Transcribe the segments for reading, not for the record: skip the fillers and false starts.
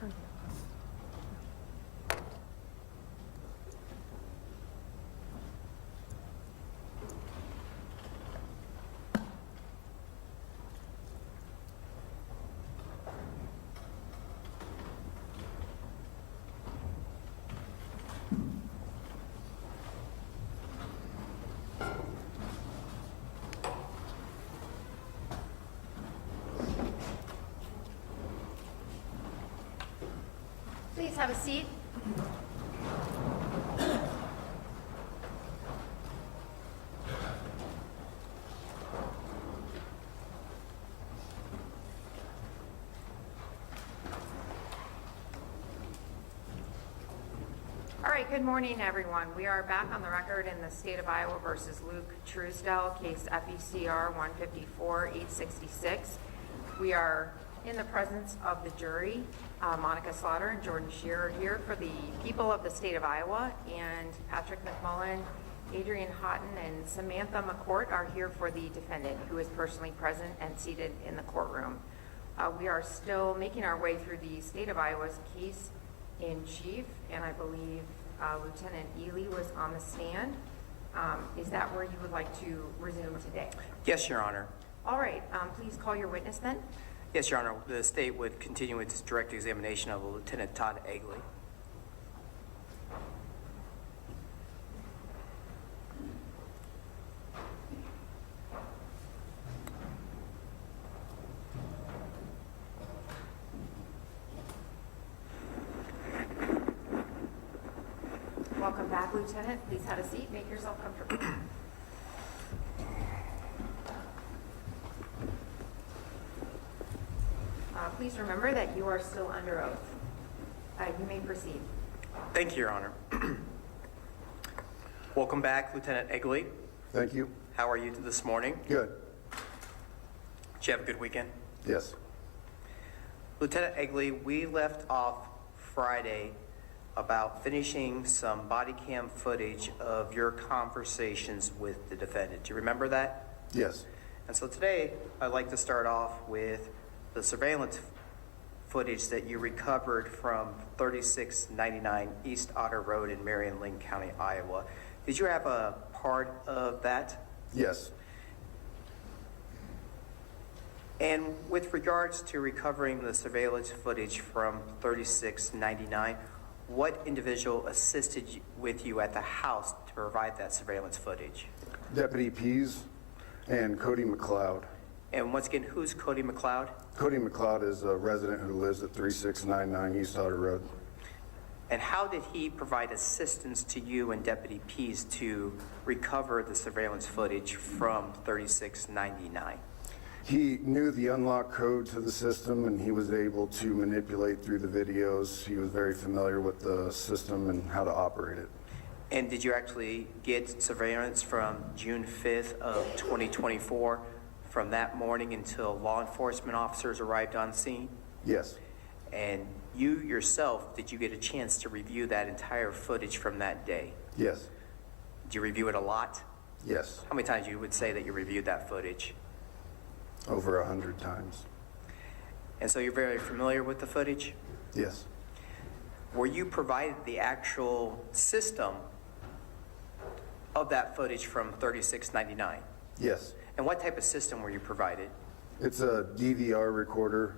Turn. Please have a seat. All right, good morning, everyone. We are back on the record in the state of Iowa versus Luke Truesdell, case FECR 154-866. We are in the presence of the jury. Monica Slaughter and Jordan Shear are here for the people of the state of Iowa, and Patrick McMullen, Adrian Houghton, and Samantha McCourt are here for the defendant, who is personally present and seated in the courtroom. We are still making our way through the state of Iowa's case in chief, and I believe Lieutenant Egli was on the stand. Is that where you would like to resume today? Yes, Your Honor. All right, please call your witness then. Yes, Your Honor. The state would continue its direct examination of Lieutenant Todd Egli. Welcome back, Lieutenant. Please have a seat. Make yourself comfortable. Please remember that you are still under oath. You may proceed. Thank you, Your Honor. Welcome back, Lieutenant Egley. Thank you. How are you this morning? Good. Did you have a good weekend? Yes. Lieutenant Egley, we left off Friday about finishing some body cam footage of your conversations with the defendant. Do you remember that? Yes. And so today, I'd like to start off with the surveillance footage that you recovered from 3699 East Otter Road in Marion, Linn County, Iowa. Did you have a part of that? Yes. And with regards to recovering the surveillance footage from 3699, what individual assisted with you at the house to provide that surveillance footage? Deputy Pease and Cody McLeod. And once again, who's Cody McLeod? Cody McLeod is a resident who lives at 3699 East Otter Road. And how did he provide assistance to you and Deputy Pease to recover the surveillance footage from 3699? He knew the unlock code to the system and he was able to manipulate through the videos. He was very familiar with the system and how to operate it. And did you actually get surveillance from June 5th of 2024 from that morning until law enforcement officers arrived on scene? Yes. And you yourself, did you get a chance to review that entire footage from that day? Yes. Did you review it a lot? Yes. How many times you would say that you reviewed that footage? Over 100 times. And so you're very familiar with the footage? Yes. Were you provided the actual system of that footage from 3699? Yes. And what type of system were you provided? It's a DVR recorder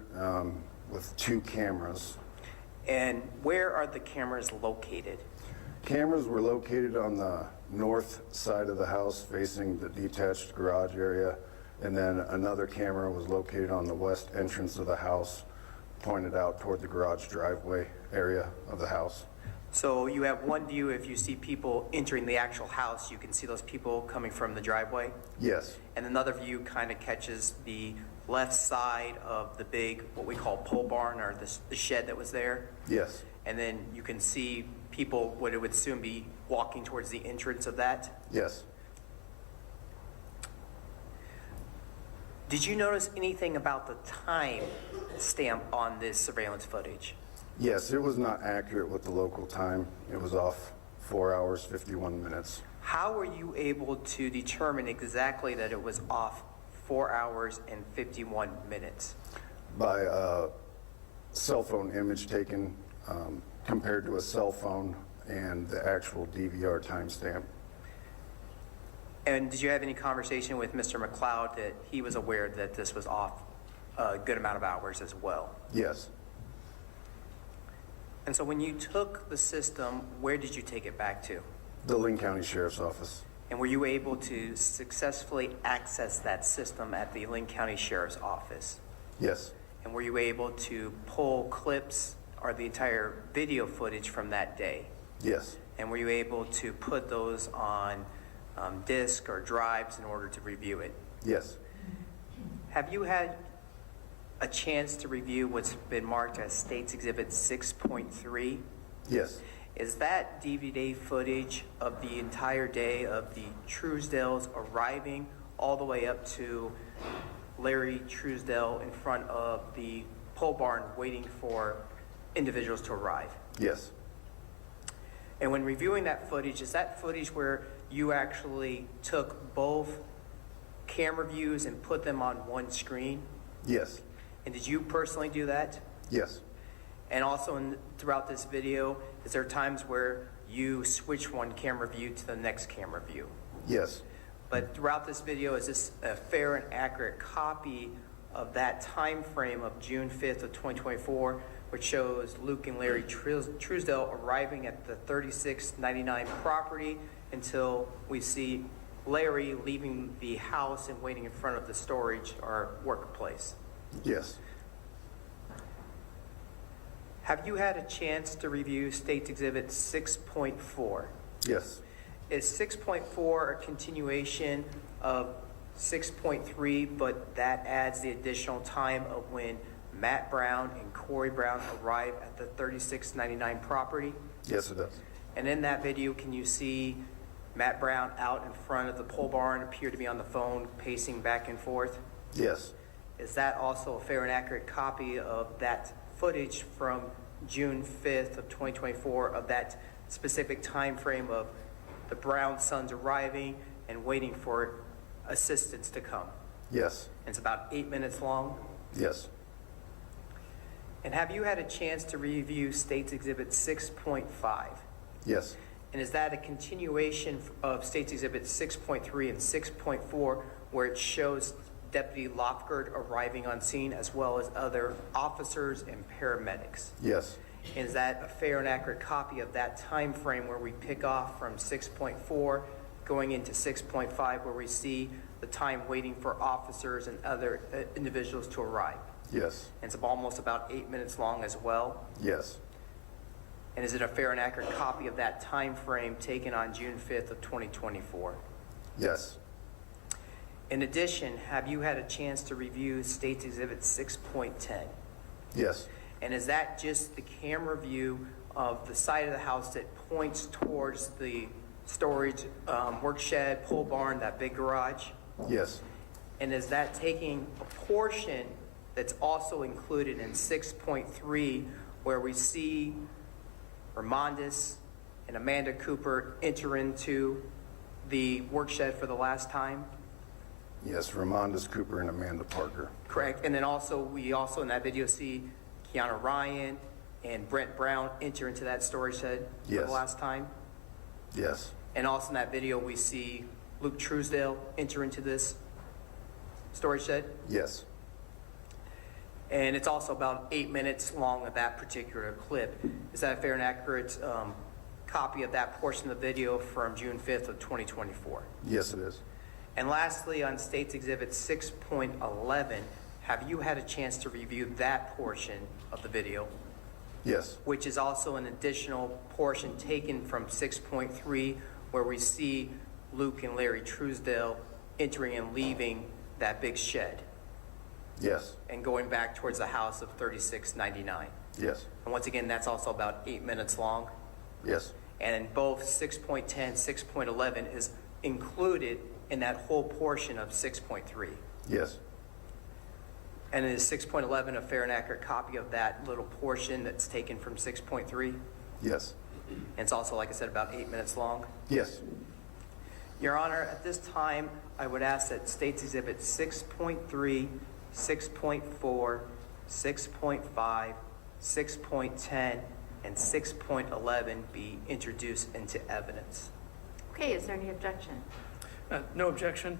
with 2 cameras. And where are the cameras located? Cameras were located on the north side of the house facing the detached garage area, and then another camera was located on the west entrance of the house, pointed out toward the garage driveway area of the house. So you have one view. If you see people entering the actual house, you can see those people coming from the driveway? Yes. And another view kind of catches the left side of the big, what we call pole barn, or the shed that was there? Yes. And then you can see people, what it would soon be, walking towards the entrance of that? Yes. Did you notice anything about the time stamp on this surveillance footage? Yes, it was not accurate with the local time. It was off 4 hours, 51 minutes. How were you able to determine exactly that it was off 4 hours and 51 minutes? By cell phone image taken compared to a cell phone and the actual DVR timestamp. And did you have any conversation with Mr. McLeod that he was aware that this was off a good amount of hours as well? Yes. And so when you took the system, where did you take it back to? The Linn County Sheriff's Office. And were you able to successfully access that system at the Linn County Sheriff's Office? Yes. And were you able to pull clips or the entire video footage from that day? Yes. And were you able to put those on disk or drives in order to review it? Yes. Have you had a chance to review what's been marked as State's Exhibit 6.3? Yes. Is that DVD footage of the entire day of the Truesdells arriving all the way up to Larry Truesdell in front of the pole barn waiting for individuals to arrive? Yes. And when reviewing that footage, is that footage where you actually took both camera views and put them on one screen? Yes. And did you personally do that? Yes. And also throughout this video, is there times where you switch one camera view to the next camera view? Yes. But throughout this video, is this a fair and accurate copy of that time frame of June 5th of 2024, which shows Luke and Larry Truesdell arriving at the 3699 property until we see Larry leaving the house and waiting in front of the storage or workplace? Yes. Have you had a chance to review State's Exhibit 6.4? Yes. Is 6.4 a continuation of 6.3, but that adds the additional time of when Matt Brown and Corey Brown arrive at the 3699 property? Yes, it does. And in that video, can you see Matt Brown out in front of the pole barn, appear to be on the phone, pacing back and forth? Yes. Is that also a fair and accurate copy of that footage from June 5th of 2024 of that specific time frame of the Brown sons arriving and waiting for assistance to come? Yes. And it's about 8 minutes long. Yes. And have you had a chance to review State's Exhibit 6.5? Yes. And is that a continuation of State's Exhibit 6.3 and 6.4 where it shows Deputy Lofgerd arriving on scene as well as other officers and paramedics? Yes. And is that a fair and accurate copy of that time frame where we pick off from 6.4 going into 6.5 where we see the time waiting for officers and other individuals to arrive? Yes. And it's almost about 8 minutes long as well. Yes. And is it a fair and accurate copy of that time frame taken on June 5th of 2024? Yes. In addition, have you had a chance to review State's Exhibit 6.10? Yes. And is that just the camera view of the side of the house that points towards the storage work shed, pole barn, that big garage? Yes. And is that taking a portion that's also included in 6.3 where we see Ramondis and Amanda Cooper enter into the work shed for the last time? Yes. Ramondis Cooper and Amanda Parker. Correct. And then also, we also in that video see Keanu Ryan and Brent Brown enter into that storage shed for Yes. the last time. Yes. And also in that video, we see Luke Truesdell enter into this storage shed. Yes. And it's also about 8 minutes long of that particular clip. Is that a fair and accurate copy of that portion of the video from June 5th of 2024? Yes, it is. And lastly, on State's Exhibit 6.11, have you had a chance to review that portion of the video, Yes. which is also an additional portion taken from 6.3 where we see Luke and Larry Truesdell entering and leaving that big shed Yes. and going back towards the house of 3699? Yes. And once again, that's also about 8 minutes long. Yes. And in both 6.10, 6.11 is included in that whole portion of 6.3. Yes. And is 6.11 a fair and accurate copy of that little portion that's taken from 6.3? Yes. And it's also, like I said, about 8 minutes long. Yes. Your Honor, at this time, I would ask that State's Exhibit 6.3, 6.4, 6.5, 6.10, and 6.11 be introduced into evidence. Okay, is there any objection? No objection.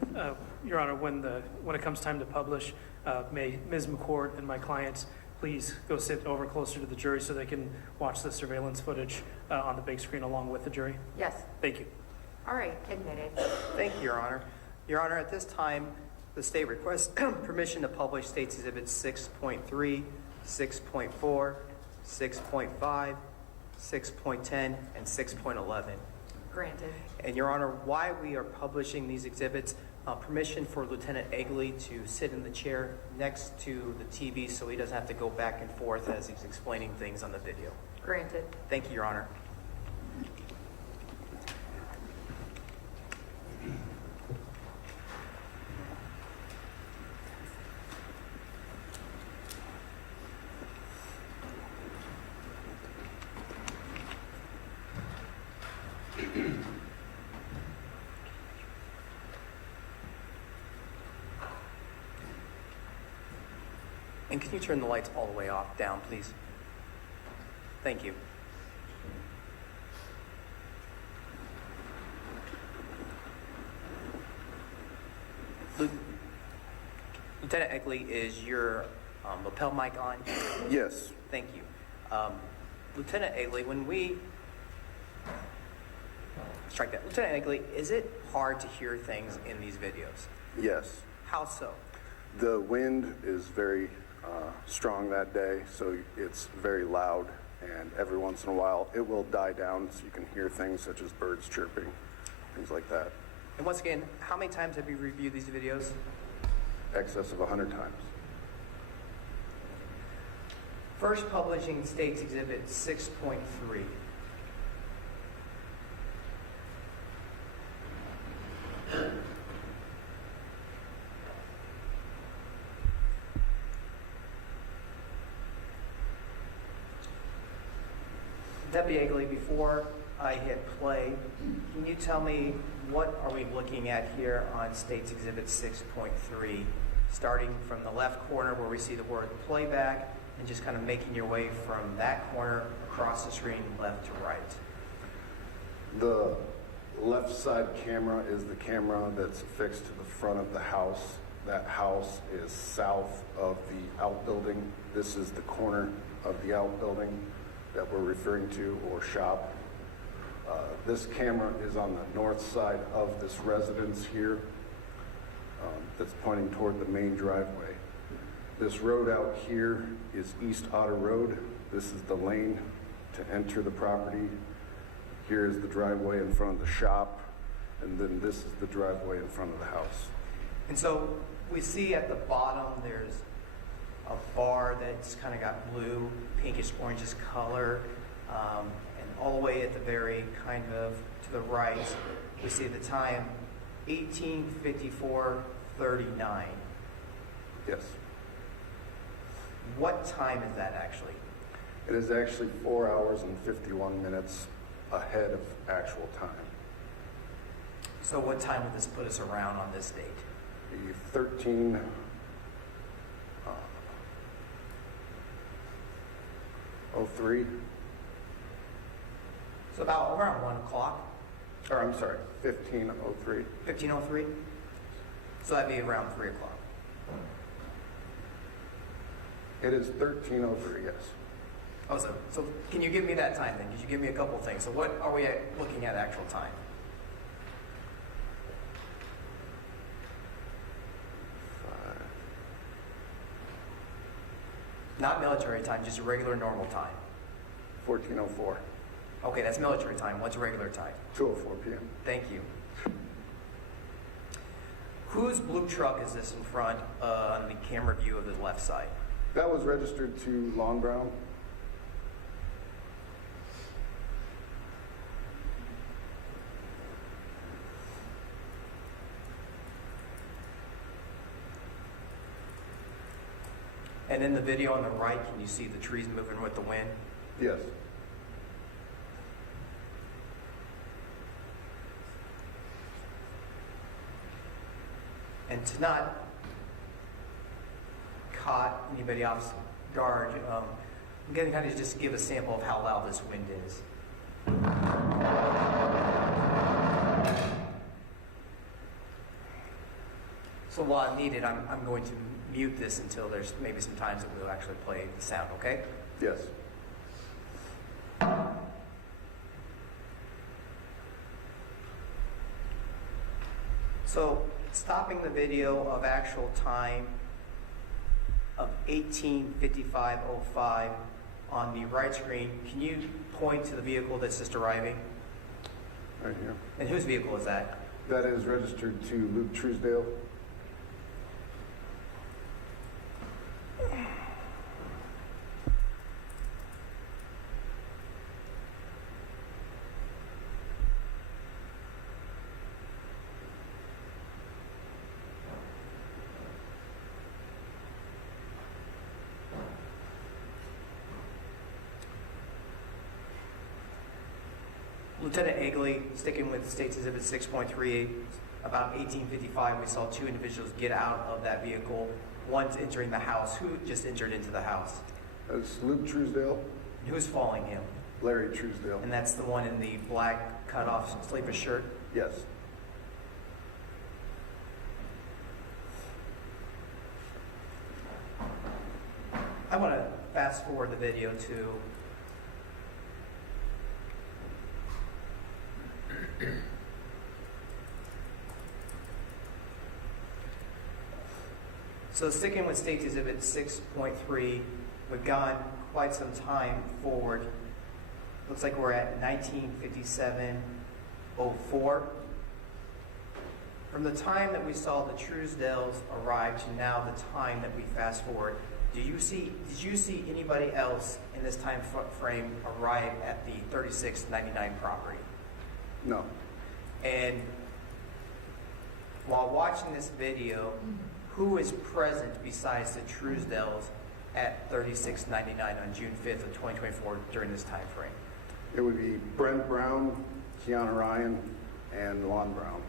Your Honor, when it comes time to publish, may Ms. McCord and my clients please go sit over closer to the jury so they can watch the surveillance footage on the big screen along with the jury? Yes. Thank you. All right, admitted. Thank you, Your Honor. Your Honor, at this time, the state requests permission to publish State's Exhibits 6.3, 6.4, 6.5, 6.10, and 6.11. Granted. And Your Honor, why we are publishing these exhibits, permission for Lieutenant Egley to sit in the chair next to the TV so he doesn't have to go back and forth as he's explaining things on the video. Granted. Thank you, Your Honor. And can you turn the lights all the way off, down, please? Thank you. Lieutenant Egley, is your lapel mic on? Yes. Thank you. Lieutenant Egley, when we strike that, Lieutenant Egley, is it hard to hear things in these videos? Yes. How so? The wind is very strong that day, so it's very loud, and every once in a while it will die down so you can hear things such as birds chirping, things like that. And once again, how many times have you reviewed these videos? Excess of 100 times. First publishing State's Exhibit 6.3. Deputy Egley, before I hit play, can you tell me what are we looking at here on State's Exhibit 6.3, starting from the left corner where we see the word playback and just kind of making your way from that corner across the screen left to right? The left side camera is the camera that's affixed to the front of the house. That house is south of the outbuilding. This is the corner of the outbuilding that we're referring to, or shop. This camera is on the north side of this residence here, that's pointing toward the main driveway. This road out here is East Otter Road. This is the lane to enter the property. Here is the driveway in front of the shop, and then this is the driveway in front of the house. And so we see at the bottom there's a bar that's kind of got blue, pinkish, orangish color, and all the way at the very kind of to the right, we see the time 18:54:39. Yes. What time is that actually? It is actually 4 hours and 51 minutes ahead of actual time. So what time would this put us around on this date? The 13:03. So about around 1 o'clock, Or I'm sorry, 15:03. 15:03? So that'd be around 3 o'clock. It is 13:03, yes. Oh, so can you give me that time then? Because you give me a couple things. So what are we looking at actual time? Not military time, just a regular normal time. 14:04. Okay, that's military time. What's regular time? 2:04 p.m. Thank you. Whose blue truck is this in front on the camera view of the left side? That was registered to Lawn Brown. And in the video on the right, can you see the trees moving with the wind? Yes. And to not caught anybody off guard, I'm going to kind of just give a sample of how loud this wind is. So while needed, I'm going to mute this until there's maybe some times that we'll actually play the sound, okay? Yes. So stopping the video of actual time of 18:55:05 on the right screen, can you point to the vehicle that's just arriving? Right here. And whose vehicle is that? That is registered to Luke Truesdell. Lieutenant Egley, sticking with State's Exhibit 6.38, about 18:55, we saw two individuals get out of that vehicle. One's entering the house. Who just entered into the house? That's Luke Truesdell, And who's following him? Larry Truesdell. And that's the one in the black cutoff sleeveless shirt. Yes. I want to fast forward the video to So sticking with State's Exhibit 6.3, we've gone quite some time forward. Looks like we're at 1957:04. From the time that we saw the Truesdells arrive to now the time that we fast forward, did you see anybody else in this time frame arrive at the 3699 property? No. And while watching this video, who is present besides the Truesdells at 3699 on June 5th of 2024 during this time frame? It would be Brent Brown, Keanu Ryan, and Lon Brown.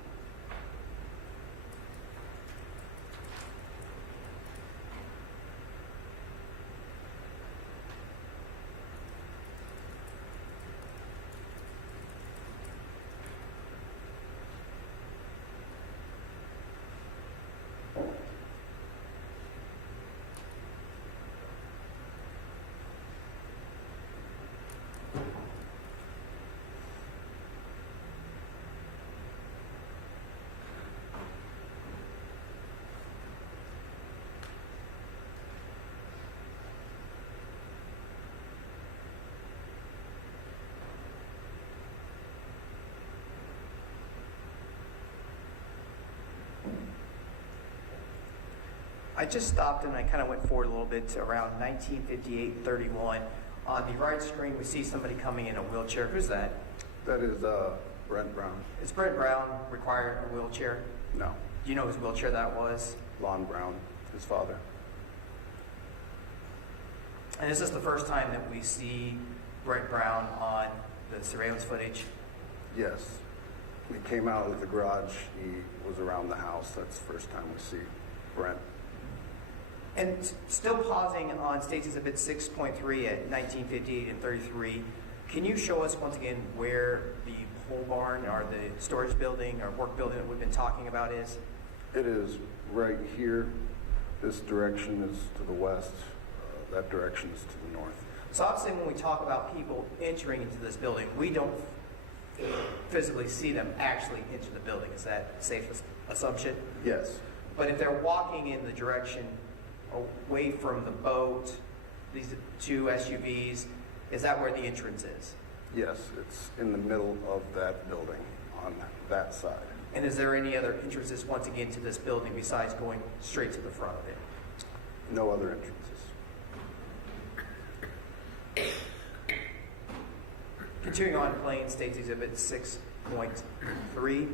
I just stopped and I kind of went forward a little bit to around 1958-31. On the right screen, we see somebody coming in a wheelchair. Who's that? That is Brent Brown. Is Brent Brown required a wheelchair? No. Do you know whose wheelchair that was? Lon Brown, his father. And is this the first time that we see Brent Brown on the surveillance footage? Yes. He came out of the garage. He was around the house. That's the first time we see Brent. And still pausing on State's Exhibit 6.3 at 1958 and 33, can you show us once again where the pole barn or the storage building or work building that we've been talking about is? It is right here. This direction is to the west. That direction is to the north. So obviously when we talk about people entering into this building, we don't physically see them actually enter the building. Is that a safe assumption? Yes. But if they're walking in the direction away from the boat, these two SUVs, is that where the entrance is? Yes, it's in the middle of that building on that side. And is there any other entrances once again to this building besides going straight to the front of it? No other entrances. Continuing on playing State's Exhibit 6.3.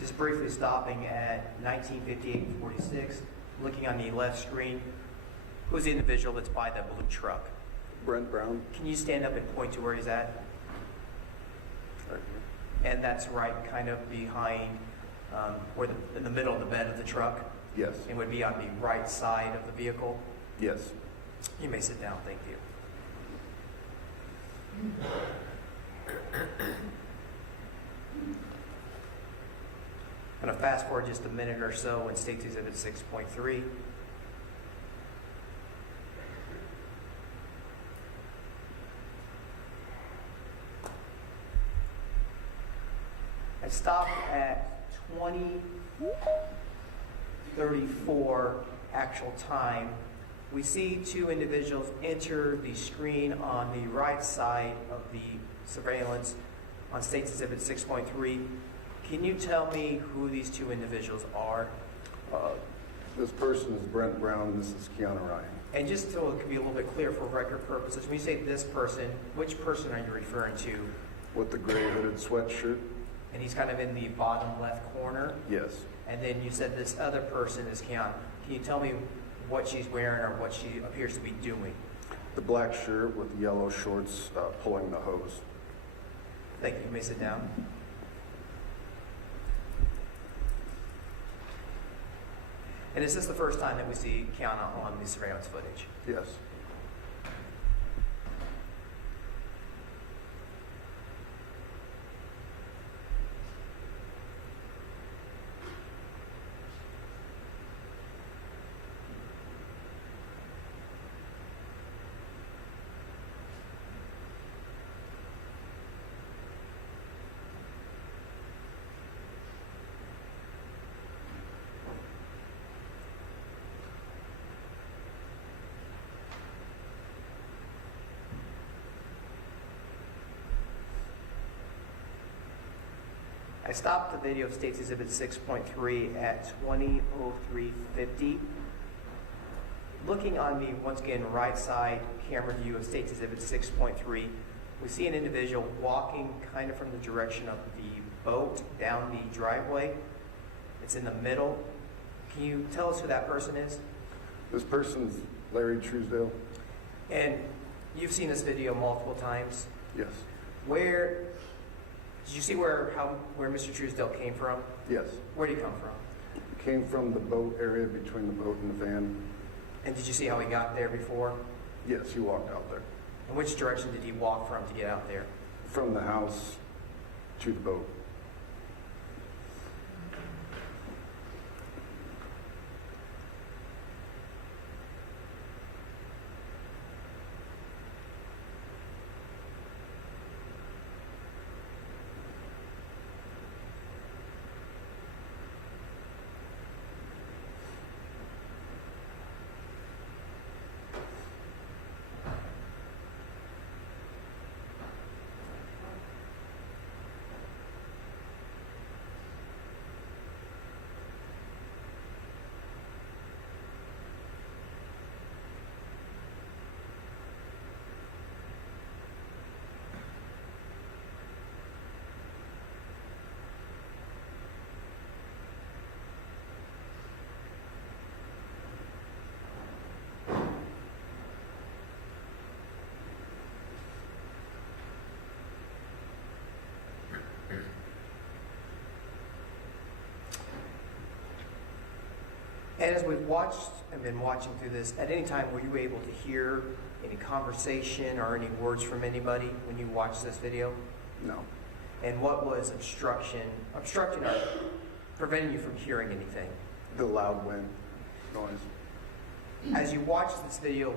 Just briefly stopping at 1958-46, looking on the left screen, who's the individual that's by the blue truck? Brent Brown, Can you stand up and point to where he's at? right here. And that's right kind of behind, in the middle of the bed of the truck? Yes. It would be on the right side of the vehicle? Yes. You may sit down, thank you. I'm going to fast forward just a minute or so in State's Exhibit 6.3. I stopped at 20:34 actual time. We see two individuals enter the screen on the right side of the surveillance on State's Exhibit 6.3. Can you tell me who these two individuals are? This person is Brent Brown, and this is Keanu Ryan. And just so it can be a little bit clear for record purposes, when you say this person, which person are you referring to? With the gray hooded sweatshirt? And he's kind of in the bottom left corner. Yes. And then you said this other person is Keanu. Can you tell me what she's wearing or what she appears to be doing? The black shirt with the yellow shorts pulling the hose. Thank you. You may sit down. And is this the first time that we see Keanu on the surveillance footage? Yes. I stopped the video of State's Exhibit 6.3 at 20:03:50. Looking on the, once again, right side camera view of State's Exhibit 6.3, we see an individual walking kind of from the direction of the boat down the driveway. It's in the middle. Can you tell us who that person is? This person's Larry Truesdell? And you've seen this video multiple times. Yes. Where did you see where Mr. Truesdell came from? Yes. Where did he come from? Came from the boat area between the boat and the van. And did you see how he got there before? Yes, he walked out there. And which direction did he walk from to get out there? From the house to the boat. And as we've watched and been watching through this, at any time were you able to hear any conversation or any words from anybody when you watched this video? No. And what was obstructing or preventing you from hearing anything? The loud wind noise. As you watch this video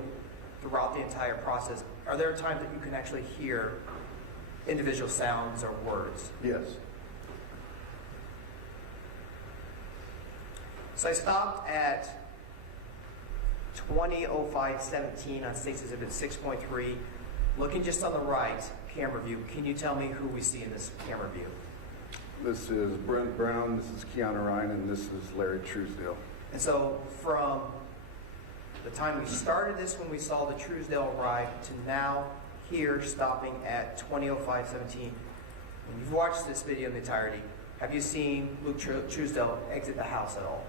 throughout the entire process, are there times that you can actually hear individual sounds or words? Yes. So I stopped at 20:05:17 on State's Exhibit 6.3. Looking just on the right camera view, can you tell me who we see in this camera view? This is Brent Brown, this is Keanu Ryan, and this is Larry Truesdell. And so from the time we started this, when we saw the Truesdell arrive, to now here stopping at 20:05:17, when you've watched this video in the entirety, have you seen Luke Truesdell exit the house at all?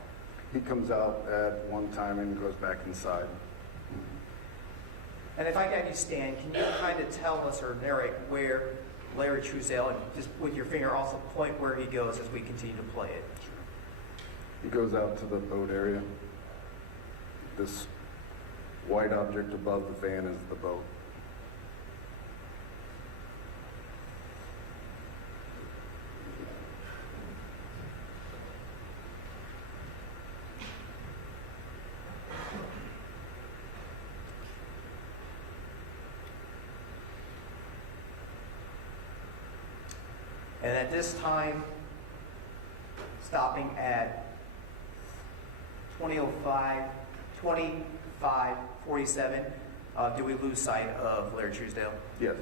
He comes out at one time and goes back inside. And if I can have you stand, can you kind of tell us or narrate where Larry Truesdell, and just with your finger also point where he goes as we continue to play it. It goes out to the boat area. This white object above the van is the boat. And at this time, stopping at 25:47, do we lose sight of Larry Truesdell? Yes.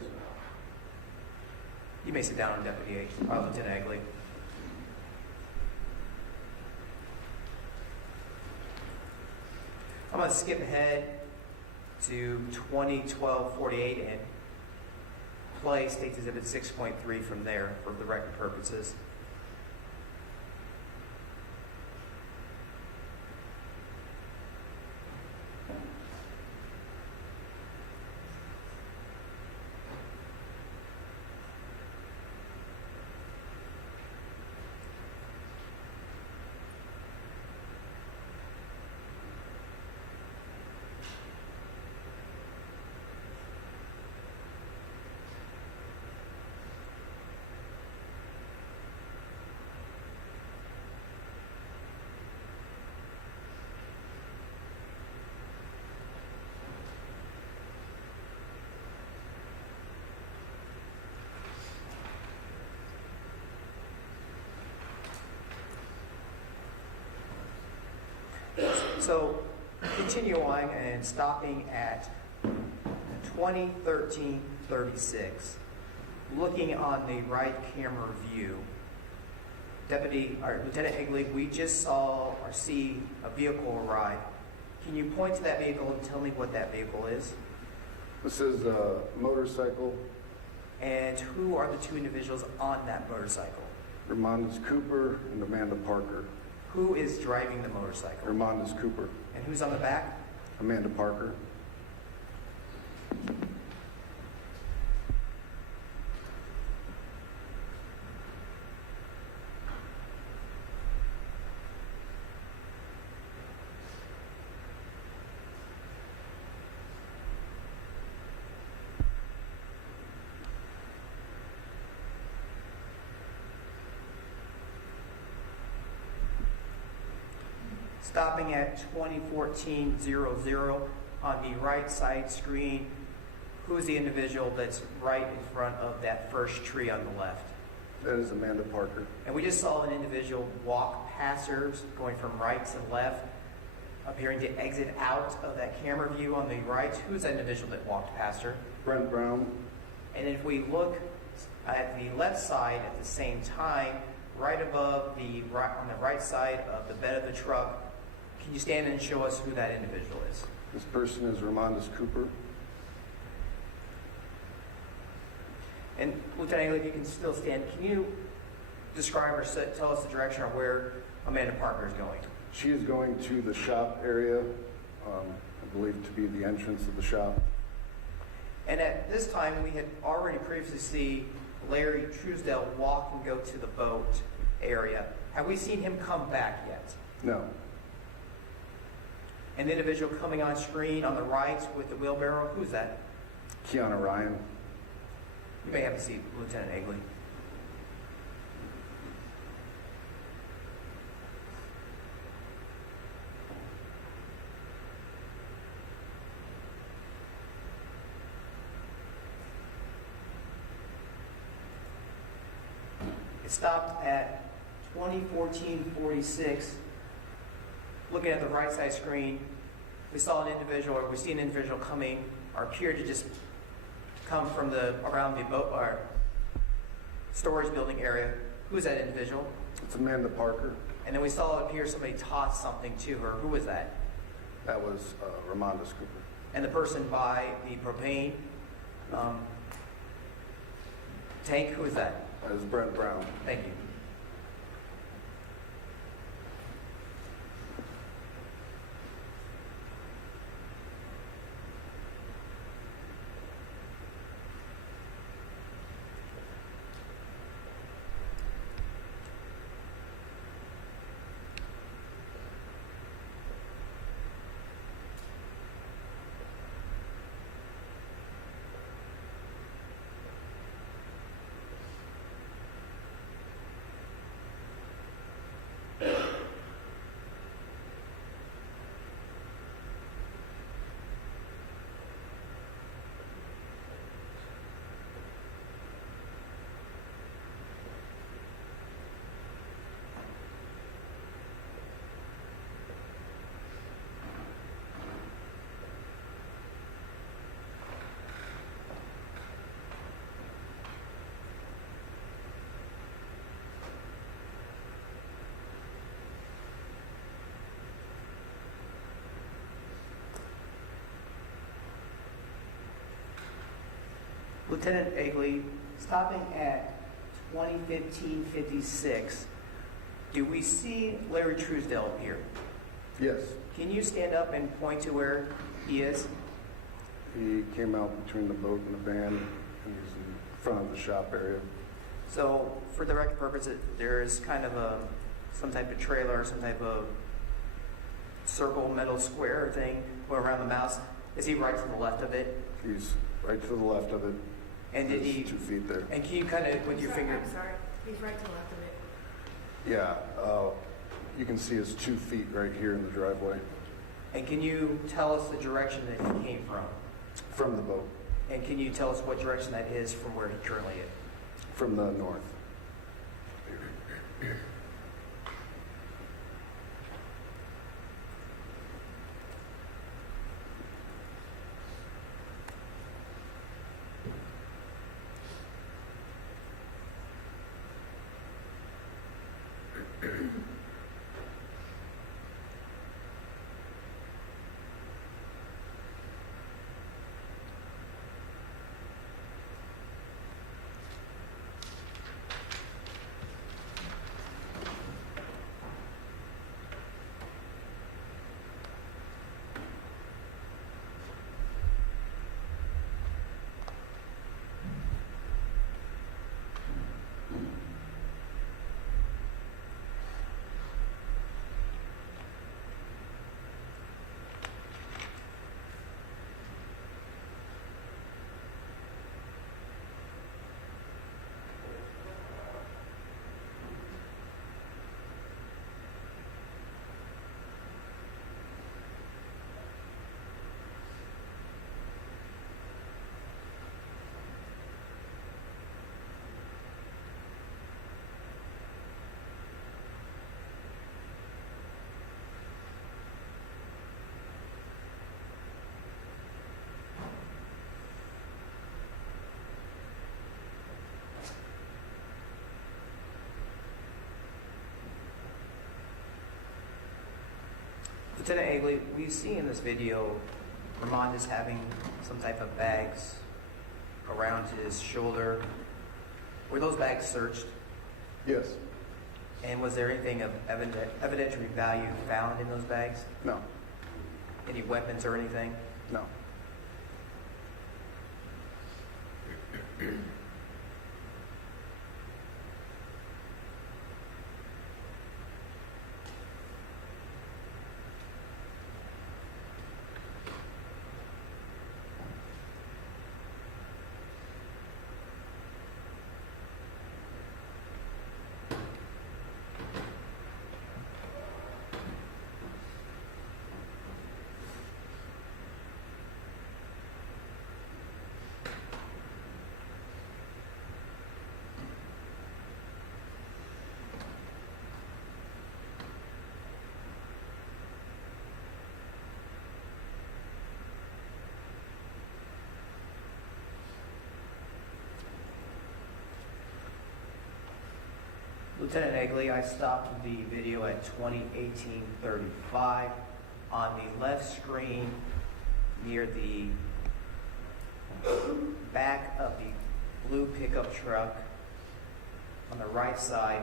You may sit down, Deputy Lieutenant Egley. I'm going to skip ahead to 2012:48 and play State's Exhibit 6.3 from there for the record purposes. So, continuing and stopping at 2013:36, looking on the right camera view, Lieutenant Egley, we just saw or see a vehicle arrive. Can you point to that vehicle and tell me what that vehicle is? This is a motorcycle. And who are the two individuals on that motorcycle? Ramonda's Cooper and Amanda Parker. Who is driving the motorcycle? Ramonda's Cooper. And who's on the back? Amanda Parker. Stopping at 2014:00 on the right side screen, who is the individual that's right in front of that first tree on the left? That is Amanda Parker. And we just saw an individual walk past her, going from right to left, appearing to exit out of that camera view on the right. Who's that individual that walked past her? Brent Brown. And if we look at the left side at the same time, right above on the right side of the bed of the truck, can you stand and show us who that individual is? This person is Ramonda's Cooper. And Lieutenant Egley, if you can still stand, can you describe or tell us the direction of where Amanda Parker is going? She is going to the shop area, I believe to be the entrance of the shop. And at this time, we had already previously seen Larry Truesdell walk and go to the boat area. Have we seen him come back yet? No. And the individual coming on screen on the right with the wheelbarrow, who's that? Kiana Ryan. You may have a seat, Lieutenant Egley. It stopped at 2014:46. Looking at the right side screen, we see an individual coming, or appeared to just come from around the boat or storage building area. Who's that individual? It's Amanda Parker. And then we saw it appear somebody tossed something to her. Who was that? That was Ramonda's Cooper. And the person by the propane tank, who is that? That is Brent Brown. Thank you. Lieutenant Egley, stopping at 2015-56, do we see Larry Truesdell here? Yes, Can you stand up and point to where he is? he came out between the boat and the van, and he's in front of the shop area. So, for the record purpose, there is kind of some type of trailer, some type of circle, metal square thing going around the mouse. Is he right to the left of it? He's right to the left of it. And did There's he? 2 feet there. And can you kind of, with your finger? I'm sorry, he's right to the left of it. Yeah, you can see his 2 feet right here in the driveway And can you tell us the direction that he came from? from the boat, And can you tell us what direction that is from where he currently is? from the north. Lieutenant Egley, we see in this video Ramon is having some type of bags around his shoulder. Were those bags searched? Yes. And was there anything of evidentiary value found in those bags? No. Any weapons or anything? No. Lieutenant Egley, I stopped the video at 20:18:35 on the left screen near the back of the blue pickup truck. On the right side,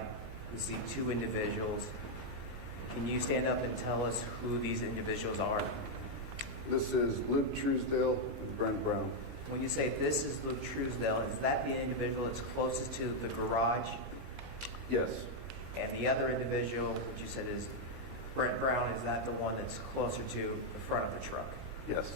we see 2 individuals. Can you stand up and tell us who these individuals are? This is Luke Truesdell and Brent Brown. When you say this is Luke Truesdell, is that the individual that's closest to the garage? Yes. And the other individual, which you said is Brent Brown, is that the one that's closer to the front of the truck? Yes.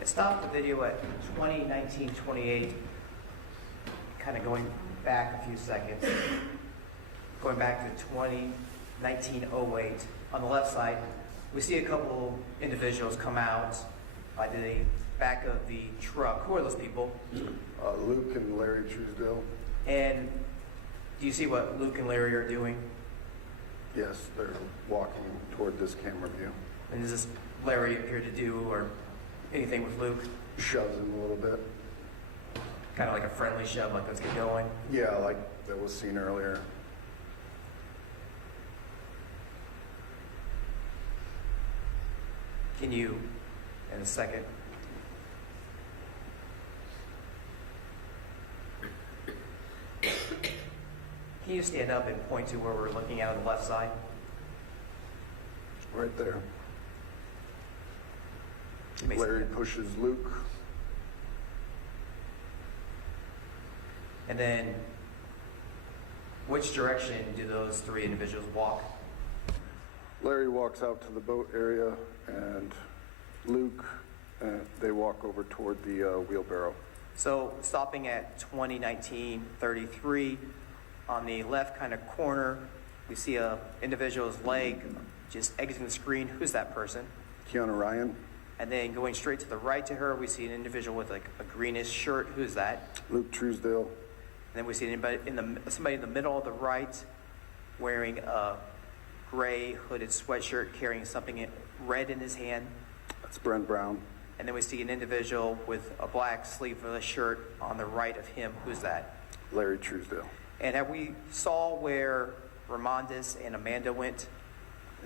I stopped the video at 20:19:28, kind of going back a few seconds. Going back to 20:19:08. On the left side, we see a couple individuals come out by the back of the truck. Who are those people? Luke and Larry Truesdell. And do you see what Luke and Larry are doing? Yes, they're walking toward this camera view. And does this Larry appear to do or anything with Luke? Shoves him a little bit. Kind of like a friendly shove, like let's get going. Yeah, like that was seen earlier. Can you, in a second, can you stand up and point to where we're looking at on the left side? Right there. You may Larry stand. pushes Luke. And then, which direction do those three individuals walk? Larry walks out to the boat area, and Luke, they walk over toward the wheelbarrow. So stopping at 20:19:33, on the left kind of corner, we see a individual's leg just exiting the screen. Who's that person? Keanu Ryan, And then going straight to the right to her, we see an individual with like a greenish shirt. Who's that? Luke Truesdell, And then we see somebody in the middle of the right wearing a gray hooded sweatshirt, carrying something red in his hand. that's Brent Brown, And then we see an individual with a black sleeveless shirt on the right of him. Who's that? Larry Truesdell. And have we saw where Ramondis and Amanda went?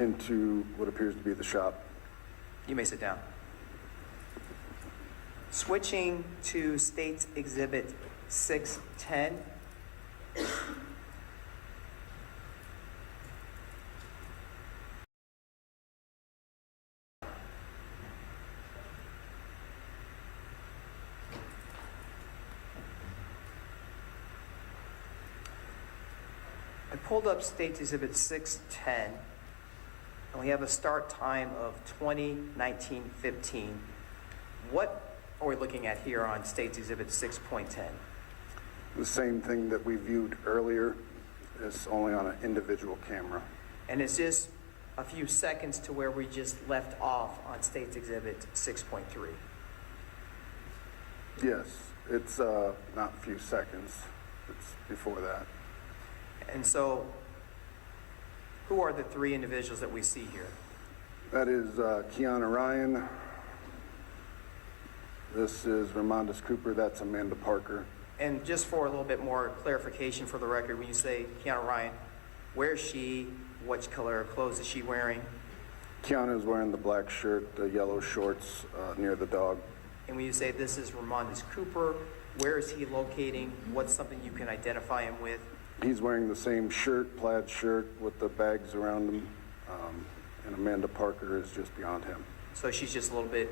Into what appears to be the shop. You may sit down. Switching to State's Exhibit 610. I pulled up State's Exhibit 610, and we have a start time of 20:19:15. What are we looking at here on State's Exhibit 6.10? The same thing that we viewed earlier is only on an individual camera. And it's just a few seconds to where we just left off on State's Exhibit 6.3. Yes, it's not a few seconds. It's before that. And so, who are the three individuals that we see here? That is Keanu Ryan. This is Ramondis Cooper. That's Amanda Parker. And just for a little bit more clarification for the record, when you say Keanu Ryan, where is she? What color of clothes is she wearing? Keanu is wearing the black shirt, the yellow shorts near the dog. And when you say this is Ramondis Cooper, where is he locating? What's something you can identify him with? He's wearing the same shirt, plaid shirt with the bags around him, and Amanda Parker is just beyond him. So she's just a little bit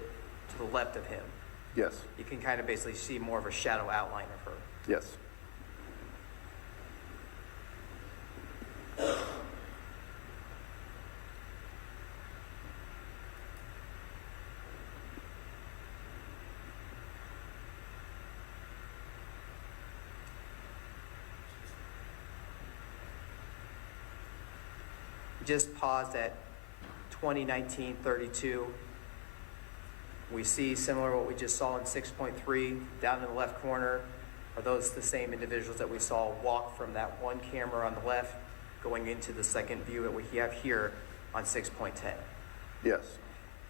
to the left of him. Yes, You can kind of basically see more of a shadow outline of her. yes. We just paused at 20:19:32. We see similar to what we just saw in 6.3 down in the left corner. Are those the same individuals that we saw walk from that one camera on the left going into the second view that we have here on 6.10? Yes.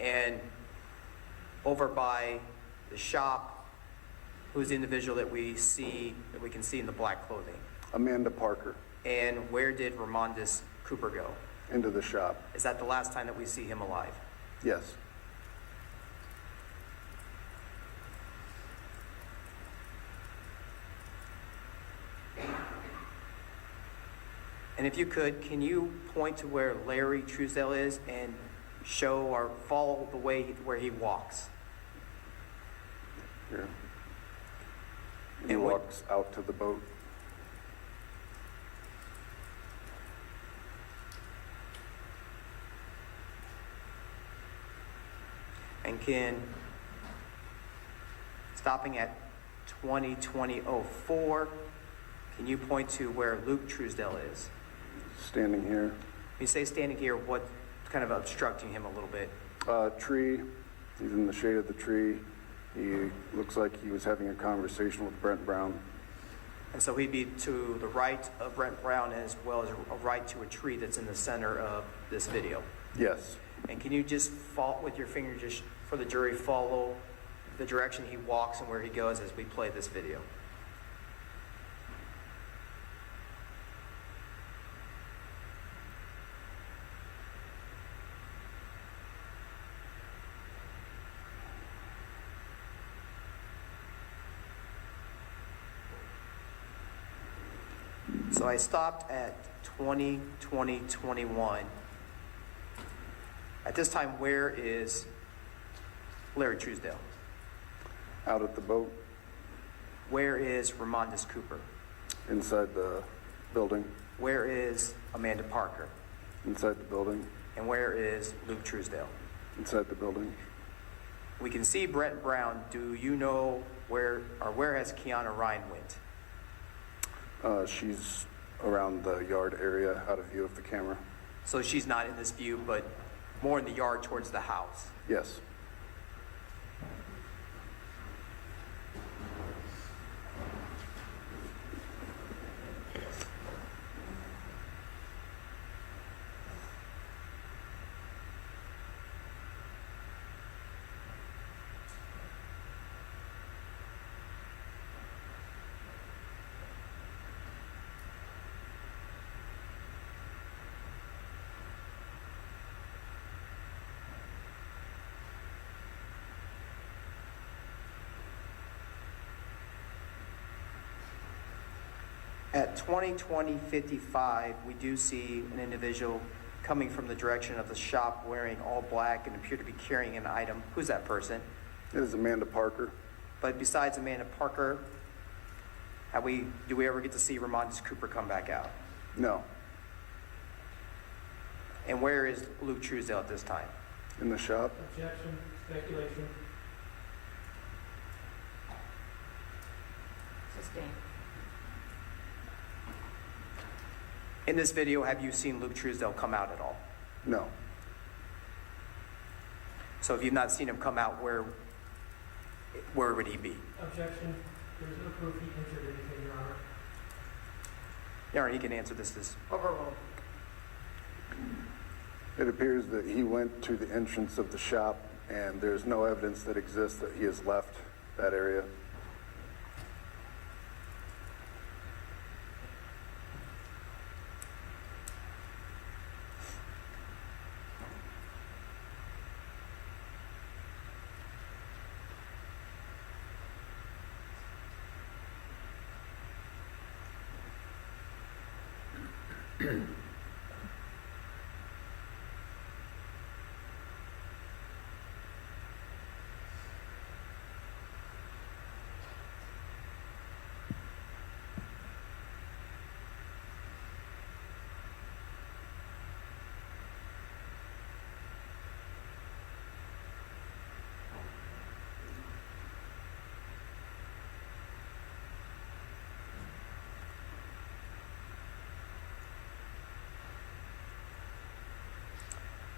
And over by the shop, who's the individual that we can see in the black clothing? Amanda Parker, And where did Ramondis Cooper go? into the shop. Is that the last time that we see him alive? Yes. And if you could, can you point to where Larry Truesdell is and show or follow the way where he walks? Here. He And what- walks out to the boat. And can stopping at 2020-04. Can you point to where Luke Truesdell is? Standing here. When you say standing here, what kind of obstructing him a little bit? Tree. He's in the shade of the tree. He looks like he was having a conversation with Brent Brown. And so he'd be to the right of Brent Brown as well as a right to a tree that's in the center of this video. Yes. And can you just with your finger, just for the jury, follow the direction he walks and where he goes as we play this video? So I stopped at 2020-21. At this time, where is Larry Truesdell? Out at the boat. Where is Ramondis Cooper? Inside the building. Where is Amanda Parker? Inside the building. And where is Luke Truesdell? Inside the building. We can see Brent Brown. Do you know where has Kiana Ryan went? She's around the yard area, out of view of the camera. So she's not in this view, but more in the yard towards the house. Yes. At 2020-55, we do see an individual coming from the direction of the shop wearing all black and appear to be carrying an item. Who's that person? It is Amanda Parker. But besides Amanda Parker, do we ever get to see Ramondis Cooper come back out? No. And where is Luke Truesdell at this time? In the shop. Objection, speculation. Sustained. In this video, have you seen Luke Truesdell come out at all? No. So if you've not seen him come out, where would he be? Objection, there's no proof he entered anything, Your Honor. Your Honor, he can answer this. Overruled. It appears that he went to the entrance of the shop, and there's no evidence that exists that he has left that area.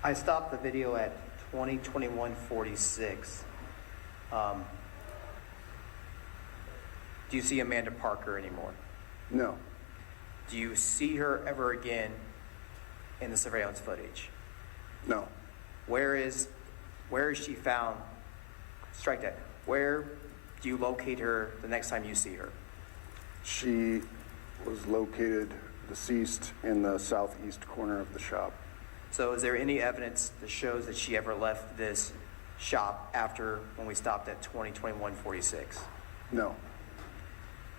I stopped the video at 2021-46. Do you see Amanda Parker anymore? No. Do you see her ever again in the surveillance footage? No. Where is she found? Strike that. Where do you locate her the next time you see her? She was located deceased in the southeast corner of the shop. So is there any evidence that shows that she ever left this shop after when we stopped at 2021-46? No.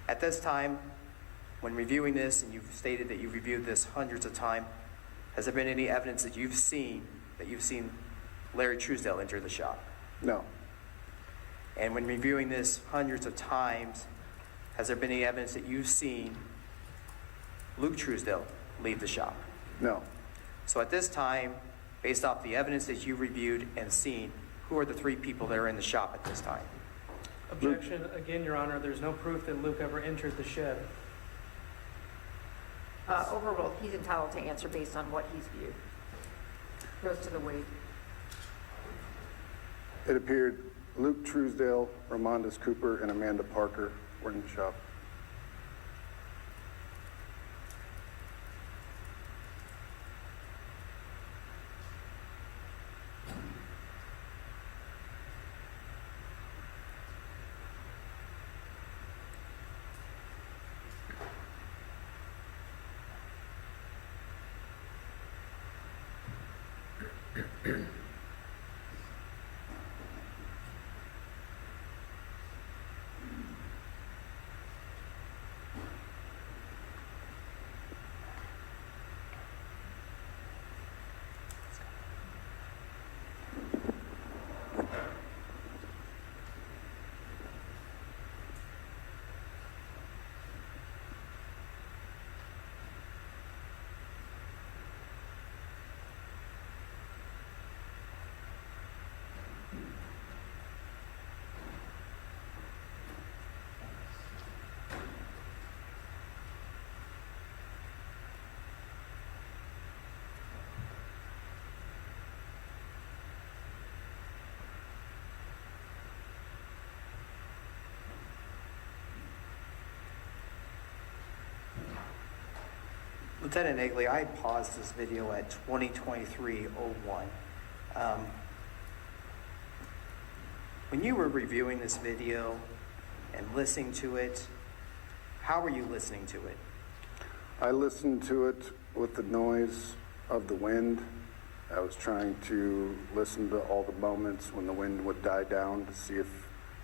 At this time, when reviewing this, and you've stated that you've reviewed this hundreds of times, has there been any evidence that you've seen Larry Truesdell enter the shop? No. And when reviewing this hundreds of times, has there been any evidence that you've seen Luke Truesdell leave the shop? No. So at this time, based off the evidence that you reviewed and seen, who are the three people that are in the shop at this time? Objection, again, Your Honor, there's no proof that Luke ever entered the shed. Overruled, he's entitled to answer based on what he's viewed. Goes to the weight. It appeared Luke Truesdell, Ramondus Cooper, and Amanda Parker were in the shop. Lieutenant Egley, I paused this video at 2023-01. When you were reviewing this video and listening to it, how were you listening to it? I listened to it with the noise of the wind. I was trying to listen to all the moments when the wind would die down to see if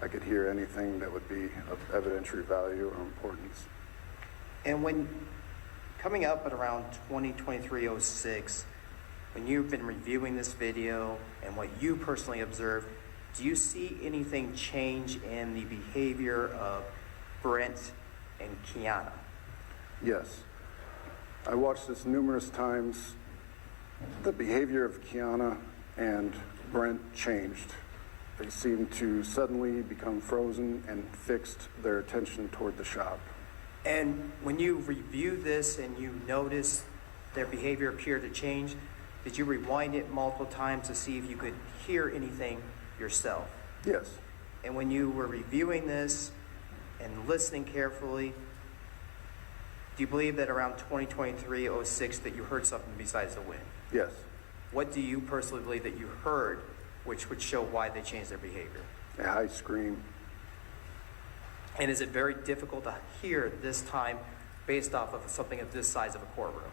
I could hear anything that would be of evidentiary value or importance. And when coming up at around 2023-06, when you've been reviewing this video and what you personally observed, do you see anything change in the behavior of Brent and Kiana? Yes. I watched this numerous times. The behavior of Kiana and Brent changed. They seemed to suddenly become frozen and fixed their attention toward the shop. And when you reviewed this and you noticed their behavior appeared to change, did you rewind it multiple times to see if you could hear anything yourself? Yes. And when you were reviewing this and listening carefully, do you believe that around 2023-06 that you heard something besides the wind? Yes. What do you personally believe that you heard which would show why they changed their behavior? A high scream. And is it very difficult to hear this time based off of something of this size of a courtroom?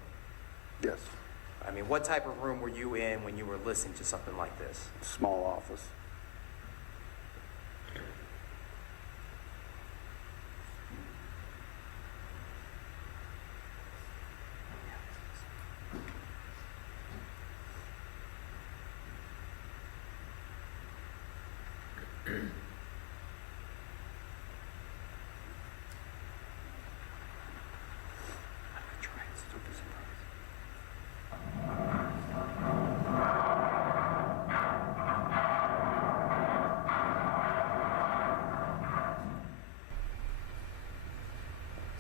Yes. I mean, what type of room were you in when you were listening to something like this? Small office.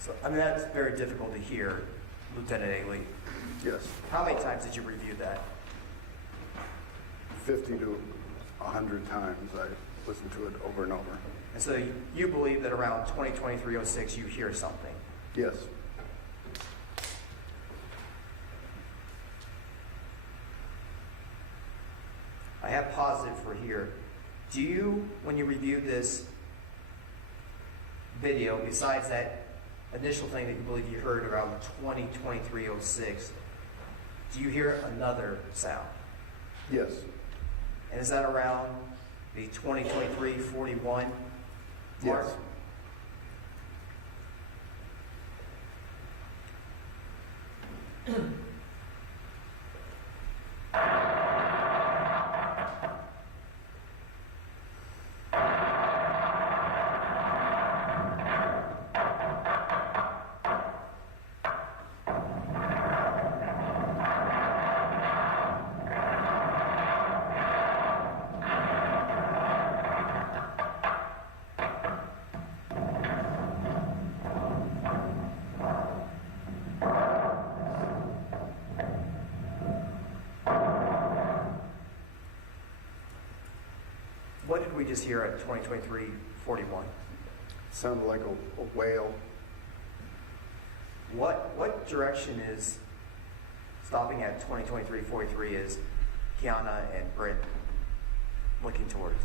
So, I mean, that's very difficult to hear, Lieutenant Egley. Yes. How many times did you review that? 50 to 100 times I listened to it over and over. And so you believe that around 2023-06 you hear something? Yes. I have paused it for here. Do you, when you review this video, besides that initial thing that you believe you heard around 2023-06, do you hear another sound? Yes. And is that around the 2023-41 mark? Yes. we just hear at 2023-41? Sounded like a whale. What direction is stopping at 2023-43 is Kiana and Britt looking towards?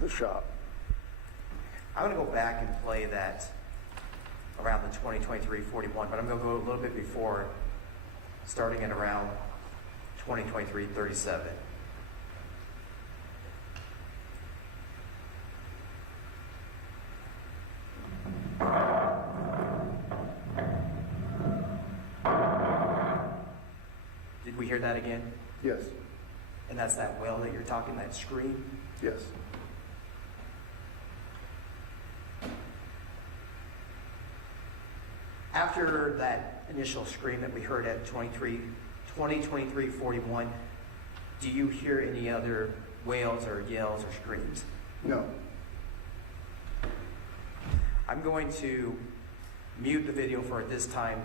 The shop. I'm going to go back and play that around the 2023-41, but I'm going to go a little bit before, starting at around 2023-37. Did we hear that again? Yes. And that's that wail that you're talking, that scream? Yes. After that initial scream that we heard at 2023-41, do you hear any other wails or yells or screams? No. I'm going to mute the video for this time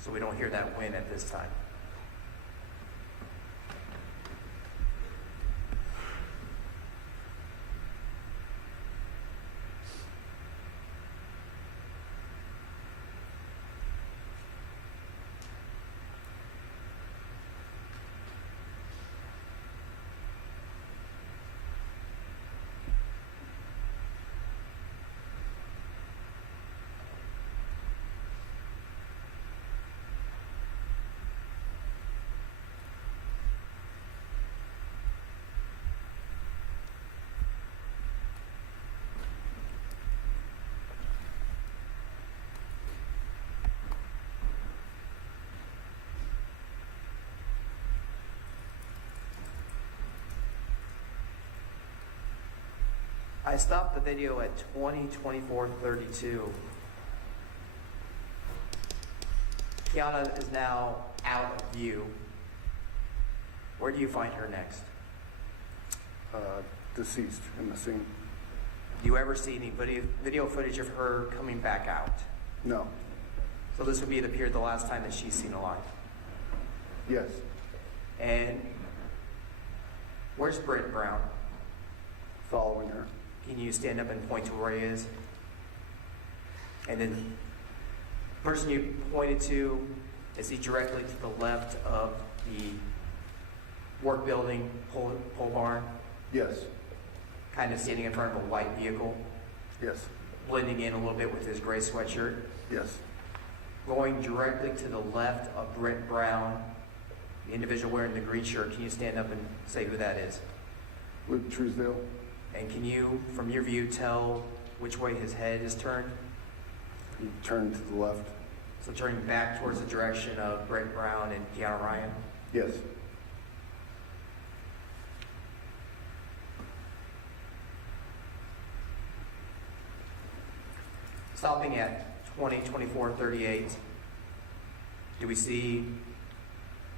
so we don't hear that wind at this time. I stopped the video at 20:24:32. Kiana is now out of view. Where do you find her next? Deceased in the scene. Do you ever see any video footage of her coming back out? No. So this would be, it appeared, the last time that she's seen alive. Yes. And where's Britt Brown? Following her. Can you stand up and point to where he is? And then the person you pointed to, is he directly to the left of the work building pole barn? Yes. Kind of standing in front of a white vehicle, Yes. blending in a little bit with his gray sweatshirt. Yes. Going directly to the left of Britt Brown, the individual wearing the green shirt. Can you stand up and say who that is? Luke Truesdell. And can you, from your view, tell which way his head is turned? He turned to the left. So turning back towards the direction of Britt Brown and Deanna Ryan. Yes. Stopping at 20:24:38, do we see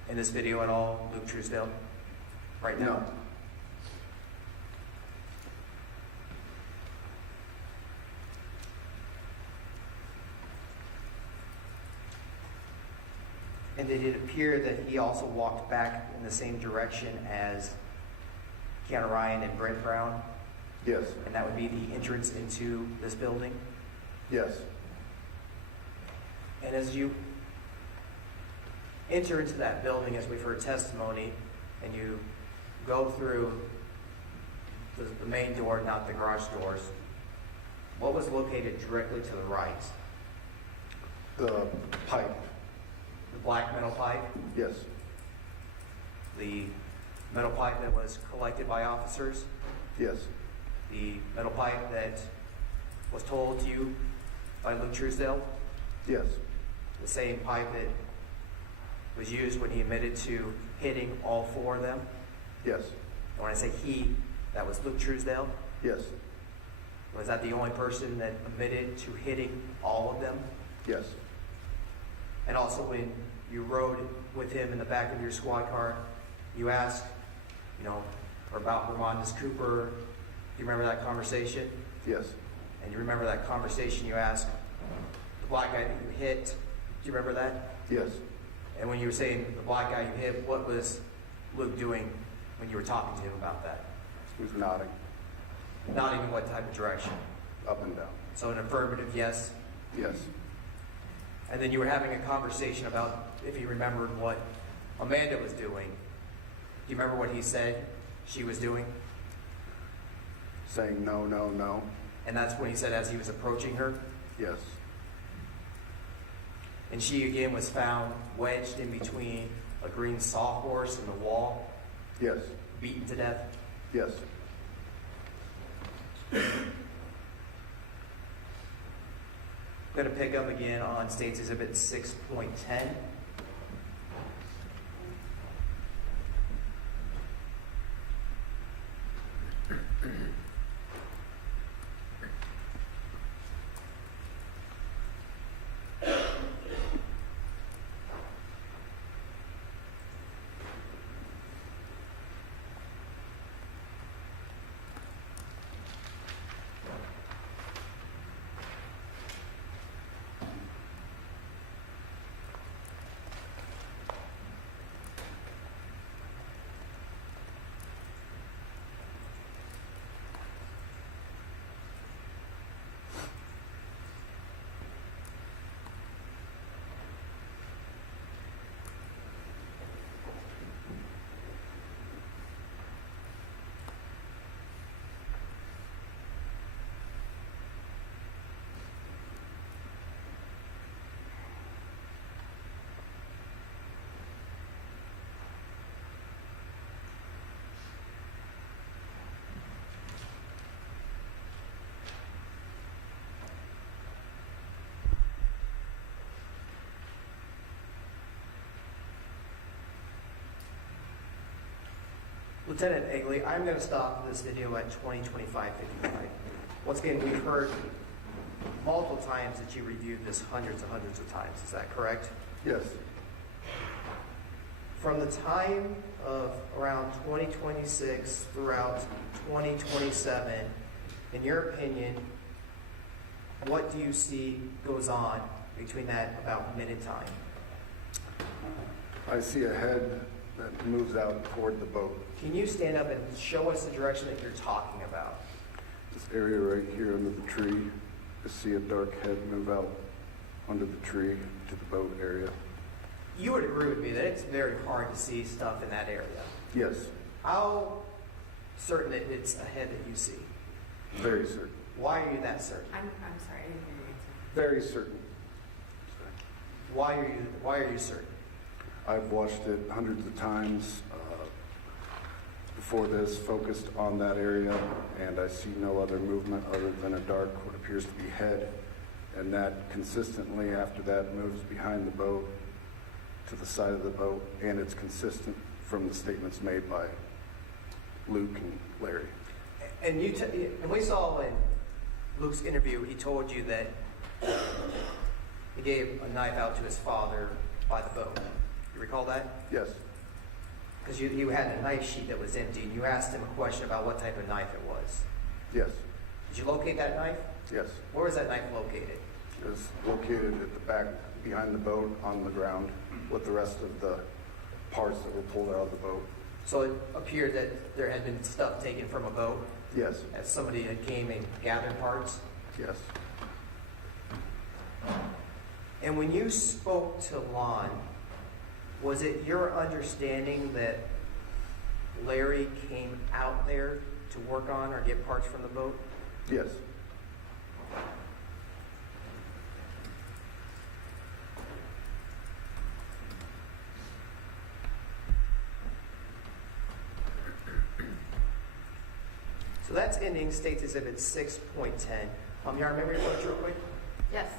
in this video at all Luke Truesdell right now? No. And did it appear that he also walked back in the same direction as Deanna Ryan and Britt Brown? Yes. And that would be the entrance into this building? Yes. And as you enter into that building, as we've heard testimony, and you go through the main door, not the garage doors, what was located directly to the right? The pipe. The black metal pipe? Yes. The metal pipe that was collected by officers? Yes. The metal pipe that was told to you by Luke Truesdell? Yes. The same pipe that was used when he admitted to hitting all four of them? Yes. And when I say he, that was Luke Truesdell? Yes. Was that the only person that admitted to hitting all of them? Yes. And also when you rode with him in the back of your squad car, you asked, about Ramondas Cooper. Do you remember that conversation? Yes. And you remember that conversation you asked the black guy that you hit? Do you remember that? Yes. And when you were saying the black guy you hit, what was Luke doing when you were talking to him about that? He was nodding. Not even what type of direction? Up and down. So an affirmative yes? Yes. And then you were having a conversation about if you remembered what Amanda was doing. Do you remember what he said she was doing? Saying no, no, no. And that's when he said as he was approaching her? Yes. And she again was found wedged in between a green sawhorse and the wall, Yes. beaten to death? Yes. I'm going to pick up again on State's Exhibit 6.10. Lieutenant Egley, I'm going to stop this video at 20:25:55. Once again, we've heard multiple times that you reviewed this hundreds and hundreds of times. Is that correct? Yes. From the time of around 2026 throughout 2027, in your opinion, what do you see goes on between that about minute time? I see a head that moves out toward the boat. Can you stand up and show us the direction that you're talking about? This area right here under the tree, I see a dark head move out under the tree to the boat area. You would agree with me that it's very hard to see stuff in that area. Yes, How certain that it's a head that you see? very certain. Why are you that certain? I'm sorry, I didn't hear your answer. Very certain. Why are you certain? I've watched it hundreds of times before this, focused on that area, and I see no other movement other than a dark, what appears to be head, and that consistently after that moves behind the boat to the side of the boat, and it's consistent from the statements made by Luke and Larry. And and we saw in Luke's interview, he told you that he gave a knife out to his father by the boat. You recall that? Yes, Because you had a knife sheet that was empty, and you asked him a question about what type of knife it was. yes, Did you locate that knife? yes. Where was that knife located? It was located at the back behind the boat on the ground with the rest of the parts that were pulled out of the boat. So it appeared that there had been stuff taken from a boat Yes, as somebody had came and gathered parts. yes, And when you spoke to Lon, was it your understanding that Larry came out there to work on or get parts from the boat? yes. So that's ending States Exhibit 6.10. Y'all remember your words real quick? Yes.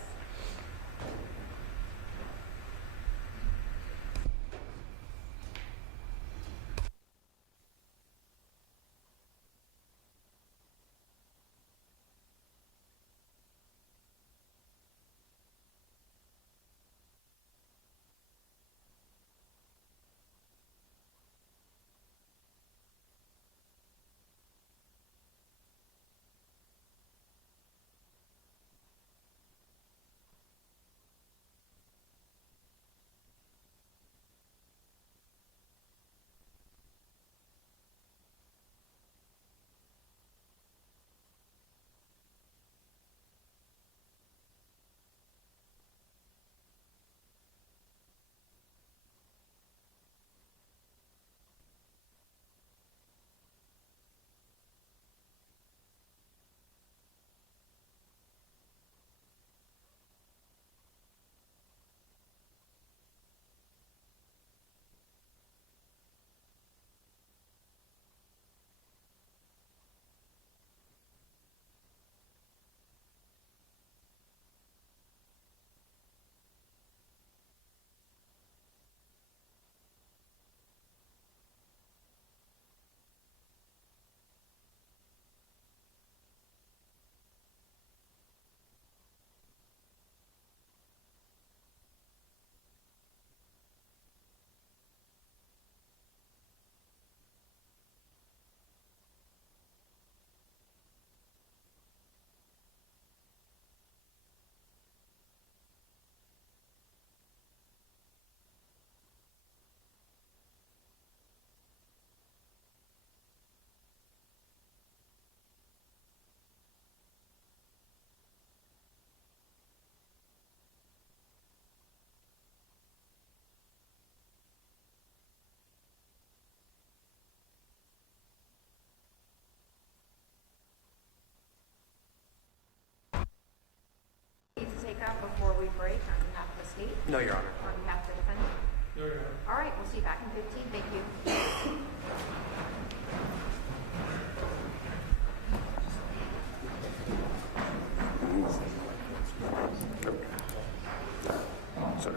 take that before we break on behalf of the state, No, Your Honor. on behalf of the defendant? No, Your Honor. All right, we'll see you back in 15. Thank you. Sorry.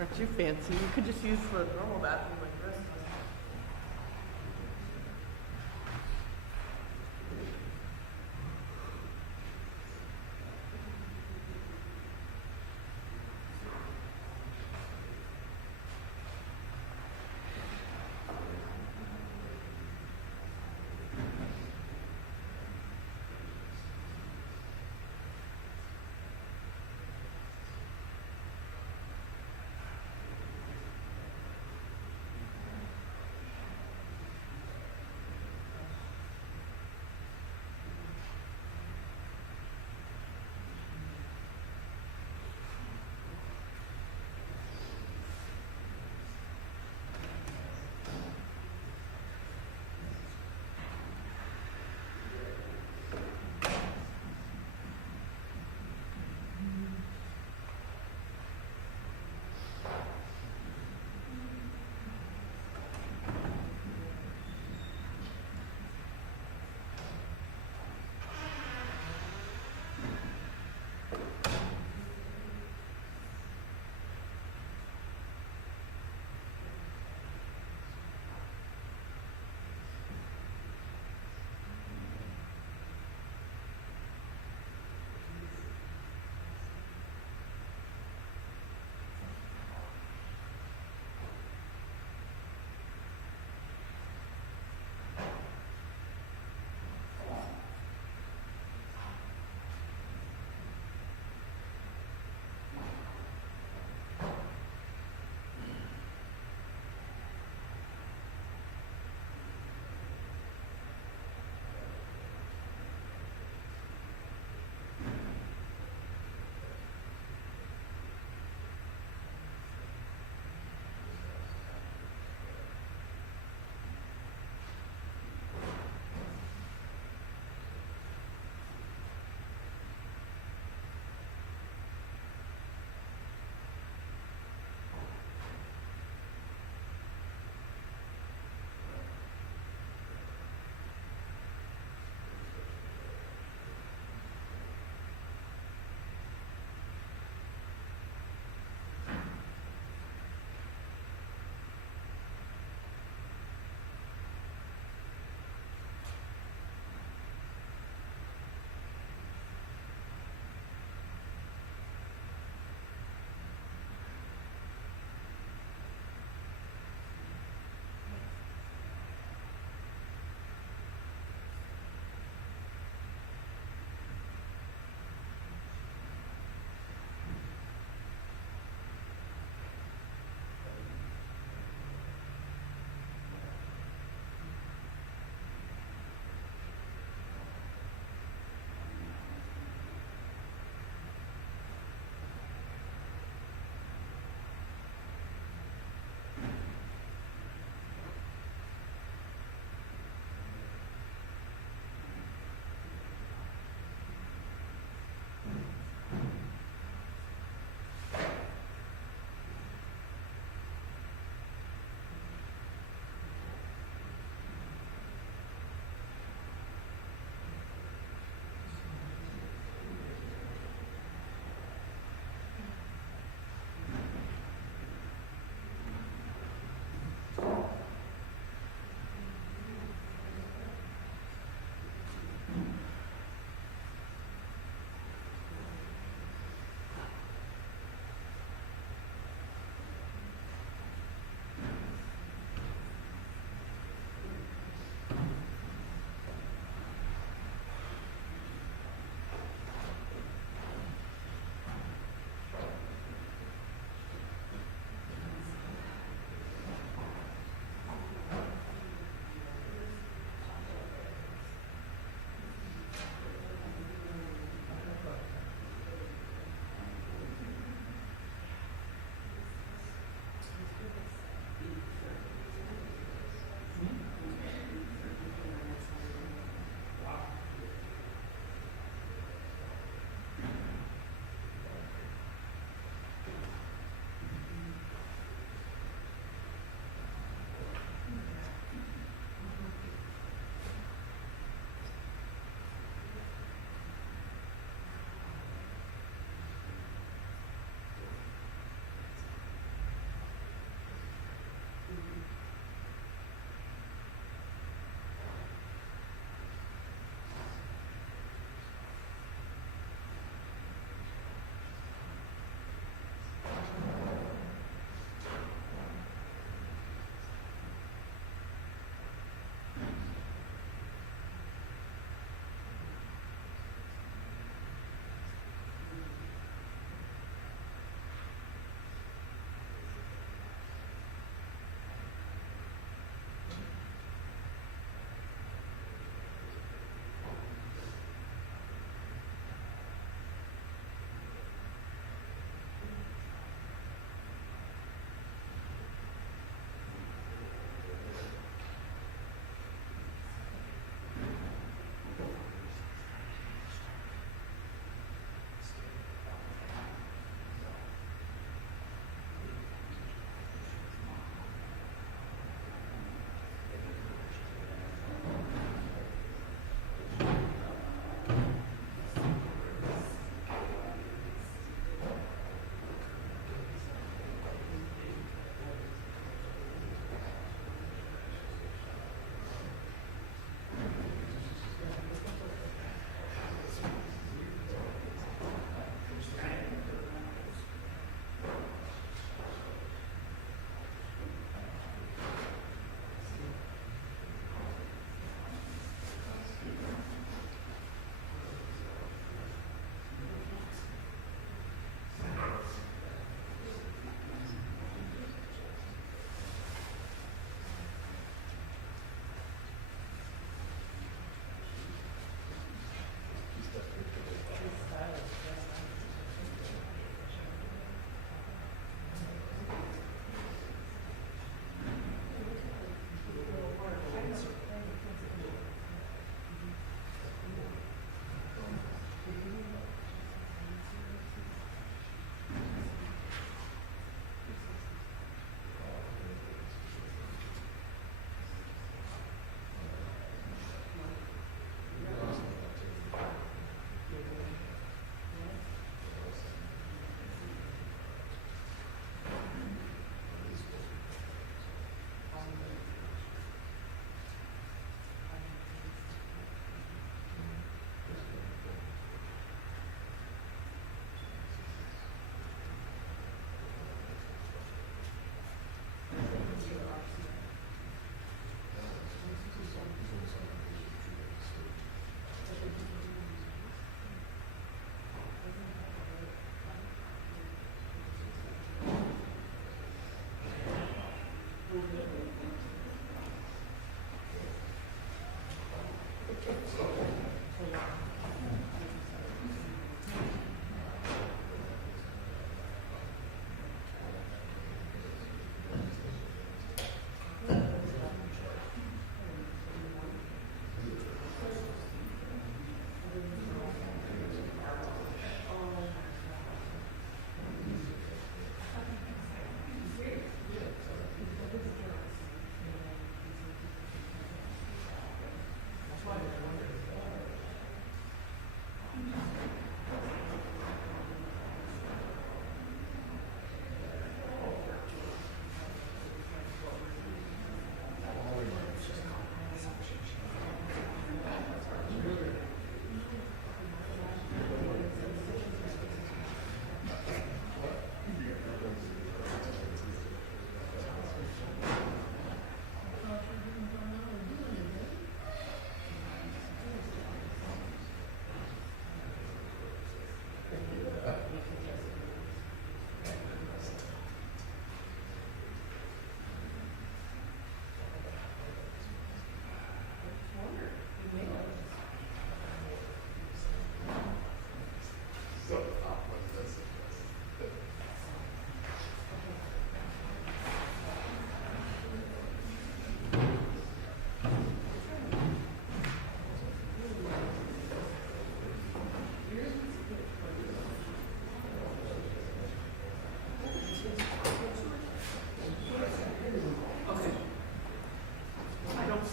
Aren't you fancy? You could just use the normal bathroom like the rest of us.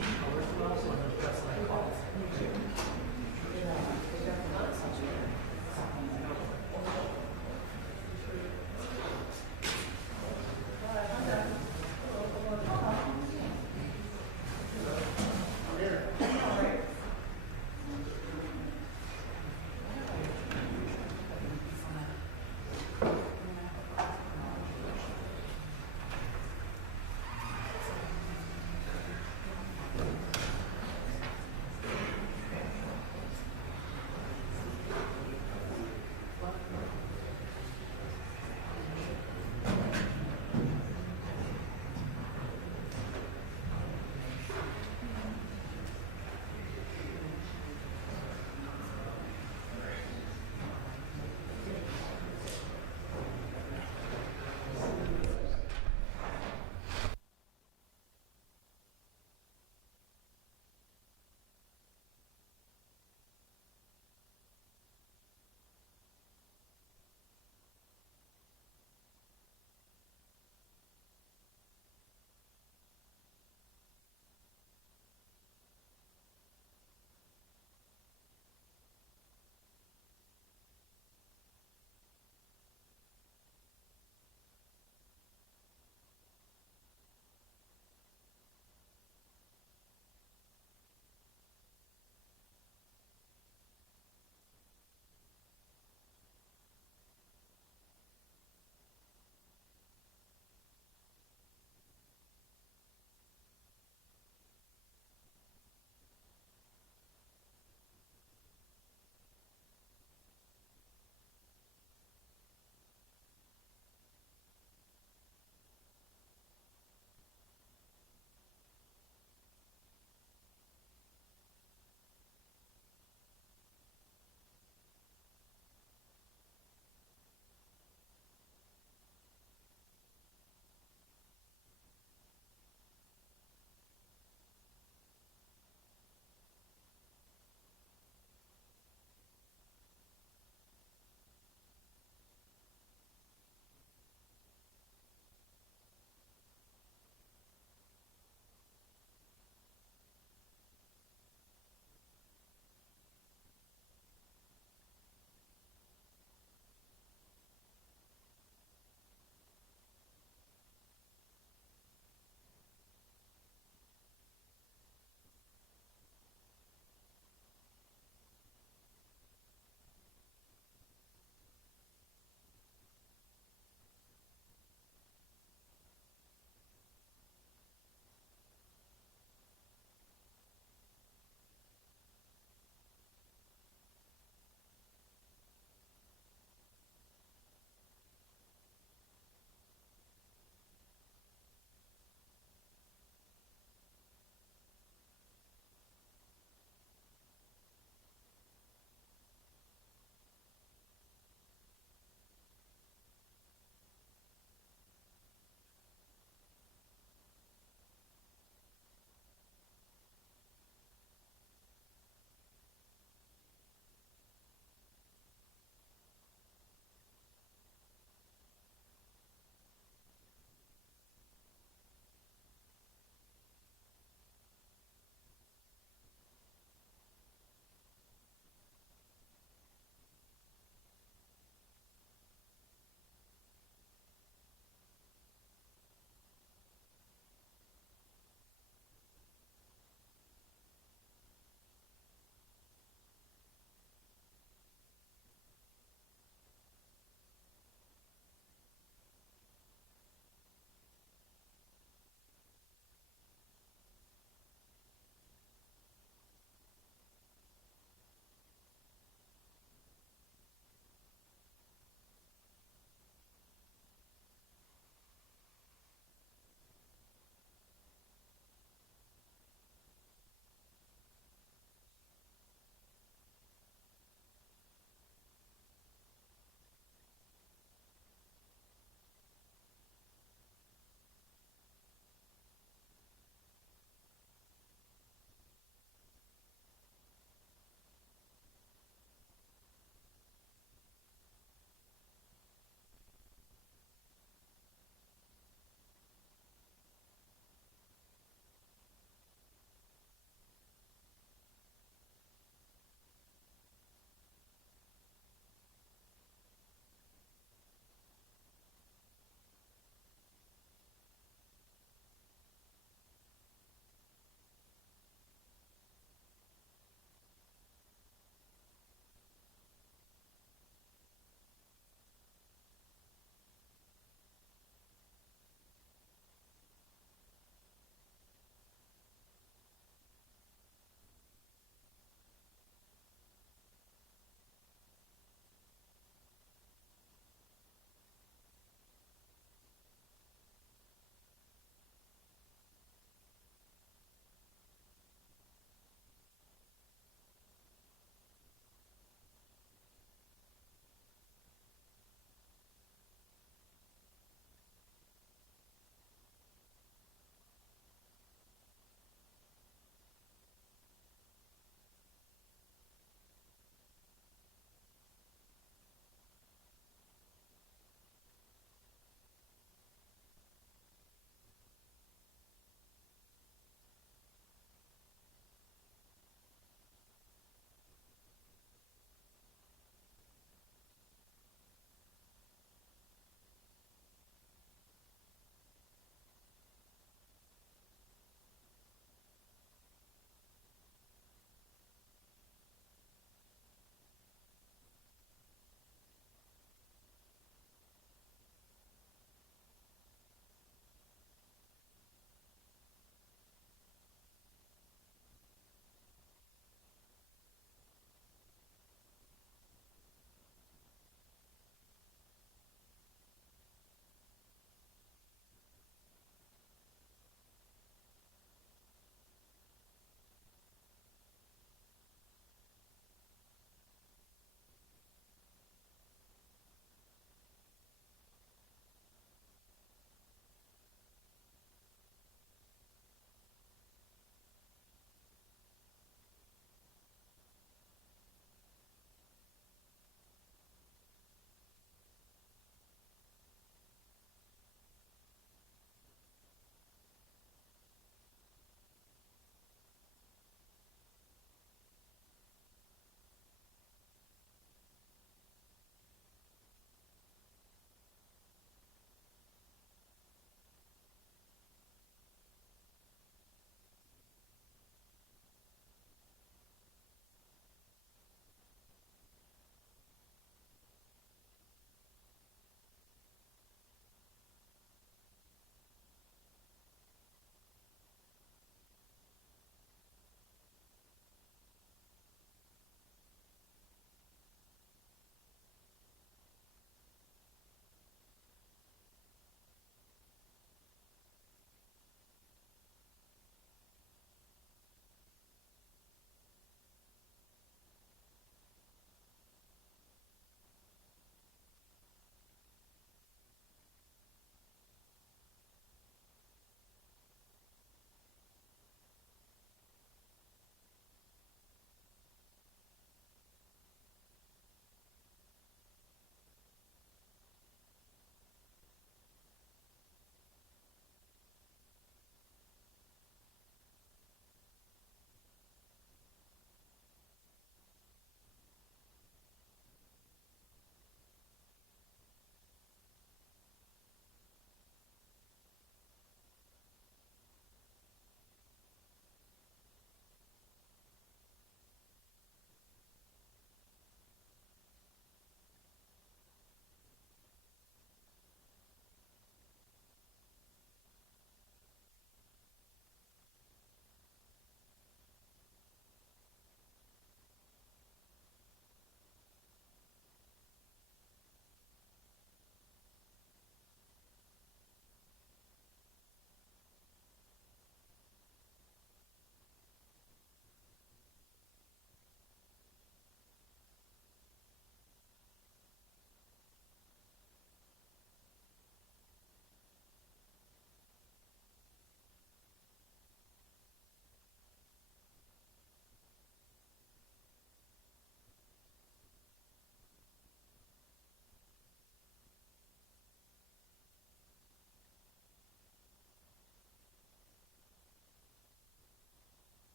see colors well, so I'm impressed by colors.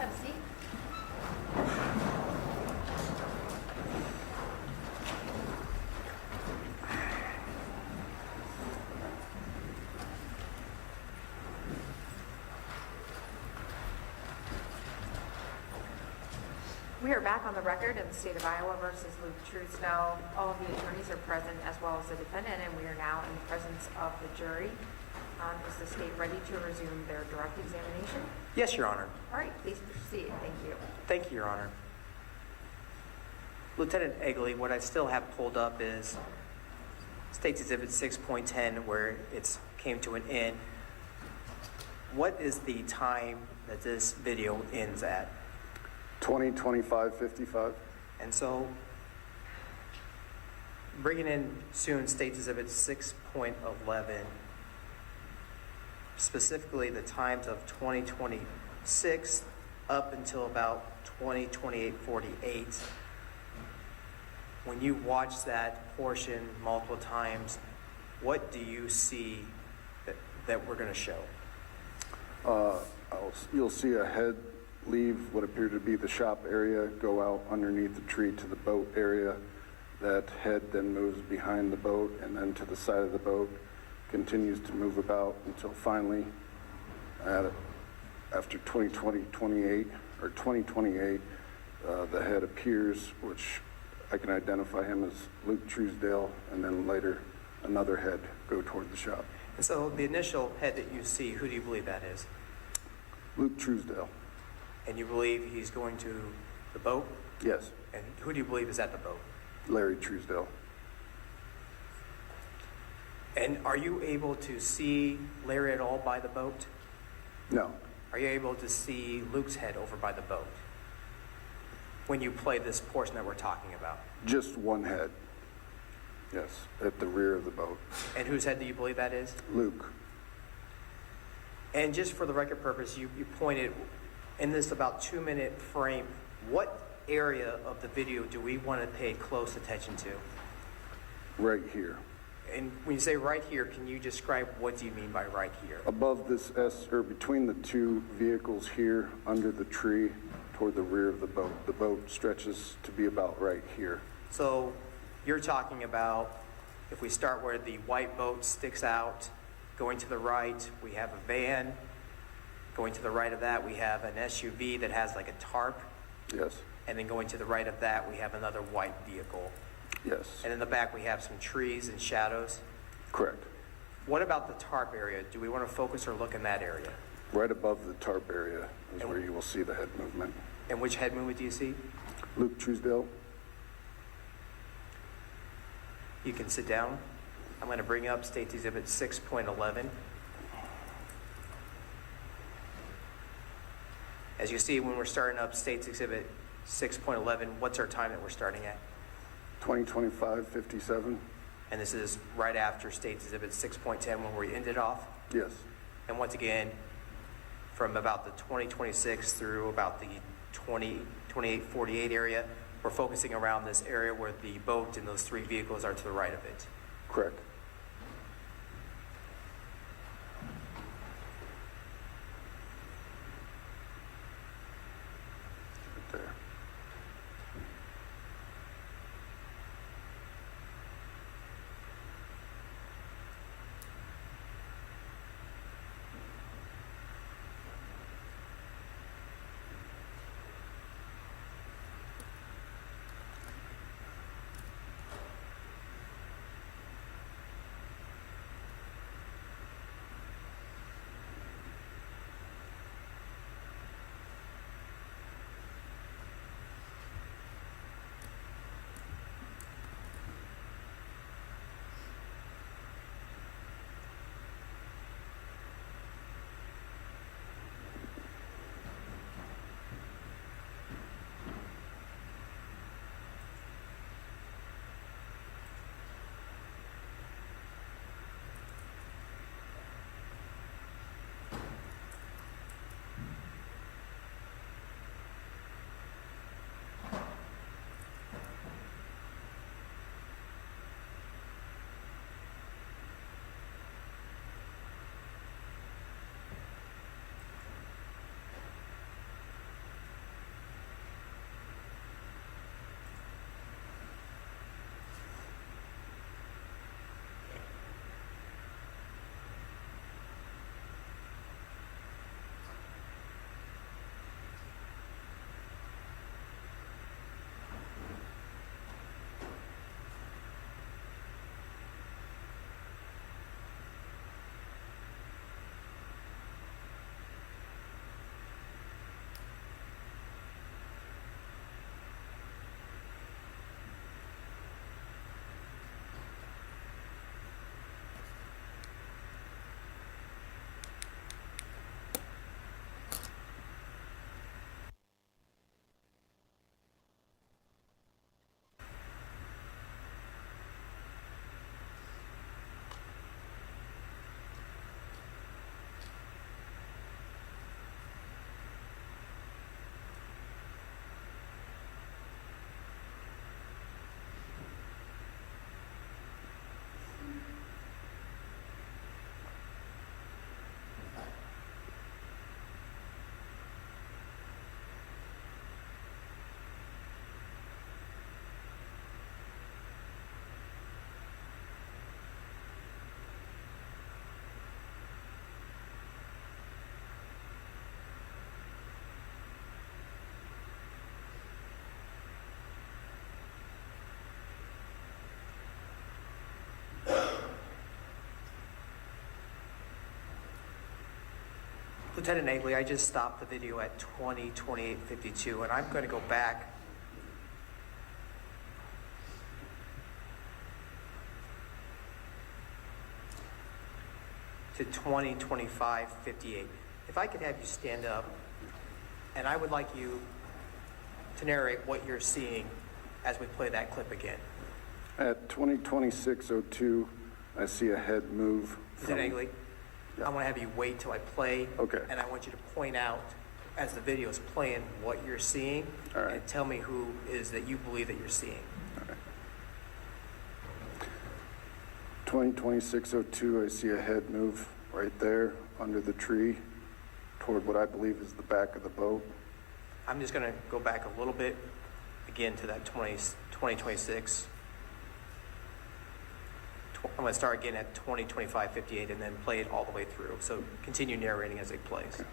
have a seat. We are back on the record in the state of Iowa versus Luke Truesdell. All of the attorneys are present as well as the defendant, and we are now in the presence of the jury. Is the state ready to resume their direct examination? Yes, Your Honor. All right, please proceed. Thank you. Thank you, Your Honor. Lieutenant Egley, what I still have pulled up is State's Exhibit 6.10, where it's came to an end. What is the time that this video ends at? 20:25:55. And so, bringing in soon State's Exhibit 6.11, specifically the times of 2026 up until about 20:28:48. When you watch that portion multiple times, what do you see that we're going to show? You'll see a head leave what appeared to be the shop area, go out underneath the tree to the boat area. That head then moves behind the boat and then to the side of the boat, continues to move about until finally, after 2028, the head appears, which I can identify him as Luke Truesdell, and then later another head go toward the shop. And so the initial head that you see, who do you believe that is? Luke Truesdell. And you believe he's going to the boat? Yes. And who do you believe is at the boat? Larry Truesdell. And are you able to see Larry at all by the boat? No. Are you able to see Luke's head over by the boat when you play this portion that we're talking about? Just one head. Yes, at the rear of the boat. And whose head do you believe that is? Luke. And just for the record purpose, you pointed in this about 2-minute frame, what area of the video do we want to pay close attention to? Right here. And when you say right here, can you describe what do you mean by right here? Above this or between the two vehicles here, under the tree, toward the rear of the boat. The boat stretches to be about right here. So you're talking about, if we start where the white boat sticks out, going to the right, we have a van. Going to the right of that, we have an SUV that has like a tarp. Yes. And then going to the right of that, we have another white vehicle. Yes. And in the back, we have some trees and shadows. Correct. What about the tarp area? Do we want to focus or look in that area? Right above the tarp area is And where you will see the head movement. And which head movement do you see? Luke Truesdell. You can sit down. I'm going to bring up State's Exhibit 6.11. As you see, when we're starting up State's Exhibit 6.11, what's our time that we're starting at? 20:25:57. And this is right after State's Exhibit 6.10 when we ended off. Yes. And once again, from about the 2026 through about the 20:28:48 area, we're focusing around this area where the boat and those three vehicles are to the right of it. Correct. Right there. Lieutenant Egley, I just stopped the video at 20:28:52, and I'm going to go back to 20:25:58. If I could have you stand up, and I would like you to narrate what you're seeing as we play that clip again. At 20:26:02, I see a head move from... Lieutenant Egley, Yeah. I want to have you wait till I play. Okay. And I want you to point out, as the video is playing, what you're seeing. All right. And tell me who is that you believe that you're seeing. 20:26:02, I see a head move right there under the tree toward what I believe is the back of the boat. I'm just going to go back a little bit, again, to that 2026. I'm going to start again at 20:25:58 and then play it all the way through. So continue narrating as it plays. Okay.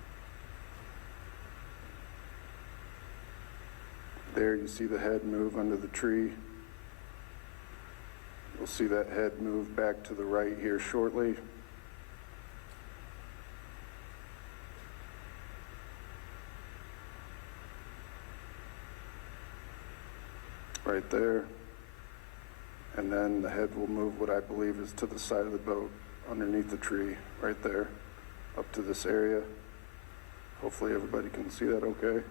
There you see the head move under the tree. You'll see that head move back to the right here shortly. Right there. And then the head will move what I believe is to the side of the boat, underneath the tree, right there, up to this area. Hopefully everybody can see that okay.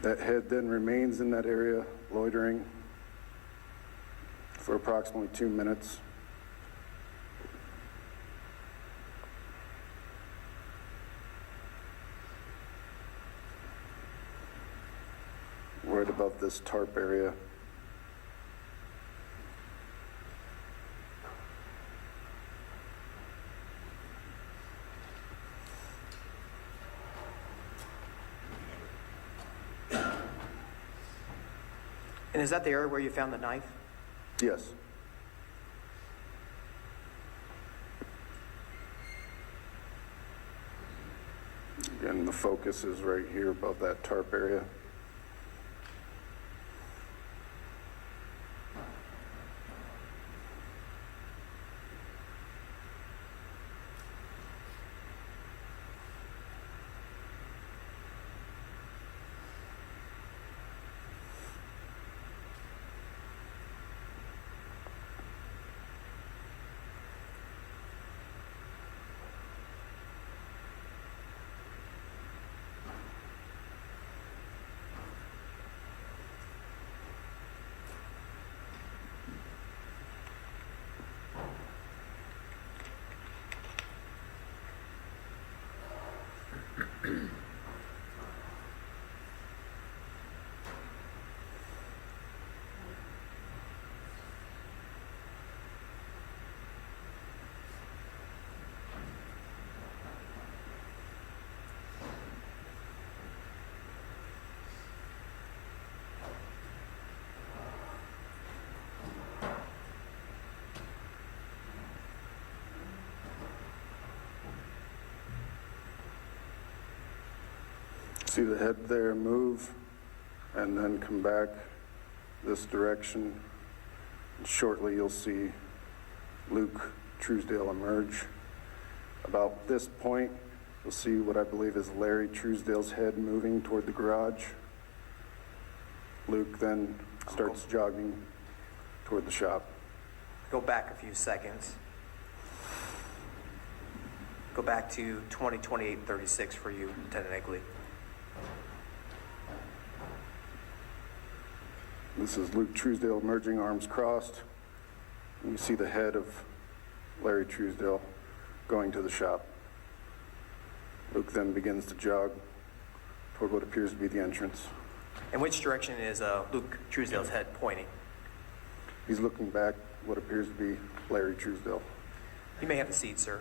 That head then remains in that area, loitering for approximately 2 minutes. Right above this tarp area. And is that the area where you found the knife? Yes. Again, the focus is right here above that tarp area. See the head there move and then come back this direction. And shortly you'll see Luke Truesdell emerge. About this point, you'll see what I believe is Larry Truesdell's head moving toward the garage. Luke then starts jogging toward the shop. Go back a few seconds. Go back to 20:28:36 for you, Lieutenant Egley. This is Luke Truesdell emerging, arms crossed. And you see the head of Larry Truesdell going to the shop. Luke then begins to jog toward what appears to be the entrance. In which direction is Luke Truesdell's head pointing? He's looking back what appears to be Larry Truesdell. You may have a seat, sir.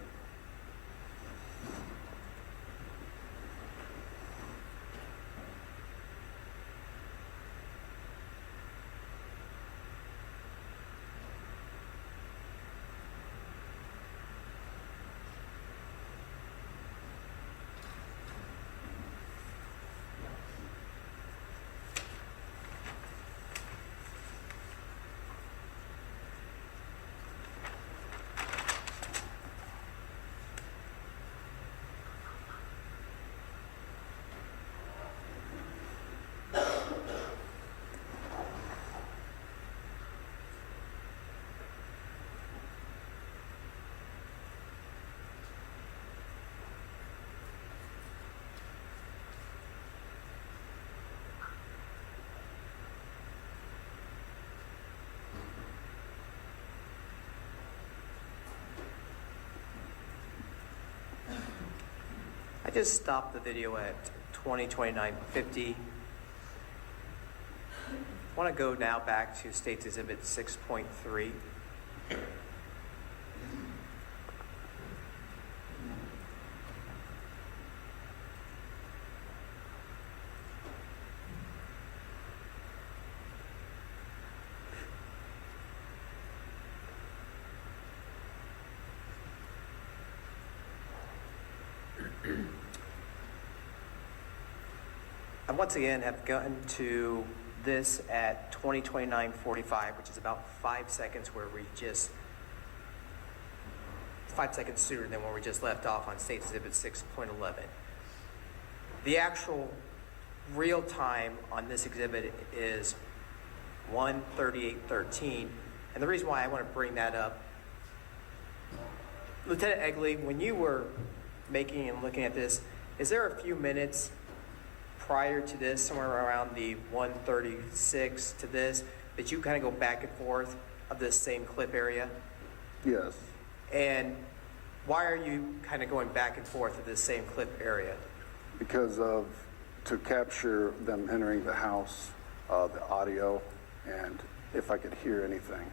I just stopped the video at 20:29:50. I want to go now back to State's Exhibit 6.3. I once again have gotten to this at 20:29:45, which is about 5 seconds where we just 5 seconds sooner than when we just left off on State's Exhibit 6.11. The actual real time on this exhibit is 1:38:13, and the reason why I want to bring that up, Lieutenant Egley, when you were making and looking at this, is there a few minutes prior to this, somewhere around the 1:36 to this, that you kind of go back and forth of this same clip area? Yes, And why are you kind of going back and forth of this same clip area? because of, to capture them entering the house, the audio, and if I could hear anything,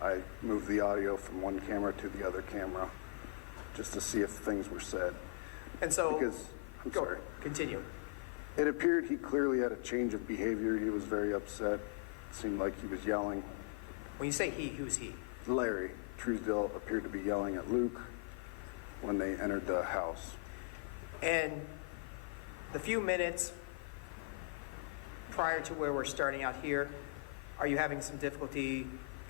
I moved the audio from one camera to the other camera just to see if things were said. And so, Because, I'm go, sorry. continue. It appeared he clearly had a change of behavior. He was very upset. It seemed like he was yelling. When you say he, who's he? Larry Truesdell appeared to be yelling at Luke when they entered the house. And the few minutes prior to where we're starting out here, are you having some difficulty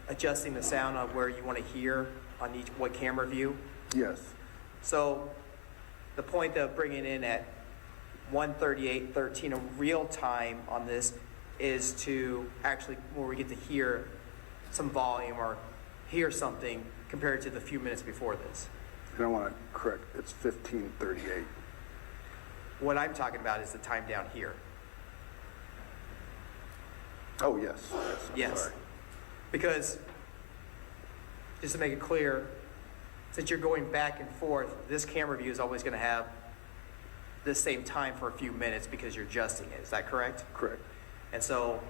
adjusting the sound on where you want to hear on each what camera view? Yes, So the point of bringing in at 1:38:13 a real time on this is to actually where we get to hear some volume or hear something compared to the few minutes before this. and I want to correct, it's 15:38. What I'm talking about is the time down here. Oh, yes, I'm Yes. sorry. Because, just to make it clear, since you're going back and forth, this camera view is always going to have the same time for a few minutes because you're adjusting it. Is that correct? Correct. And so,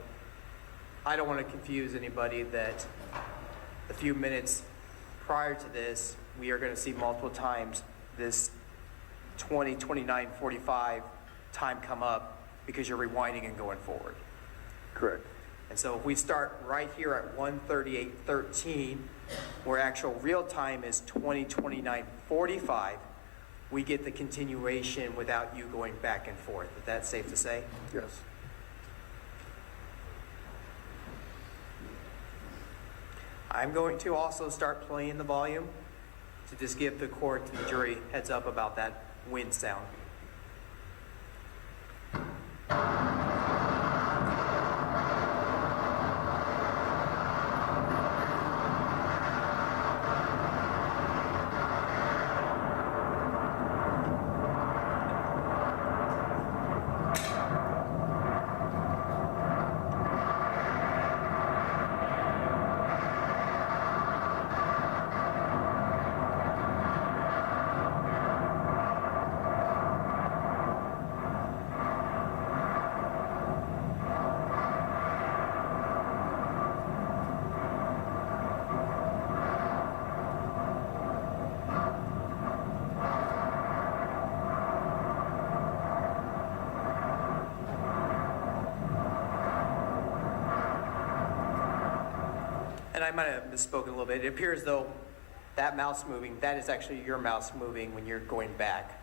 I don't want to confuse anybody that the few minutes prior to this, we are going to see multiple times this 20:29:45 time come up because you're rewinding and going forward. Correct. And so if we start right here at 1:38:13, where actual real time is 20:29:45, we get the continuation without you going back and forth. Is that safe to say? Yes. I'm going to also start playing the volume to just give the court and the jury heads up about that wind sound. And I might have misspoken a little bit. It appears though that mouse moving, that is actually your mouse moving when you're going back.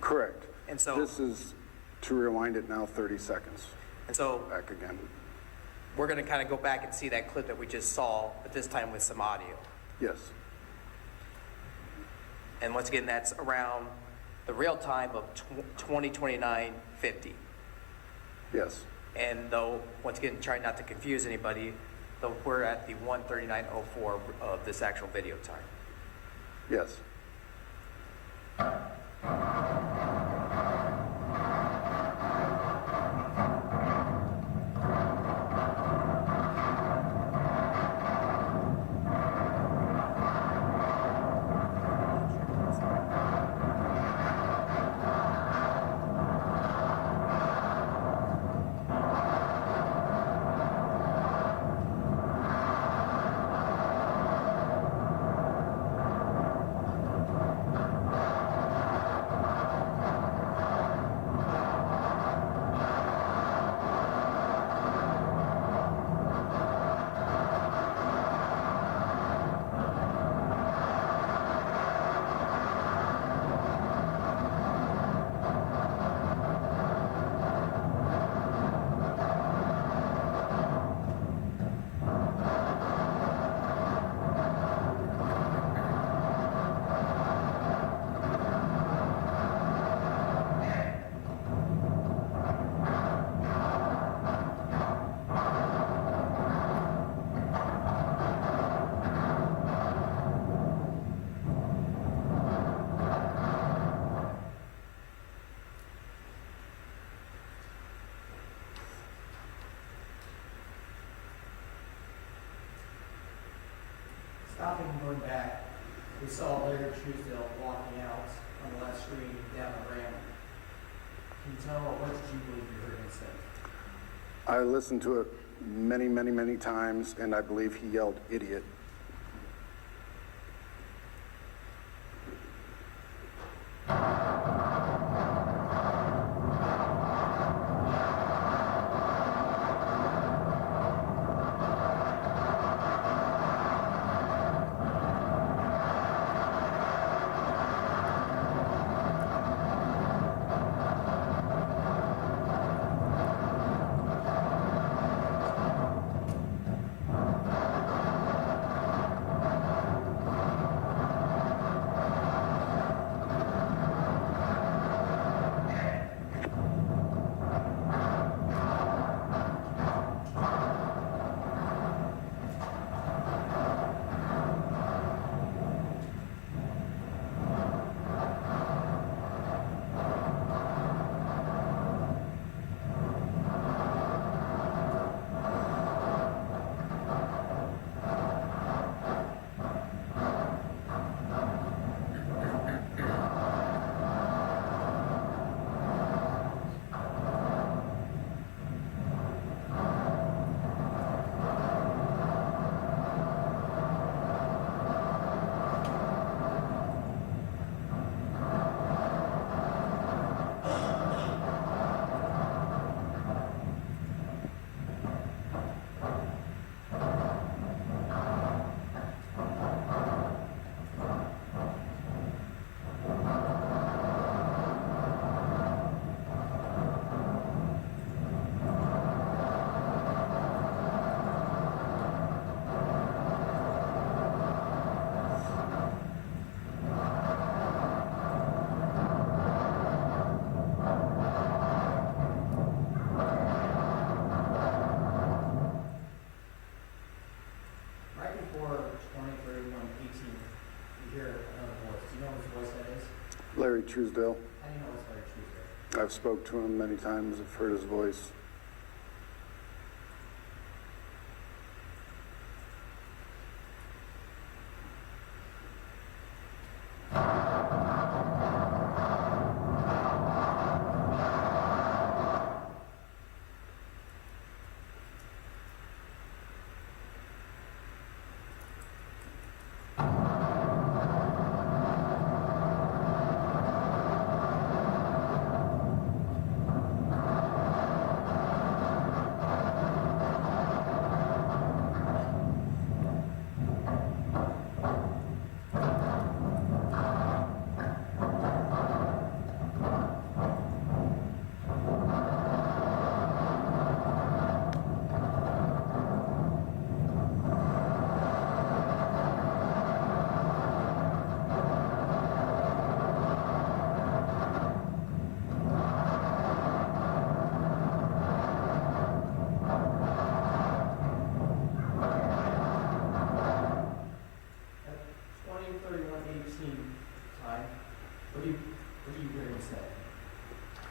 Correct. And so, This is to rewind it now 30 seconds. Back again. we're going to kind of go back and see that clip that we just saw, but this time with some audio. Yes. And once again, that's around the real time of 20:29:50. Yes. And though, once again, trying not to confuse anybody, though we're at the 1:39:04 of this actual video time. Yes. going back, we saw Larry Truesdell walking out on the left screen down the ramp. Can you tell what did you believe you heard him say? I listened to it many, many, many times, and I believe he yelled, "Idiot." Larry Truesdell. How do you know it's Larry Truesdell? I've spoke to him many times. I've heard his voice.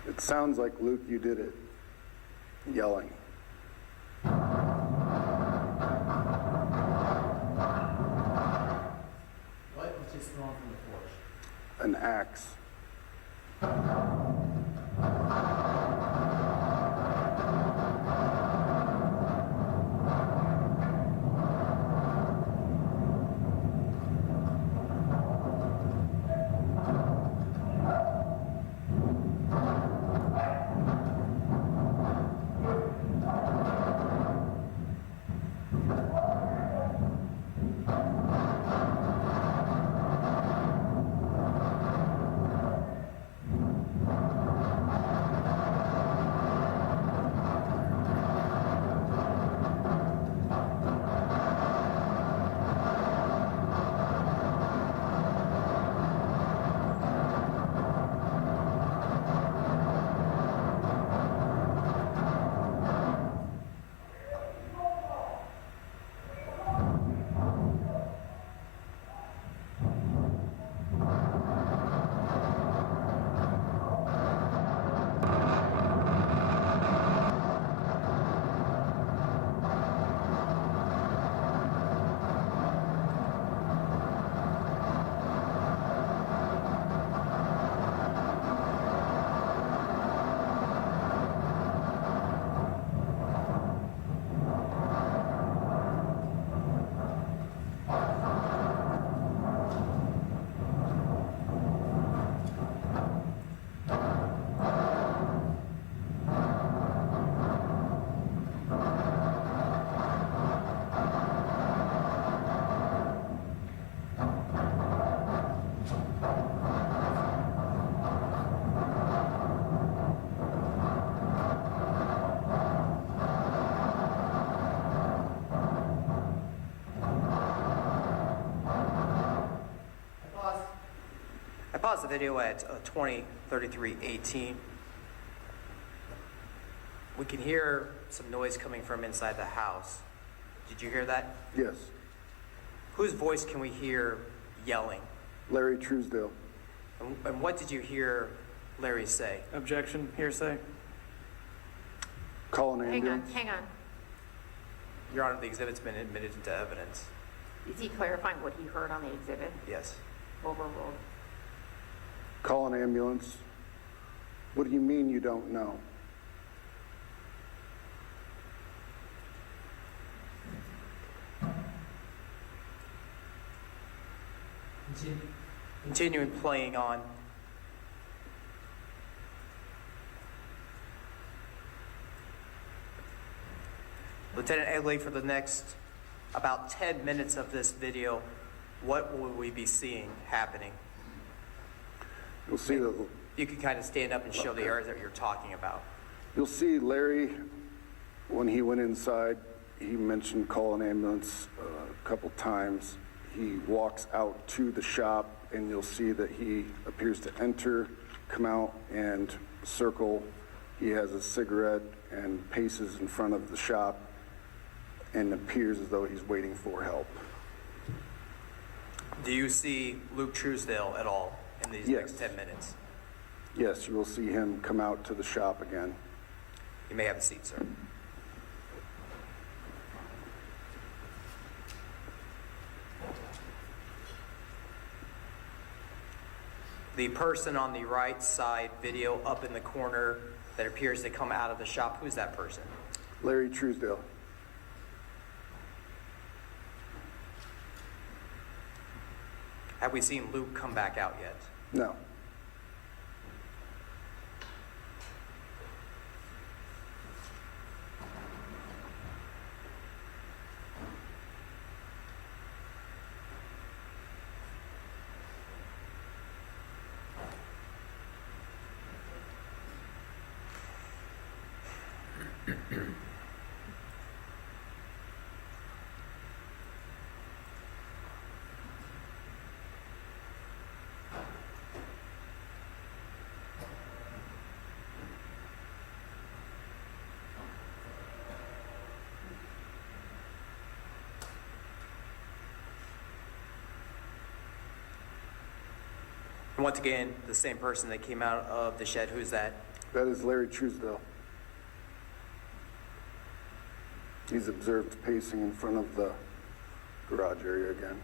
It sounds like, Luke, you did it. Yelling. What was just thrown from the porch? An axe. pause the video at 20:33:18. We can hear some noise coming from inside the house. Did you hear that? Yes. Whose voice can we hear yelling? Larry Truesdell. And what did you hear Larry say? Objection, hearsay. Call an ambulance. Hang on. Your Honor, the exhibit's been admitted into evidence. Is he clarifying what he heard on the exhibit? Yes. Overruled. Call an ambulance. What do you mean you don't know? Continuing playing on. Lieutenant Egley, for the next about 10 minutes of this video, what will we be seeing happening? You'll see the You can kind of stand up and show the areas that you're talking about. You'll see Larry, when he went inside, he mentioned call an ambulance a couple times. He walks out to the shop, and you'll see that he appears to enter, come out, and circle. He has a cigarette and paces in front of the shop and appears as though he's waiting for help. Do you see Luke Truesdell at all in these Yes. next 10 minutes? Yes, you will see him come out to the shop again. You may have a seat, sir. The person on the right side video up in the corner that appears to come out of the shop, who's that person? Larry Truesdell. Have we seen Luke come back out yet? No. And once again, the same person that came out of the shed, who's that? That is Larry Truesdell. He's observed pacing in front of the garage area again.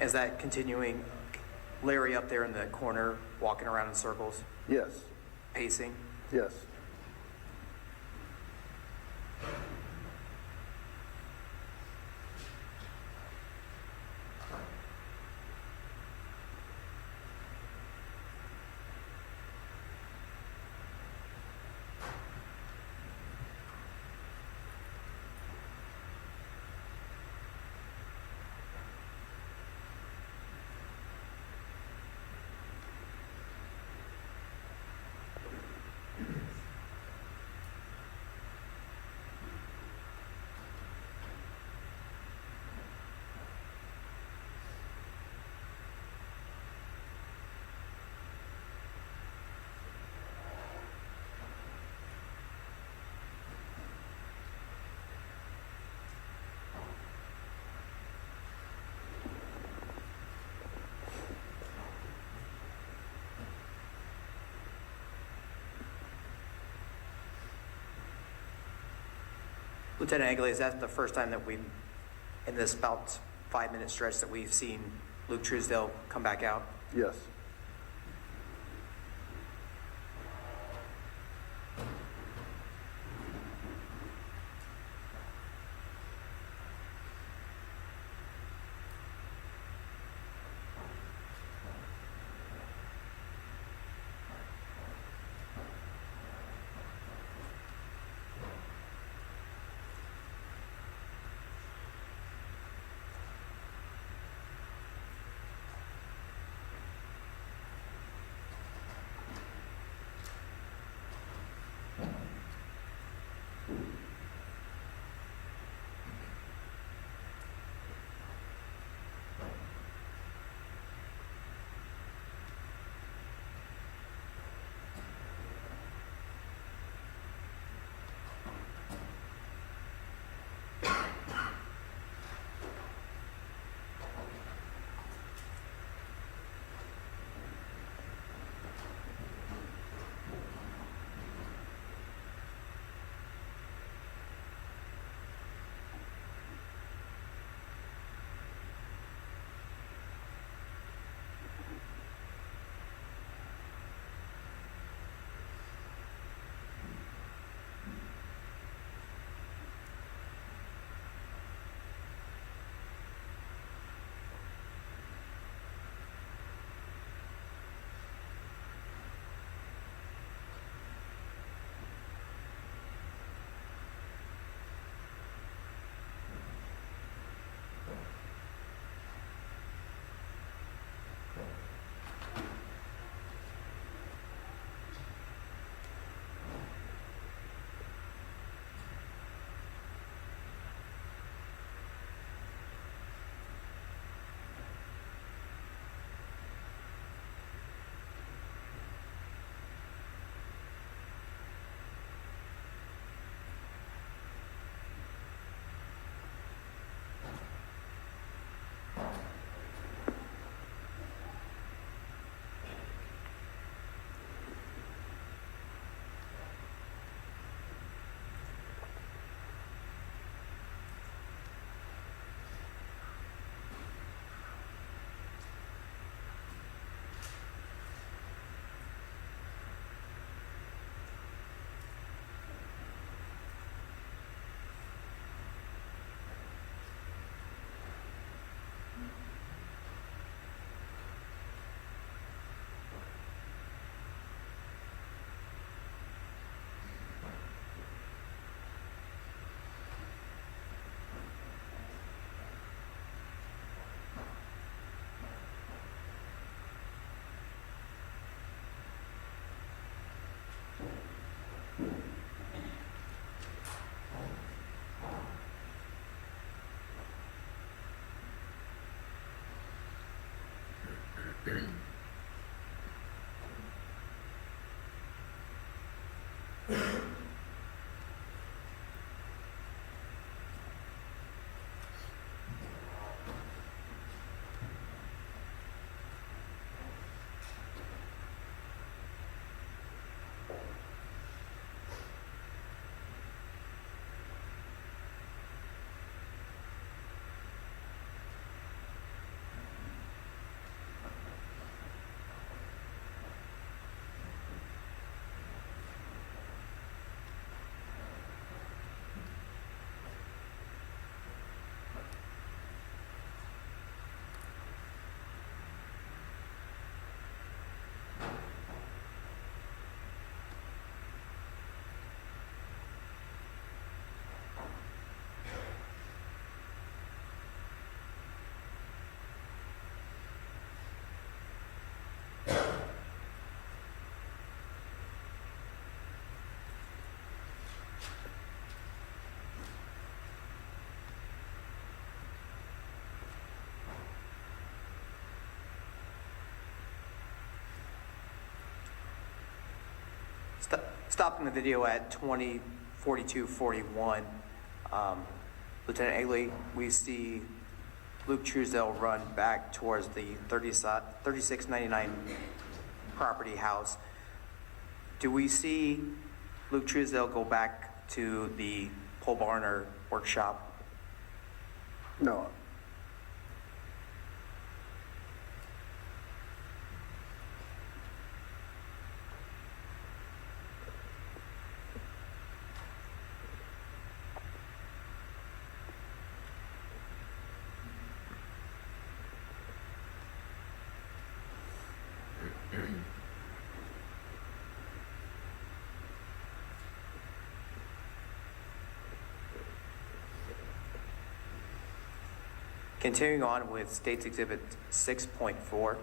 Is that continuing Larry up there in the corner, walking around in circles, Yes, pacing? yes. Lieutenant Egley, is that the first time that in this about 5-minute stretch that we've seen Luke Truesdell come back out? Yes. Stopping the video at 20:42:41. Lieutenant Egley, we see Luke Truesdell run back towards the 3699 property house. Do we see Luke Truesdell go back to the pole barn or workshop? No. Continuing on with State's Exhibit 6.4.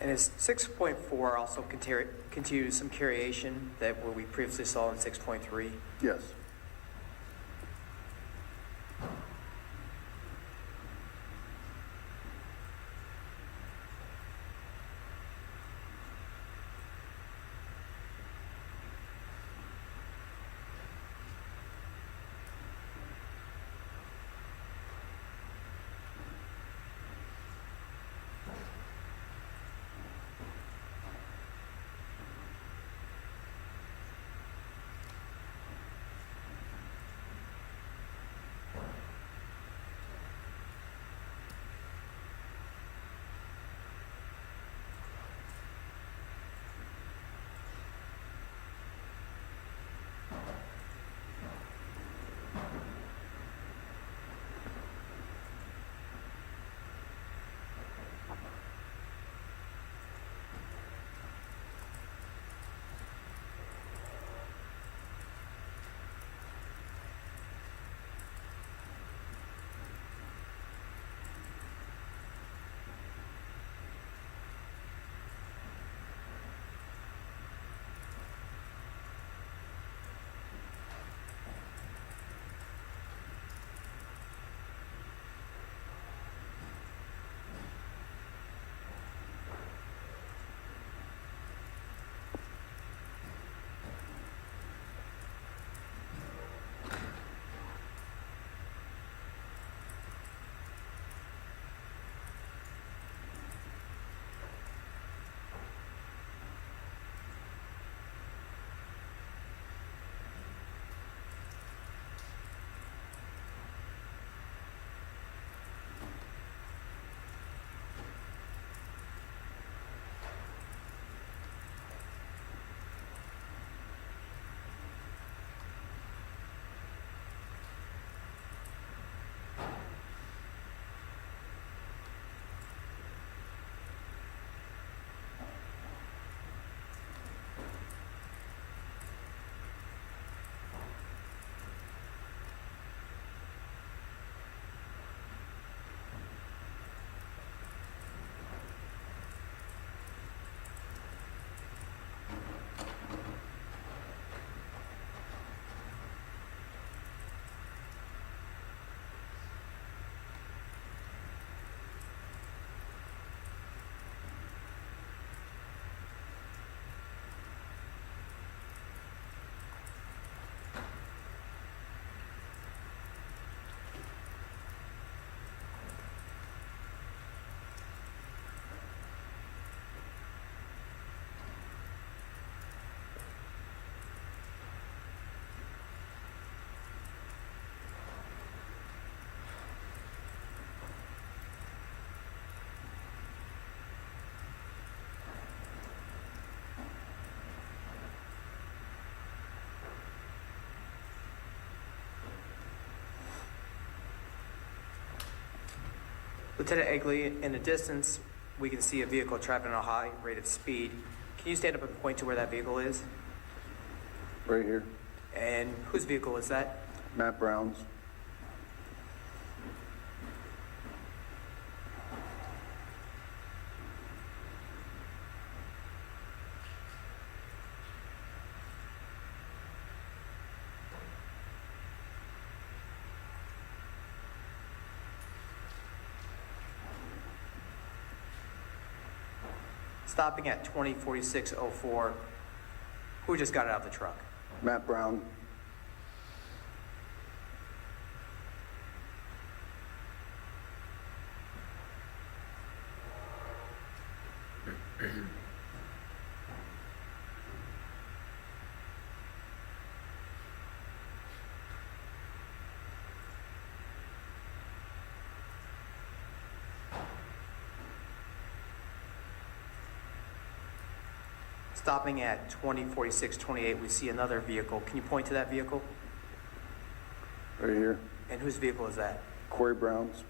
And is 6.4 also continue some variation that what we previously saw in 6.3? Yes. Lieutenant Egley, in the distance, we can see a vehicle traveling at a high rate of speed. Can you stand up and point to where that vehicle is? Right here, And whose vehicle is that? Matt Brown's. Stopping at 204604, who just got out of the truck? Matt Brown. Stopping at 204628, we see another vehicle. Can you point to that vehicle? Right here, And whose vehicle is that? Corey Brown's.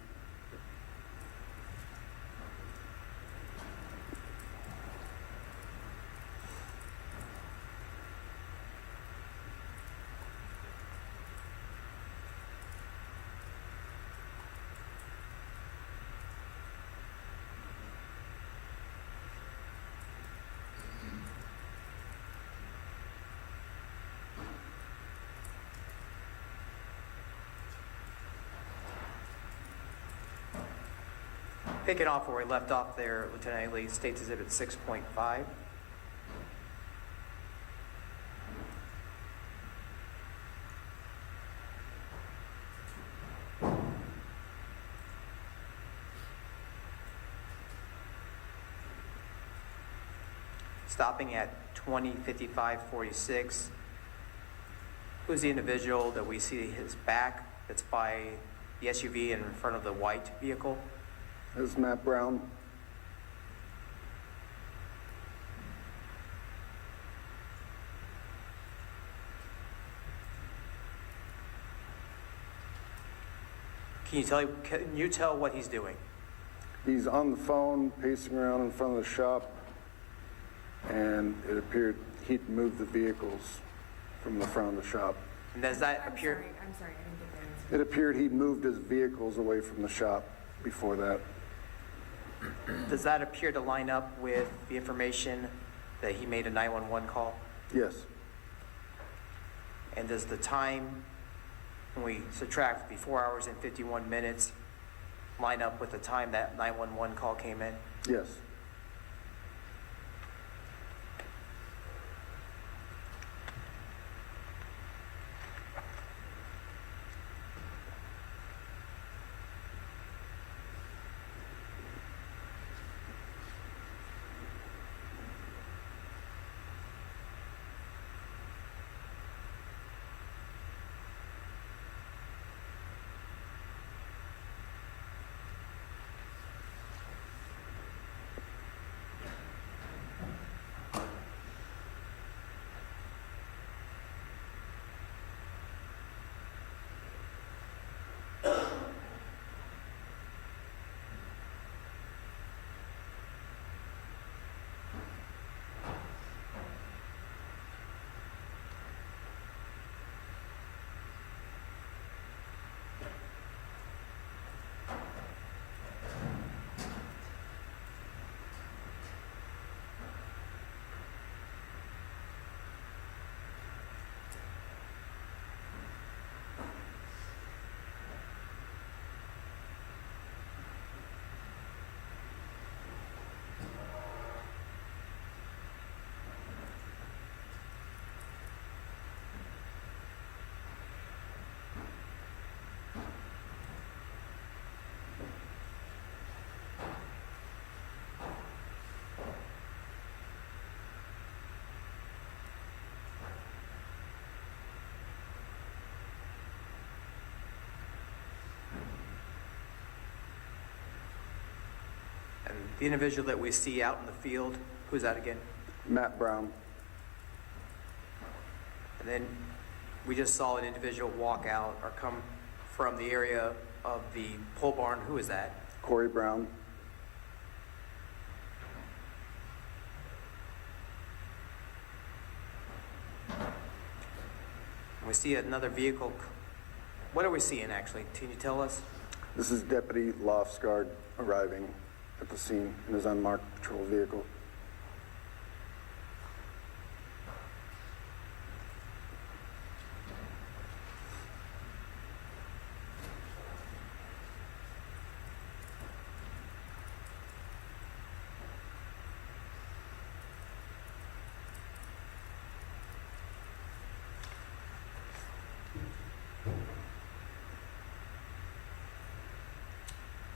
Picking off where we left off there, Lieutenant Egley, States Exhibit 6.5. Stopping at 205546. Who's the individual that we see his back that's by the SUV in front of the white vehicle? This is Matt Brown. Can you tell what he's doing? He's on the phone, pacing around in front of the shop, and it appeared he'd moved the vehicles from the front of the shop. And does that appear? I'm sorry, I didn't get that answer. It appeared he'd moved his vehicles away from the shop before that. Does that appear to line up with the information that he made a 911 call? Yes, And does the time, when we subtract the 4 hours and 51 minutes, line up with the time that 911 call came in? yes. And the individual that we see out in the field, who's that again? Matt Brown. And then we just saw an individual walk out or come from the area of the pole barn. Who is that? Corey Brown. We see another vehicle. What are we seeing, actually? Can you tell us? This is Deputy Lofsgaard arriving at the scene in his unmarked patrol vehicle.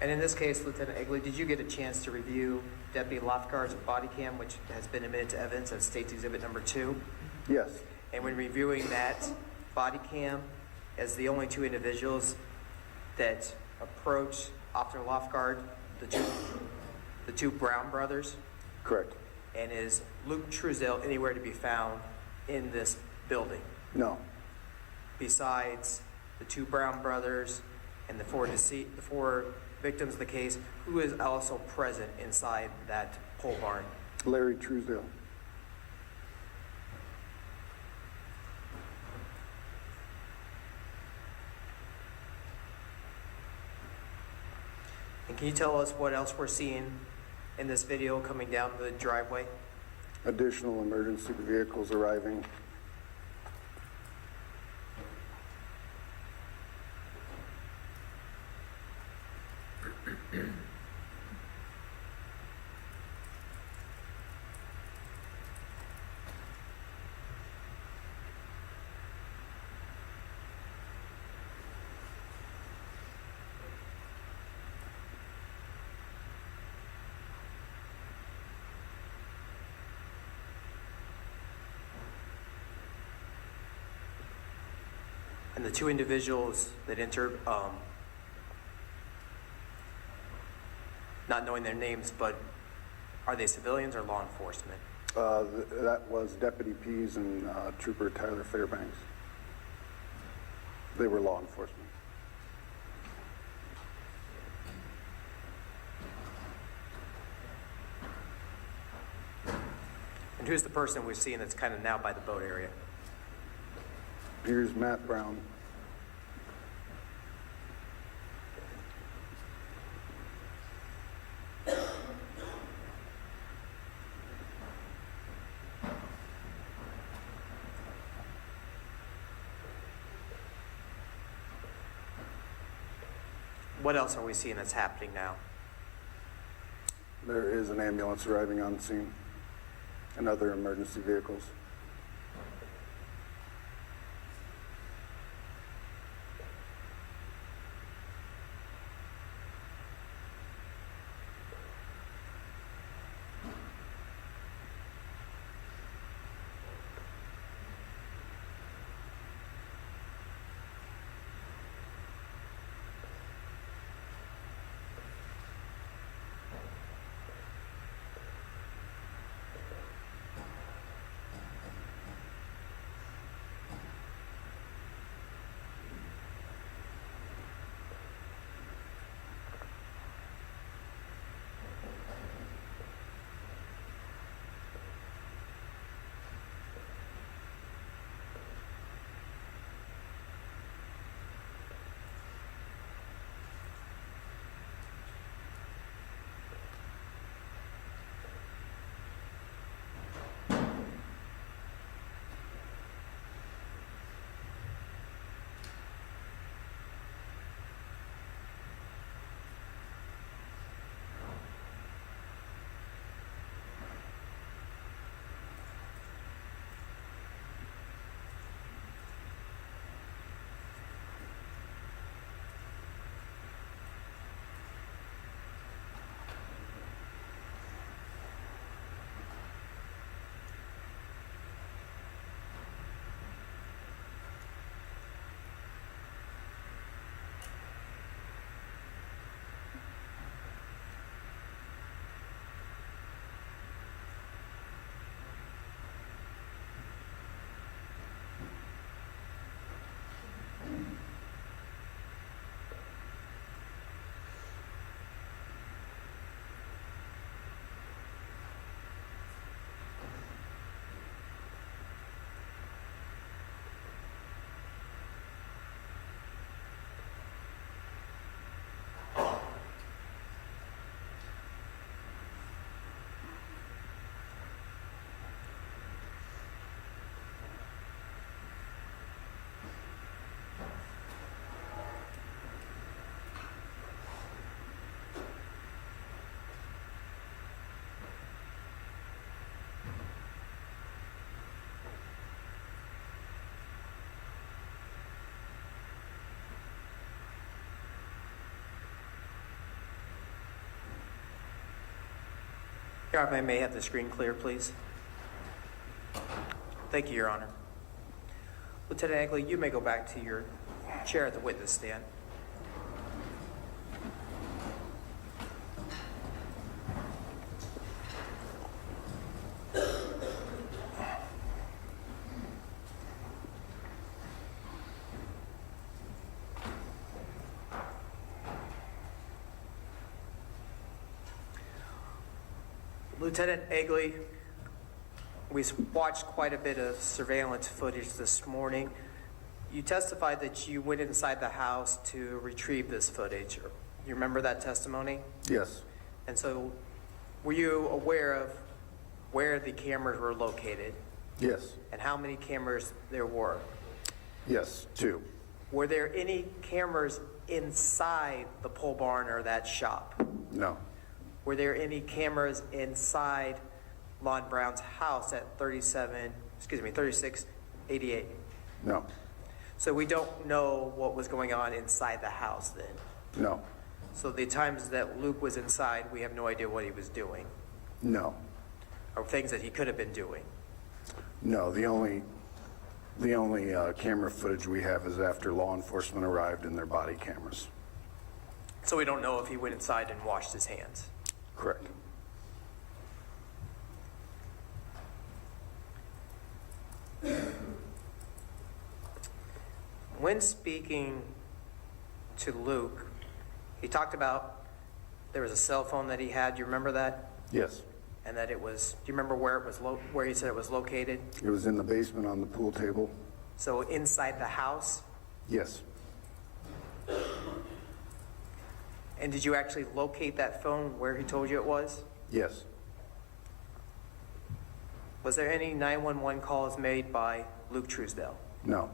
And in this case, Lieutenant Egley, did you get a chance to review Deputy Lofgard's body cam, which has been admitted to evidence as State's Exhibit Number 2? Yes, And when reviewing that body cam, as the only two individuals that approached Officer Lofgard, the two Brown brothers, correct. and is Luke Truesdell anywhere to be found in this building? No, Besides the two Brown brothers and the four victims of the case, who is also present inside that pole barn? Larry Truesdell. And can you tell us what else we're seeing in this video coming down the driveway? Additional emergency vehicles arriving. And the two individuals that entered, not knowing their names, but are they civilians or law enforcement? That was Deputy Pease and Trooper Tyler Fairbanks. They were law enforcement. And who's the person we're seeing that's kind of now by the boat area? Here's Matt Brown. What else are we seeing that's happening now? There is an ambulance arriving on scene and other emergency vehicles. Your Honor, if I may have the screen clear, please. Thank you, Your Honor. Lieutenant Egley, you may go back to your chair at the witness stand. Lieutenant Egley, we watched quite a bit of surveillance footage this morning. You testified that you went inside the house to retrieve this footage. You remember that testimony? Yes. And so, were you aware of where the cameras were located Yes. and how many cameras there were? Yes, 2. Were there any cameras inside the pole barn or that shop? No. Were there any cameras inside Lon Brown's house at 3688? No. So we don't know what was going on inside the house then. No. So the times that Luke was inside, we have no idea what he was doing No. or things that he could have been doing. No, the only camera footage we have is after law enforcement arrived in their body cameras. So we don't know if he went inside and washed his hands. Correct. When speaking to Luke, he talked about there was a cell phone that he had. Do you remember that? Yes. And that it was, do you remember where it was, where he said it was located? It was in the basement on the pool table. So inside the house? Yes. And did you actually locate that phone where he told you it was? Yes. Was there any 911 calls made by Luke Truesdell? No.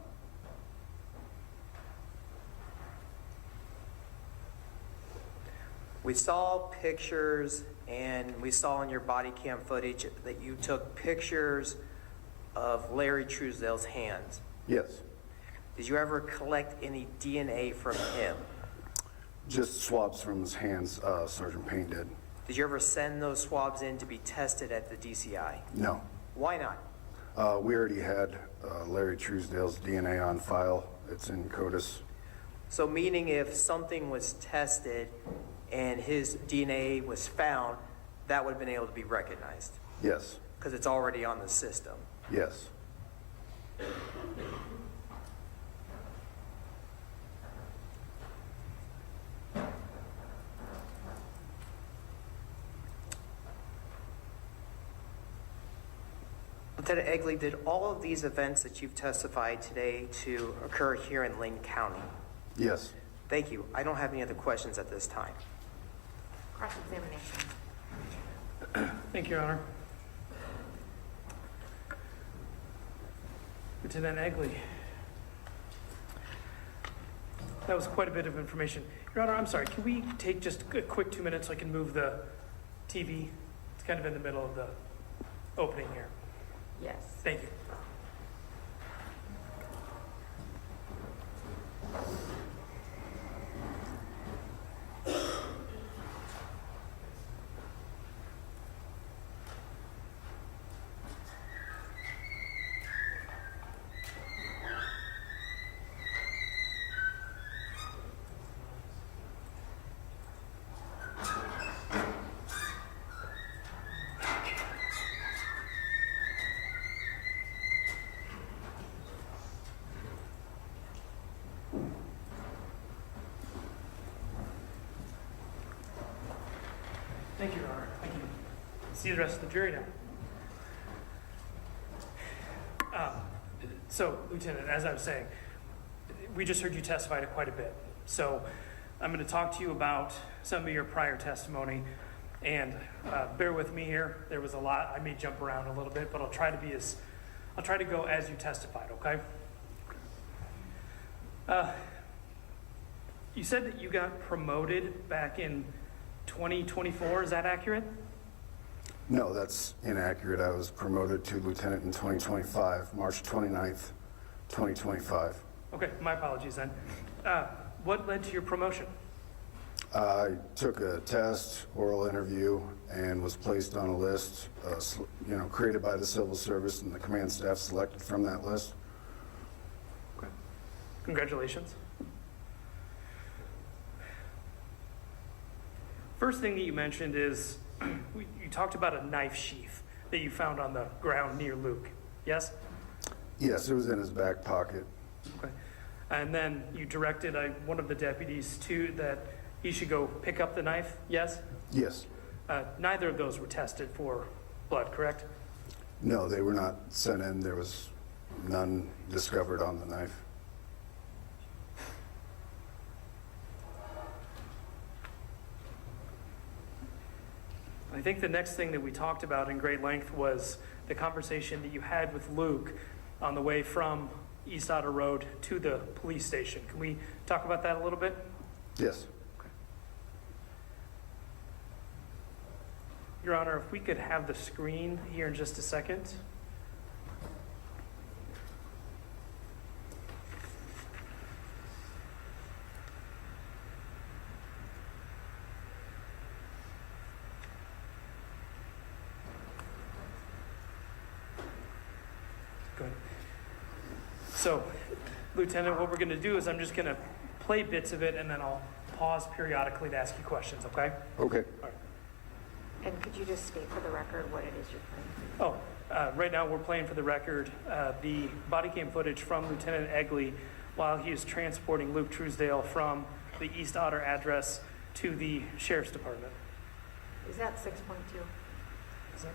We saw pictures and we saw in your body cam footage that you took pictures of Larry Truesdell's hands. Yes. Did you ever collect any DNA from him? Just swabs from his hands, Sergeant Payne did. Did you ever send those swabs in to be tested at the DCI? No. Why not? We already had Larry Truesdell's DNA on file. It's in CODIS. So meaning if something was tested and his DNA was found, that would have been able to be recognized Yes. because it's already on the system. Yes. Lieutenant Egley, did all of these events that you've testified today to occur here in Linn County? Yes. Thank you. I don't have any other questions at this time. Cross-examination. Thank you, Your Honor. Lieutenant Egley. That was quite a bit of information. Your Honor, I'm sorry, can we take just a quick 2 minutes so I can move the TV? It's kind of in the middle of the opening here. Yes. Thank you. Thank you, Your Honor. Thank you. See the rest of the jury now. So, Lieutenant, as I was saying, we just heard you testify to quite a bit. So, I'm going to talk to you about some of your prior testimony, and bear with me here. There was a lot. I may jump around a little bit, but I'll try to go as you testified. Okay? You said that you got promoted back in 2024. Is that accurate? No, that's inaccurate. I was promoted to lieutenant in 2025, March 29th, 2025. Okay, my apologies then. What led to your promotion? I took a test, oral interview, and was placed on a list, created by the civil service, and the command staff selected from that list. Okay. Congratulations. First thing that you mentioned is you talked about a knife sheath that you found on the ground near Luke. Yes? Yes, it was in his back pocket. Okay. And then you directed one of the deputies that he should go pick up the knife. Yes? Yes. Neither of those were tested for blood, correct? No, they were not sent in. There was none discovered on the knife. I think the next thing that we talked about in great length was the conversation that you had with Luke on the way from East Otter Road to the police station. Can we talk about that a little bit? Yes. Your Honor, if we could have the screen here in just a second. Good. So, Lieutenant, what we're going to do is I'm just going to play bits of it and then I'll pause periodically to ask you questions, okay? Okay. All right. And could you just state for the record what it is you're playing? Right now we're playing for the record the body cam footage from Lieutenant Egley while he is transporting Luke Truesdell from the East Otter address to the Sheriff's Department. Is that 6.2? Is that?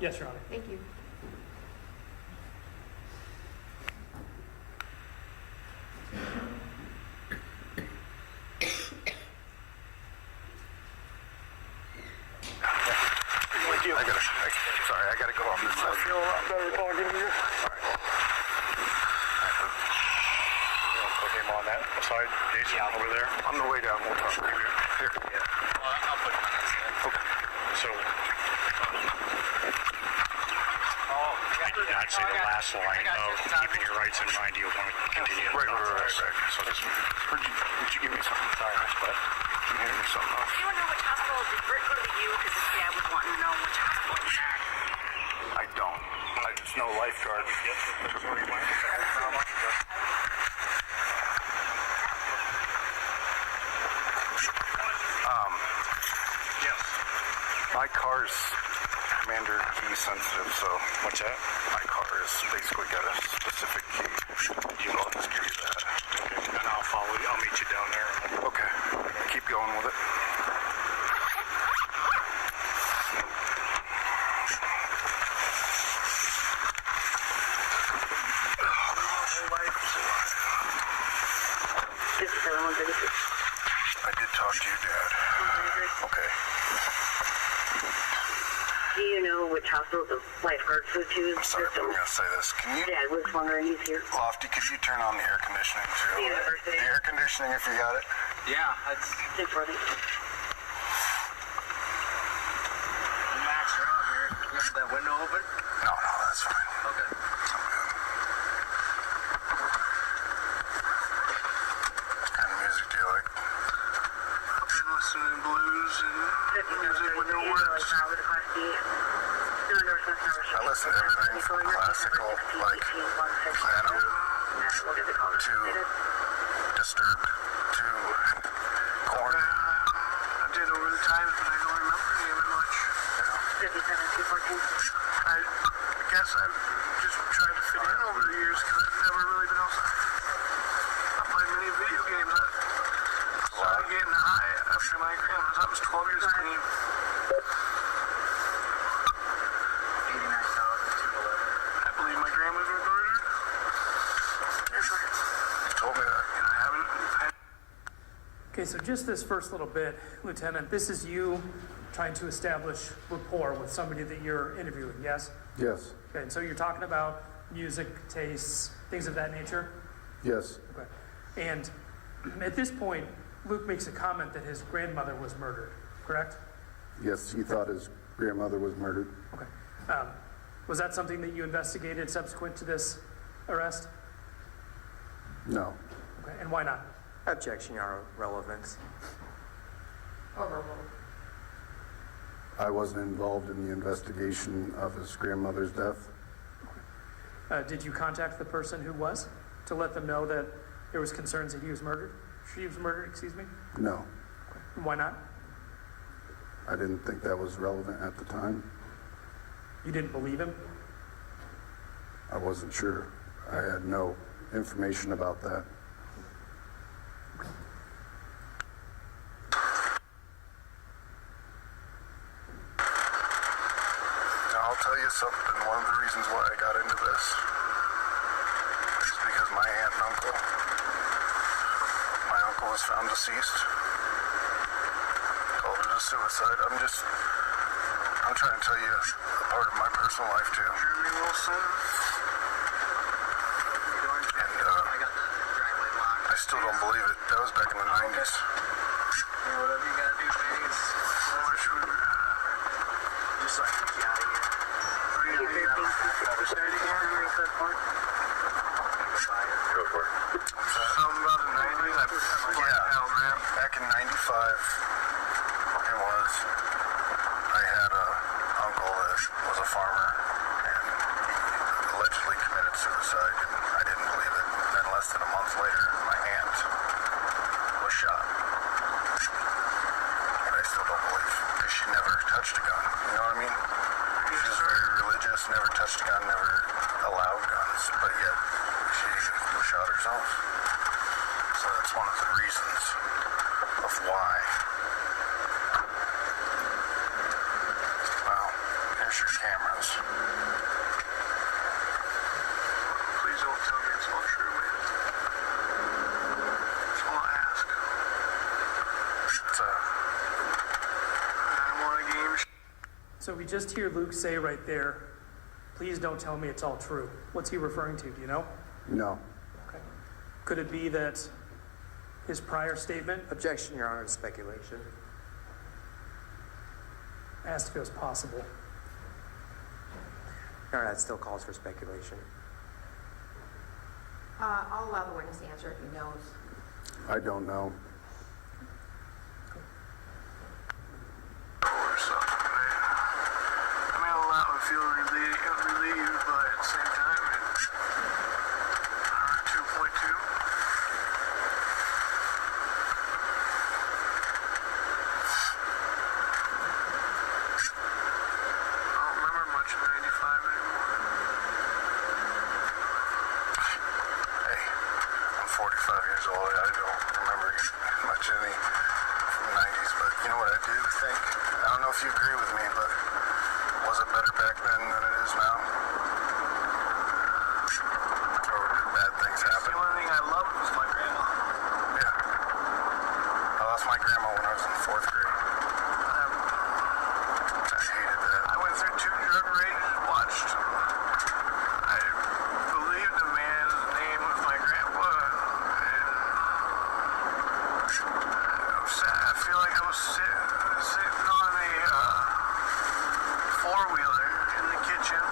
Yes, Your Honor. Thank you. I gotta go off this side. I feel a lot better talking to you. Put him on that side, Jason, over there. On the way down, we'll talk. Here. Yeah. I'll put him on that side. Okay. So. I'd say the last line of keeping your rights in mind, you'll want to continue. Right. So this. Would you give me something? Sorry, but can you hand me something else? You don't know which hospital did Britt go to you because his dad was wanting to know which hospital he's at. I don't. I just know lifeguard. Yes. My car's commander key sensitive, so. What's that? My car is basically got a specific key. I'll just give you that. Okay. And I'll follow you. I'll meet you down there. Okay. Keep going with it. I did talk to your dad. Okay. Do you know which hospital the lifeguard flew to? I'm sorry, but I'm going to say this. Can you, Dad was wondering he's here. Lofty, could you turn on the air conditioning too? The university. The air conditioning, if you got it. Yeah, that's. In front of you. Max, you're on here. You have that window open? No, that's fine. Okay. I'm good. What kind of music do you like? I've been listening to blues and music with no words. I listen to everything from classical, like piano, to Disturbed, to Korn. I did over the times, but I don't remember any of it much. I guess I've just tried to fit in over the years because I've never really been outside. I played many video games. I started getting high after my grandma's. I was 12 years clean. 89,211. I believe my grandma's were murdered. You told me that. And I haven't. Okay, so just this first little bit, Lieutenant, this is you trying to establish rapport with somebody that you're interviewing, yes? Yes. Okay, and so you're talking about music, tastes, things of that nature? Yes. Okay. And at this point, Luke makes a comment that his grandmother was murdered, correct? Yes, he thought his grandmother was murdered. Okay. Was that something that you investigated subsequent to this arrest? No. Okay, and why not? Objection, Your Honor, relevance. Overruled. I wasn't involved in the investigation of his grandmother's death. Did you contact the person who was to let them know that there was concerns that he was murdered? She was murdered, excuse me? No, Why not? I didn't think that was relevant at the time. You didn't believe him? I wasn't sure. I had no information about that. Now, I'll tell you something. One of the reasons why I got into this is because my aunt and uncle, my uncle was found deceased. Called it a suicide. I'm trying to tell you a part of my personal life too. Jeremy Wilson. And I still don't believe it. That was back in the 90s. Whatever you gotta do, man. Just so I can get out of here. Are you gonna be starting here? Go for it. Something about the 90s? I Yeah, hell, man. back in 95, it was. I had a uncle that was a farmer, and he allegedly committed suicide, and I didn't believe it. Then less than a month later, my aunt was shot. And I still don't believe, because she never touched a gun. You know what I mean? She was very religious, never touched a gun, never allowed guns, but yet she shot herself. So that's one of the reasons of why. Well, here's your cameras. Please don't tell me it's all true, man. That's all I ask. It's I want a game. So we just hear Luke say right there, please don't tell me it's all true. What's he referring to? Do you know? No, Okay. Could it be that his prior statement, Objection, Your Honor, to speculation. asked if it was possible? Your Honor, that still calls for speculation. I'll allow the witness to answer if he knows. I don't know. Or something, man. I mean, I'll allow him to feel relieved, but at the same time, it's 2.2. I don't remember much of 95 anymore. Hey, I'm 45 years old. I don't remember much of any from the 90s, but you know what I do think? I don't know if you agree with me, but was it better back then than it is now? Or did bad things happen? The only thing I loved was my grandma. Yeah. I lost my grandma when I was in 4th grade. I hated that. I went through 2 drug rages, watched. I believed the man's name was my grandpa, and I feel like I was sitting on a 4-wheeler in the kitchen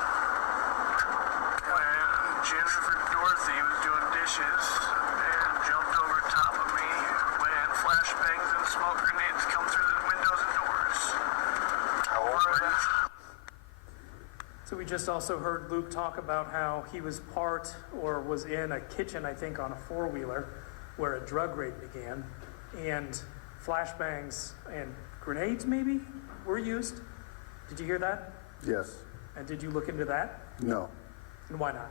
when Jennifer Dorothy was doing dishes and jumped over top of me when flashbangs and smoke grenades come through the windows and doors. How old were you? So we just also heard Luke talk about how he was part or was in a kitchen, I think, on a four-wheeler where a drug raid began, and flashbangs and grenades maybe were used. Did you hear that? Yes. And did you look into that? No. And why not?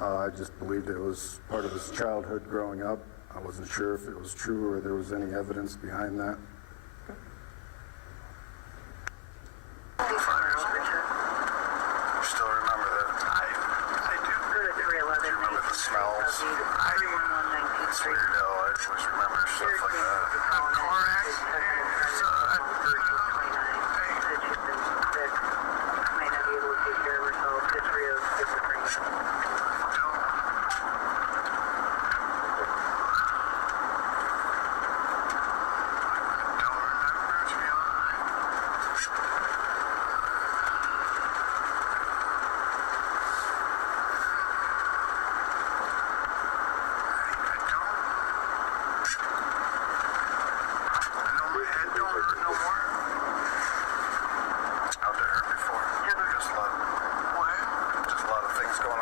I just believed it was part of his childhood growing up. I wasn't sure if it was true or there was any evidence behind that. You still remember that? I do. Do you remember the smells? It's Trudell. I always remember stuff like that. Car accident. Don't remember, to be honest. I know my head don't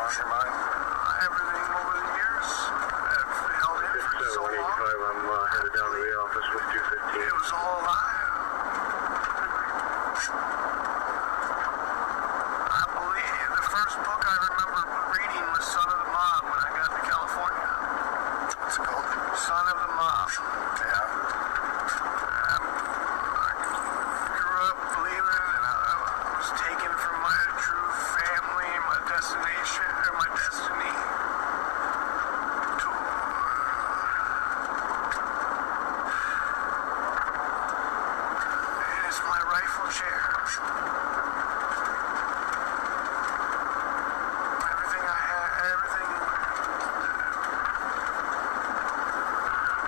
on your mind? Everything over the years. I've held it for so long. I'm headed down to the office with 215. It was all a lie. I believe the first book I remember reading was Son of the Mob when I got to California. What's it called? Son of the Mob. Yeah. I grew up believing that I was taken from my true family, my destination, or my destiny. It is my rifle chair. Everything I had, everything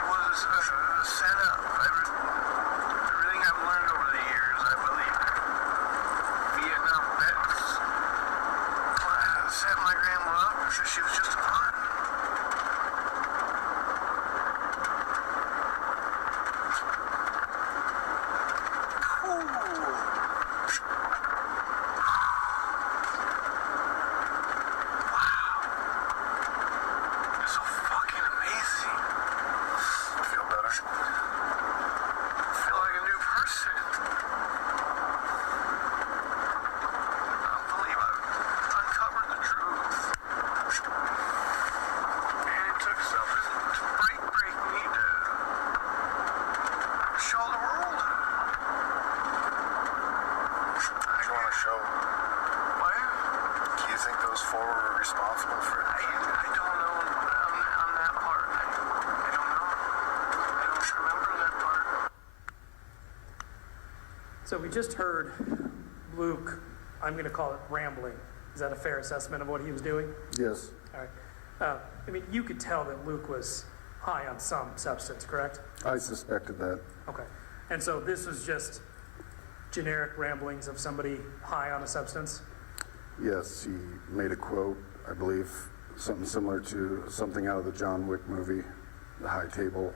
was a setup. Everything I've learned over the years, I believe. Vietnam vets set my grandma up because she was just a pawn. It's so fucking amazing. Feel better? I feel like a new person. I don't believe I've uncovered the truth. And it took something to break me to show the world. You want to show? What? Do you think those four were responsible for it? I don't know on that part. I don't know. I don't remember that part. So we just heard Luke, I'm going to call it rambling. Is that a fair assessment of what he was doing? Yes, All right. I mean, you could tell that Luke was high on some substance, correct? I suspected that. Okay. And so this was just generic ramblings of somebody high on a substance? Yes, he made a quote, I believe, something similar to something out of the John Wick movie, The High Table.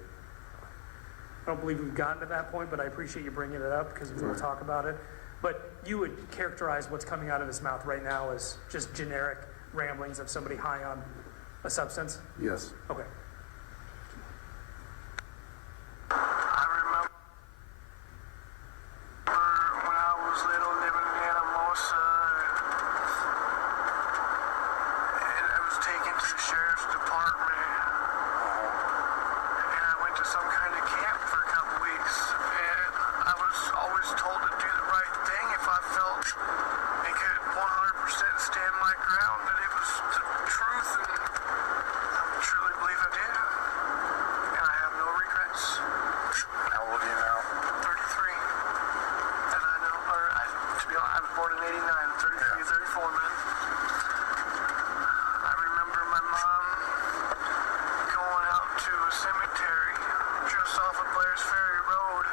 I don't believe we've gotten to that point, but I appreciate you bringing it up because we will Right. talk about it. But you would characterize what's coming out of his mouth right now as just generic ramblings of somebody high on a substance? Yes. Okay. I remember when I was little living in Anamosa, and I was taken to the sheriff's department, and I went to some kind of camp for a couple weeks, and I was always told to do the right thing if I felt I could 100% stand my ground, that it was the truth, and I truly believe I did, and I have no regrets. How old are you now? 33. And I know, to be honest, I was born in 89, 33, 34, man. I remember my mom going out to a cemetery just off of Blair's Ferry Road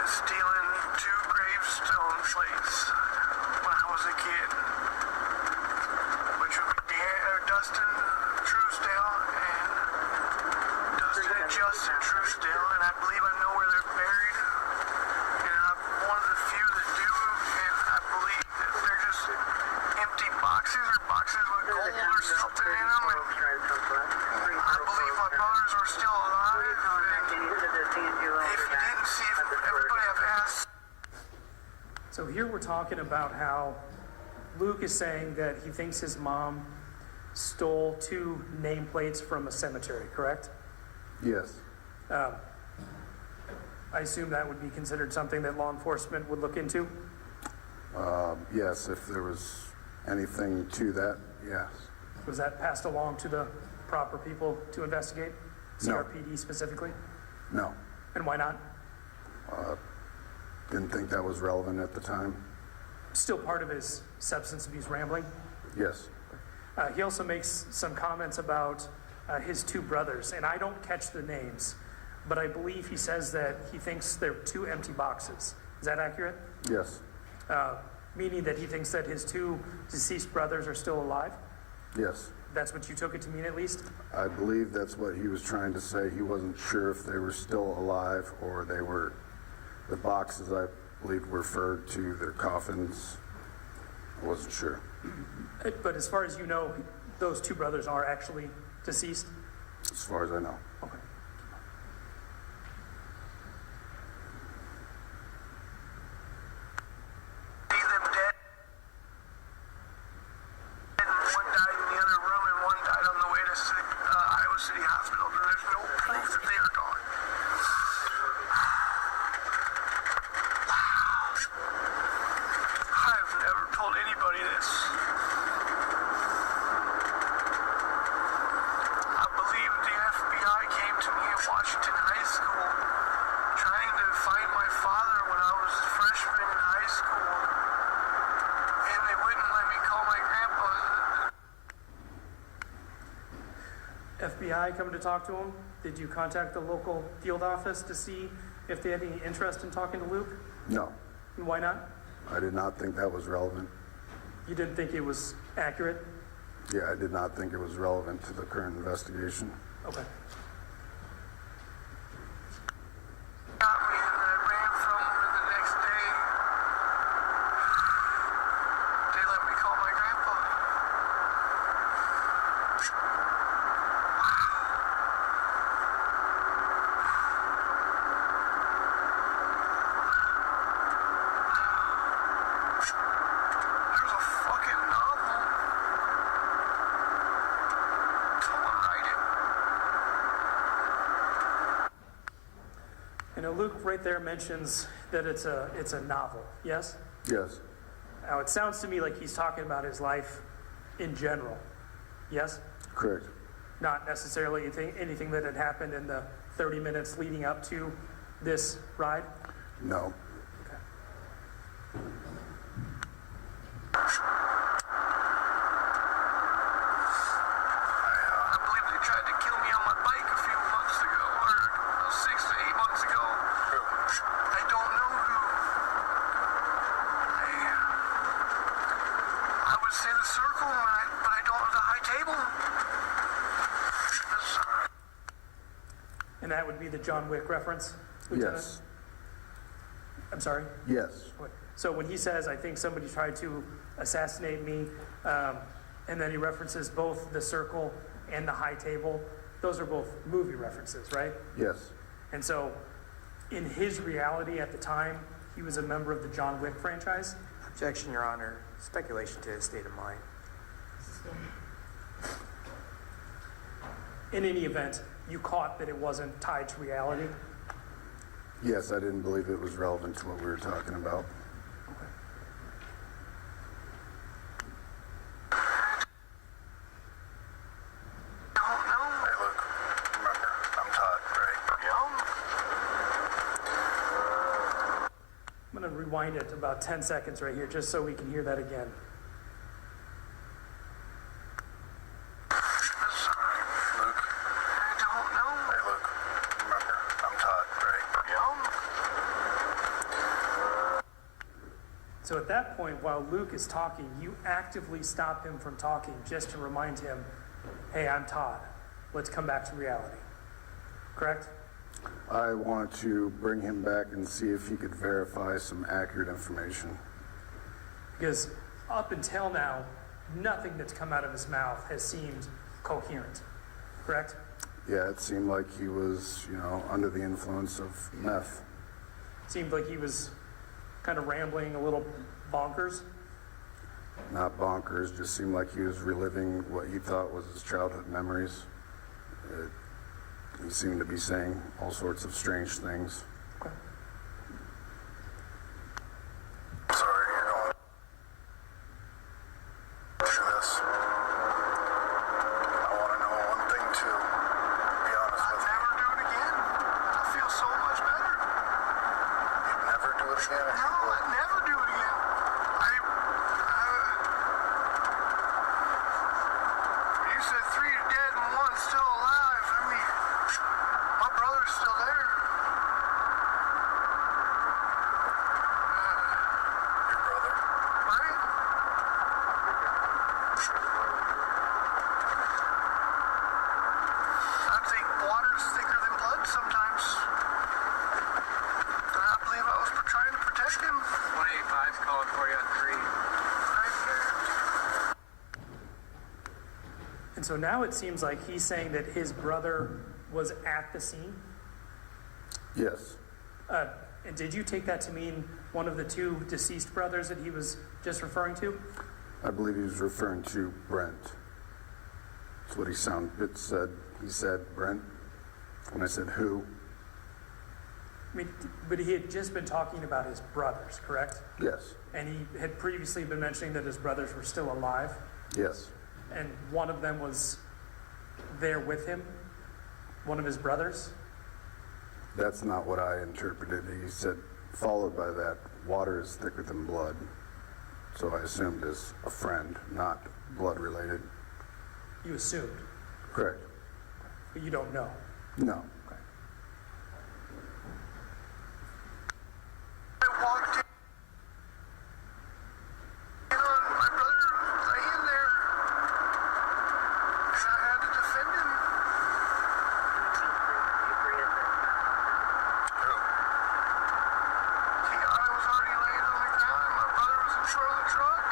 and stealing 2 gravestone plates when I was a kid, which would be Dustin Truesdell and Justin Truesdell, and I believe I know where they're buried. And I'm one of the few that do, and I believe that they're just empty boxes or boxes with gold or something in them. And I believe my brothers were still alive. And if you didn't see it, everybody I've asked. So here we're talking about how Luke is saying that he thinks his mom stole 2 nameplates from a cemetery, correct? Yes. I assume that would be considered something that law enforcement would look into? Yes, if there was anything to that, yes. Was that passed along to the proper people to investigate? No. CRPD specifically? No. And why not? Didn't think that was relevant at the time. Still part of his substance abuse rambling? Yes. He also makes some comments about his 2 brothers, and I don't catch the names, but I believe he says that he thinks they're 2 empty boxes. Is that accurate? Yes. Meaning that he thinks that his 2 deceased brothers are still alive? Yes. That's what you took it to mean at least? I believe that's what he was trying to say. He wasn't sure if they were still alive or they were, the boxes I believe referred to their coffins. I wasn't sure. But as far as you know, those two brothers are actually deceased? as far as I know. Okay. See them dead. And one died in the other room, and one died on the way to Iowa City Hospital. And there's no proof that they are gone. I've never told anybody this. I believe the FBI came to me at Washington High School trying to find my father when I was a freshman in high school. And they wouldn't let me call my grandpa. FBI coming to talk to him? Did you contact the local field office to see if they had any interest in talking to Luke? No, And why not? I did not think that was relevant. You didn't think it was accurate? Yeah, I did not think it was relevant to the current investigation. Okay. Got me, and I ran from them, and the next day, they let me call my grandpa. There's a fucking novel. Someone write it. You know, Luke right there mentions that it's a novel, yes? Yes, Now, it sounds to me like he's talking about his life in general, yes? correct. Not necessarily anything that had happened in the 30 minutes leading up to this ride? No, Okay. I believe they tried to kill me on my bike a few months ago, or 6 to 8 months ago. I don't know who. I would say the circle, but I don't know the high table. And that would be the John Wick reference, Lieutenant? yes, I'm sorry? yes, So when he says, I think somebody tried to assassinate me, and then he references both the circle and the high table, those are both movie references, right? yes, And so in his reality at the time, he was a member of the John Wick franchise? Objection, Your Honor. Speculation to his state of mind. In any event, you caught that it wasn't tied to reality? yes, I didn't believe it was relevant to what we were talking about. Don't know. Hey, Luke, remember, I'm Todd, right? I'm going to rewind it about 10 seconds right here, just so we can hear that again. Luke, I don't know. hey, Luke, remember, I'm Todd, right? So at that point, while Luke is talking, you actively stop him from talking just to remind him, hey, I'm Todd. Let's come back to reality. Correct? I wanted to bring him back and see if he could verify some accurate information. Because up until now, nothing that's come out of his mouth has seemed coherent. Correct? Yeah, it seemed like he was, under the influence of meth. Seemed like he was kind of rambling a little bonkers. Not bonkers, just seemed like he was reliving what he thought was his childhood memories. He seemed to be saying all sorts of strange things. Sorry, you're going through this. I want to know one thing, too. Be honest I'd with me. never do it again. I feel so much better. You'd never do it again if No, you would. I'd never do it again. You said 3 are dead and 1's still alive. I mean, my brother's still there. Your brother? Right? I think water's thicker than blood sometimes. And I believe I was trying to protect him. 185's calling for you on 3. Right? And so now it seems like he's saying that his brother was at the scene. Yes, And did you take that to mean one of the two deceased brothers that he was just referring to? I believe he was referring to Brent. That's what he said. He said Brent. And I said, who? I mean, but he had just been talking about his brothers, correct? Yes, And he had previously been mentioning that his brothers were still alive, yes, and one of them was there with him, one of his brothers. that's not what I interpreted. He said, followed by that, water is thicker than blood. So I assumed as a friend, not blood related. You assumed, Correct. but you don't know. No. Okay. I walked in on my brother laying there, and I had to defend him. Who? I was already laying on the ground, and my brother was in front of the truck.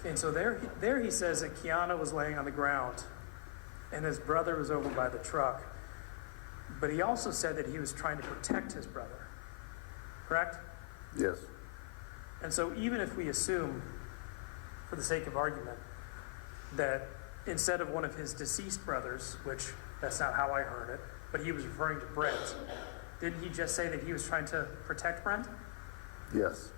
Okay, and so there he says that Kiana was laying on the ground, and his brother was over by the truck. But he also said that he was trying to protect his brother, correct? Yes, And so even if we assume, for the sake of argument, that instead of one of his deceased brothers, which that's not how I heard it, but he was referring to Brent, didn't he just say that he was trying to protect Brent? yes,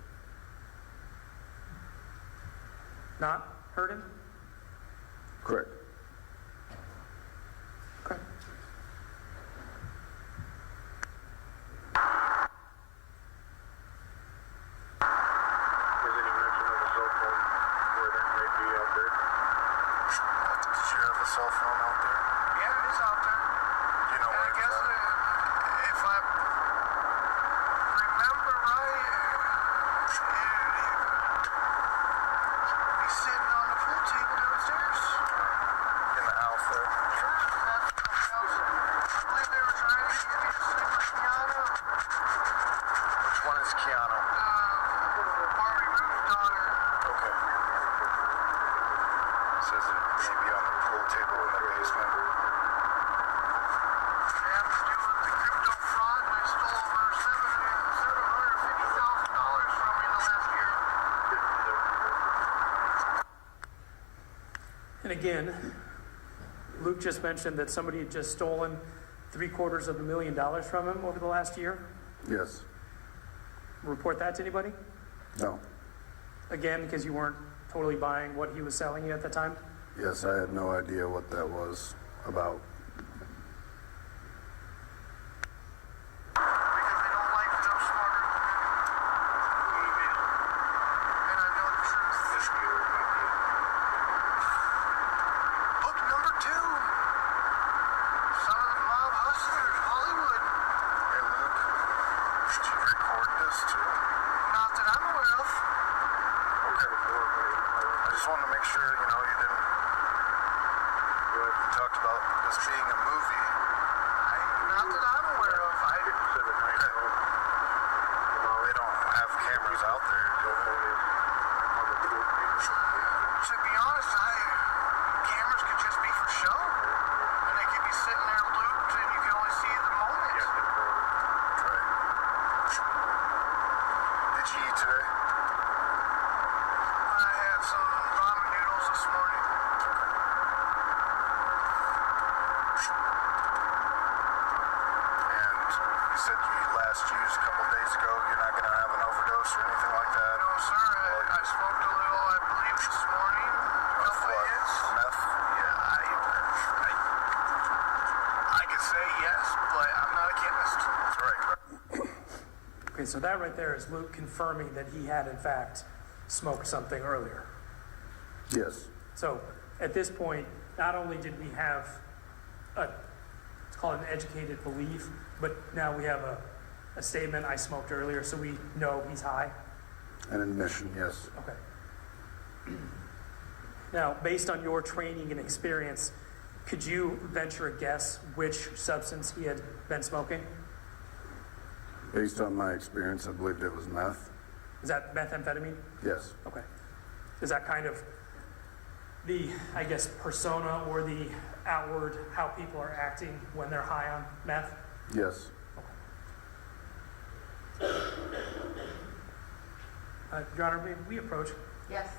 Not hurt him? correct. Okay. Was any mention of a cell phone where that might be out there? Did you have a cell phone out there? Yeah, he's out there. Do you know And where I it's guess at? if I remember right, he's sitting on the pool table downstairs. In the house there? Sure, that's something else. I believe they were trying to get me to sleep with Kiana, Which one is Keanu? Marty Ruth's daughter. Okay. Says it may be on the pool table in the basement. They have to do with the crypto fraud, and they stole over $750,000 from me in the last year. And again, Luke just mentioned that somebody had just stolen $750,000 from him over the last year. Yes, Report that to anybody? no, Again, because you weren't totally buying what he was selling you at the time? yes, I had no idea what that was about. Because they don't like that I'm smarter than them. And I know the truth. Book number 2. Son of the mob hustler, Hollywood. Hey Luke, did you record this too? Not that I'm aware of. Okay. I just wanted to make sure, you know, you didn't. You talked about this being a movie. Not that I'm aware of. Okay. They don't have cameras out there. To be honest, cameras could just be for show. And they could be sitting there looped and you can only see the moment. Right. Did you eat today? I had some ramen noodles this morning. And you said you last used a couple days ago. You're not going to have an overdose or anything like that? No, sir. I smoked a little, I believe, this morning. A couple of hits. Meth? Yeah, I could say yes, but I'm not a chemist. That's right. Okay, so that right there is Luke confirming that he had in fact smoked something earlier. Yes, So at this point, not only did we have let's call it an educated belief, but now we have a statement, I smoked earlier, so we know he's high. an admission, yes. Okay. Now, based on your training and experience, Could you venture a guess which substance he had been smoking? Based on my experience, I believed it was meth. Is that methamphetamine? Yes. Okay. Is that kind of the, I guess, persona or the outward, how people are acting when they're high on meth? Yes. Your Honor, may we approach? Yes.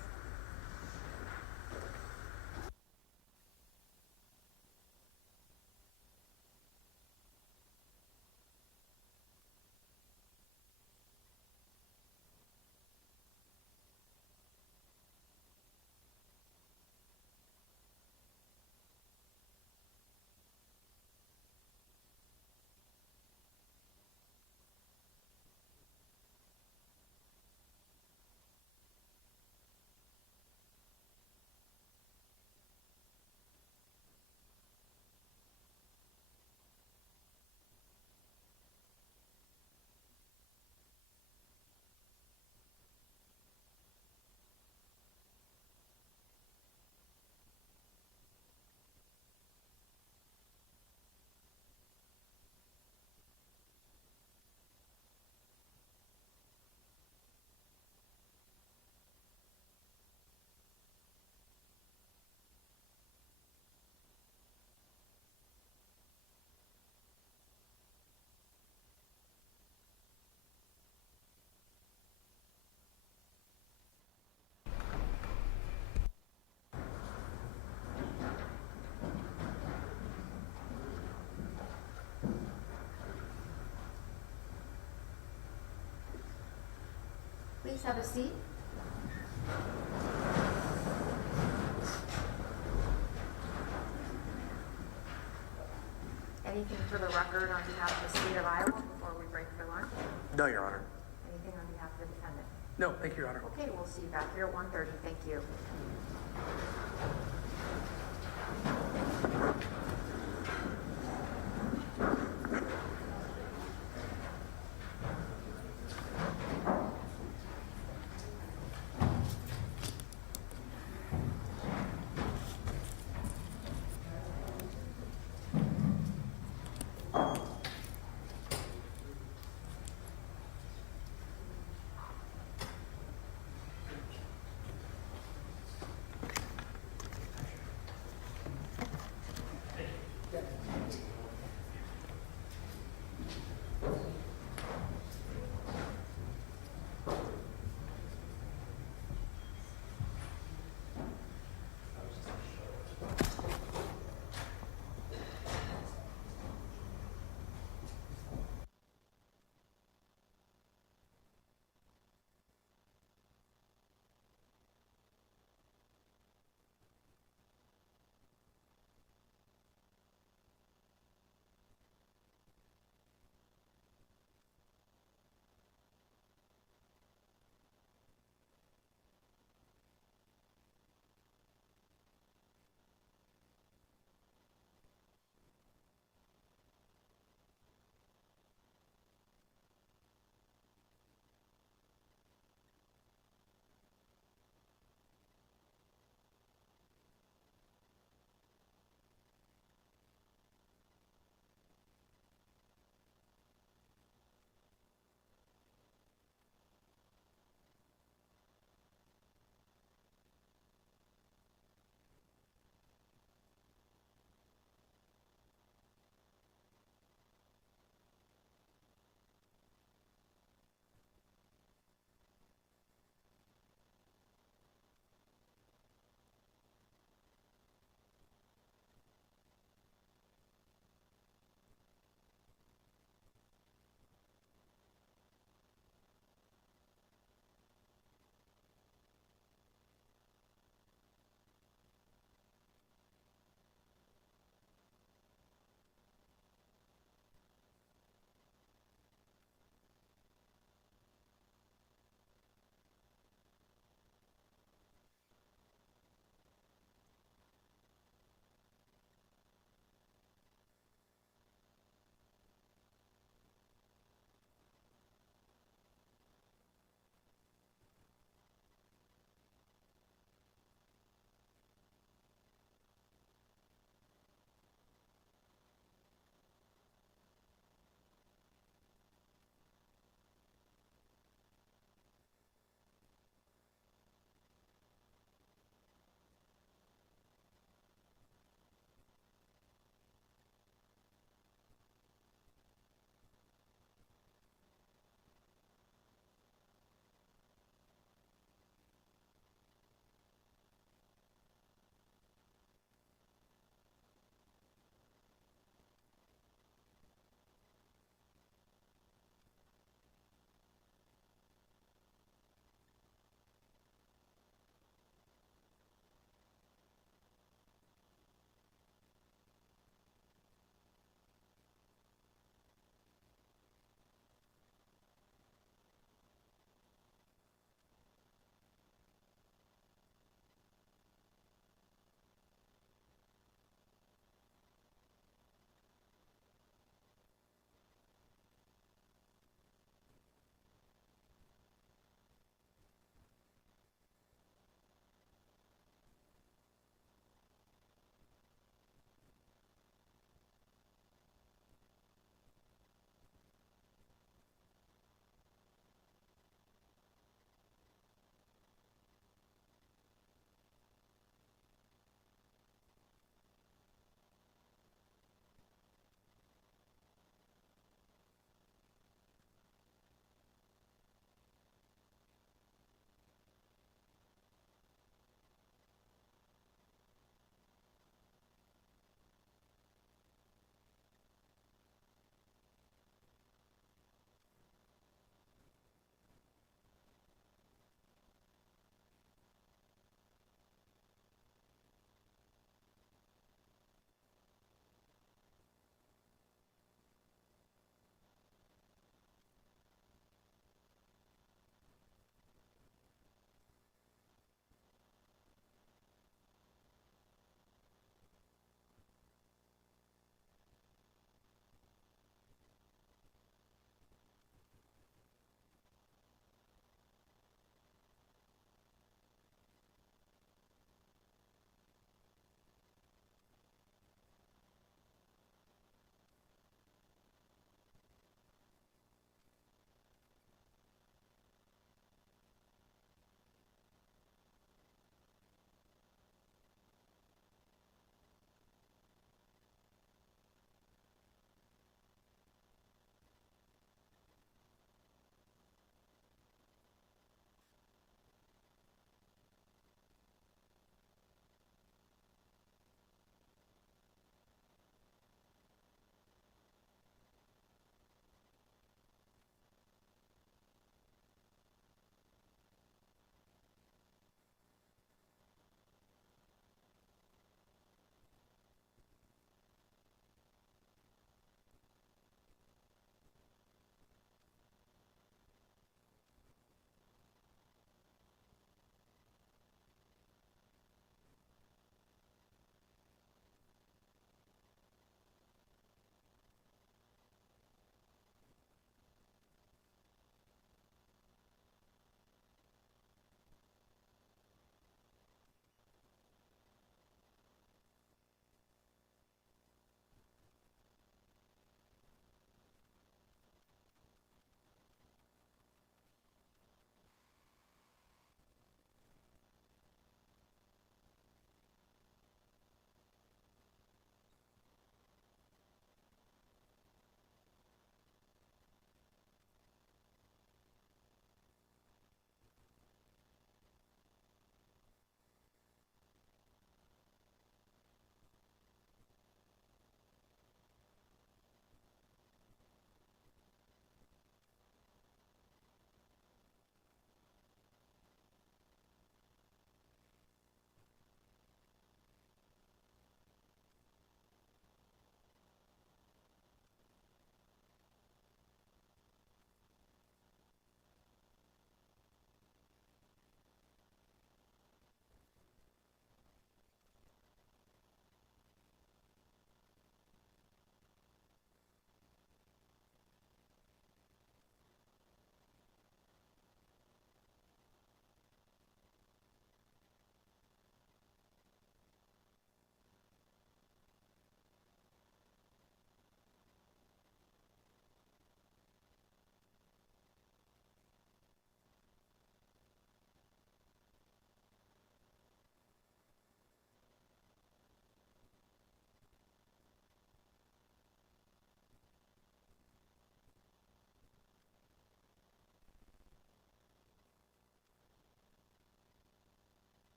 Please have a seat. Anything for the record on behalf of the state of Iowa before we break for lunch? No, Your Honor. Anything on behalf of the defendant? No, thank you, Your Honor. Okay, we'll see you back here at 1:30. Thank you.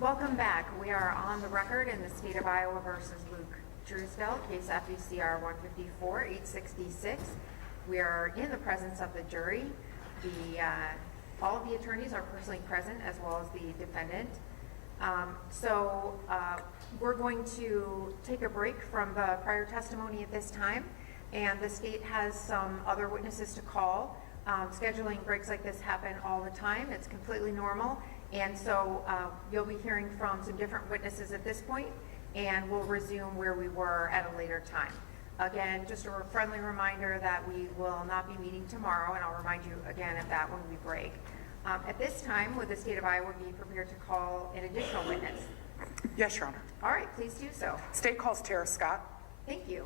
Welcome back. We are on the record in the state of Iowa versus Luke Truesdell, case FECR 154-866. We are in the presence of the jury. All of the attorneys are personally present, as well as the defendant. We're going to take a break from the prior testimony at this time, and the state has some other witnesses to call. Scheduling breaks like this happen all the time. It's completely normal. And so you'll be hearing from some different witnesses at this point, and we'll resume where we were at a later time. Again, just a friendly reminder that we will not be meeting tomorrow, and I'll remind you again of that when we break. At this time, would the state of Iowa be prepared to call an additional witness? Yes, Your Honor. All right, please do so. State calls Tara Scott. Thank you.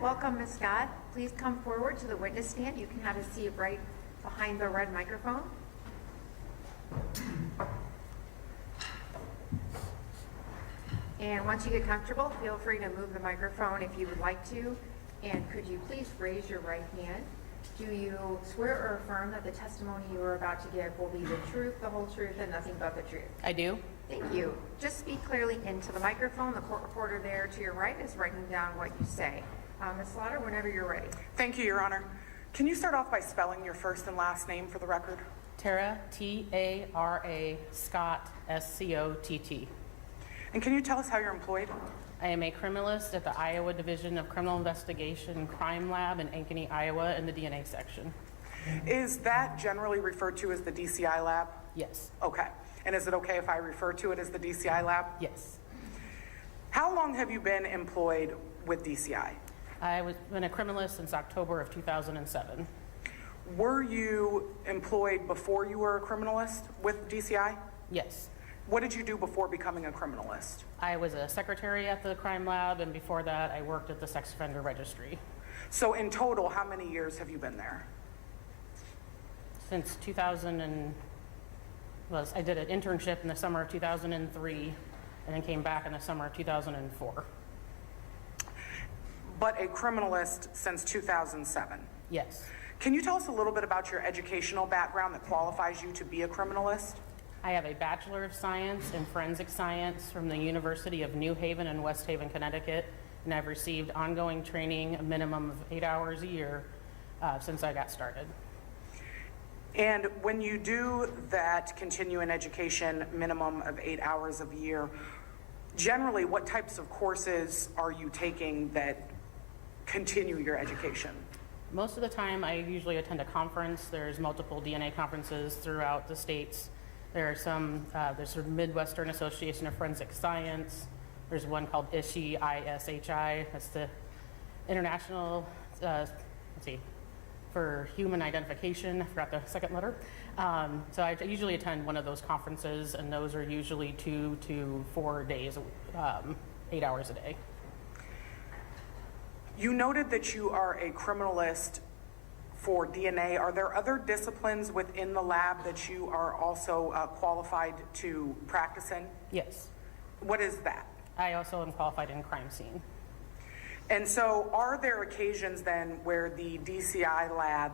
Welcome, Ms. Scott. Please come forward to the witness stand. You can have a seat right behind the red microphone. And once you get comfortable, feel free to move the microphone if you would like to. And could you please raise your right hand? Do you swear or affirm that the testimony you are about to give will be the truth, the whole truth, and nothing but the truth? I do. Thank you. Just speak clearly into the microphone. The court reporter there to your right is writing down what you say. Ms. Slaughter, whenever you're ready. Thank you, Your Honor. Can you start off by spelling your first and last name for the record? Tara, T-A-R-A, Scott, S-C-O-T-T. And can you tell us how you're employed? I am a criminalist at the Iowa Division of Criminal Investigation Crime Lab in Ankeny, Iowa, in the DNA section. Is that generally referred to as the DCI lab? Yes. Okay. And is it okay if I refer to it as the DCI lab? Yes. How long have you been employed with DCI? I've been a criminalist since October of 2007. Were you employed before you were a criminalist with DCI? Yes. What did you do before becoming a criminalist? I was a secretary at the crime lab, and before that, I worked at the sex offender registry. So in total, how many years have you been there? Since 2000 I did an internship in the summer of 2003, and then came back in the summer of 2004. But a criminalist since 2007. Yes. Can you tell us a little bit about your educational background that qualifies you to be a criminalist? I have a Bachelor of Science in Forensic Science from the University of New Haven in West Haven, Connecticut, and I've received ongoing training, a minimum of 8 hours a year, since I got started. And when you do that continuing education minimum of 8 hours a year, generally what types of courses are you taking that continue your education? Most of the time, I usually attend a conference. There's multiple DNA conferences throughout the states. There are some, there's sort of Midwestern Association of Forensic Science. There's one called ISHI, I-S-H-I. That's the International, for Human Identification. I forgot the second letter. So I usually attend one of those conferences, and those are usually 2 to 4 days, 8 hours a day. You noted that you are a criminalist for DNA. Are there other disciplines within the lab that you are also qualified to practice in? Yes. What is that? I also am qualified in crime scene. And so are there occasions then where the DCI lab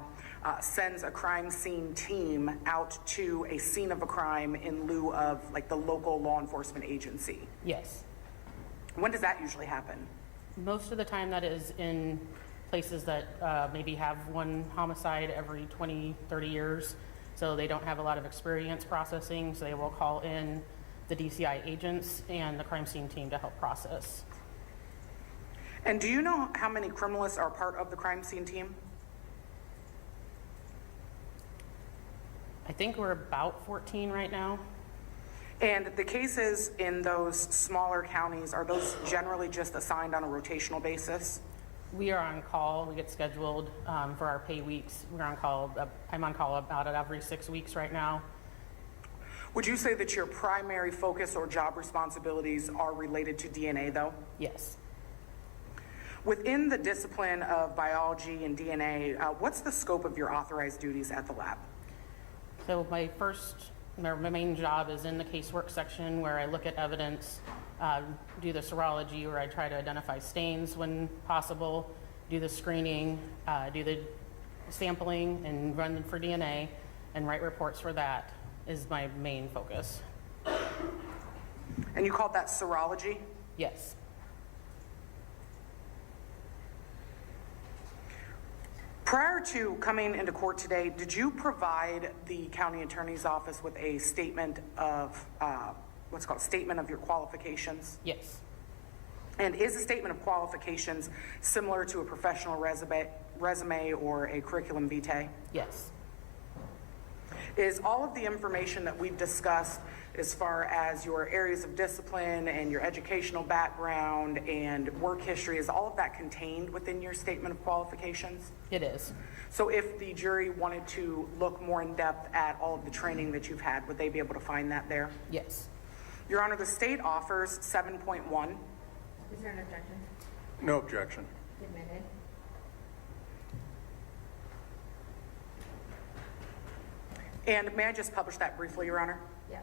sends a crime scene team out to a scene of a crime in lieu of like the local law enforcement agency? Yes. When does that usually happen? Most of the time that is in places that maybe have one homicide every 20, 30 years. So they don't have a lot of experience processing, so they will call in the DCI agents and the crime scene team to help process. And do you know how many criminalists are part of the crime scene team? I think we're about 14 right now. And the cases in those smaller counties, are those generally just assigned on a rotational basis? We are on call. We get scheduled for our pay weeks. We're on call. I'm on call about every 6 weeks right now. Would you say that your primary focus or job responsibilities are related to DNA, though? Yes. Within the discipline of biology and DNA, what's the scope of your authorized duties at the lab? So my main job is in the casework section where I look at evidence, do the serology where I try to identify stains when possible, do the screening, do the sampling and run them for DNA and write reports for that is my main focus. And you called that serology? Yes. Prior to coming into court today, did you provide the county attorney's office with a statement of, what's called statement of your qualifications? Yes. And is a statement of qualifications similar to a professional resume or a curriculum vitae? Yes. Is all of the information that we've discussed as far as your areas of discipline and your educational background and work history, is all of that contained within your statement of qualifications? It is. So if the jury wanted to look more in depth at all of the training that you've had, would they be able to find that there? Yes. Your Honor, the state offers 7.1. Is there an objection? No objection. Admitted. And may I just publish that briefly, Your Honor? Yes.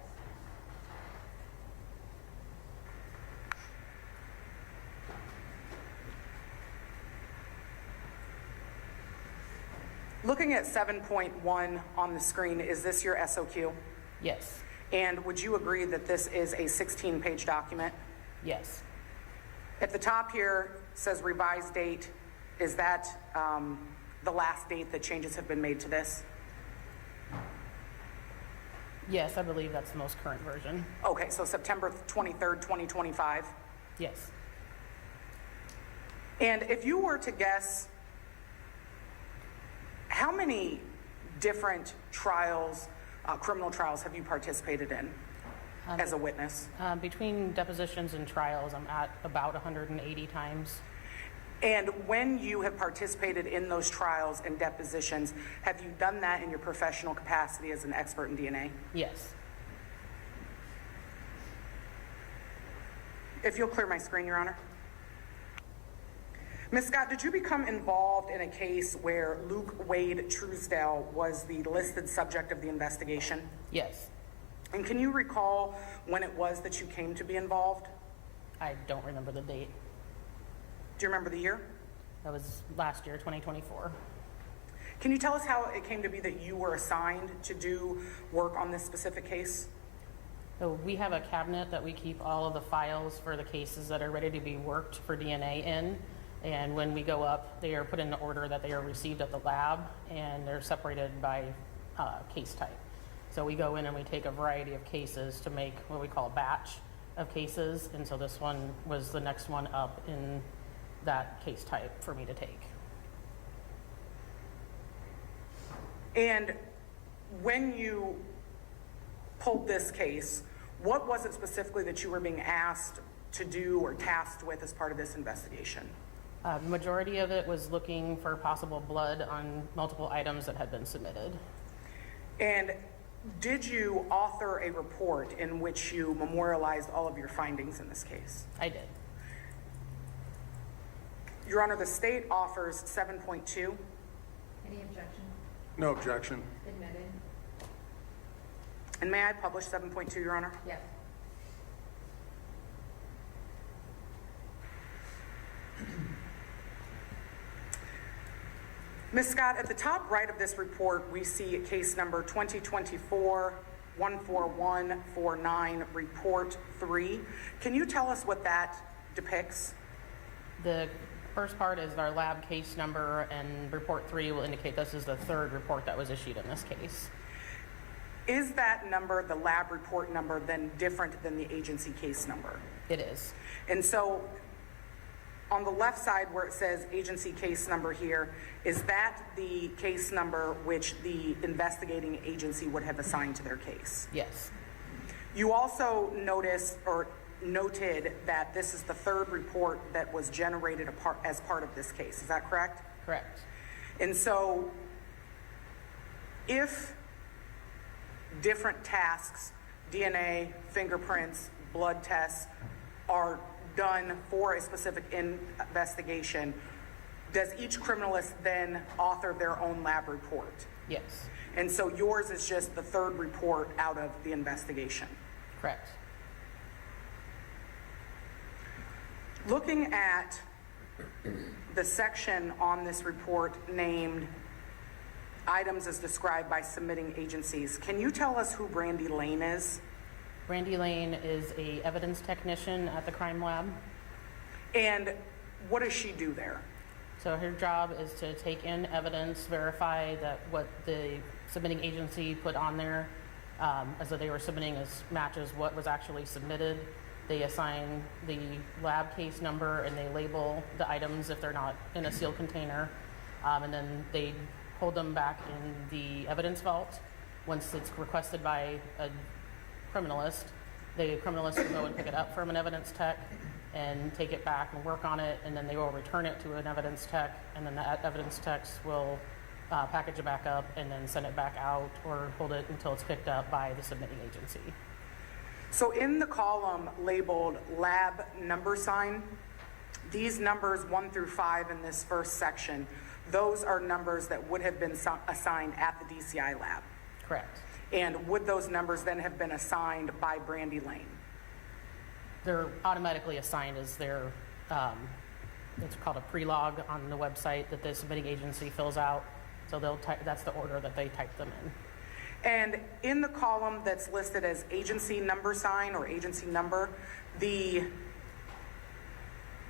Looking at 7.1 on the screen, is this your SOQ? Yes. And would you agree that this is a 16-page document? Yes. At the top here says revised date. Is that the last date that changes have been made to this? Yes, I believe that's the most current version. Okay, so September 23rd, 2025. Yes. And if you were to guess, how many different trials, criminal trials, have you participated in as a witness? Between depositions and trials, I'm at about 180 times. And when you have participated in those trials and depositions, have you done that in your professional capacity as an expert in DNA? Yes. If you'll clear my screen, Your Honor. Ms. Scott, did you become involved in a case where Luke Truesdell was the listed subject of the investigation? Yes. And can you recall when it was that you came to be involved? I don't remember the date. Do you remember the year? That was last year, 2024. Can you tell us how it came to be that you were assigned to do work on this specific case? So we have a cabinet that we keep all of the files for the cases that are ready to be worked for DNA in. And when we go up, they are put in the order that they are received at the lab, and they're separated by case type. So we go in and we take a variety of cases to make what we call a batch of cases. And so this one was the next one up in that case type for me to take. And when you pulled this case, what was it specifically that you were being asked to do or tasked with as part of this investigation? The majority of it was looking for possible blood on multiple items that had been submitted. And did you author a report in which you memorialized all of your findings in this case? I did. Your Honor, the state offers 7.2. Any objection? No objection. Admitted. And may I publish 7.2, Your Honor? Yes. Ms. Scott, at the top right of this report, we see case number 2024-14149, report 3. Can you tell us what that depicts? The first part is our lab case number, and report 3 will indicate this is the third report that was issued in this case. Is that number, the lab report number, then different than the agency case number? It is. And so on the left side where it says agency case number here, is that the case number which the investigating agency would have assigned to their case? Yes. You also noticed or noted that this is the third report that was generated as part of this case. Is that correct? Correct. And so if different tasks, DNA, fingerprints, blood tests, are done for a specific investigation, does each criminalist then author their own lab report? Yes. And so yours is just the third report out of the investigation. Correct. Looking at the section on this report named items as described by submitting agencies, can you tell us who Brandy Lane is? Brandy Lane is a evidence technician at the crime lab. And what does she do there? So her job is to take in evidence, verify that what the submitting agency put on there, as though they were submitting as matches what was actually submitted. They assign the lab case number and they label the items if they're not in a sealed container. And then they hold them back in the evidence vault. Once it's requested by a criminalist, the criminalist will go and pick it up from an evidence tech and take it back and work on it, and then they will return it to an evidence tech, and then the evidence techs will package it back up and then send it back out or hold it until it's picked up by the submitting agency. So in the column labeled lab number sign, these numbers 1 through 5 in this first section, those are numbers that would have been assigned at the DCI lab. Correct. And would those numbers then have been assigned by Brandy Lane? They're automatically assigned as their, it's called a pre-log on the website that the submitting agency fills out. So they'll type, that's the order that they type them in. And in the column that's listed as agency number sign or agency number, the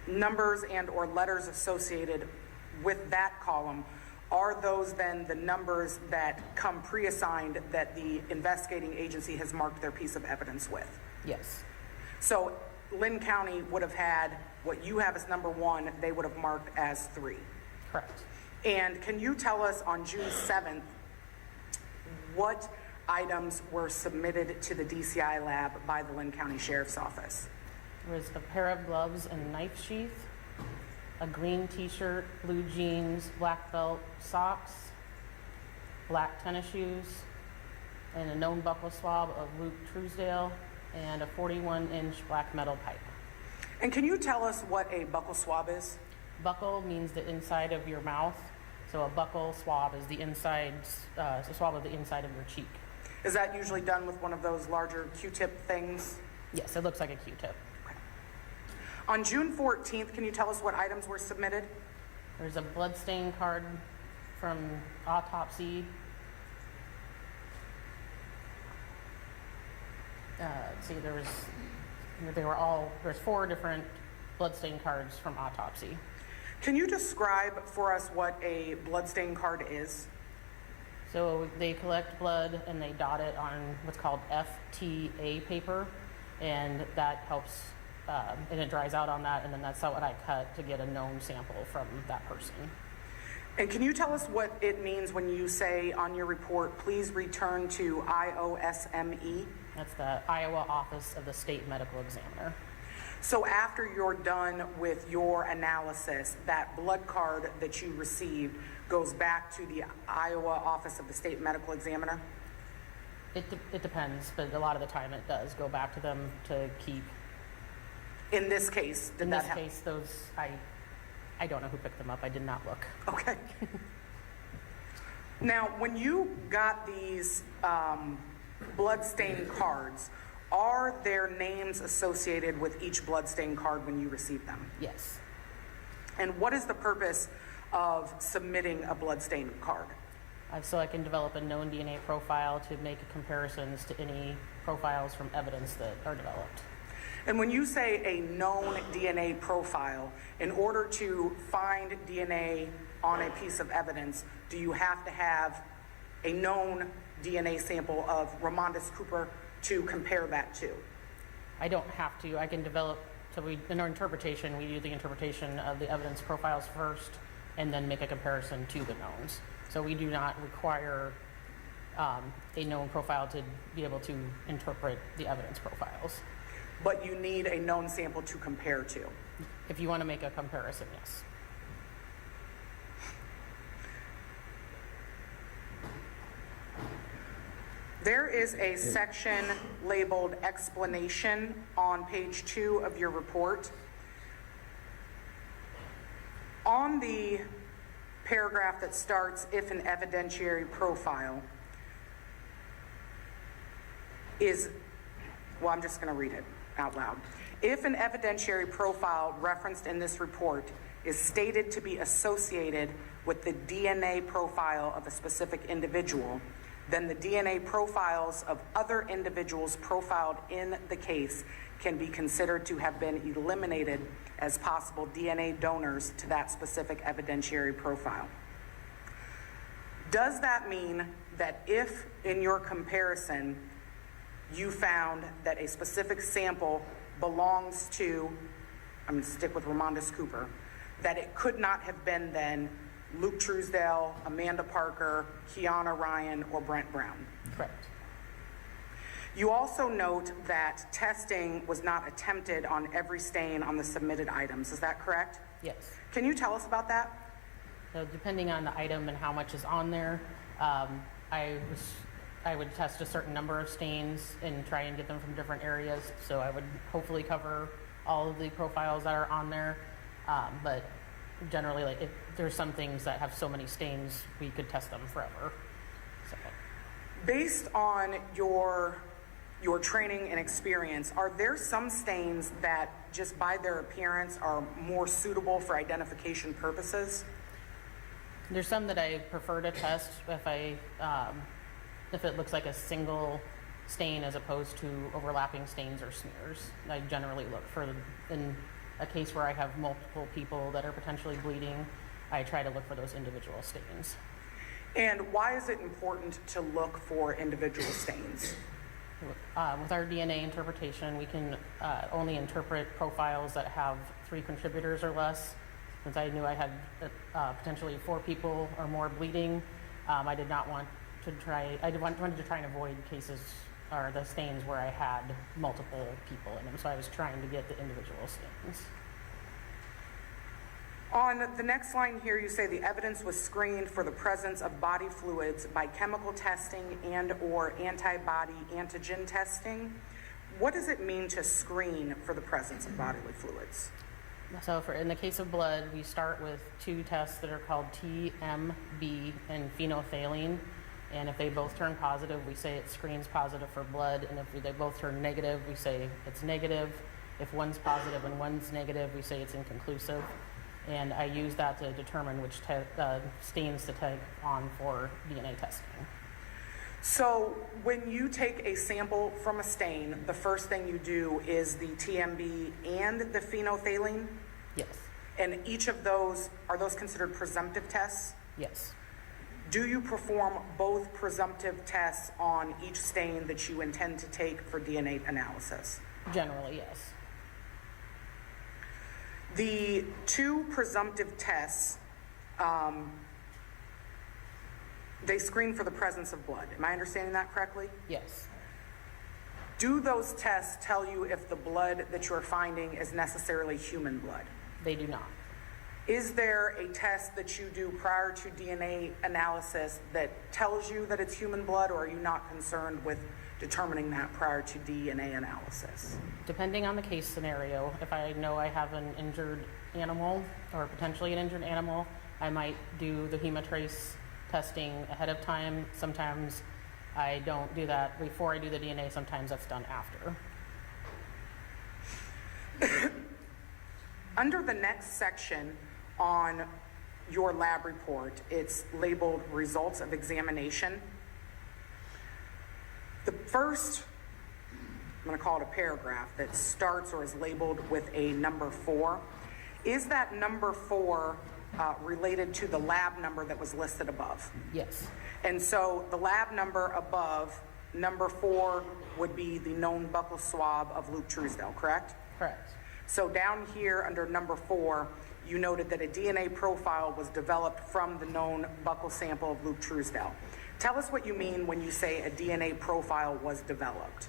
numbers and or letters associated with that column, are those then the numbers that come pre-assigned that the investigating agency has marked their piece of evidence with? Yes. So Linn County would have had what you have as number 1, they would have marked as 3. Correct. And can you tell us on June 7th, what items were submitted to the DCI lab by the Linn County Sheriff's Office? There was a pair of gloves and knife sheath, a green t-shirt, blue jeans, black belt, socks, black tennis shoes, and a known buckle swab of Luke Truesdell, and a 41-inch black metal pipe. And can you tell us what a buccal swab is? Buccal means the inside of your mouth, so a buccal swab is the inside, it's a swab of the inside of your cheek. Is that usually done with one of those larger Q-tip things? Yes, it looks like a Q-tip. Okay. On June 14th, can you tell us what items were submitted? There's a bloodstain card from autopsy. Let's see, there's 4 different bloodstain cards from autopsy. Can you describe for us what a bloodstain card is? So they collect blood and they dot it on what's called FTA paper, and that helps, and it dries out on that, and then that's what I cut to get a known sample from that person. And can you tell us what it means when you say on your report, please return to IOSME? That's the Iowa Office of the State Medical Examiner. So after you're done with your analysis, that blood card that you received goes back to the Iowa Office of the State Medical Examiner? It depends, but a lot of the time it does go back to them to keep. In this case, did In that this happen? case, those, I don't know who picked them up. I did not look. Okay. Now, when you got these bloodstain cards, are there names associated with each bloodstain card when you receive them? Yes. And what is the purpose of submitting a bloodstain card? So I can develop a known DNA profile to make comparisons to any profiles from evidence that are developed. And when you say a known DNA profile, in order to find DNA on a piece of evidence, do you have to have a known DNA sample of Ramondis Cooper to compare that to? I don't have to. I can develop, so in our interpretation, we do the interpretation of the evidence profiles first and then make a comparison to the knowns. So we do not require a known profile to be able to interpret the evidence profiles. But you need a known sample to compare to. If you want to make a comparison, yes. There is a section labeled explanation on page 2 of your report. On the paragraph that starts, if an evidentiary profile is, well, I'm just going to read it out loud. If an evidentiary profile referenced in this report is stated to be associated with the DNA profile of a specific individual, then the DNA profiles of other individuals profiled in the case can be considered to have been eliminated as possible DNA donors to that specific evidentiary profile. Does that mean that if in your comparison you found that a specific sample belongs to, I'm going to stick with Ramondis Cooper, that it could not have been then Luke Truesdell, Amanda Parker, Kiana Ryan, or Brent Brown? Correct. You also note that testing was not attempted on every stain on the submitted items. Is that correct? Yes. Can you tell us about that? So depending on the item and how much is on there, I would test a certain number of stains and try and get them from different areas. So I would hopefully cover all of the profiles that are on there. But generally, like if there's some things that have so many stains, we could test them forever. So. Based on your training and experience, are there some stains that just by their appearance are more suitable for identification purposes? There's some that I prefer to test if it looks like a single stain as opposed to overlapping stains or smears. I generally look for, in a case where I have multiple people that are potentially bleeding, I try to look for those individual stains. And why is it important to look for individual stains? With our DNA interpretation, we can only interpret profiles that have 3 contributors or less. Since I knew I had potentially 4 people or more bleeding, I did not want to try, wanted to try and avoid cases or the stains where I had multiple people in them. So I was trying to get the individual stains. On the next line here, you say the evidence was screened for the presence of body fluids by chemical testing and or antibody antigen testing. What does it mean to screen for the presence of bodily fluids? So in the case of blood, we start with 2 tests that are called TMB and phenolphthalein. And if they both turn positive, we say it screens positive for blood. And if they both turn negative, we say it's negative. If one's positive and one's negative, we say it's inconclusive. And I use that to determine which stains to take on for DNA testing. So when you take a sample from a stain, the first thing you do is the TMB and the phenolphthalein? Yes. And each of those, are those considered presumptive tests? Yes. Do you perform both presumptive tests on each stain that you intend to take for DNA analysis? Generally, yes. The 2 presumptive tests, they screen for the presence of blood. Am I understanding that correctly? Yes. Do those tests tell you if the blood that you're finding is necessarily human blood? They do not. Is there a test that you do prior to DNA analysis that tells you that it's human blood, or are you not concerned with determining that prior to DNA analysis? Depending on the case scenario, if I know I have an injured animal or potentially an injured animal, I might do the hemotrace testing ahead of time. Sometimes I don't do that before I do the DNA. Sometimes that's done after. Under the next section on your lab report, it's labeled results of examination. The first I'm going to call it a paragraph, that starts or is labeled with a number 4. Is that number 4 related to the lab number that was listed above? Yes, And so the lab number above, number 4, would be the known buccal swab of Luke Truesdell, correct? correct. So down here under number 4, you noted that a DNA profile was developed from the known buccal sample of Luke Truesdell. Tell us what you mean when you say a DNA profile was developed.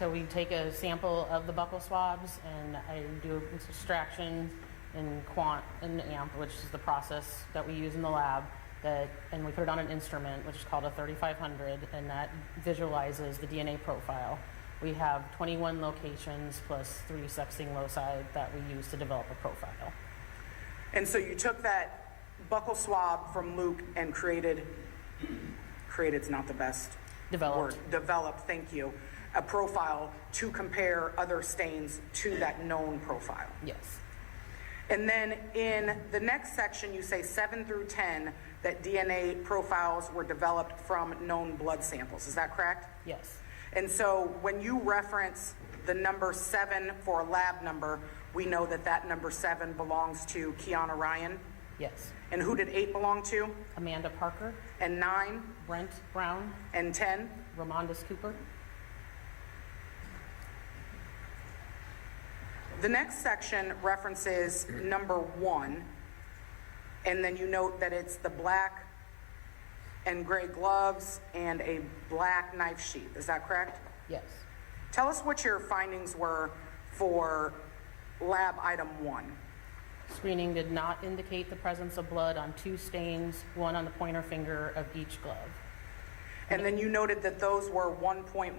So we take a sample of the buccal swabs, and I do extraction in quant and amp, which is the process that we use in the lab. And we put it on an instrument, which is called a 3500, and that visualizes the DNA profile. We have 21 locations plus 3 sexing loci that we use to develop a profile. And so you took that buccal swab from Luke and created's not the best Developed. word. Developed, thank you. A profile to compare other stains to that known profile. Yes, And then in the next section, you say 7 through 10, that DNA profiles were developed from known blood samples. Is that correct? yes, And so when you reference the number 7 for a lab number, we know that that number 7 belongs to Kiana Ryan. yes. And who did 8 belong to? Amanda Parker, And 9 Brent Brown, and 10? Ramondus Cooper. The next section references number 1, and then you note that it's the black and gray gloves and a black knife sheath. Is that correct? Yes. Tell us what your findings were for lab item 1. Screening did not indicate the presence of blood on 2 stains, 1 on the pointer finger of each glove. And then you noted that those were 1.1.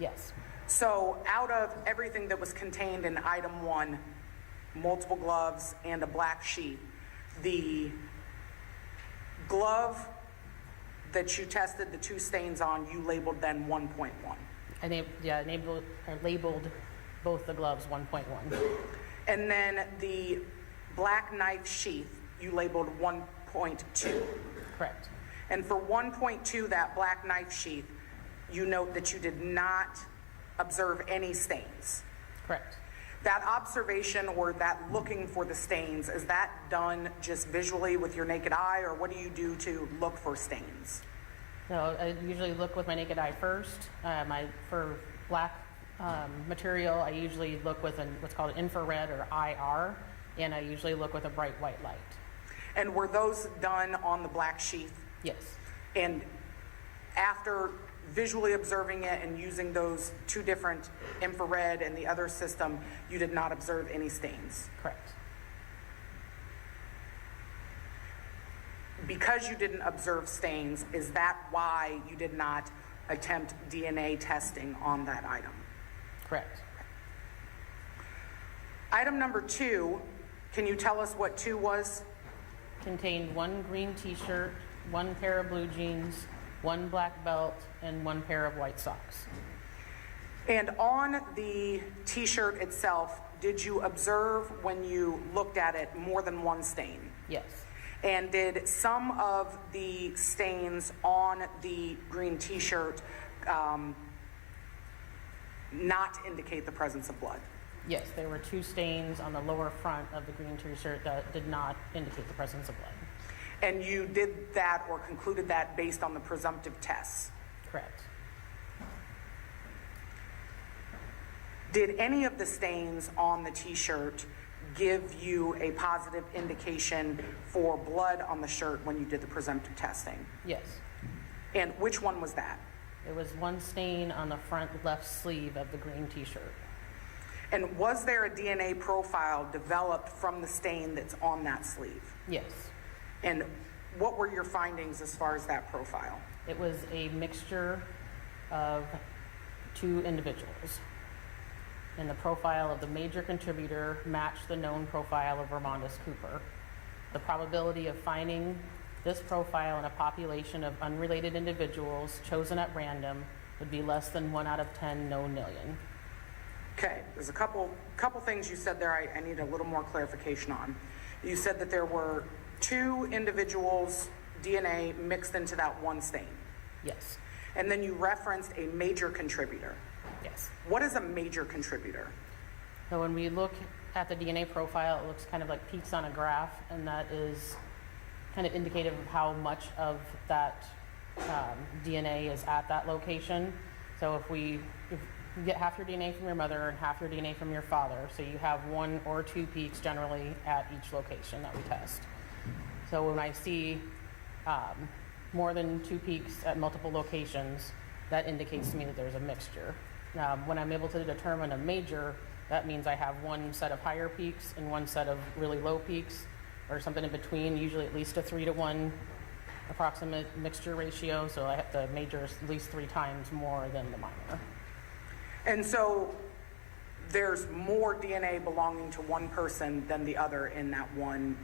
Yes, So out of everything that was contained in item 1, multiple gloves and a black sheet, the glove that you tested the 2 stains on, you labeled then 1.1. I labeled both the gloves 1.1. And then the black knife sheath, you labeled 1.2. Correct. And for 1.2, that black knife sheath, you note that you did not observe any stains. Correct. That observation or that looking for the stains, is that done just visually with your naked eye, or what do you do to look for stains? No, I usually look with my naked eye first. For black material, I usually look with what's called infrared or IR, and I usually look with a bright white light. And were those done on the black sheath? Yes, And after visually observing it and using those 2 different infrared and the other system, you did not observe any stains. correct. Because you didn't observe stains, is that why you did not attempt DNA testing on that item? Correct. Item number 2, can you tell us what 2 was? Contained 1 green t-shirt, 1 pair of blue jeans, 1 black belt, and 1 pair of white socks. And on the t-shirt itself, did you observe when you looked at it more than 1 stain? Yes, And did some of the stains on the green t-shirt not indicate the presence of blood? yes, there were 2 stains on the lower front of the green t-shirt that did not indicate the presence of blood. And you did that or concluded that based on the presumptive tests? Correct. Did any of the stains on the t-shirt give you a positive indication for blood on the shirt when you did the presumptive testing? Yes, And which one was that? there was 1 stain on the front left sleeve of the green t-shirt. And was there a DNA profile developed from the stain that's on that sleeve? Yes, And what were your findings as far as that profile? it was a mixture of 2 individuals. And the profile of the major contributor matched the known profile of Ramondus Cooper. The probability of finding this profile in a population of unrelated individuals chosen at random would be less than 1 out of 10 known million. Okay, there's a couple things you said there I need a little more clarification on. You said that there were 2 individuals' DNA mixed into that 1 stain. Yes, And then you referenced a major contributor. Yes. What is a major contributor? So when we look at the DNA profile, it looks kind of like peaks on a graph, and that is kind of indicative of how much of that DNA is at that location. So if you get half your DNA from your mother and half your DNA from your father, so you have 1 or 2 peaks generally at each location that we test. So when I see more than 2 peaks at multiple locations, that indicates to me that there's a mixture. When I'm able to determine a major, that means I have 1 set of higher peaks and 1 set of really low peaks, or something in between, usually at least a 3-to-1 approximate mixture ratio, so I have the major is at least 3 times more than the minor. And so there's more DNA belonging to one person than the other in that one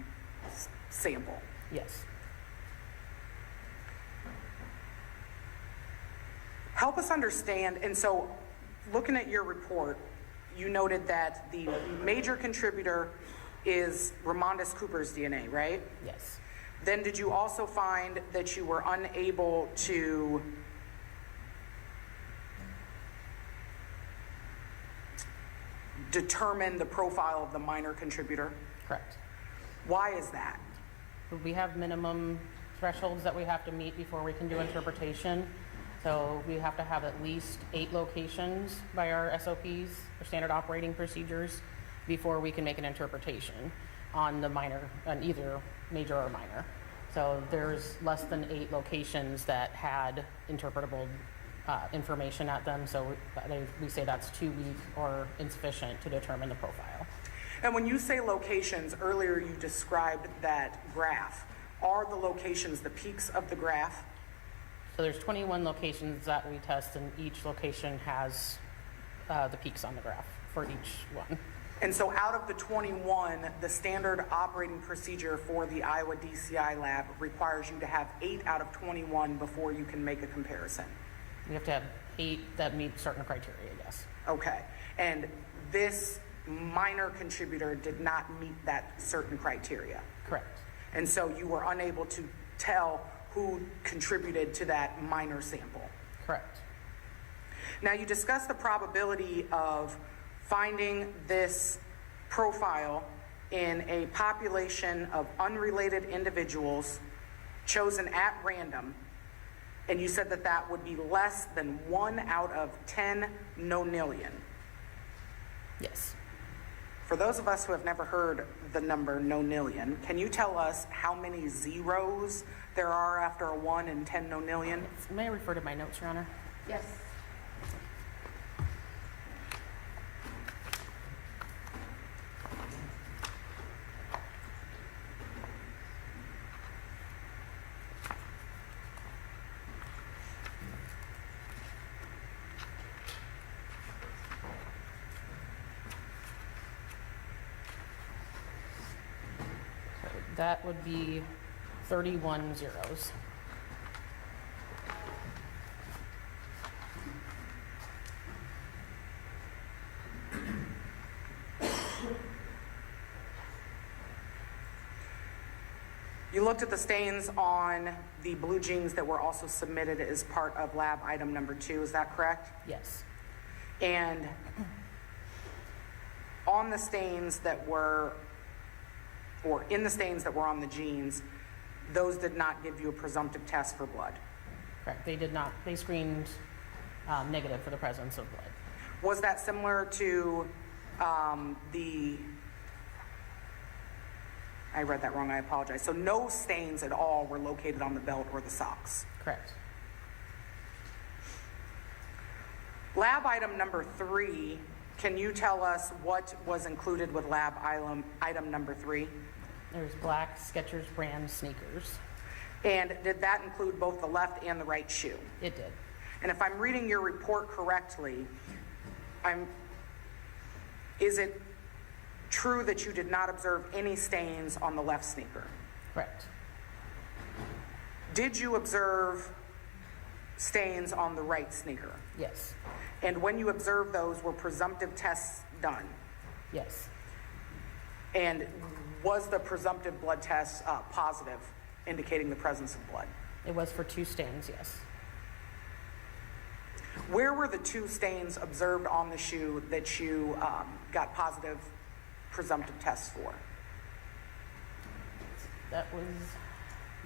sample. Yes. Help us understand, and so looking at your report, you noted that the major contributor is Ramondus Cooper's DNA, right? Yes. Then did you also find that you were unable to determine the profile of the minor contributor? Correct. Why is that? We have minimum thresholds that we have to meet before we can do interpretation. So we have to have at least 8 locations by our SOPs, or standard operating procedures, before we can make an interpretation on the minor, on either major or minor. So there's less than 8 locations that had interpretable information at them, so we say that's too weak or insufficient to determine the profile. And when you say locations, earlier you described that graph. Are the locations the peaks of the graph? So there's 21 locations that we test, and each location has the peaks on the graph for each one. And so out of the 21, the standard operating procedure for the Iowa DCI lab requires you to have 8 out of 21 before you can make a comparison. We have to have 8 that meet certain criteria, yes. Okay. And this minor contributor did not meet that certain criteria. Correct. And so you were unable to tell who contributed to that minor sample. Correct. Now, you discussed the probability of finding this profile in a population of unrelated individuals chosen at random, and you said that that would be less than 1 out of 10 nonillion. Yes. For those of us who have never heard the number nonillion, can you tell us how many zeros there are after a 1 in 10 nonillion? May I refer to my notes, Your Honor? Yes. That would be 31 zeros. You looked at the stains on the blue jeans that were also submitted as part of lab item number 2, is that correct? Yes. And on the stains that were, or in the stains that were on the jeans, those did not give you a presumptive test for blood. Correct. They did not. They screened negative for the presence of blood. Was that similar to I read that wrong, I apologize. So no stains at all were located on the belt or the socks. Correct. Lab item number 3, can you tell us what was included with lab item number 3? There's black Skechers brand sneakers. And did that include both the left and the right shoe? It did. And if I'm reading your report correctly, is it true that you did not observe any stains on the left sneaker? Correct. Did you observe stains on the right sneaker? Yes. And when you observed those, were presumptive tests done? Yes. And was the presumptive blood test positive, indicating the presence of blood? It was for 2 stains, yes. Where were the 2 stains observed on the shoe that you got positive presumptive tests for? That was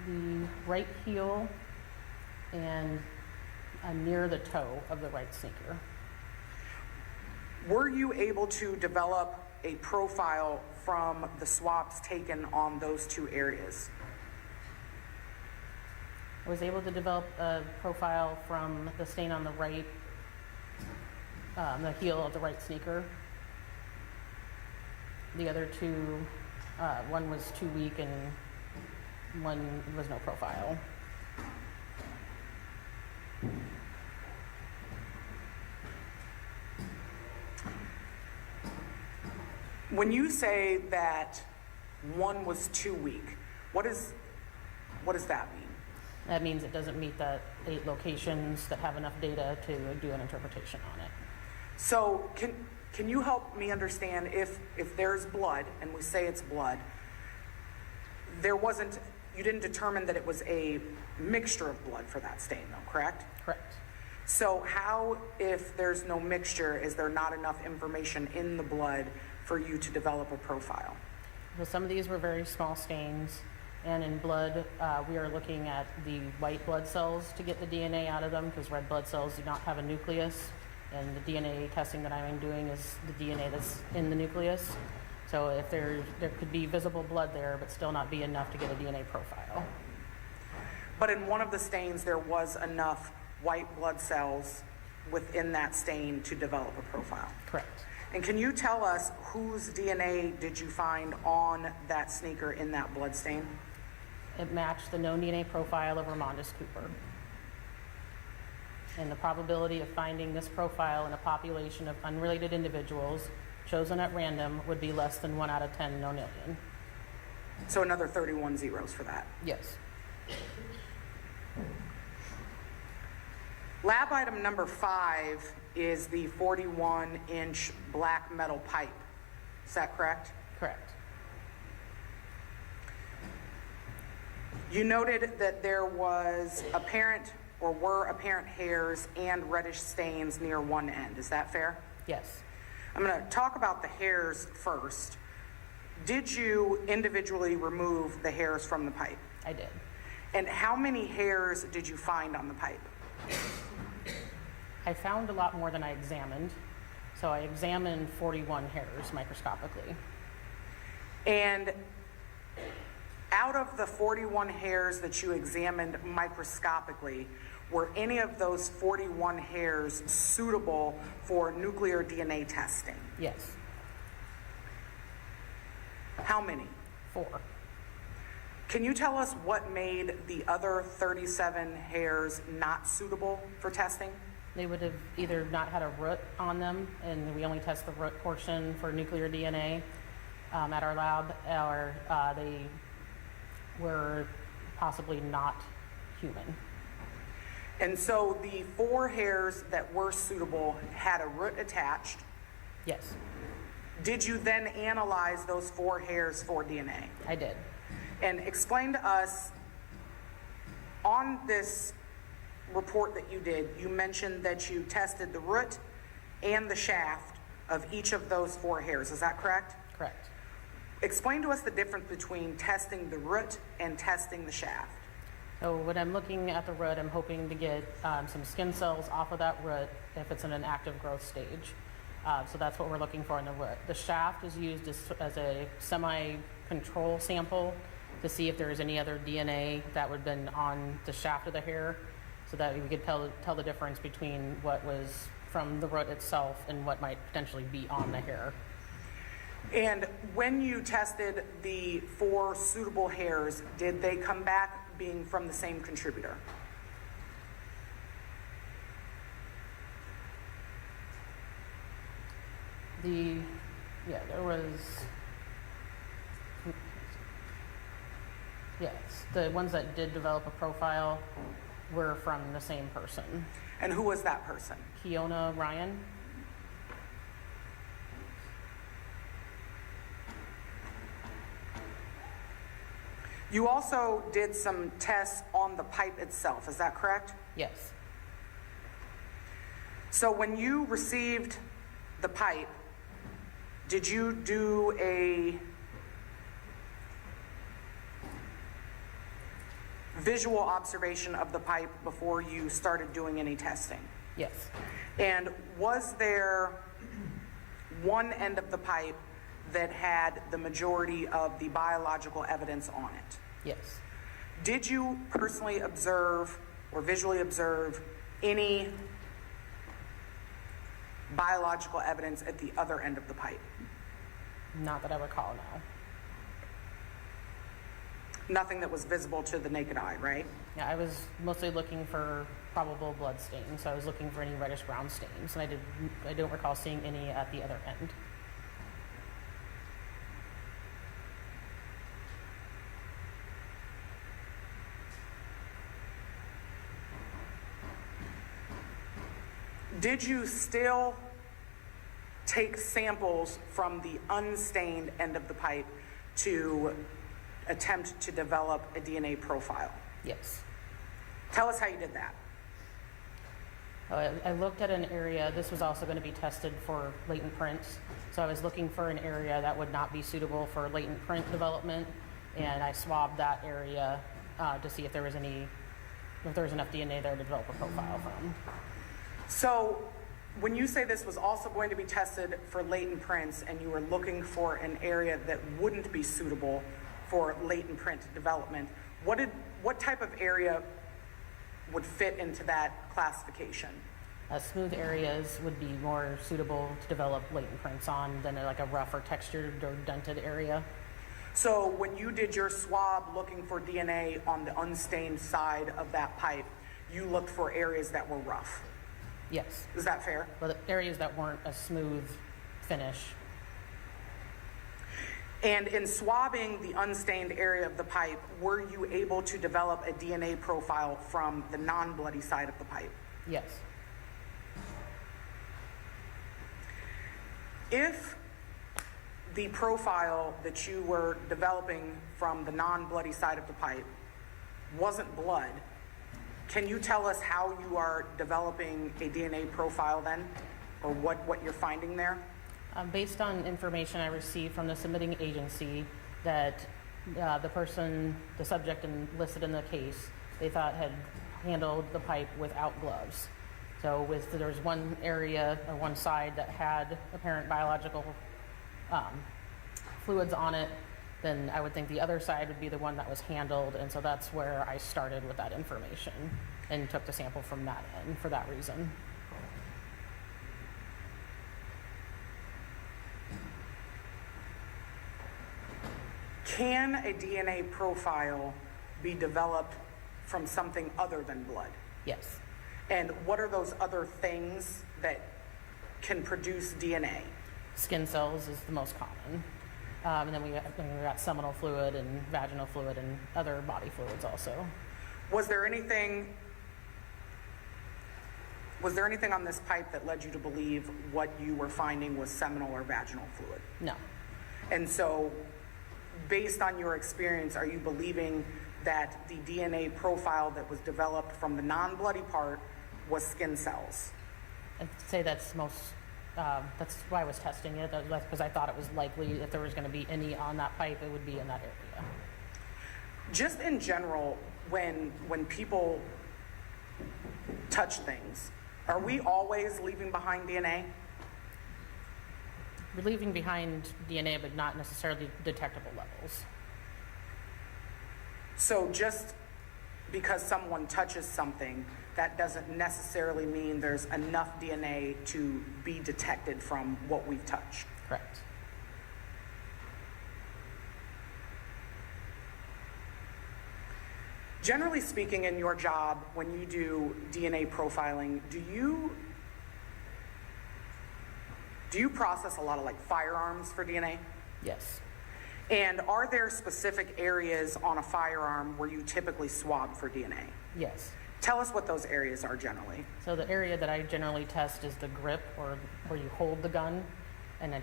the right heel and near the toe of the right sneaker. Were you able to develop a profile from the swabs taken on those 2 areas? I was able to develop a profile from the stain on the right, the heel of the right sneaker. The other 2, one was too weak and one was no profile. When you say that one was too weak, what does that mean? That means it doesn't meet the 8 locations that have enough data to do an interpretation on it. So can you help me understand if there's blood, and we say it's blood, you didn't determine that it was a mixture of blood for that stain though, correct? Correct. So how, if there's no mixture, is there not enough information in the blood for you to develop a profile? So some of these were very small stains, and in blood, we are looking at the white blood cells to get the DNA out of them, because red blood cells do not have a nucleus, and the DNA testing that I'm doing is the DNA that's in the nucleus. So if there could be visible blood there, but still not be enough to get a DNA profile. But in one of the stains, there was enough white blood cells within that stain to develop a profile. Correct. And can you tell us whose DNA did you find on that sneaker in that blood stain? It matched the known DNA profile of Ramondus Cooper. And the probability of finding this profile in a population of unrelated individuals chosen at random would be less than 1 out of 10 nonillion. So another 31 zeros for that. Yes. Lab item number 5 is the 41-inch black metal pipe. Is that correct? Correct. You noted that there was were apparent hairs and reddish stains near one end. Is that fair? Yes. I'm going to talk about the hairs first. Did you individually remove the hairs from the pipe? I did. And how many hairs did you find on the pipe? I found a lot more than I examined. So I examined 41 hairs microscopically. And out of the 41 hairs that you examined microscopically, were any of those 41 hairs suitable for nuclear DNA testing? Yes. How many? 4. Can you tell us what made the other 37 hairs not suitable for testing? They would have either not had a root on them, and we only test the root portion for nuclear DNA at our lab, or they were possibly not human. And so the 4 hairs that were suitable had a root attached. Yes, Did you then analyze those 4 hairs for DNA? I did. And explain to us, on this report that you did, you mentioned that you tested the root and the shaft of each of those 4 hairs. Is that correct? Correct. Explain to us the difference between testing the root and testing the shaft. So when I'm looking at the root, I'm hoping to get some skin cells off of that root if it's in an active growth stage. So that's what we're looking for in the root. The shaft is used as a semi-control sample to see if there is any other DNA that would have been on the shaft of the hair, so that we could tell the difference between what was from the root itself and what might potentially be on the hair. And when you tested the 4 suitable hairs, did they come back being from the same contributor? There was, yes, the ones that did develop a profile were from the same person. And who was that person? Kiona Ryan. You also did some tests on the pipe itself, is that correct? Yes. So when you received the pipe, did you do a visual observation of the pipe before you started doing any testing? Yes. And was there one end of the pipe that had the majority of the biological evidence on it? Yes. Did you personally observe or visually observe any biological evidence at the other end of the pipe? Not that I recall now. Nothing that was visible to the naked eye, right? Yeah, I was mostly looking for probable blood stains, so I was looking for any reddish brown stains, and I don't recall seeing any at the other end. Did you still take samples from the unstained end of the pipe to attempt to develop a DNA profile? Yes. Tell us how you did that. I looked at an area, this was also going to be tested for latent prints, so I was looking for an area that would not be suitable for latent print development, and I swabbed that area to see if there was enough DNA there to develop a profile from. So when you say this was also going to be tested for latent prints and you were looking for an area that wouldn't be suitable for latent print development, what type of area would fit into that classification? Smooth areas would be more suitable to develop latent prints on than like a rough or textured or dented area. So when you did your swab looking for DNA on the unstained side of that pipe, you looked for areas that were rough. Yes. Is that fair? But areas that weren't a smooth finish. And in swabbing the unstained area of the pipe, were you able to develop a DNA profile from the non-bloody side of the pipe? Yes. If the profile that you were developing from the non-bloody side of the pipe wasn't blood, can you tell us how you are developing a DNA profile then, or what you're finding there? Based on information I received from the submitting agency that the subject listed in the case, they thought had handled the pipe without gloves. So there was one area or one side that had apparent biological fluids on it, then I would think the other side would be the one that was handled, and so that's where I started with that information and took the sample from that end for that reason. Can a DNA profile be developed from something other than blood? Yes. And what are those other things that can produce DNA? Skin cells is the most common. And then we got seminal fluid and vaginal fluid and other body fluids also. Was there anything on this pipe that led you to believe what you were finding was seminal or vaginal fluid? No. And so, based on your experience, are you believing that the DNA profile that was developed from the non-bloody part was skin cells? I'd say that's why I was testing it, because I thought it was likely if there was going to be any on that pipe, it would be in that area. Just in general, when people touch things, are we always leaving behind DNA? We're leaving behind DNA, but not necessarily detectable levels. So just because someone touches something, that doesn't necessarily mean there's enough DNA to be detected from what we've touched. Correct. Generally speaking, in your job, when you do DNA profiling, do you process a lot of like firearms for DNA? Yes. And are there specific areas on a firearm where you typically swab for DNA? Yes. Tell us what those areas are generally. So the area that I generally test is the grip, or where you hold the gun, and then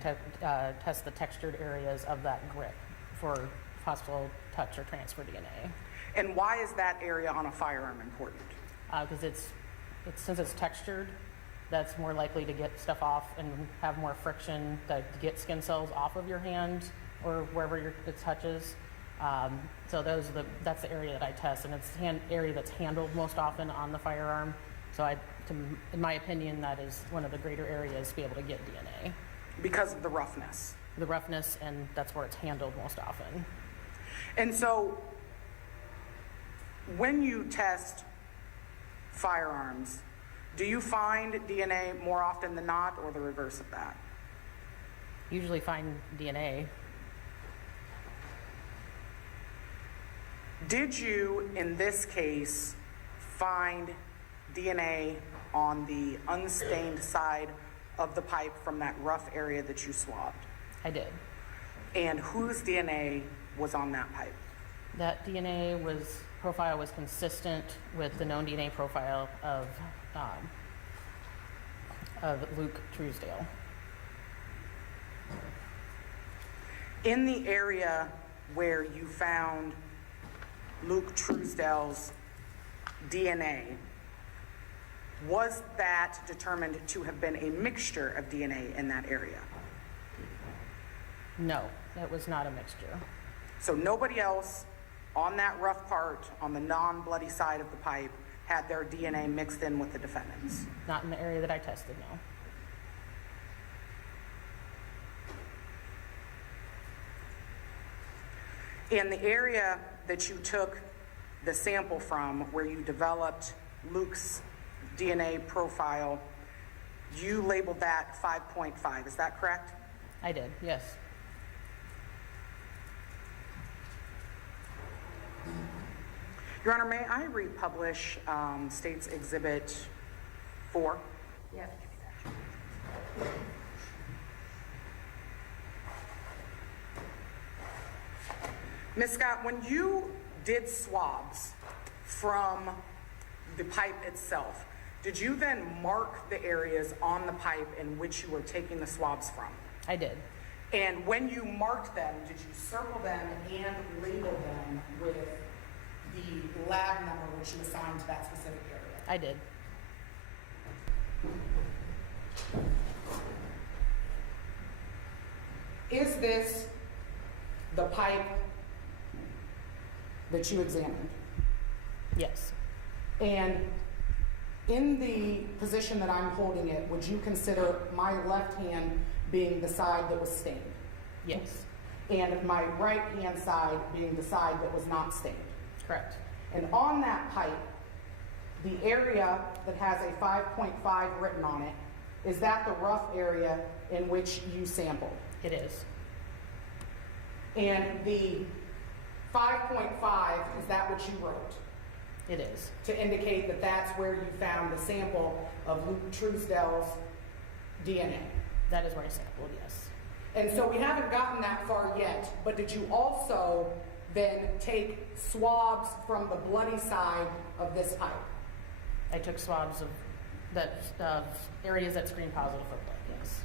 test the textured areas of that grip for possible touch or transfer DNA. And why is that area on a firearm important? Because since it's textured, that's more likely to get stuff off and have more friction to get skin cells off of your hand or wherever it touches. So that's the area that I test, and it's the area that's handled most often on the firearm. So in my opinion, that is one of the greater areas to be able to get DNA. Because of the roughness. The roughness, and that's where it's handled most often. And so, when you test firearms, do you find DNA more often than not, or the reverse of that? Usually find DNA. Did you, in this case, find DNA on the unstained side of the pipe from that rough area that you swabbed? I did. And whose DNA was on that pipe? That DNA profile was consistent with the known DNA profile of Luke Truesdell. In the area where you found Luke Truesdell's DNA, was that determined to have been a mixture of DNA in that area? No, it was not a mixture. So nobody else on that rough part, on the non-bloody side of the pipe, had their DNA mixed in with the defendant's? Not in the area that I tested, no. In the area that you took the sample from, where you developed Luke's DNA profile, you labeled that 5.5, is that correct? I did, yes. Your Honor, may I republish State's Exhibit 4? Yes. Ms. Scott, when you did swabs from the pipe itself, did you then mark the areas on the pipe in which you were taking the swabs from? I did. And when you marked them, did you circle them and label them with the lab number which you assigned to that specific area? I did. Is this the pipe that you examined? Yes. And in the position that I'm holding it, would you consider my left hand being the side that was stained? Yes. And my right hand side being the side that was not stained? Correct. And on that pipe, the area that has a 5.5 written on it, is that the rough area in which you sampled? It is. And the 5.5, is that what you wrote? It is. To indicate that that's where you found the sample of Luke Truesdell's DNA? That is where I sampled, yes. And so we haven't gotten that far yet, but did you also then take swabs from the bloody side of this pipe? I took swabs of areas that screen positive for blood, yes.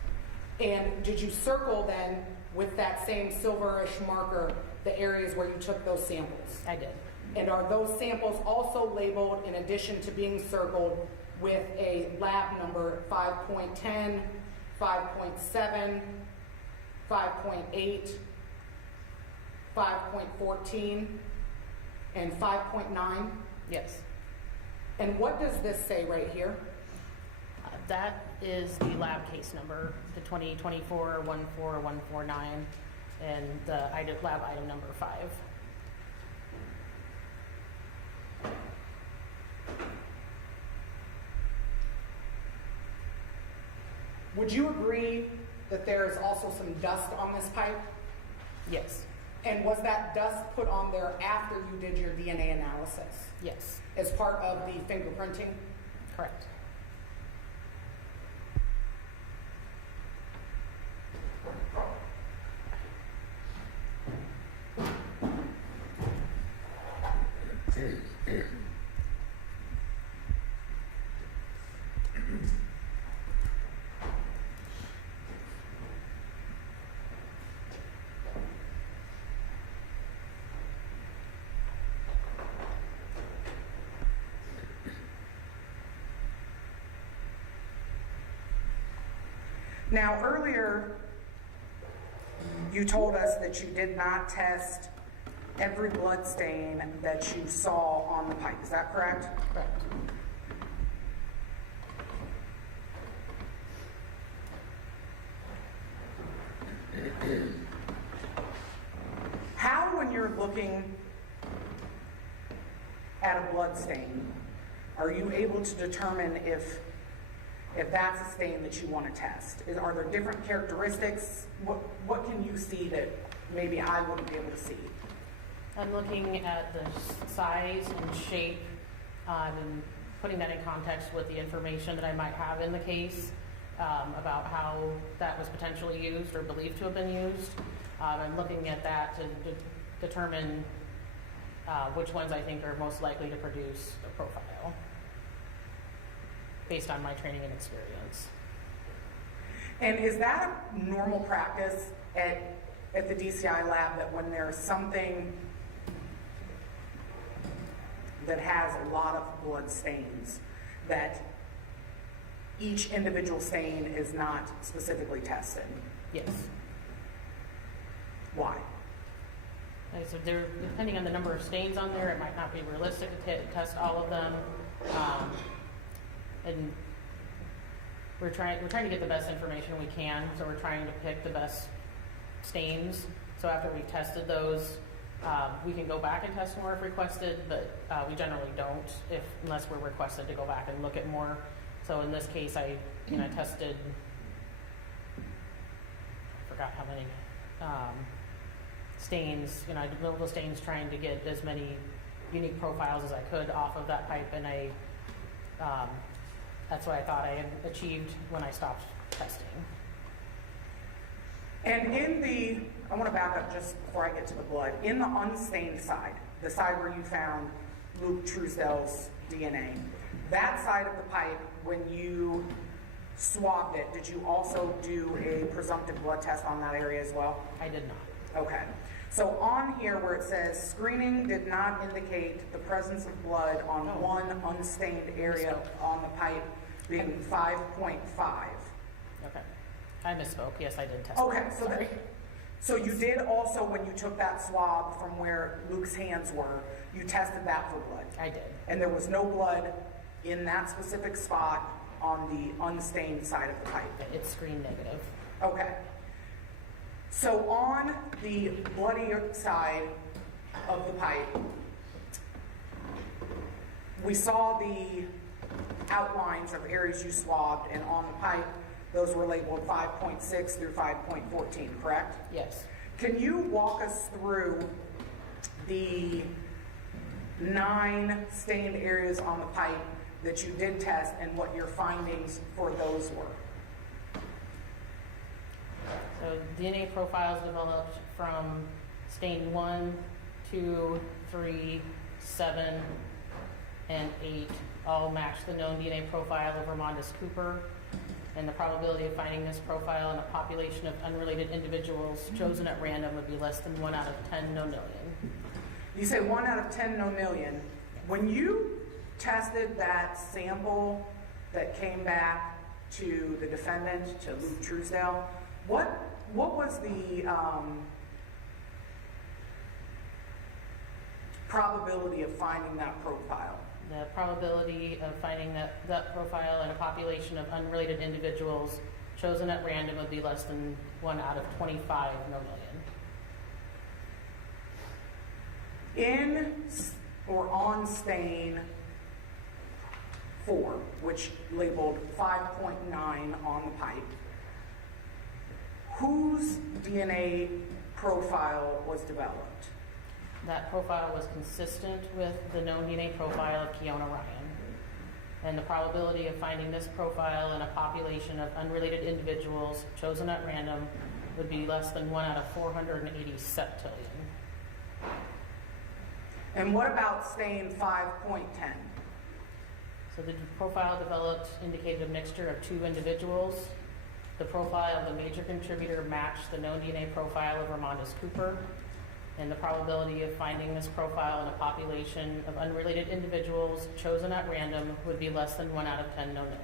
And did you circle then with that same silverish marker the areas where you took those samples? I did. And are those samples also labeled, in addition to being circled, with a lab number 5.10, 5.7, 5.8, 5.14, and 5.9? Yes. And what does this say right here? That is the lab case number, the 2024-14149, and the lab item number 5. Would you agree that there is also some dust on this pipe? Yes. And was that dust put on there after you did your DNA analysis? Yes. As part of the fingerprinting? Correct. Now, earlier, you told us that you did not test every blood stain that you saw on the pipe. Is that correct? Correct. How, when you're looking at a blood stain, are you able to determine if that's a stain that you want to test? Are there different characteristics? What can you see that maybe I wouldn't be able to see? I'm looking at the size and shape and putting that in context with the information that I might have in the case about how that was potentially used or believed to have been used. I'm looking at that to determine which ones I think are most likely to produce a profile based on my training and experience. And is that a normal practice at the DCI lab, that when there's something that has a lot of blood stains, that each individual stain is not specifically tested? Yes. Why? Like I said, depending on the number of stains on there, it might not be realistic to test all of them. And we're trying to get the best information we can, so we're trying to pick the best stains. So after we've tested those, we can go back and test more if requested, but we generally don't unless we're requested to go back and look at more. So in this case, I tested, I forgot how many stains. I did multiple stains trying to get as many unique profiles as I could off of that pipe, and that's what I thought I had achieved when I stopped testing. And I want to back up just before I get to the blood. In the unstained side, the side where you found Luke Truesdell's DNA, that side of the pipe, when you swabbed it, did you also do a presumptive blood test on that area as well? I did not. Okay. So on here where it says screening did not indicate the presence of blood on one unstained area on the pipe being 5.5. Okay. I misspoke. Yes, I did test. Okay, Sorry. so you did also, when you took that swab from where Luke's hands were, you tested that for blood? I did. And there was no blood in that specific spot on the unstained side of the pipe? It's screen negative. Okay. So on the bloody side of the pipe, we saw the outlines of areas you swabbed, and on the pipe, those were labeled 5.6 through 5.14, correct? Yes. Can you walk us through the 9 stained areas on the pipe that you did test and what your findings for those were? So DNA profiles developed from stain 1, 2, 3, 7, and 8 all match the known DNA profile of Ramondus Cooper, and the probability of finding this profile in a population of unrelated individuals chosen at random would be less than 1 out of 10 no million. You say 1 out of 10 no million. When you tested that sample that came back to the defendant, to Luke Truesdell, what was the probability of finding that profile? The probability of finding that profile in a population of unrelated individuals chosen at random would be less than 1 out of 25 no million. In or on stain 4, which labeled 5.9 on the pipe, whose DNA profile was developed? That profile was consistent with the known DNA profile of Keona Ryan. And the probability of finding this profile in a population of unrelated individuals chosen at random would be less than 1 out of 480 septillion. And what about stain 5.10? So the profile developed indicated a mixture of 2 individuals. The profile of the major contributor matched the known DNA profile of Ramondus Cooper, and the probability of finding this profile in a population of unrelated individuals chosen at random would be less than 1 out of 10 no million.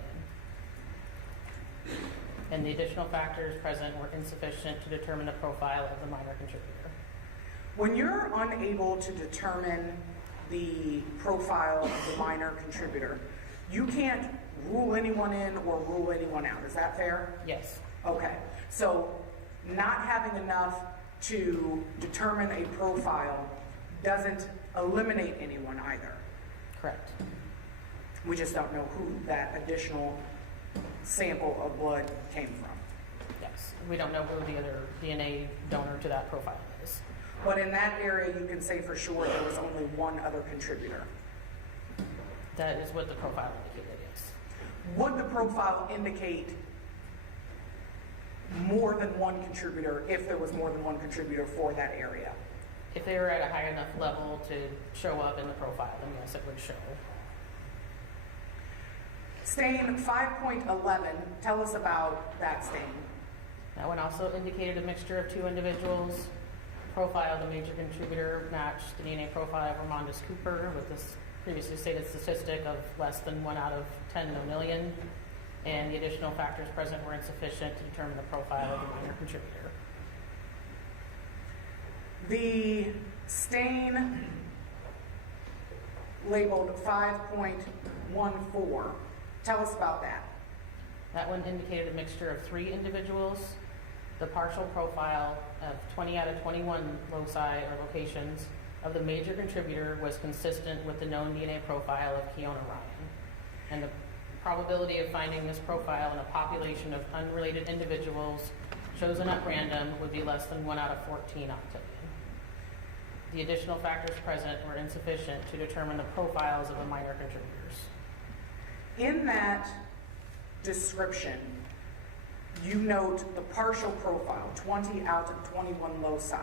and the additional factors present were insufficient to determine the profile of the minor contributor. When you're unable to determine the profile of the minor contributor, you can't rule anyone in or rule anyone out. Is that fair? Yes, Okay. So not having enough to determine a profile doesn't eliminate anyone either. correct. We just don't know who that additional sample of blood came from. Yes, we don't know who the other DNA donor to that profile is. But in that area, you can say for sure there was only one other contributor. That is what the profile indicated, yes. Would the profile indicate more than one contributor if there was more than one contributor for that area? If they were at a high enough level to show up in the profile, then yes, it would show. Stain 5.11, tell us about that stain. That one also indicated a mixture of two individuals. Profile of the major contributor matched the DNA profile of Ramondus Cooper with this previously stated statistic of less than 1 out of 10 in a million, and the additional factors present were insufficient to determine the profile of the minor contributor. The stain labeled 5.14, tell us about that. That one indicated a mixture of 3 individuals. The partial profile of 20 out of 21 loci or locations of the major contributor was consistent with the known DNA profile of Keona Ryan. And the probability of finding this profile in a population of unrelated individuals chosen at random would be less than 1 out of 14 octillion. The additional factors present were insufficient to determine the profiles of the minor contributors. In that description, you note the partial profile, 20 out of 21 loci.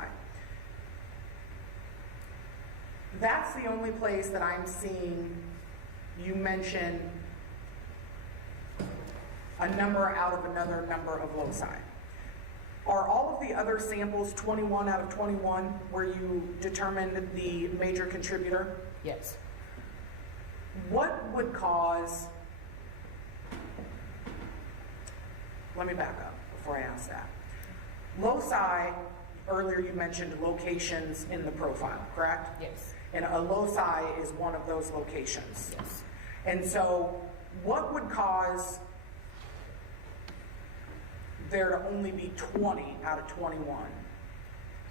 That's the only place that I'm seeing you mention a number out of another number of loci. Are all of the other samples 21 out of 21 where you determined the major contributor? Yes. What would cause, let me back up before I ask that. Loci, earlier you mentioned locations in the profile, correct? Yes. And a loci is one of those locations. Yes. And so what would cause there to only be 20 out of 21?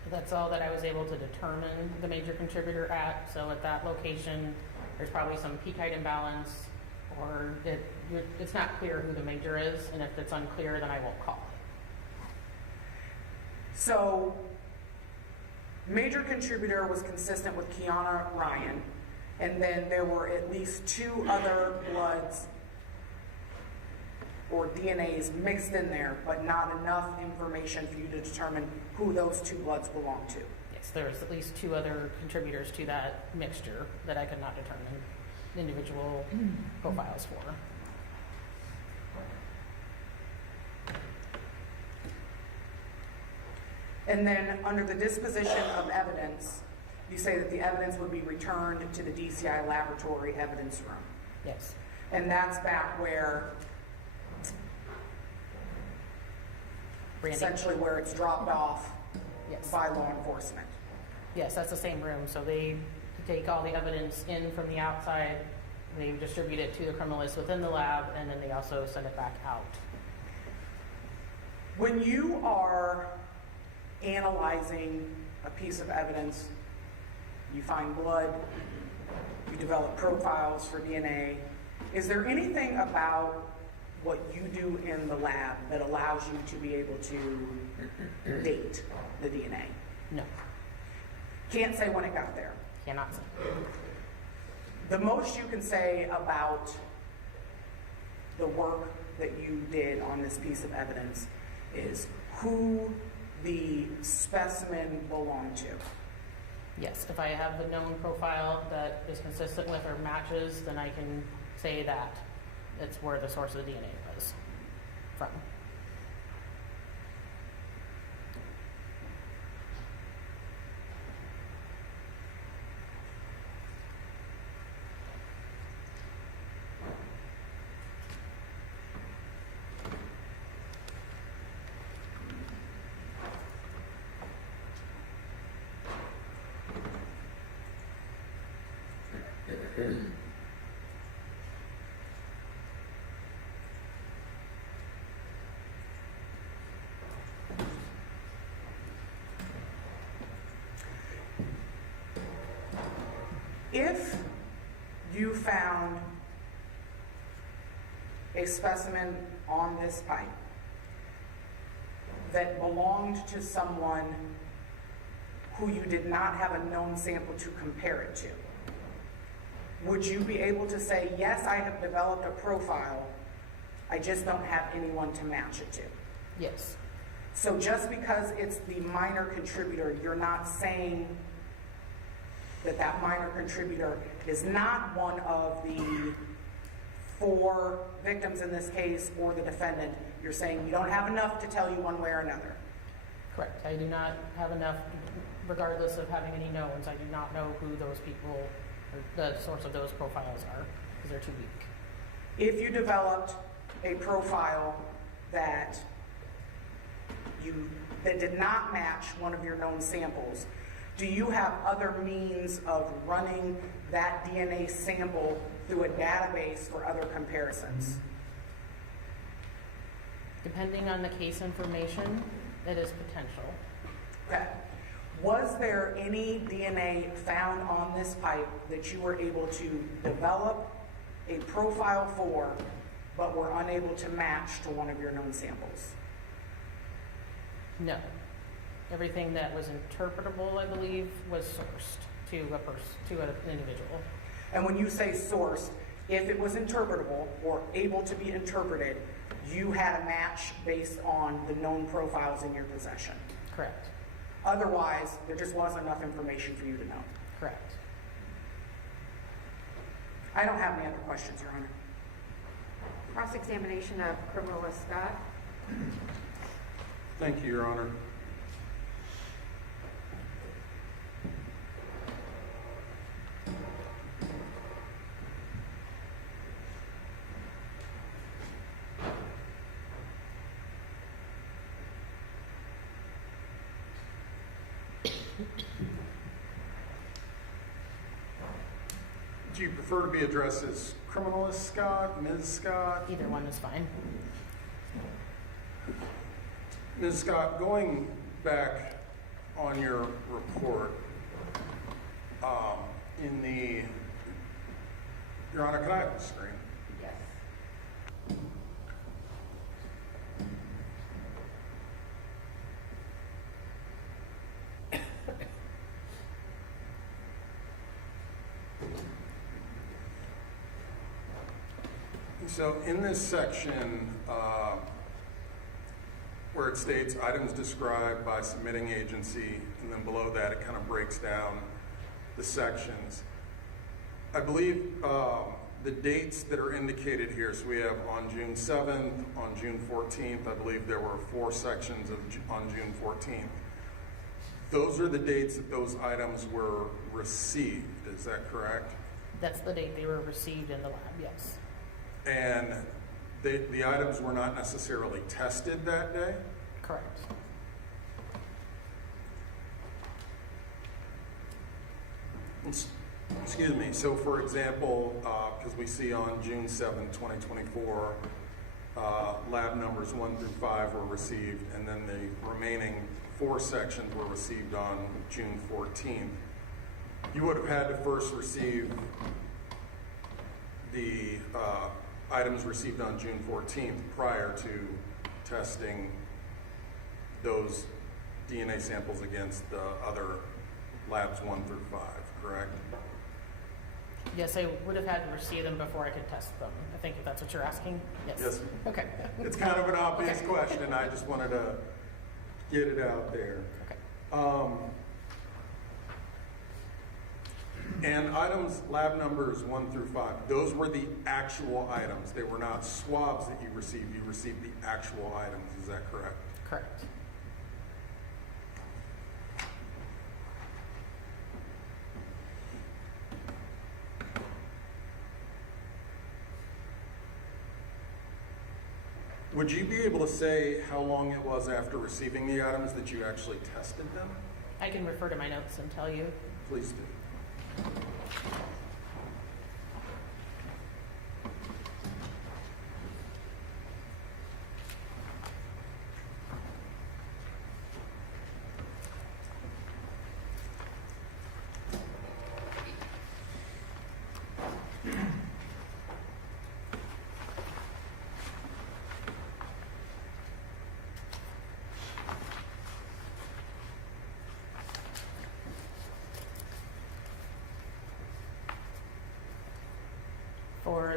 That's all that I was able to determine the major contributor at. So at that location, there's probably some peak height imbalance, or it's not clear who the major is, and if it's unclear, then I won't call it. So major contributor was consistent with Keona Ryan, and then there were at least 2 other bloods or DNAs mixed in there, but not enough information for you to determine who those 2 bloods belong to. Yes, there's at least 2 other contributors to that mixture that I could not determine individual profiles for. And then under the disposition of evidence, you say that the evidence would be returned to the DCI laboratory evidence room. Yes. And that's back where, Brandy? essentially where it's dropped off Yes. by law enforcement. Yes, that's the same room. So they take all the evidence in from the outside, they distribute it to the criminalists within the lab, and then they also send it back out. When you are analyzing a piece of evidence, you find blood, you develop profiles for DNA, is there anything about what you do in the lab that allows you to be able to date the DNA? No, Can't say when it got there. cannot say. The most you can say about the work that you did on this piece of evidence is who the specimen belonged to. Yes, if I have the known profile that is consistent with or matches, then I can say that it's where the source of the DNA was from. If you found a specimen on this pipe that belonged to someone who you did not have a known sample to compare it to, would you be able to say, yes, I have developed a profile, I just don't have anyone to match it to? Yes. So just because it's the minor contributor, you're not saying that that minor contributor is not one of the 4 victims in this case or the defendant. You're saying you don't have enough to tell you one way or another. Correct. I do not have enough, regardless of having any knowns, I do not know who those people, or the source of those profiles are, because they're too weak. If you developed a profile that did not match one of your known samples, do you have other means of running that DNA sample through a database for other comparisons? Depending on the case information, it is potential. Okay. Was there any DNA found on this pipe that you were able to develop a profile for, but were unable to match to one of your known samples? No. Everything that was interpretable, I believe, was sourced to an individual. And when you say sourced, if it was interpretable or able to be interpreted, you had a match based on the known profiles in your possession. Correct. Otherwise, there just wasn't enough information for you to know. Correct. I don't have any other questions, Your Honor. Cross-examination of criminalist Scott. Thank you, Your Honor. Do you prefer to be addressed as criminalist Scott, Ms. Scott? Either one is fine. Ms. Scott, going back on your report, Your Honor, can I have the screen? Yes. So in this section, where it states items described by submitting agency, and then below that it kind of breaks down the sections. I believe the dates that are indicated here, so we have on June 7th, on June 14th, I believe there were 4 sections on June 14th. Those are the dates that those items were received, is that correct? That's the date they were received in the lab, yes. And the items were not necessarily tested that day? Correct. Excuse me. So, for example, because we see on June 7, 2024, lab numbers 1 through 5 were received, and then the remaining 4 sections were received on June 14th. You would have had to first receive the items received on June 14th prior to testing those DNA samples against the other labs 1 through 5, correct? Yes, I would have had to receive them before I could test them. I think if that's what you're asking. Yes. Yes. Okay. It's kind of an obvious Okay. question. I just wanted to get it out there. Okay. And items, lab numbers 1 through 5, those were the actual items. They were not swabs that you received. You received the actual items. Is that correct? Correct. Would you be able to say how long it was after receiving the items that you actually tested them? I can refer to my notes and tell you. Please do.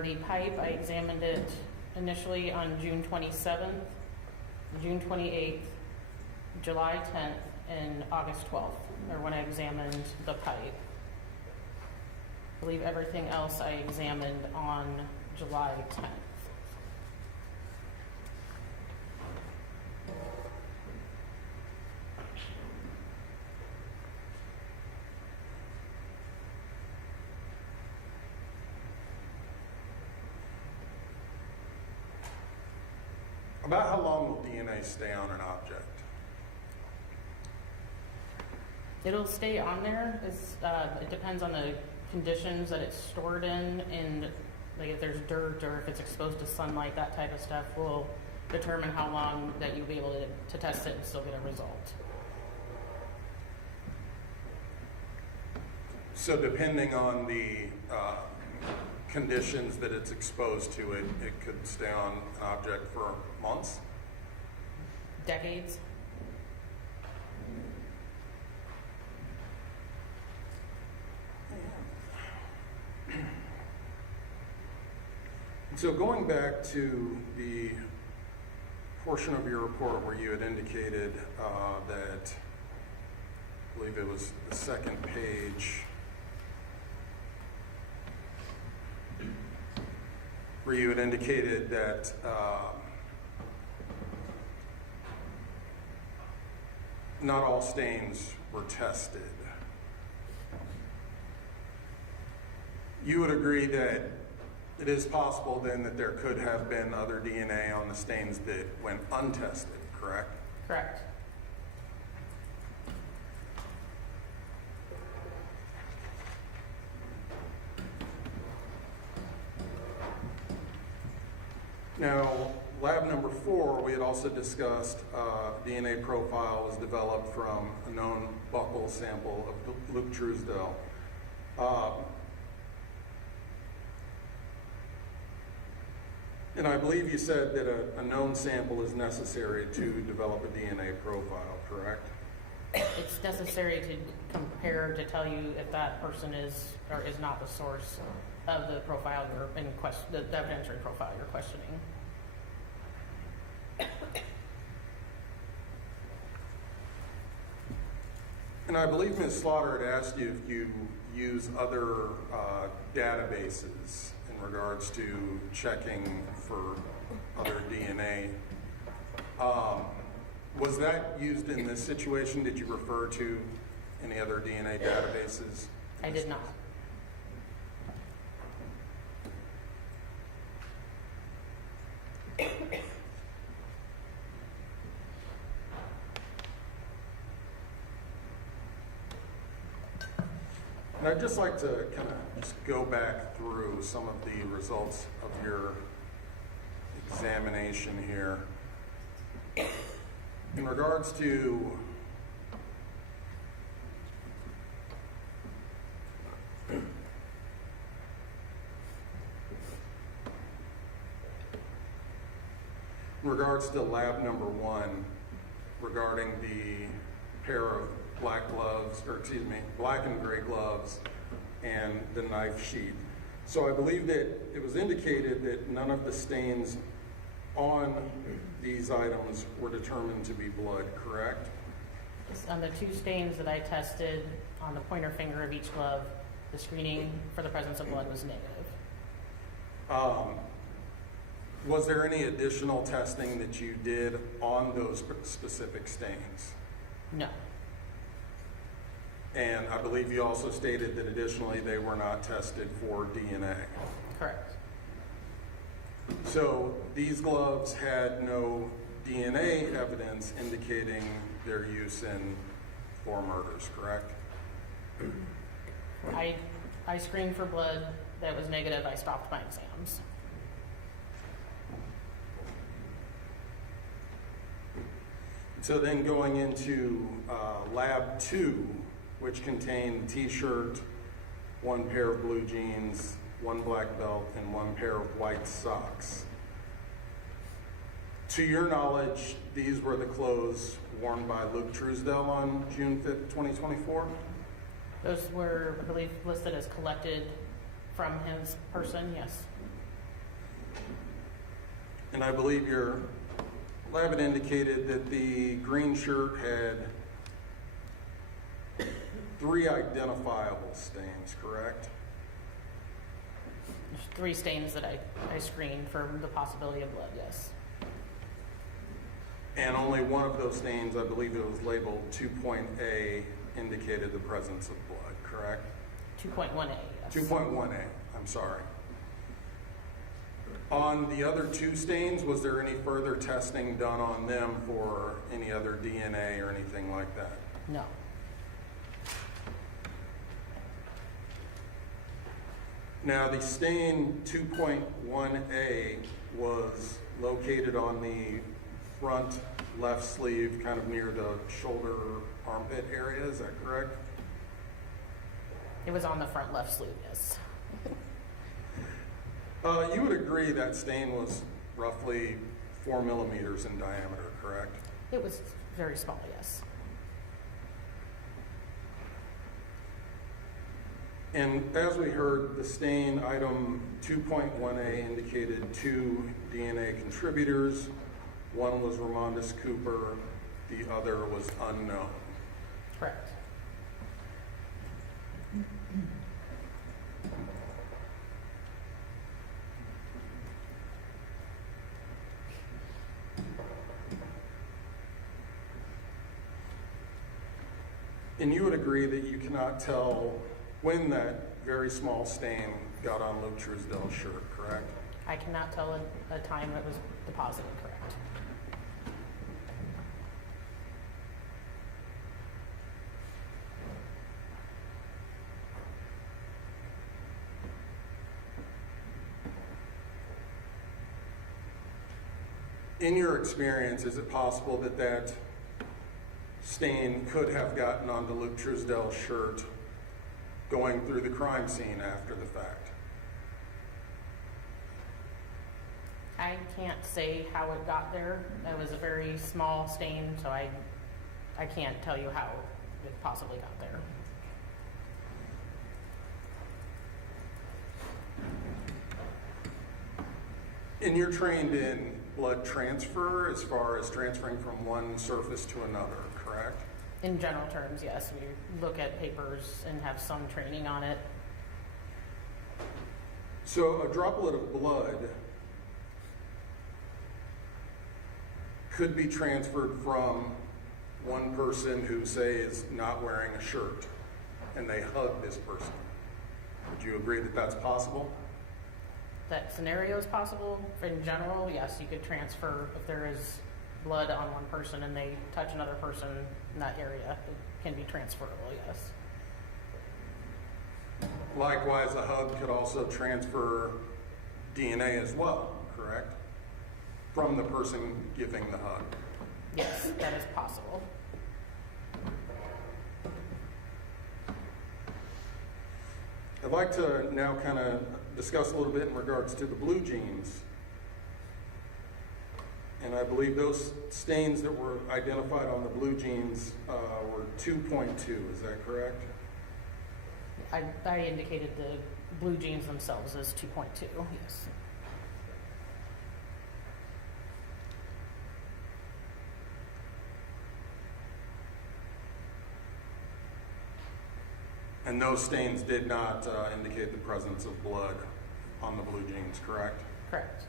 For the pipe, I examined it initially on June 27th, June 28th, July 10th, and August 12th, or when I examined the pipe. I believe everything else I examined on July 10th. About how long will DNA stay on an object? It'll stay on there. It depends on the conditions that it's stored in, and like if there's dirt or if it's exposed to sunlight, that type of stuff will determine how long that you'll be able to test it and still get a result. So depending on the conditions that it's exposed to, it could stay on an object for months? Decades. So going back to the portion of your report where you had indicated that, I believe it was the second page, where you had indicated that not all stains were tested. You would agree that it is possible then that there could have been other DNA on the stains that went untested, correct? Correct. Now, lab number 4, we had also discussed DNA profile was developed from a known buccal sample of Luke Truesdell. And I believe you said that a known sample is necessary to develop a DNA profile, correct? It's necessary to compare to tell you if that person is or is not the source of the profile you're in question, the evidentiary profile you're questioning. And I believe Ms. Slaughter had asked you if you use other databases in regards to checking for other DNA. Was that used in this situation? Did you refer to any other DNA databases? I did not. And I'd just like to kind of just go back through some of the results of your examination here. In regards to lab number 1, regarding the pair of black and gray gloves and the knife sheath. So I believe that it was indicated that none of the stains on these items were determined to be blood, correct? On the 2 stains that I tested on the pointer finger of each glove, the screening for the presence of blood was negative. Was there any additional testing that you did on those specific stains? No. And I believe you also stated that additionally they were not tested for DNA. Correct. So these gloves had no DNA evidence indicating their use in 4 murders, correct? I screened for blood that was negative. I stopped my exams. So then going into lab 2, which contained a t-shirt, 1 pair of blue jeans, 1 black belt, and 1 pair of white socks. To your knowledge, these were the clothes worn by Luke Truesdell on June 5th, 2024? Those were, I believe, listed as collected from his person, yes. And I believe your lab had indicated that the green shirt had 3 identifiable stains, correct? There's 3 stains that I screened for the possibility of blood, yes. And only one of those stains, I believe it was labeled 2.A, indicated the presence of blood, correct? 2.1A, yes. 2.1A, I'm sorry. On the other 2 stains, was there any further testing done on them for any other DNA or anything like that? No. Now, the stain 2.1A was located on the front left sleeve, kind of near the shoulder armpit area, is that correct? It was on the front left sleeve, yes. You would agree that stain was roughly 4 millimeters in diameter, correct? It was very small, yes. And as we heard, the stain item 2.1A indicated 2 DNA contributors. One was Ramondus Cooper, the other was unknown. Correct. And you would agree that you cannot tell when that very small stain got on Luke Truesdell's shirt, correct? I cannot tell a time it was deposited, correct. In your experience, is it possible that that stain could have gotten onto Luke Truesdell's shirt going through the crime scene after the fact? I can't say how it got there. It was a very small stain, so I can't tell you how it possibly got there. And you're trained in blood transfer as far as transferring from one surface to another, correct? In general terms, yes. We look at papers and have some training on it. So a droplet of blood could be transferred from one person who, say, is not wearing a shirt, and they hug this person. Would you agree that that's possible? That scenario is possible. In general, yes, you could transfer if there is blood on one person and they touch another person in that area. It can be transferable, yes. Likewise, a hug could also transfer DNA as well, correct? From the person giving the hug. Yes, that is possible. I'd like to now kind of discuss a little bit in regards to the blue jeans. And I believe those stains that were identified on the blue jeans were 2.2, is that correct? I indicated the blue jeans themselves as 2.2, yes. And those stains did not indicate the presence of blood on the blue jeans, correct? Correct.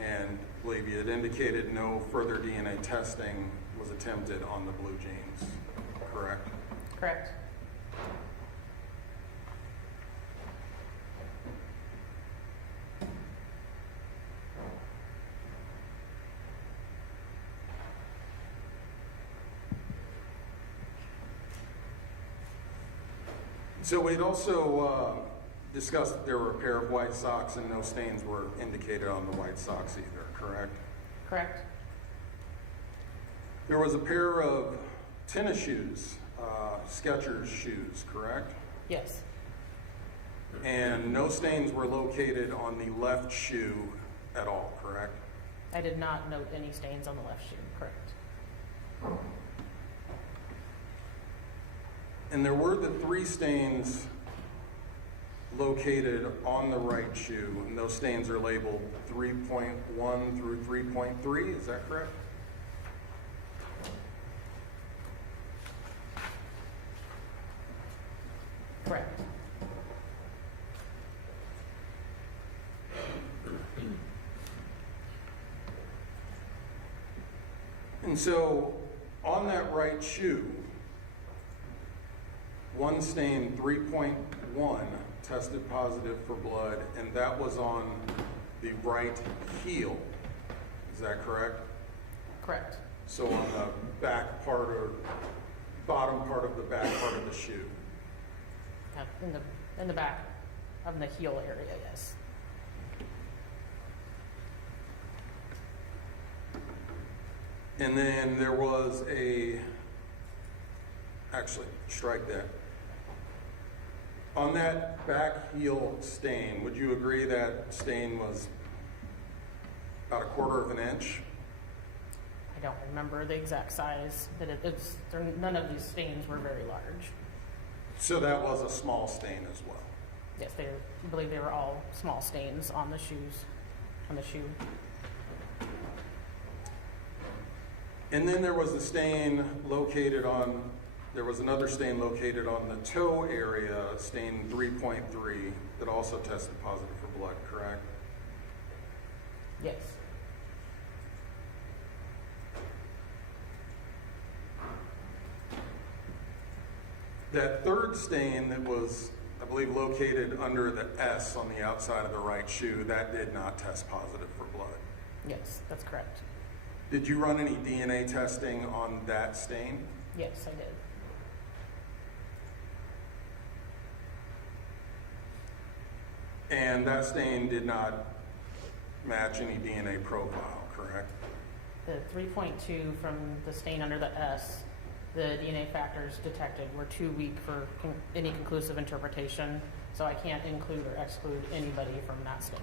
And I believe you had indicated no further DNA testing was attempted on the blue jeans, correct? Correct. So we'd also discussed that there were a pair of white socks and no stains were indicated on the white socks either, correct? Correct. There was a pair of tennis shoes, Skechers shoes, correct? Yes. And no stains were located on the left shoe at all, correct? I did not note any stains on the left shoe, correct. And there were the 3 stains located on the right shoe, and those stains are labeled 3.1 through 3.3, is that correct? Correct. And so, on that right shoe, one stain, 3.1, tested positive for blood, and that was on the right heel. Is that correct? Correct. So on the back part or bottom part of the back part of the shoe. In the back of the heel area, yes. And then there was actually, strike that. On that back heel stain, would you agree that stain was about 1/4 of an inch? I don't remember the exact size, but none of these stains were very large. So that was a small stain as well. Yes, I believe they were all small stains on the shoes, on the shoe. And then there was a stain located on, there was another stain located on the toe area, stain 3.3, that also tested positive for blood, correct? Yes. That third stain that was, I believe, located under the S on the outside of the right shoe, that did not test positive for blood. Yes, that's correct. Did you run any DNA testing on that stain? Yes, I did. And that stain did not match any DNA profile, correct? The 3.2 from the stain under the S, the DNA factors detected were too weak for any conclusive interpretation, so I can't include or exclude anybody from that stain.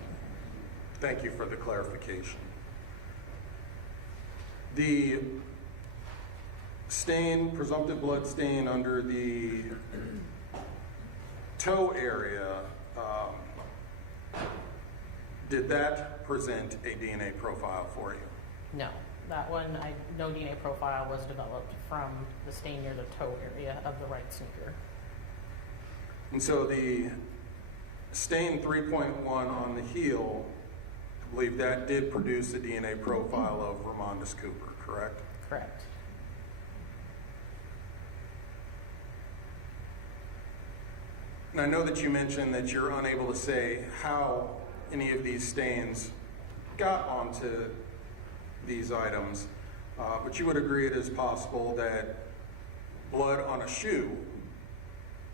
Thank you for the clarification. The stain, presumptive blood stain under the toe area, did that present a DNA profile for you? No, that one, no DNA profile was developed from the stain near the toe area of the right sneaker. And so the stain 3.1 on the heel, I believe that did produce a DNA profile of Ramondus Cooper, correct? Correct. And I know that you mentioned that you're unable to say how any of these stains got onto these items, but you would agree it is possible that blood on a shoe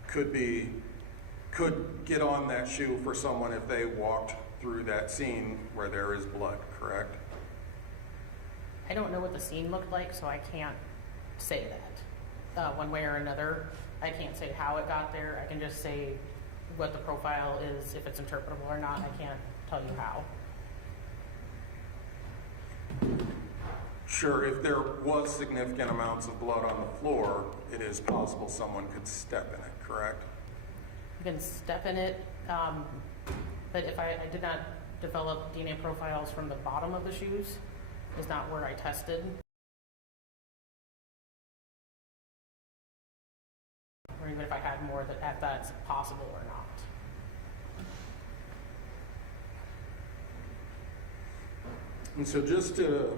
could get on that shoe for someone if they walked through that scene where there is blood, correct? I don't know what the scene looked like, so I can't say that. One way or another, I can't say how it got there. I can just say what the profile is, if it's interpretable or not. I can't tell you how. Sure, if there was significant amounts of blood on the floor, it is possible someone could step in it, correct? You can step in it, but if I did not develop DNA profiles from the bottom of the shoes, is not where I tested. Or even if I had more, if that's possible or not. And so just to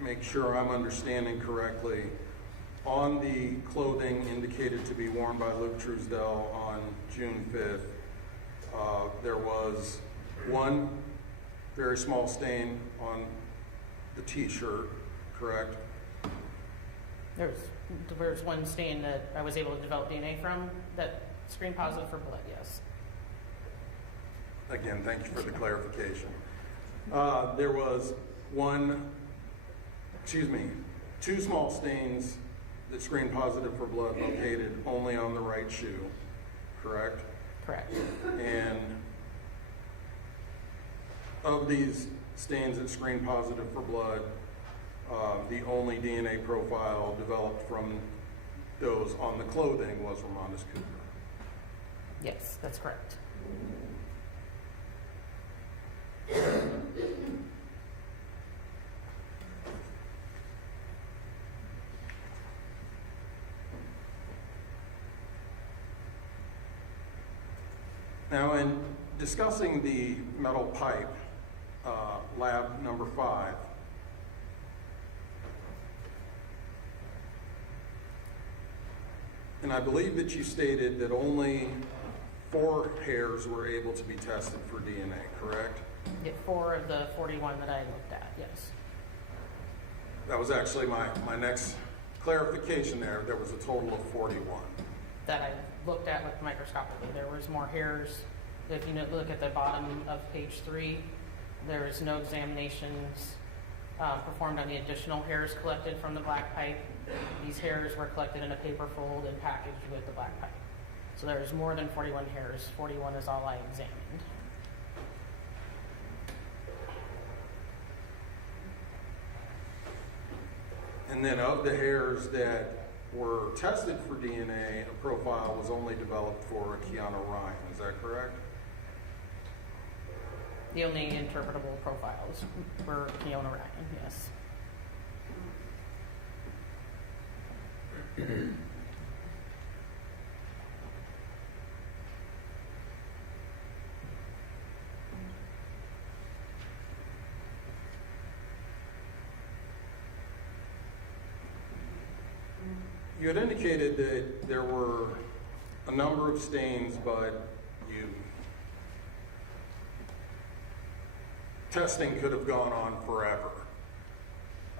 make sure I'm understanding correctly, on the clothing indicated to be worn by Luke Truesdell on June 5th, there was one very small stain on the t-shirt, correct? There's one stain that I was able to develop DNA from that screened positive for blood, yes. Again, thank you for the clarification. There was two small stains that screened positive for blood located only on the right shoe, correct? Correct. And of these stains that screened positive for blood, the only DNA profile developed from those on the clothing was Ramonda's Cooper. Yes, that's correct. Now, in discussing the metal pipe, lab number 5, and I believe that you stated that only 4 hairs were able to be tested for DNA, correct? Get 4 of the 41 that I looked at, yes. That was actually my next clarification there. There was a total of 41. That I looked at with microscopically. There was more hairs. If you look at the bottom of page 3, there is no examinations performed on the additional hairs collected from the black pipe. These hairs were collected in a paper fold and packaged with the black pipe. So there's more than 41 hairs. 41 is all I examined. And then of the hairs that were tested for DNA, a profile was only developed for Kiana Ryan. Is that correct? The only interpretable profiles were Keona Ryan, yes. You had indicated that there were a number of stains, but testing could have gone on forever,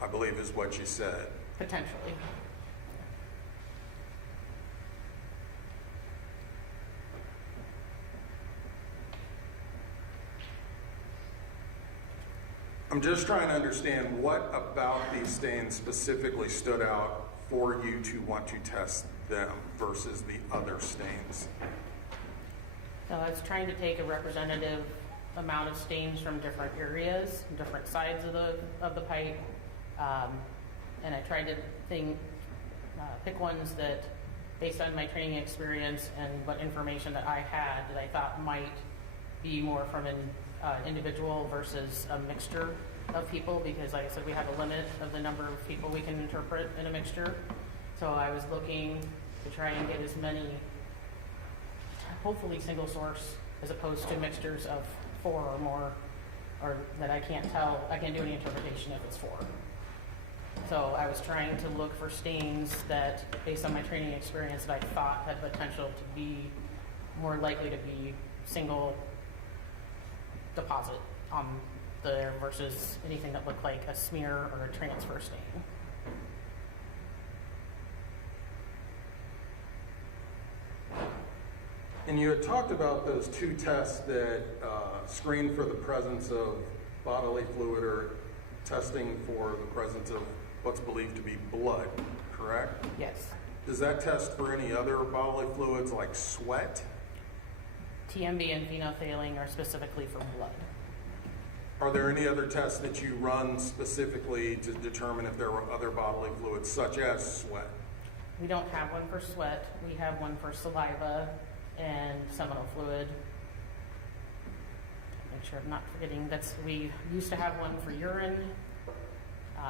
I believe is what you said. Potentially. I'm just trying to understand what about these stains specifically stood out for you to want to test them versus the other stains. So I was trying to take a representative amount of stains from different areas, different sides of the pipe, and I tried to pick ones that, based on my training experience and what information that I had, that I thought might be more from an individual versus a mixture of people, because like I said, we have a limit of the number of people we can interpret in a mixture. So I was looking to try and get as many, hopefully single source, as opposed to mixtures of 4 or more, or that I can't tell, I can't do any interpretation if it's 4. So I was trying to look for stains that, based on my training experience, that I thought had potential to be more likely to be single deposit on there versus anything that looked like a smear or a transfer stain. And you had talked about those 2 tests that screen for the presence of bodily fluid or testing for the presence of what's believed to be blood, correct? Yes. Does that test for any other bodily fluids like sweat? TMB and phenolphthalein are specifically for blood. Are there any other tests that you run specifically to determine if there were other bodily fluids, such as sweat? We don't have one for sweat. We have one for saliva and seminal fluid. Make sure I'm not forgetting. We used to have one for urine.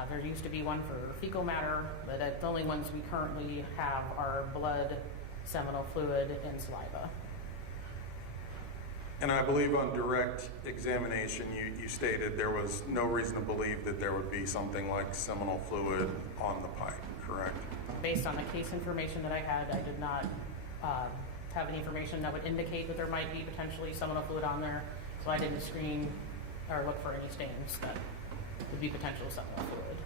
There used to be one for fecal matter, but the only ones we currently have are blood, seminal fluid, and saliva. And I believe on direct examination, you stated there was no reason to believe that there would be something like seminal fluid on the pipe, correct? Based on the case information that I had, I did not have any information that would indicate that there might be potentially seminal fluid on there, so I didn't screen or look for any stains that would be potential seminal fluid.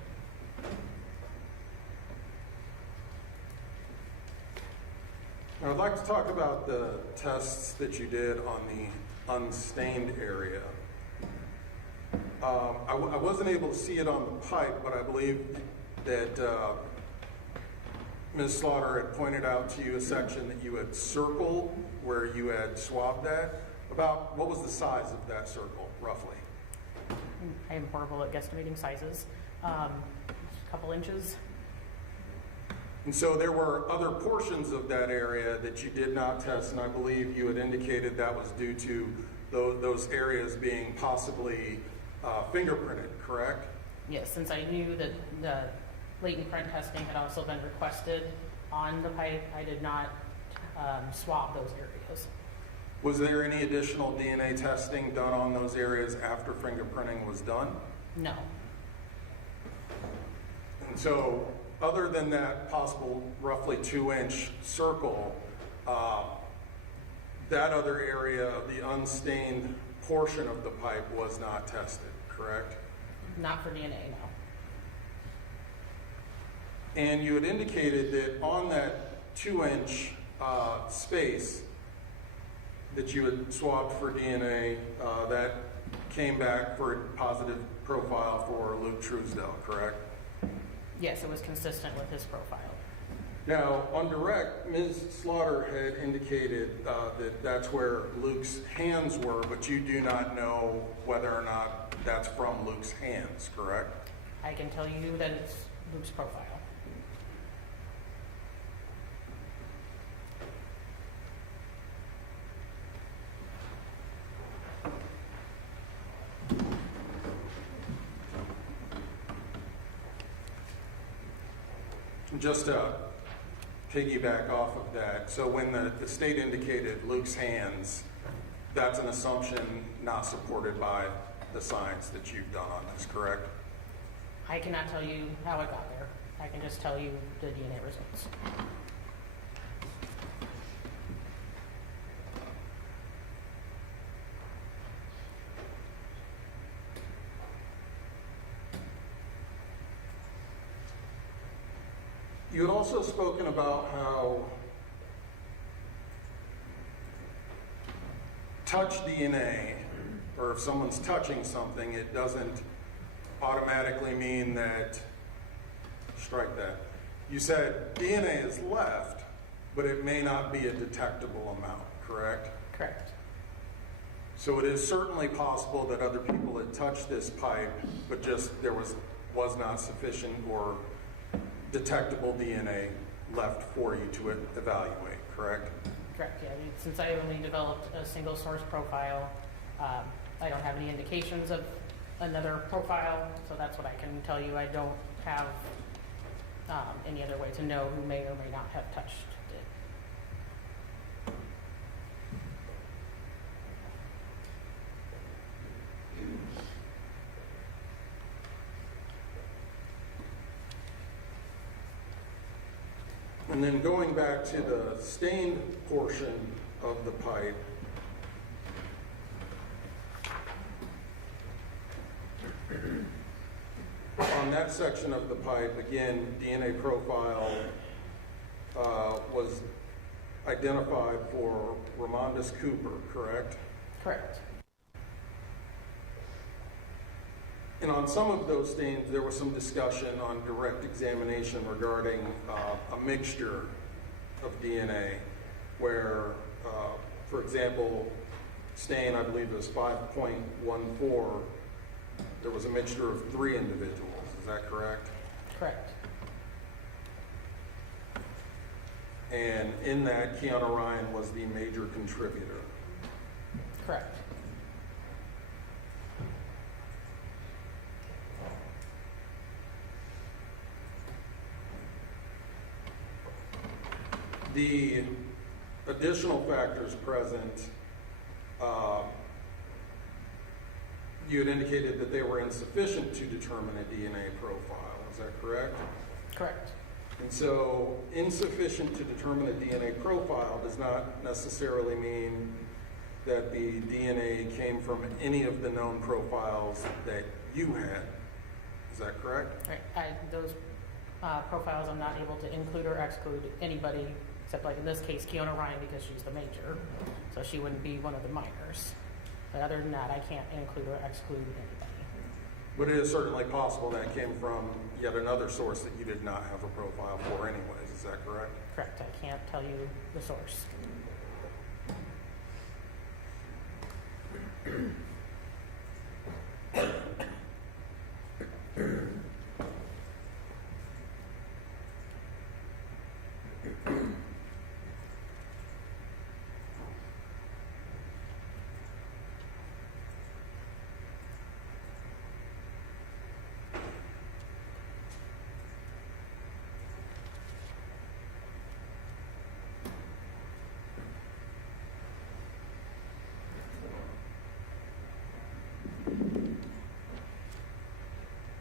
Now, I'd like to talk about the tests that you did on the unstained area. I wasn't able to see it on the pipe, but I believe that Ms. Slaughter had pointed out to you a section that you had circled where you had swabbed that. About what was the size of that circle, roughly? I am horrible at guesstimating sizes. A couple inches. And so there were other portions of that area that you did not test, and I believe you had indicated that was due to those areas being possibly fingerprinted, correct? Yes, since I knew that the latent print testing had also been requested on the pipe, I did not swab those areas. Was there any additional DNA testing done on those areas after fingerprinting was done? No. And so, other than that possible roughly 2-inch circle, that other area of the unstained portion of the pipe was not tested, correct? Not for DNA, no. And you had indicated that on that 2-inch space that you had swabbed for DNA, that came back for a positive profile for Luke Truesdell, correct? Yes, it was consistent with his profile. Now, on direct, Ms. Slaughter had indicated that that's where Luke's hands were, but you do not know whether or not that's from Luke's hands, correct? I can tell you that it's Luke's profile. Just to piggyback off of that, so when the state indicated Luke's hands, that's an assumption not supported by the science that you've done on this, correct? I cannot tell you how it got there. I can just tell you the DNA results. You had also spoken about how touch DNA, or if someone's touching something, it doesn't automatically mean that, strike that. You said DNA is left, but it may not be a detectable amount, correct? Correct. So it is certainly possible that other people had touched this pipe, but just there was not sufficient or detectable DNA left for you to evaluate, correct? Correct, yeah. Since I only developed a single source profile, I don't have any indications of another profile, so that's what I can tell you. I don't have any other way to know who may or may not have touched it. And then going back to the stained portion of the pipe, on that section of the pipe, again, DNA profile was identified for Ramondus Cooper, correct? Correct. And on some of those stains, there was some discussion on direct examination regarding a mixture of DNA where, for example, stain, I believe it was 5.14, there was a mixture of 3 individuals. Is that correct? Correct. And in that, Keanu Ryan was the major contributor. Correct. The additional factors present, you had indicated that they were insufficient to determine a DNA profile. Is that correct? Correct. And so insufficient to determine a DNA profile does not necessarily mean that the DNA came from any of the known profiles that you had. Is that correct? Right. Those profiles I'm not able to include or exclude anybody, except like in this case, Keanu Ryan, because she's the major, so she wouldn't be one of the minors. But other than that, I can't include or exclude anybody. But it is certainly possible that came from yet another source that you did not have a profile for anyways. Is that correct? Correct. I can't tell you the source.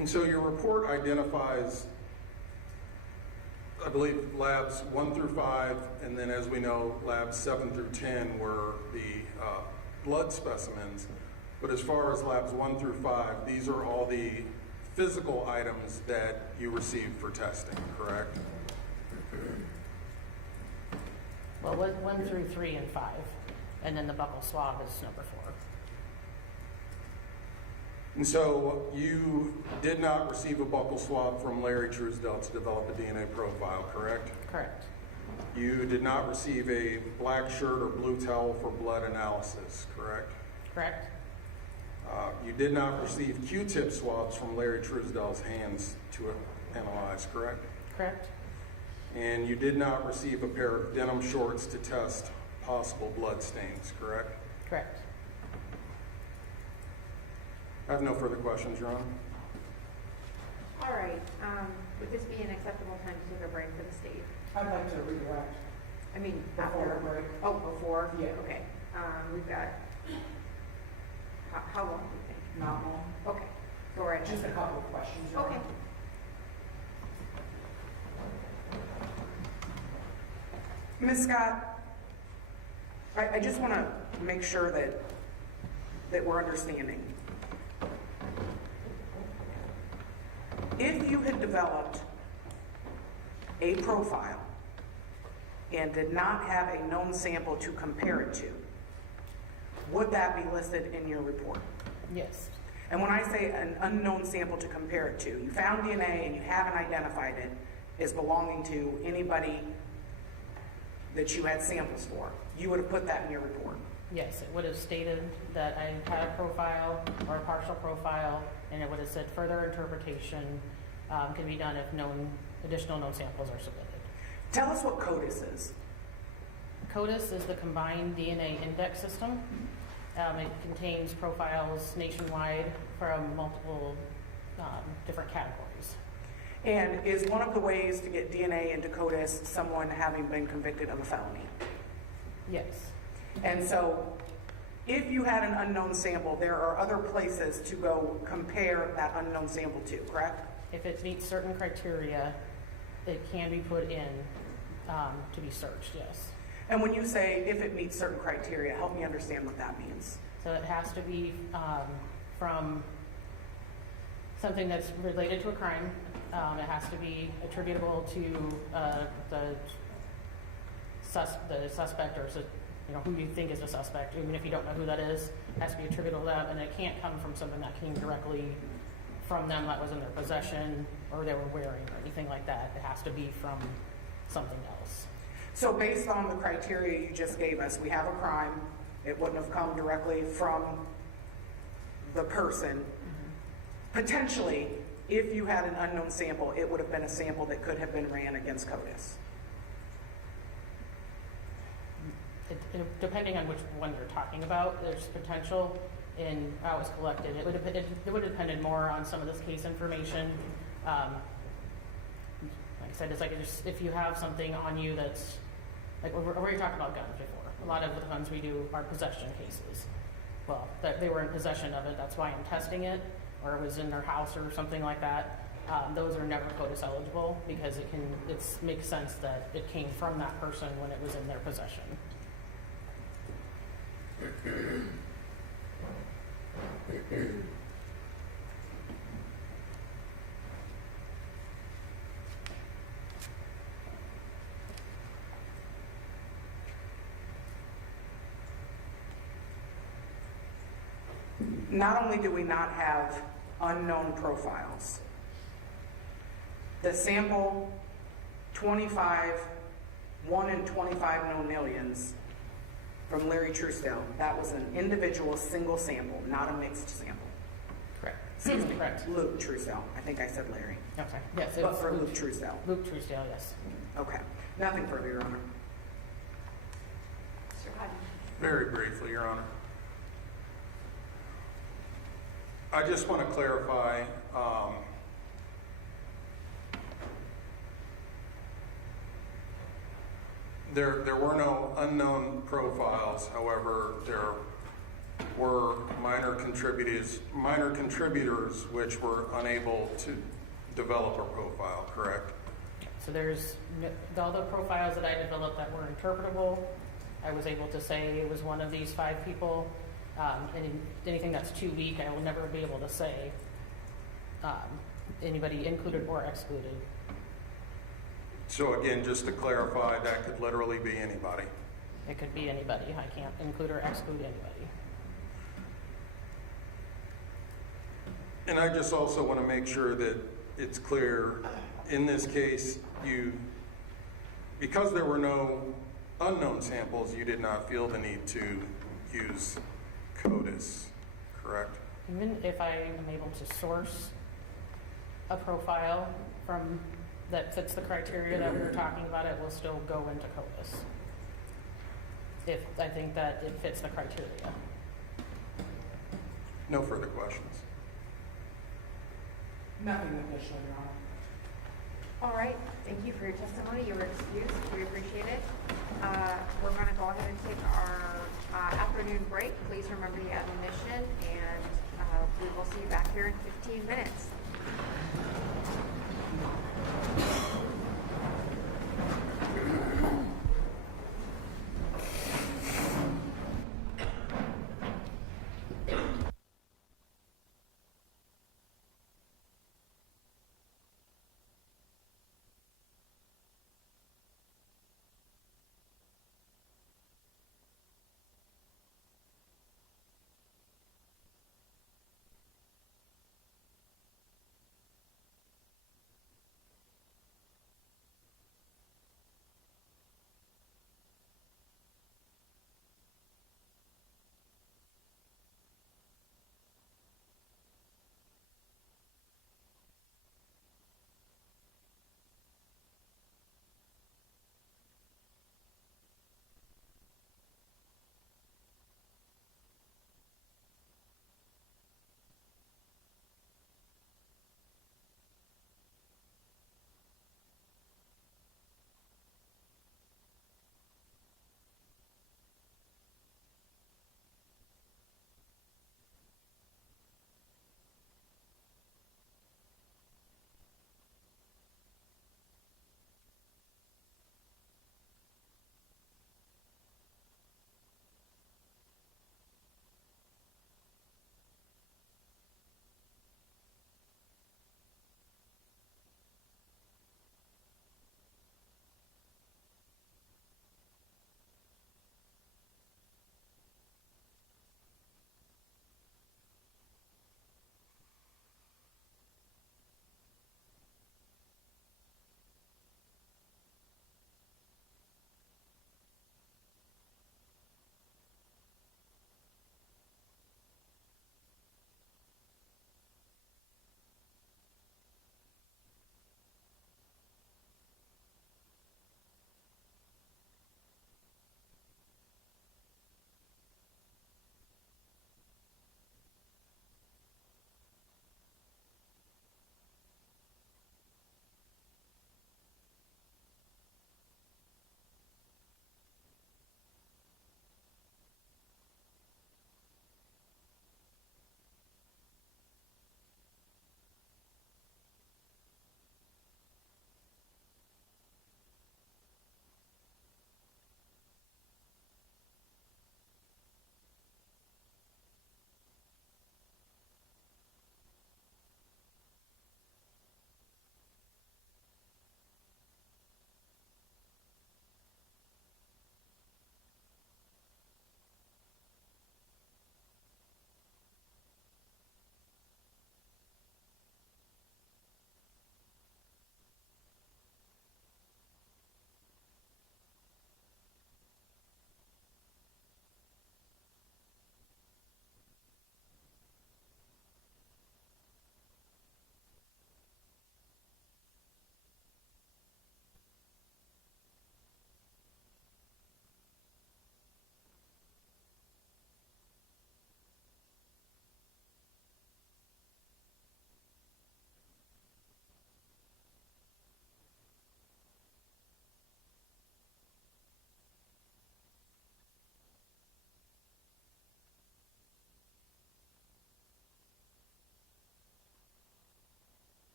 And so your report identifies, I believe, labs 1 through 5, and then as we know, labs 7 through 10 were the blood specimens. But as far as labs 1 through 5, these are all the physical items that you received for testing, correct? Well, 1 through 3 and 5, and then the buccal swab is number 4. And so you did not receive a buccal swab from Larry Truesdell to develop a DNA profile, correct? Correct. You did not receive a black shirt or blue towel for blood analysis, correct? Correct. You did not receive Q-tip swabs from Larry Truesdell's hands to analyze, correct? Correct. And you did not receive a pair of denim shorts to test possible blood stains, correct? Correct. I have no further questions, Your Honor. All right, would this be an acceptable time to take a break for the state? I'd like to redirect. I mean, Before after. the break. Oh, before? Yeah. Okay, we've got, how long do you think? Not long. Okay, go right ahead. Just a couple of questions. Your Okay. Honor. Ms. Scott, I just want to make sure that we're understanding. If you had developed a profile and did not have a known sample to compare it to, would that be listed in your report? Yes. And when I say an unknown sample to compare it to, you found DNA and you haven't identified it as belonging to anybody that you had samples for, you would have put that in your report. Yes, it would have stated that I had a profile or a partial profile, and it would have said further interpretation can be done if additional known samples are submitted. Tell us what CODIS is. CODIS is the Combined DNA Index System. It contains profiles nationwide from multiple different categories. And is one of the ways to get DNA into CODIS someone having been convicted of a felony? Yes. And so if you had an unknown sample, there are other places to go compare that unknown sample to, correct? If it meets certain criteria, it can be put in to be searched, yes. And when you say if it meets certain criteria, help me understand what that means. So it has to be from something that's related to a crime. It has to be attributable to the suspect or who you think is a suspect, even if you don't know who that is. It has to be attributable to that, and it can't come from something that came directly from them that was in their possession or they were wearing or anything like that. It has to be from something else. So based on the criteria you just gave us, we have a crime. It wouldn't have come directly from the person. Potentially, if you had an unknown sample, it would have been a sample that could have been ran against CODIS. Depending on which one you're talking about, there's potential in how it's collected. It would have depended more on some of this case information. Like I said, it's like if you have something on you that's, like we're talking about guns before. A lot of the guns we do are possession cases. Well, they were in possession of it, that's why I'm testing it, or it was in their house or something like that. Those are never CODIS eligible because it makes sense that it came from that person when it was in their possession. Not only do we not have unknown profiles, the sample 1 in 25 known aliens from Larry Truesdell, that was an individual single sample, not a mixed sample. Correct. Excuse me, Correct. Luke Truesdell. I think I said Larry. Okay. Yes. But for Luke Truesdell. Luke Truesdell, yes. Okay. Nothing further, Your Honor. Mr. Hutton? Very briefly, Your Honor. I just want to clarify, there were no unknown profiles. However, there were minor contributors which were unable to develop a profile, correct? So there's all the profiles that I developed that were interpretable. I was able to say it was one of these 5 people. Anything that's too weak, I will never be able to say anybody included or excluded. So again, just to clarify, that could literally be anybody. It could be anybody. I can't include or exclude anybody. And I just also want to make sure that it's clear, in this case, because there were no unknown samples, you did not feel the need to use CODIS, correct? Even if I am able to source a profile from that fits the criteria that we were talking about, it will still go into CODIS. If I think that it fits the criteria. No further questions. Nothing additional, Your Honor. All right, thank you for your testimony. You were excused. We appreciate it. We're going to go ahead and take our afternoon break. Please remember the admonition, and we will see you back here in 15 minutes.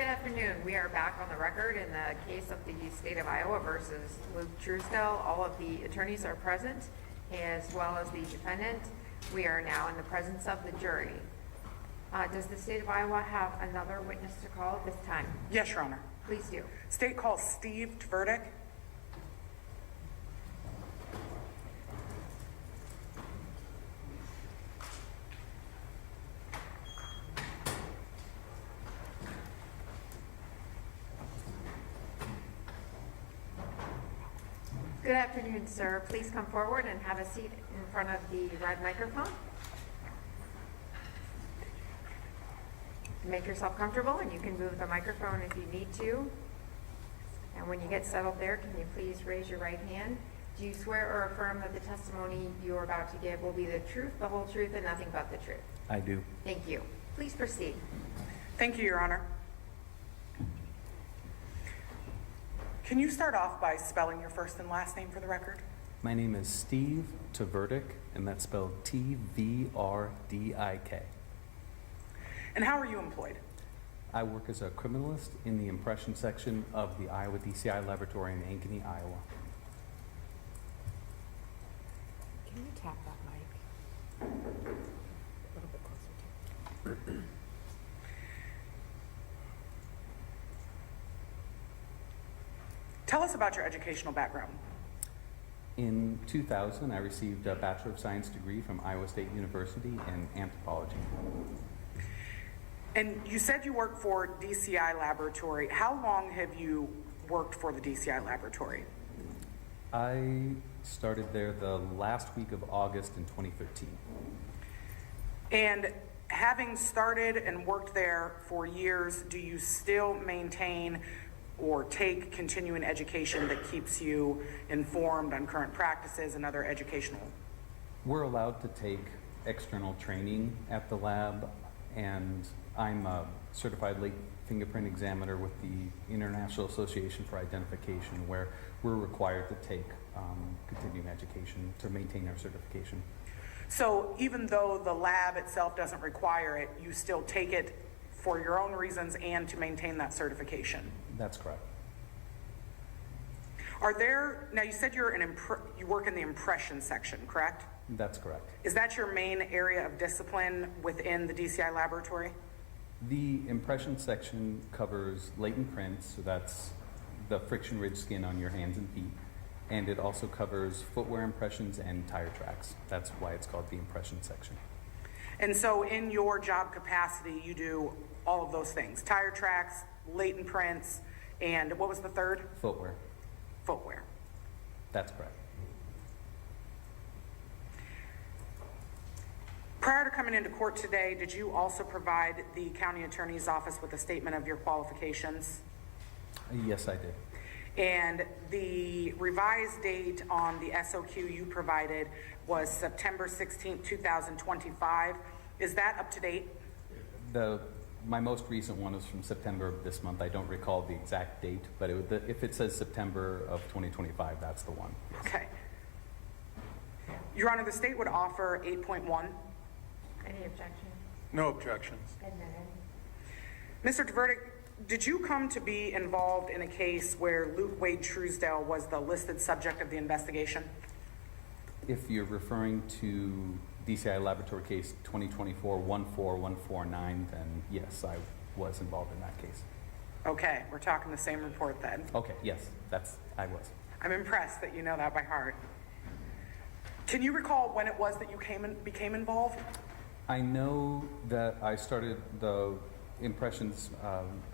Good afternoon. We are back on the record in the case of the state of Iowa versus Luke Truesdell. All of the attorneys are present, as well as the defendant. We are now in the presence of the jury. Does the state of Iowa have another witness to call at this time? Yes, Your Honor. Please do. State calls Steve Tverdick. Good afternoon, sir. Please come forward and have a seat in front of the red microphone. Make yourself comfortable, and you can move the microphone if you need to. And when you get settled there, can you please raise your right hand? Do you swear or affirm that the testimony you are about to give will be the truth, the whole truth, and nothing but the truth? I do. Thank you. Please proceed. Thank you, Your Honor. Can you start off by spelling your first and last name for the record? My name is Steve Tverdick, and that's spelled Tvrdik. And how are you employed? I work as a criminalist in the impression section of the Iowa DCI laboratory in Ankeny, Iowa. Can you tap that mic? A little bit closer. Tell us about your educational background. In 2000, I received a Bachelor of Science degree from Iowa State University in anthropology. And you said you work for DCI Laboratory. How long have you worked for the DCI Laboratory? I started there the last week of August in 2013. And having started and worked there for years, do you still maintain or take continuing education that keeps you informed on current practices and other educational? We're allowed to take external training at the lab, and I'm a certified latent fingerprint examiner with the International Association for Identification, where we're required to take continuing education to maintain our certification. So even though the lab itself doesn't require it, you still take it for your own reasons and to maintain that certification? That's correct. Are there, now you said you work in the impression section, correct? That's correct. Is that your main area of discipline within the DCI laboratory? The impression section covers latent prints, so that's the friction-ridged skin on your hands and feet, and it also covers footwear impressions and tire tracks. That's why it's called the impression section. And so in your job capacity, you do all of those things: tire tracks, latent prints, and what was the third? Footwear. Footwear. That's correct. Prior to coming into court today, did you also provide the county attorney's office with a statement of your qualifications? Yes, I did. And the revised date on the SOQ you provided was September 16th, 2025. Is that up to date? My most recent one is from September of this month. I don't recall the exact date, but if it says September of 2025, that's the one. Okay. Your Honor, the state would offer 8.1. Any objection? No objections. Admitted. Mr. Tverdick, did you come to be involved in a case where Luke Truesdell was the listed subject of the investigation? If you're referring to DCI laboratory case 2024-14149, then yes, I was involved in that case. Okay, we're talking the same report then. Okay, yes, I was. I'm impressed that you know that by heart. Can you recall when it was that you became involved? I know that I started the impressions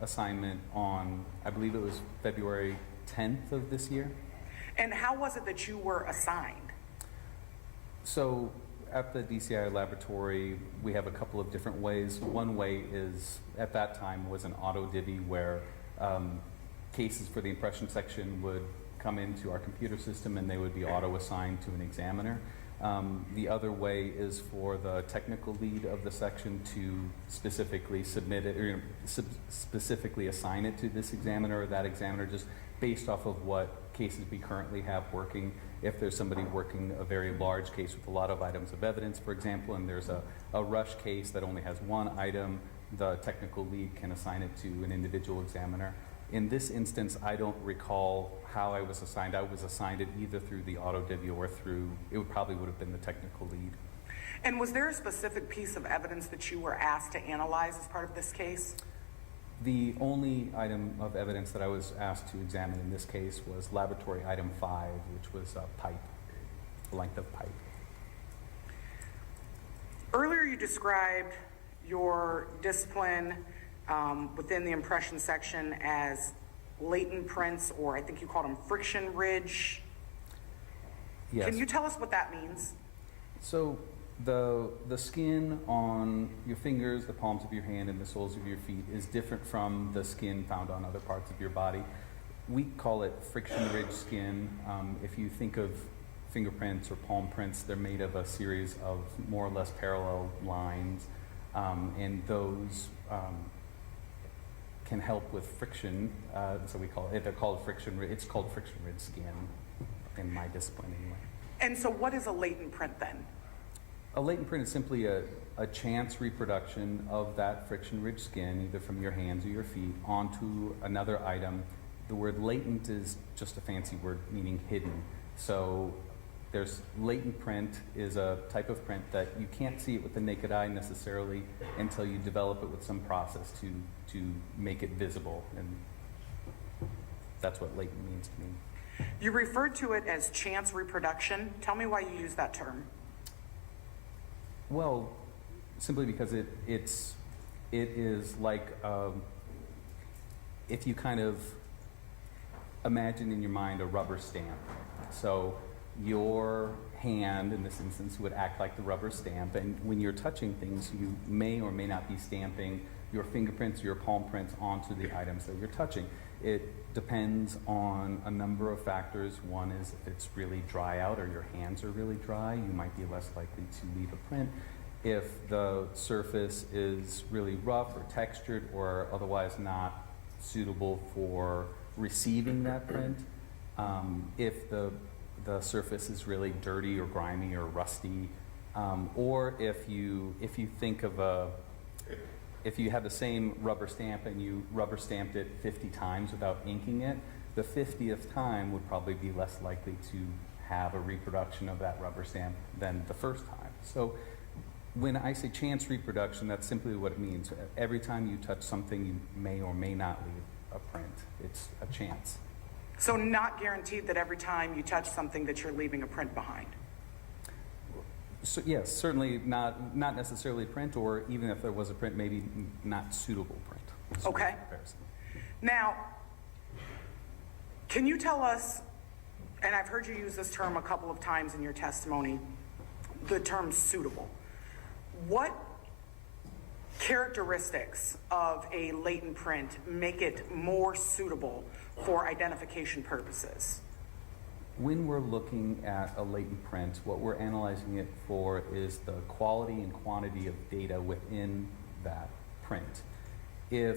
assignment on, I believe it was February 10th of this year. And how was it that you were assigned? So at the DCI laboratory, we have a couple of different ways. One way is, at that time, was an auto divvy where cases for the impression section would come into our computer system and they would be auto assigned to an examiner. The other way is for the technical lead of the section to specifically submit it, or specifically assign it to this examiner or that examiner, just based off of what cases we currently have working. If there's somebody working a very large case with a lot of items of evidence, for example, and there's a rush case that only has one item, the technical lead can assign it to an individual examiner. In this instance, I don't recall how I was assigned. I was assigned it either through the auto divvy or through, probably would have been the technical lead. And was there a specific piece of evidence that you were asked to analyze as part of this case? The only item of evidence that I was asked to examine in this case was laboratory item 5, which was a pipe, the length of pipe. Earlier you described your discipline within the impression section as latent prints, or I think you called them friction ridge. Yes. Can you tell us what that means? So the skin on your fingers, the palms of your hand, and the soles of your feet is different from the skin found on other parts of your body. We call it friction ridge skin. If you think of fingerprints or palm prints, they're made of a series of more or less parallel lines, and those can help with friction. So we call it, they're called friction. It's called friction ridge skin in my discipline anyway. And so what is a latent print then? A latent print is simply a chance reproduction of that friction ridge skin, either from your hands or your feet, onto another item. The word latent is just a fancy word meaning hidden. So there's latent print is a type of print that you can't see it with the naked eye necessarily until you develop it with some process to make it visible, and that's what latent means to me. You referred to it as chance reproduction. Tell me why you use that term. Well, simply because it is like, if you kind of imagine in your mind a rubber stamp. So your hand, in this instance, would act like the rubber stamp, and when you're touching things, you may or may not be stamping your fingerprints or your palm prints onto the items that you're touching. It depends on a number of factors. One is if it's really dry out or your hands are really dry, you might be less likely to leave a print. If the surface is really rough or textured or otherwise not suitable for receiving that print, if the surface is really dirty or grimy or rusty, or if you think of if you have the same rubber stamp and you rubber stamped it 50 times without inking it, the 50th time would probably be less likely to have a reproduction of that rubber stamp than the first time. So when I say chance reproduction, that's simply what it means. Every time you touch something, you may or may not leave a print. It's a chance. So not guaranteed that every time you touch something that you're leaving a print behind. So yes, certainly not necessarily print, or even if there was a print, maybe not suitable print. Okay. Comparison. Now, can you tell us, and I've heard you use this term a couple of times in your testimony, the term suitable. What characteristics of a latent print make it more suitable for identification purposes? When we're looking at a latent print, what we're analyzing it for is the quality and quantity of data within that print. If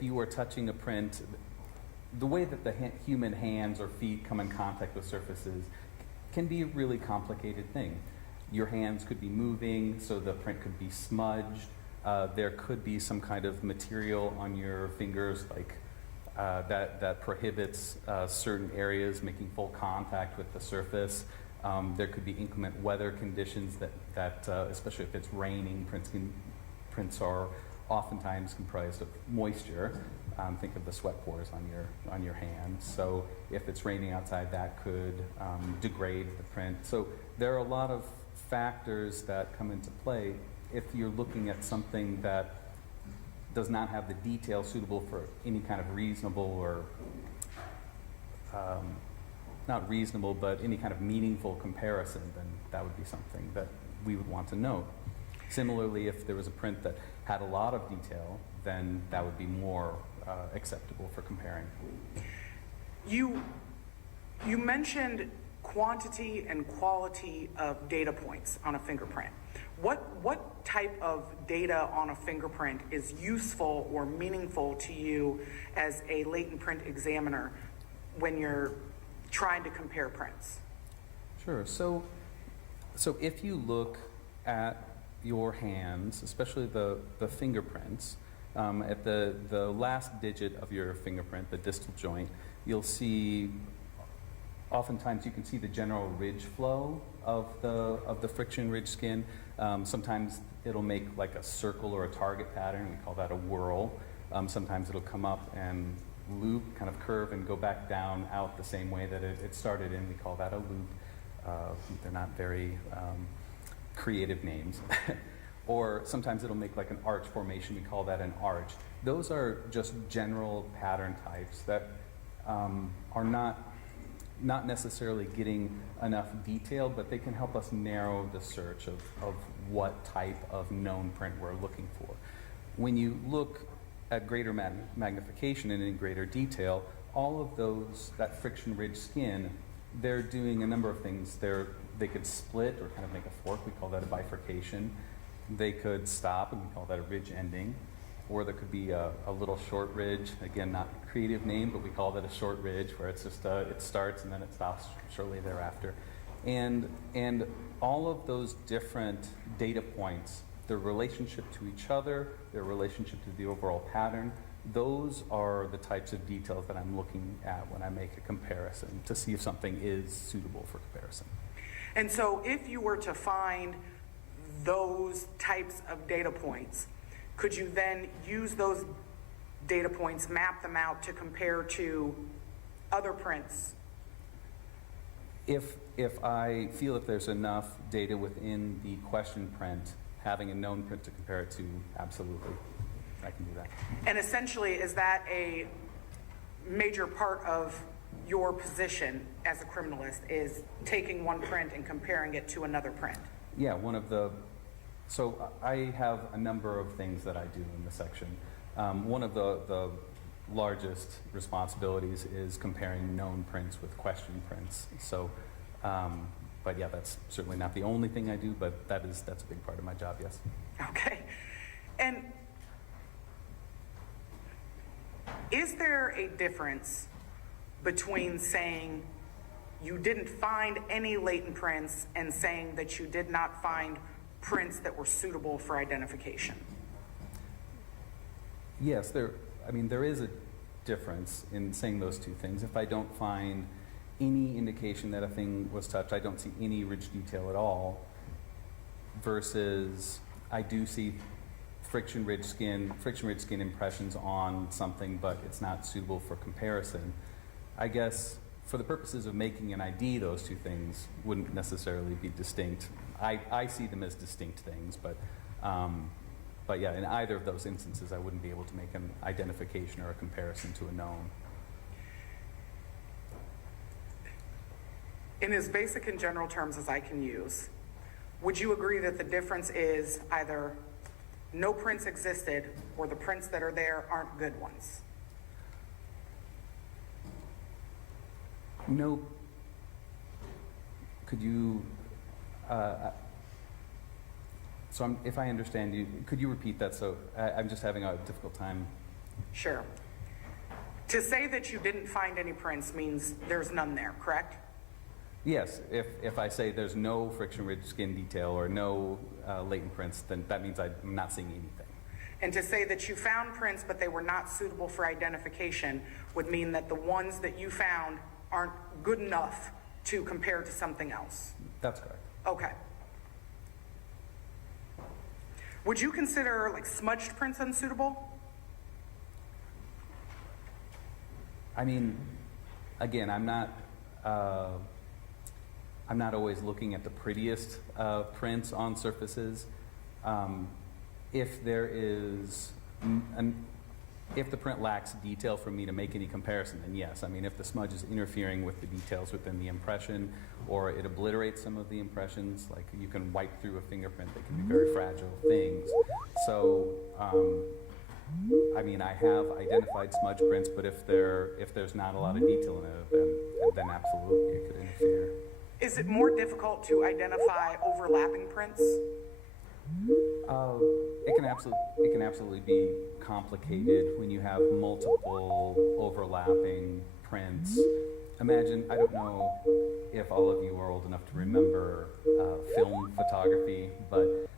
you are touching a print, the way that the human hands or feet come in contact with surfaces can be a really complicated thing. Your hands could be moving, so the print could be smudged. There could be some kind of material on your fingers, like that prohibits certain areas making full contact with the surface. There could be inclement weather conditions that especially if it's raining, prints are oftentimes comprised of moisture. Think of the sweat pores on your hands. So if it's raining outside, that could degrade the print. So there are a lot of factors that come into play if you're looking at something that does not have the detail suitable for any kind of reasonable or not reasonable, but any kind of meaningful comparison, then that would be something that we would want to note. Similarly, if there was a print that had a lot of detail, then that would be more acceptable for comparing. You mentioned quantity and quality of data points on a fingerprint. What type of data on a fingerprint is useful or meaningful to you as a latent print examiner when you're trying to compare prints? Sure. So if you look at your hands, especially the fingerprints, at the last digit of your fingerprint, the distal joint, you'll see, oftentimes you can see the general ridge flow of the friction ridge skin. Sometimes it'll make like a circle or a target pattern. We call that a whorl. Sometimes it'll come up and loop, kind of curve and go back down out the same way that it started in. We call that a loop. They're not very creative names. Or sometimes it'll make like an arch formation. We call that an arch. Those are just general pattern types that are not necessarily getting enough detail, but they can help us narrow the search of what type of known print we're looking for. When you look at greater magnification and in greater detail, all of those, that friction ridge skin, they're doing a number of things. They could split or kind of make a fork. We call that a bifurcation. They could stop, and we call that a ridge ending. Or there could be a little short ridge. Again, not a creative name, but we call that a short ridge, where it's just it starts and then it stops shortly thereafter. And all of those different data points, their relationship to each other, their relationship to the overall pattern, those are the types of details that I'm looking at when I make a comparison to see if something is suitable for comparison. And so if you were to find those types of data points, could you then use those data points, map them out to compare to other prints? If I feel that there's enough data within the question print, having a known print to compare it to, absolutely, I can do that. And essentially, is that a major part of your position as a criminalist, is taking one print and comparing it to another print? Yeah, so I have a number of things that I do in the section. One of the largest responsibilities is comparing known prints with question prints. So, but yeah, that's certainly not the only thing I do, but that's a big part of my job, yes. Okay. And is there a difference between saying you didn't find any latent prints and saying that you did not find prints that were suitable for identification? Yes, there is a difference in saying those two things. If I don't find any indication that a thing was touched, I don't see any ridge detail at all, versus I do see friction ridge skin impressions on something, but it's not suitable for comparison. I guess for the purposes of making an ID, those two things wouldn't necessarily be distinct. I see them as distinct things, but yeah, in either of those instances, I wouldn't be able to make an identification or a comparison to a known. In as basic and general terms as I can use, would you agree that the difference is either no prints existed or the prints that are there aren't good ones? No. Could you, if I understand you, could you repeat that? So I'm just having a difficult time. Sure. To say that you didn't find any prints means there's none there, correct? Yes, if I say there's no friction ridge skin detail or no latent prints, then that means I'm not seeing anything. And to say that you found prints but they were not suitable for identification would mean that the ones that you found aren't good enough to compare to something else. That's correct. Okay. Would you consider like smudged prints unsuitable? I mean, again, I'm not always looking at the prettiest prints on surfaces. If there is if the print lacks detail for me to make any comparison, then yes. I mean, if the smudge is interfering with the details within the impression, or it obliterates some of the impressions, like you can wipe through a fingerprint, they can be very fragile things. So, I mean, I have identified smudge prints, but if there's not a lot of detail in it, then absolutely it could interfere. Is it more difficult to identify overlapping prints? It can absolutely be complicated when you have multiple overlapping prints. Imagine, I don't know if all of you are old enough to remember film photography, but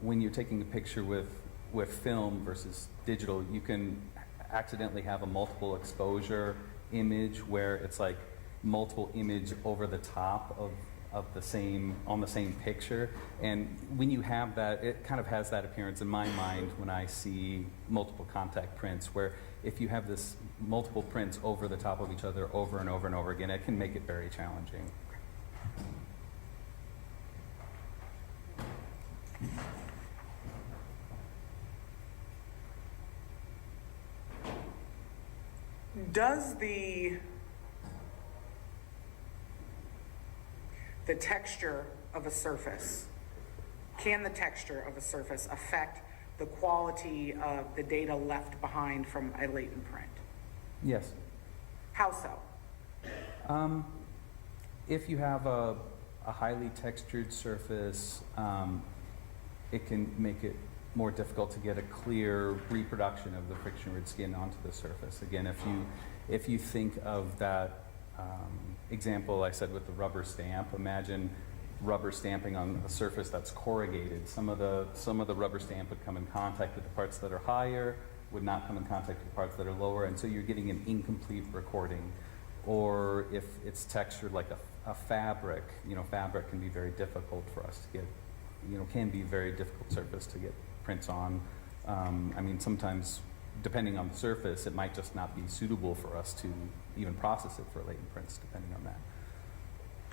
when you're taking a picture with film versus digital, you can accidentally have a multiple exposure image where it's like multiple image over the top of the same, on the same picture. And when you have that, it kind of has that appearance in my mind when I see multiple contact prints, where if you have this multiple prints over the top of each other over and over and over again, it can make it very challenging. Does the texture of a surface, can the texture of a surface affect the quality of the data left behind from a latent print? Yes. How so? If you have a highly textured surface, it can make it more difficult to get a clear reproduction of the friction-rid skin onto the surface. Again, if you think of that example I said with the rubber stamp, imagine rubber stamping on a surface that's corrugated. Some of the rubber stamp would come in contact with the parts that are higher, would not come in contact with parts that are lower, and so you're getting an incomplete recording. Or if it's textured like a fabric, fabric can be very difficult for us to get, can be a very difficult surface to get prints on. Sometimes, depending on the surface, it might just not be suitable for us to even process it for latent prints, depending on that.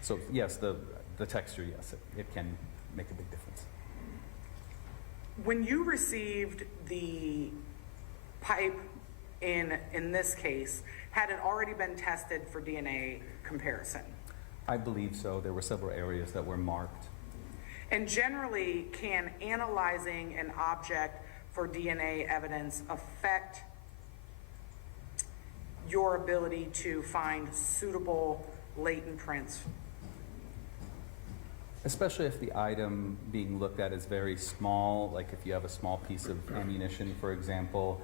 So yes, the texture, yes, it can make a big difference. When you received the pipe in this case, had it already been tested for DNA comparison? I believe so. There were several areas that were marked. And generally, can analyzing an object for DNA evidence affect your ability to find suitable latent prints? Especially if the item being looked at is very small, like if you have a small piece of ammunition, for example,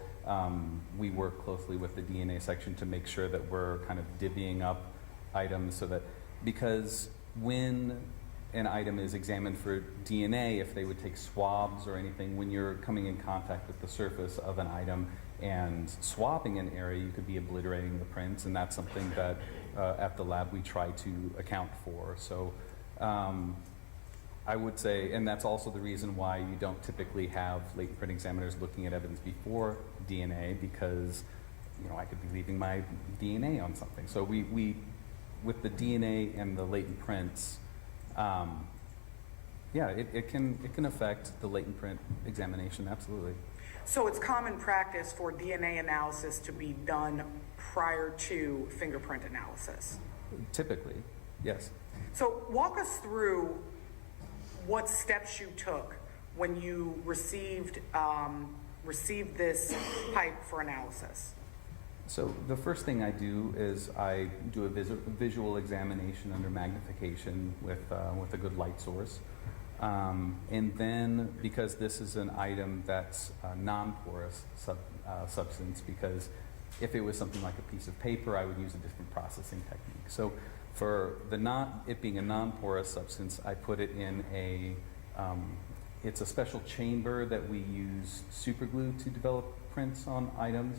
we work closely with the DNA section to make sure that we're kind of divvying up items so that, because when an item is examined for DNA, if they would take swabs or anything, when you're coming in contact with the surface of an item and swabbing an area, you could be obliterating the prints, and that's something that at the lab we try to account for. So I would say, and that's also the reason why you don't typically have latent print examiners looking at evidence before DNA, because I could be leaving my DNA on something. So we with the DNA and the latent prints, it can affect the latent print examination, absolutely. So it's common practice for DNA analysis to be done prior to fingerprint analysis? Typically, yes. So walk us through what steps you took when you received this pipe for analysis. So the first thing I do is I do a visual examination under magnification with a good light source. And then, because this is an item that's a non-porous substance, because if it was something like a piece of paper, I would use a different processing technique. So for it being a non-porous substance, I put it in it's a special chamber that we use super glue to develop prints on items.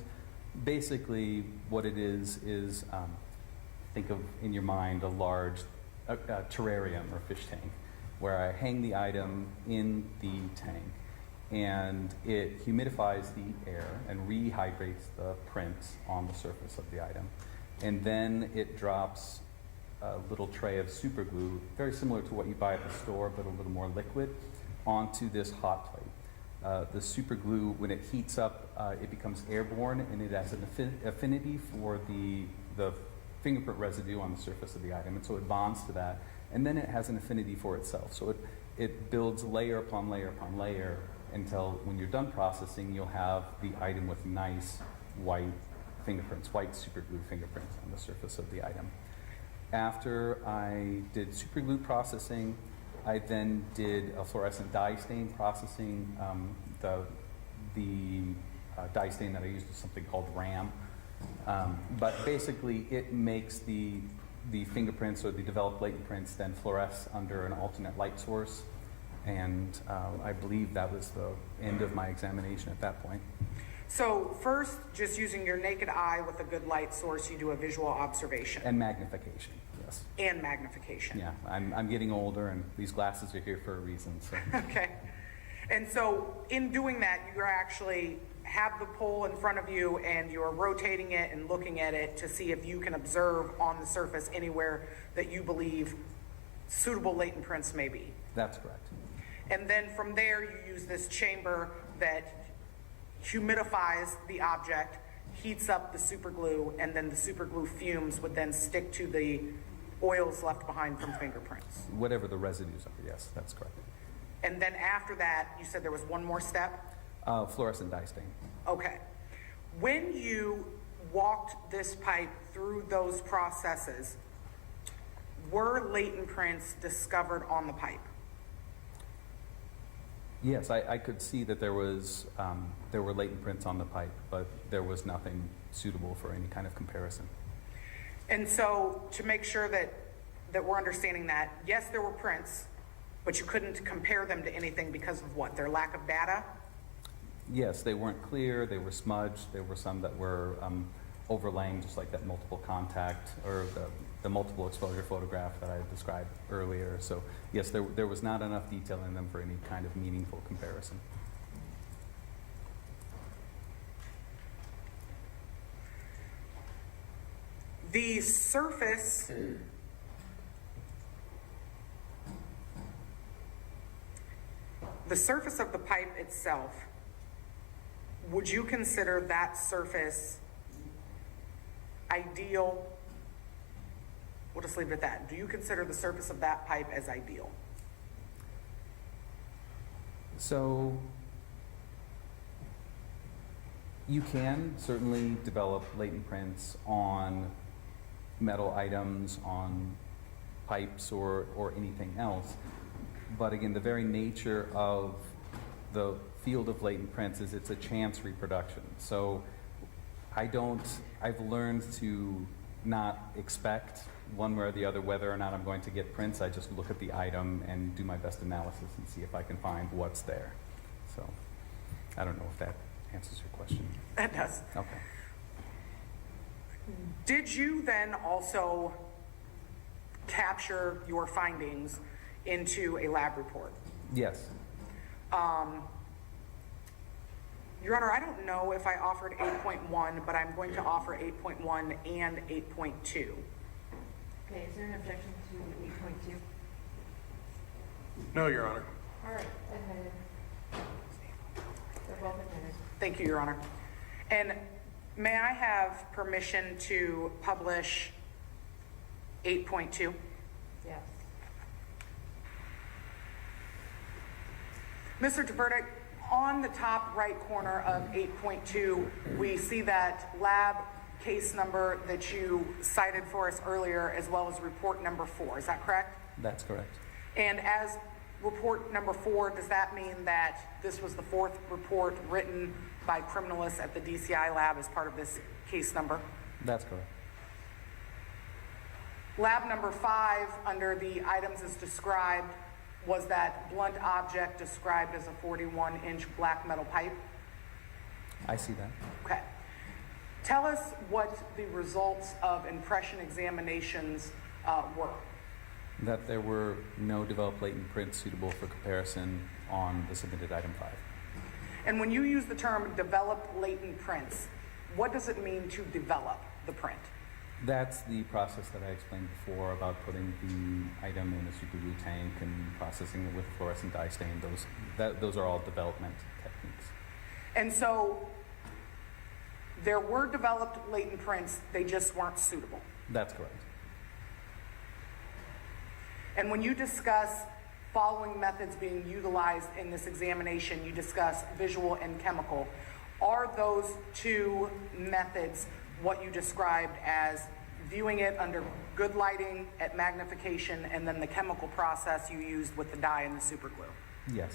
Basically, what it is think of in your mind a large terrarium or fish tank, where I hang the item in the tank, and it humidifies the air and rehydrates the print on the surface of the item. And then it drops a little tray of super glue, very similar to what you buy at the store, but a little more liquid, onto this hot plate. The super glue, when it heats up, it becomes airborne, and it has an affinity for the fingerprint residue on the surface of the item, and so it bonds to that, and then it has an affinity for itself. So it builds layer upon layer upon layer until when you're done processing, you'll have the item with nice white fingerprints, white super glue fingerprints on the surface of the item. After I did super glue processing, I then did a fluorescent dye stain processing. The dye stain that I used is something called RAM. But basically, it makes the the fingerprints or the developed latent prints then fluoresce under an alternate light source. And I believe that was the end of my examination at that point. So first, just using your naked eye with a good light source, you do a visual observation. And magnification, yes. And magnification. Yeah, I'm getting older, and these glasses are here for a reason, so. Okay. And so in doing that, you actually have the pole in front of you and you're rotating it and looking at it to see if you can observe on the surface anywhere that you believe suitable latent prints may be. That's correct. And then from there, you use this chamber that humidifies the object, heats up the super glue, and then the super glue fumes would then stick to the oils left behind from fingerprints. Whatever the residues are, yes, that's correct. And then after that, you said there was one more step? Fluorescent dye stain. Okay. When you walked this pipe through those processes, were latent prints discovered on the pipe? Yes, I could see that there were latent prints on the pipe, but there was nothing suitable for any kind of comparison. And so to make sure that we're understanding that, yes, there were prints, but you couldn't compare them to anything because of what? Their lack of data? Yes, they weren't clear, they were smudged, there were some that were overlaying, just like that multiple contact or the multiple exposure photograph that I described earlier. So yes, there was not enough detail in them for any kind of meaningful comparison. The surface of the pipe itself, would you consider that surface ideal? We'll just leave it at that. Do you consider the surface of that pipe as ideal? So you can certainly develop latent prints on metal items, on pipes, or anything else. But again, the very nature of the field of latent prints is it's a chance reproduction. So I've learned to not expect one way or the other whether or not I'm going to get prints. I just look at the item and do my best analysis and see if I can find what's there. So I don't know if that answers your question. That does. Okay. Did you then also capture your findings into a lab report? Yes. Your Honor, I don't know if I offered 8.1, but I'm going to offer 8.1 and 8.2. Okay, is there an objection to 8.2? No, Your Honor. All right, admitted. They're both admitted. Thank you, Your Honor. And may I have permission to publish 8.2? Yes. Mr. DeVerdict, on the top right corner of 8.2, we see that lab case number that you cited for us earlier, as well as report number 4. Is that correct? That's correct. And as report number 4, does that mean that this was the 4th report written by criminalists at the DCI lab as part of this case number? That's correct. Lab number 5, under the items as described, was that blunt object described as a 41-inch black metal pipe? I see that. Okay. Tell us what the results of impression examinations were. That there were no developed latent prints suitable for comparison on the submitted item 5. And when you use the term developed latent prints, what does it mean to develop the print? That's the process that I explained before about putting the item in a super glue tank and processing it with fluorescent dye stain. Those are all development techniques. And so there were developed latent prints, they just weren't suitable. That's correct. And when you discuss following methods being utilized in this examination, you discuss visual and chemical. Are those two methods what you described as viewing it under good lighting at magnification, and then the chemical process you used with the dye and the super glue? Yes.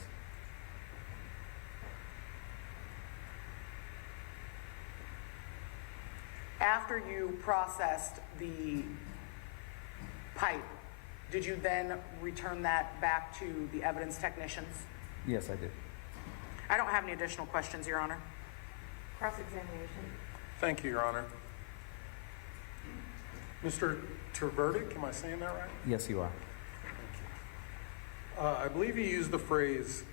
After you processed the pipe. Did you then return that back to the evidence technicians? Yes, I did. I don't have any additional questions, Your Honor. Cross-examination. Thank you, Your Honor. Mr. Terverdick, am I saying that right? Yes, you are. I believe you used the phrase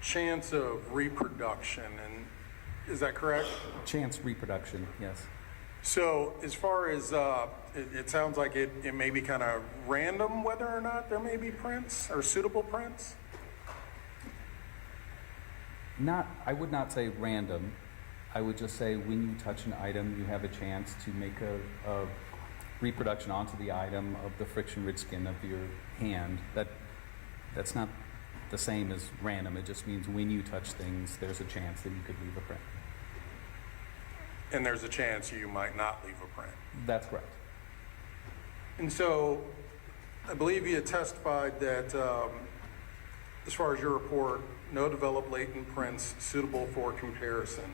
chance of reproduction, and is that correct? Chance reproduction, yes. So as far as, it sounds like it may be kind of random whether or not there may be prints or suitable prints? I would not say random. I would just say when you touch an item, you have a chance to make a reproduction onto the item of the friction-rich skin of your hand. That's not the same as random. It just means when you touch things, there's a chance that you could leave a print. And there's a chance you might not leave a print. That's correct. And so I believe you had testified that as far as your report, no developed latent prints suitable for comparison.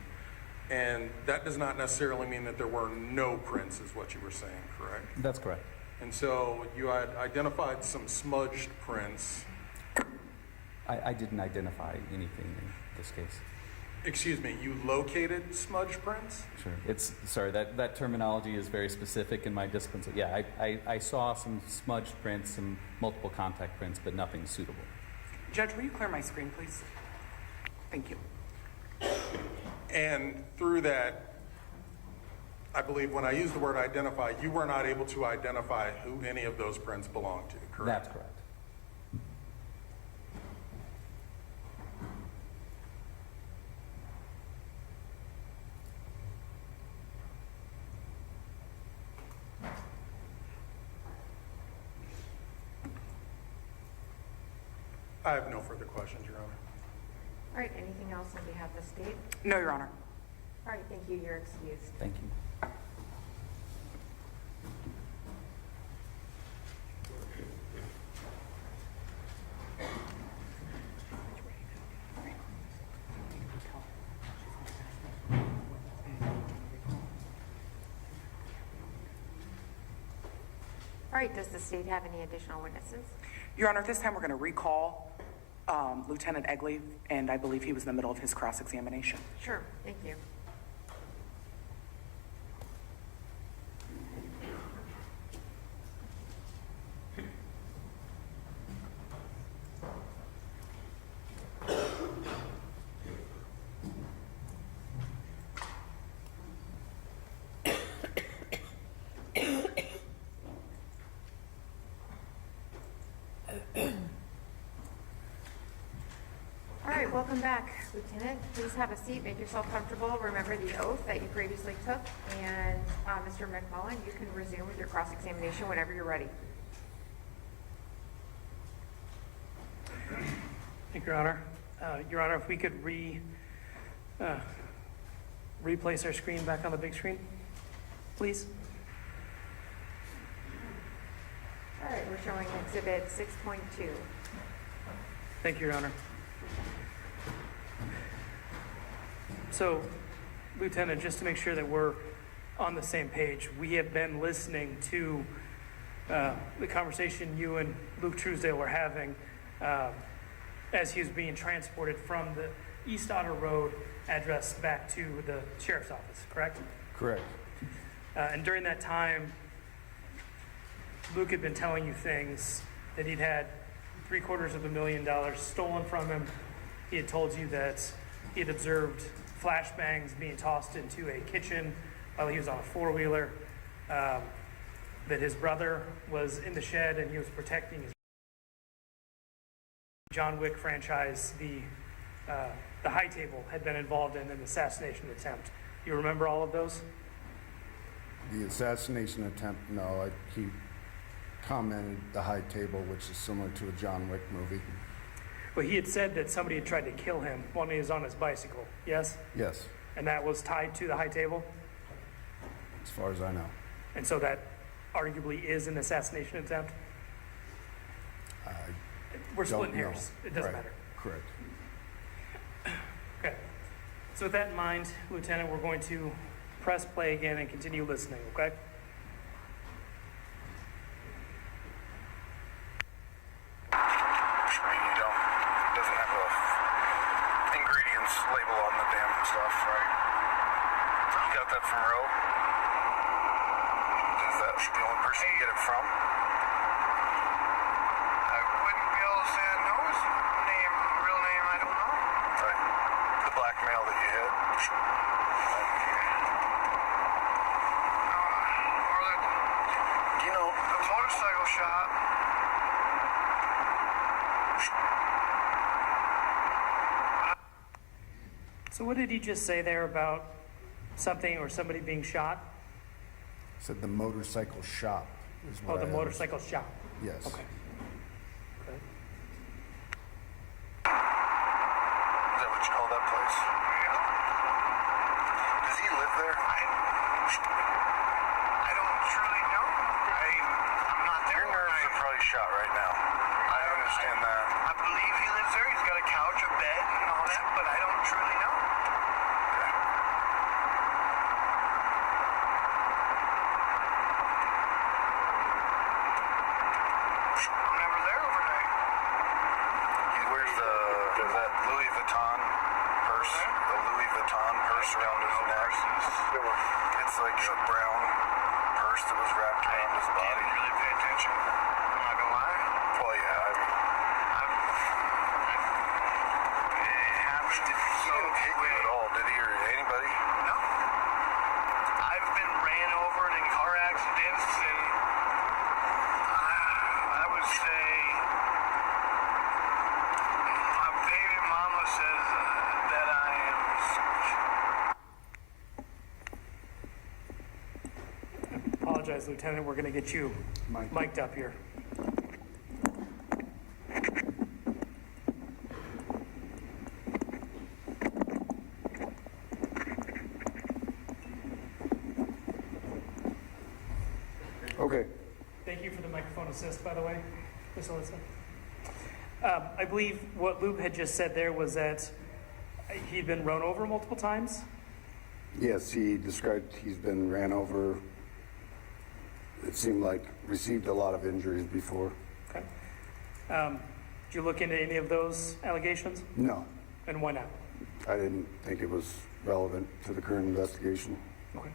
And that does not necessarily mean that there were no prints is what you were saying, correct? That's correct. And so you had identified some smudged prints. I didn't identify anything in this case. Excuse me, you located smudged prints? Sure. Sorry, that terminology is very specific in my discipline. So yeah, I saw some smudged prints, some multiple contact prints, but nothing suitable. Judge, will you clear my screen, please? Thank you. And through that, I believe when I used the word identify, you were not able to identify who any of those prints belonged to, correct? That's correct. I have no further questions, Your Honor. All right, anything else on behalf of the state? No, Your Honor. All right, thank you. You're excused. Thank you. All right, does the state have any additional witnesses? Your Honor, this time we're going to recall Lieutenant Egley, and I believe he was in the middle of his cross-examination. Sure, thank you. Welcome back, Lieutenant. Please have a seat, make yourself comfortable. Remember the oath that you previously took. And Mr. McMullen, you can resume with your cross-examination whenever you're ready. Thank you, Your Honor. Your Honor, if we could replace our screen back on the big screen, please. All right, we're showing Exhibit 6.2. Thank you, Your Honor. So, Lieutenant, just to make sure that we're on the same page, we have been listening to the conversation you and Luke Truesdell were having as he was being transported from the East Otter Road address back to the sheriff's office, correct? Correct. And during that time, Luke had been telling you things that he'd had $750,000 stolen from him. He had told you that he had observed flashbangs being tossed into a kitchen while he was on a four-wheeler, that his brother was in the shed and he was protecting his John Wick franchise. The High Table had been involved in an assassination attempt. You remember all of those? The assassination attempt, no. He commented the High Table, which is similar to a John Wick movie. Well, he had said that somebody had tried to kill him when he was on his bicycle, yes? Yes, And that was tied to the High Table? as far as I know. And so that arguably is an assassination attempt? We're Don't splitting know. hairs. It doesn't Right. matter. Correct. Okay. So with that in mind, Lieutenant, we're going to press play again and continue listening, okay? insurance label on the damn stuff, right? You got that from Roe? Is that the only person you get it from? I wouldn't be able to say I know his name, real name, I don't know. Right. The blackmail that you hit? Or You know, the motorcycle shop. So what did he just say there about something or somebody being shot? Said the motorcycle shop is Oh, what the I motorcycle shop. Yes. Okay. Okay. is that what you call that place? Yeah. Does he live there? I don't truly know. I'm not there. Your nerves are probably shot right now. I understand that. I believe he lives there. He's got a couch, a bed, and all that, but I don't truly know. I'm never there overnight. He wears that Louis Vuitton purse, the Louis Vuitton purse around his neck. It's like a brown purse that was wrapped around his body. Didn't really pay attention. I'm not gonna lie. Well, yeah, I mean, It happened. he didn't hit you at all, did he, or anybody? No. I've been ran over and in car accidents, and I would say my baby mama says that I am. Apologize, Lieutenant. We're going to get you mic'd up here. Okay. Thank you for the microphone assist, by the way, Ms. Alyssa. I believe what Luke had just said there was that he'd been run over multiple times. Yes, he described he's been ran over. It seemed like received a lot of injuries before. Okay. Did you look into any of those allegations? No, And why not? I didn't think it was relevant to the current investigation. Okay.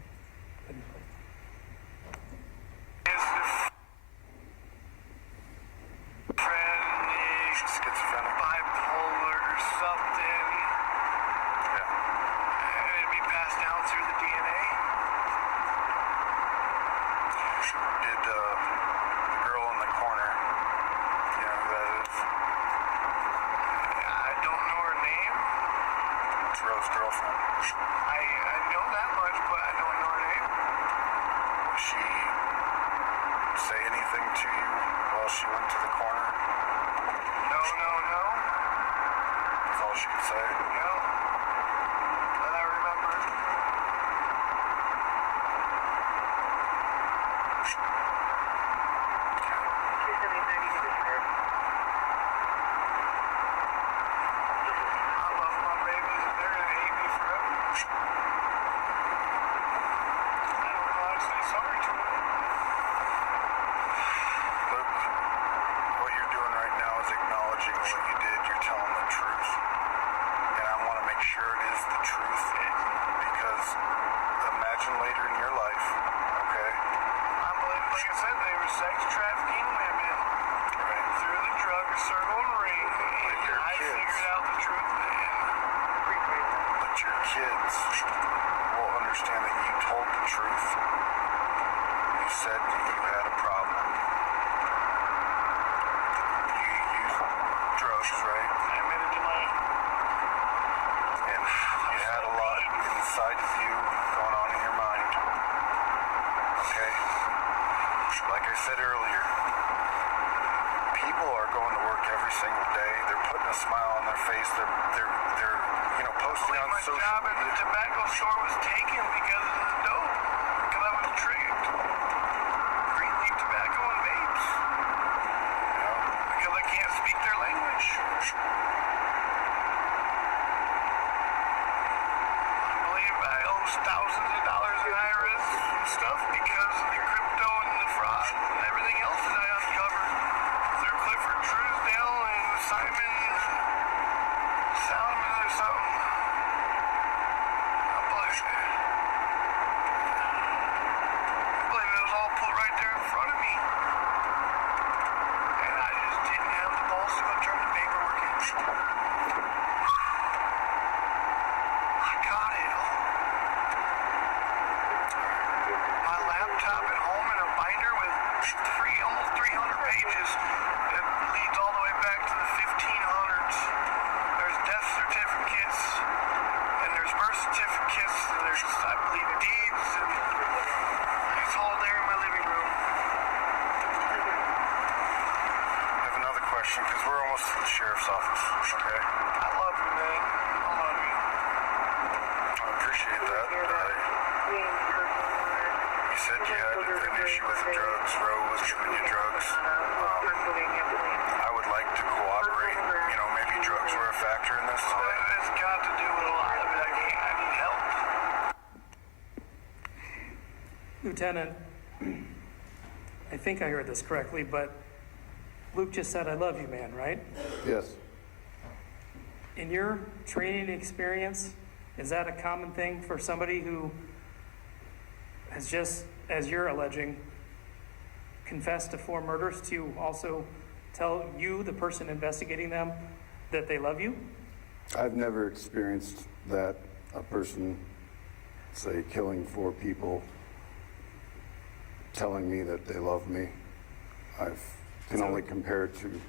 Schizophrenic. Bipolar or something. Yeah. And it'd be passed down through the DNA. Did the girl in the corner, you know who that is? I don't know her name. It's Rose's girlfriend. I know that much, but I don't know her name. Did she say anything to you while she went to the corner? No. That's all she could say. No. That I remember. I love my babies and they're gonna hate me forever. I don't know how to say sorry to them. Luke, what you're doing right now is acknowledging what you did. You're telling the truth. And I want to make sure it is the truth. Because imagine later in your life, okay? I believe, like I said, they were sex trafficking women Right. through the drug circle and ring, and your I kids. figured out the truth then. But your kids will understand that you told the truth. You said that you had a problem. You used drugs, right? I admitted to my And you had a lot inside of you going on in your mind. Okay? Like I said earlier, people are going to work every single day. They're putting a smile on their face. They're posting on my social job at the media. tobacco store was taken because of the dope, because I was tricked. Green leaf tobacco and vapes, You know? because I can't speak their language. I believe I owe thousands of dollars in IRS stuff because of the crypto and the fraud and everything else that I uncovered through Clifford Truesdell and Simon or something. question, because we're almost at the sheriff's office, okay? I love you, man. I love you. I appreciate that. You said you had an issue with the drugs. Roe was giving you drugs. I would like to cooperate. You know, maybe drugs were a factor in this today. It's got to do with a lot of it. I need help. Lieutenant, I think I heard this correctly, but Luke just said, "I love you, man," right? Yes. In your training experience, is that a common thing for somebody who has just, as you're alleging, confessed to 4 murders to also tell you, the person investigating them, that they love you? I've never experienced that, a person, say, killing 4 people, telling me that they love me. I can only compare it to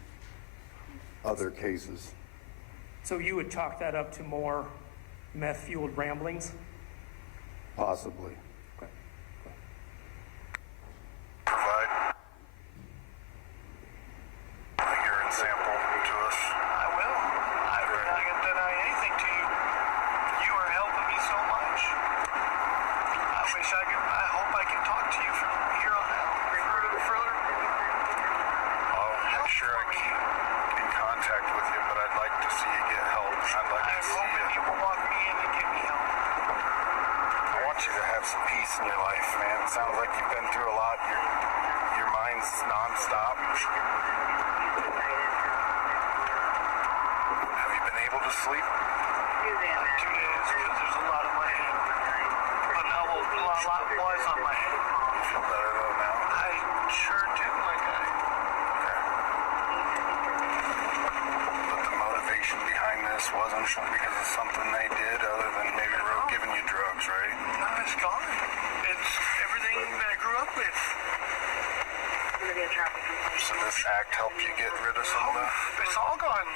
other cases. So you would chalk that up to more meth-fueled ramblings? Possibly. Provide a urine sample to us. I will. I would not deny anything to you. You are helping me so much. I wish I could. I hope I can talk to you from here on out. Further. I'll make sure I keep in contact with you, but I'd like to see you get help. I'd like to I'm see hoping you will walk me in and get me help. I want you to have some peace in your life, man. It sounds like you've been through a lot. Your mind's nonstop. Have you been able to sleep? 2 days because there's a lot on my head. But now a lot was on my head. You feel better though now? I sure do, my guy. But the motivation behind this wasn't because of something they did other than maybe giving you drugs, right? No, it's gone. It's everything that I grew up with. So this act helped you get rid of some of that? It's all gone.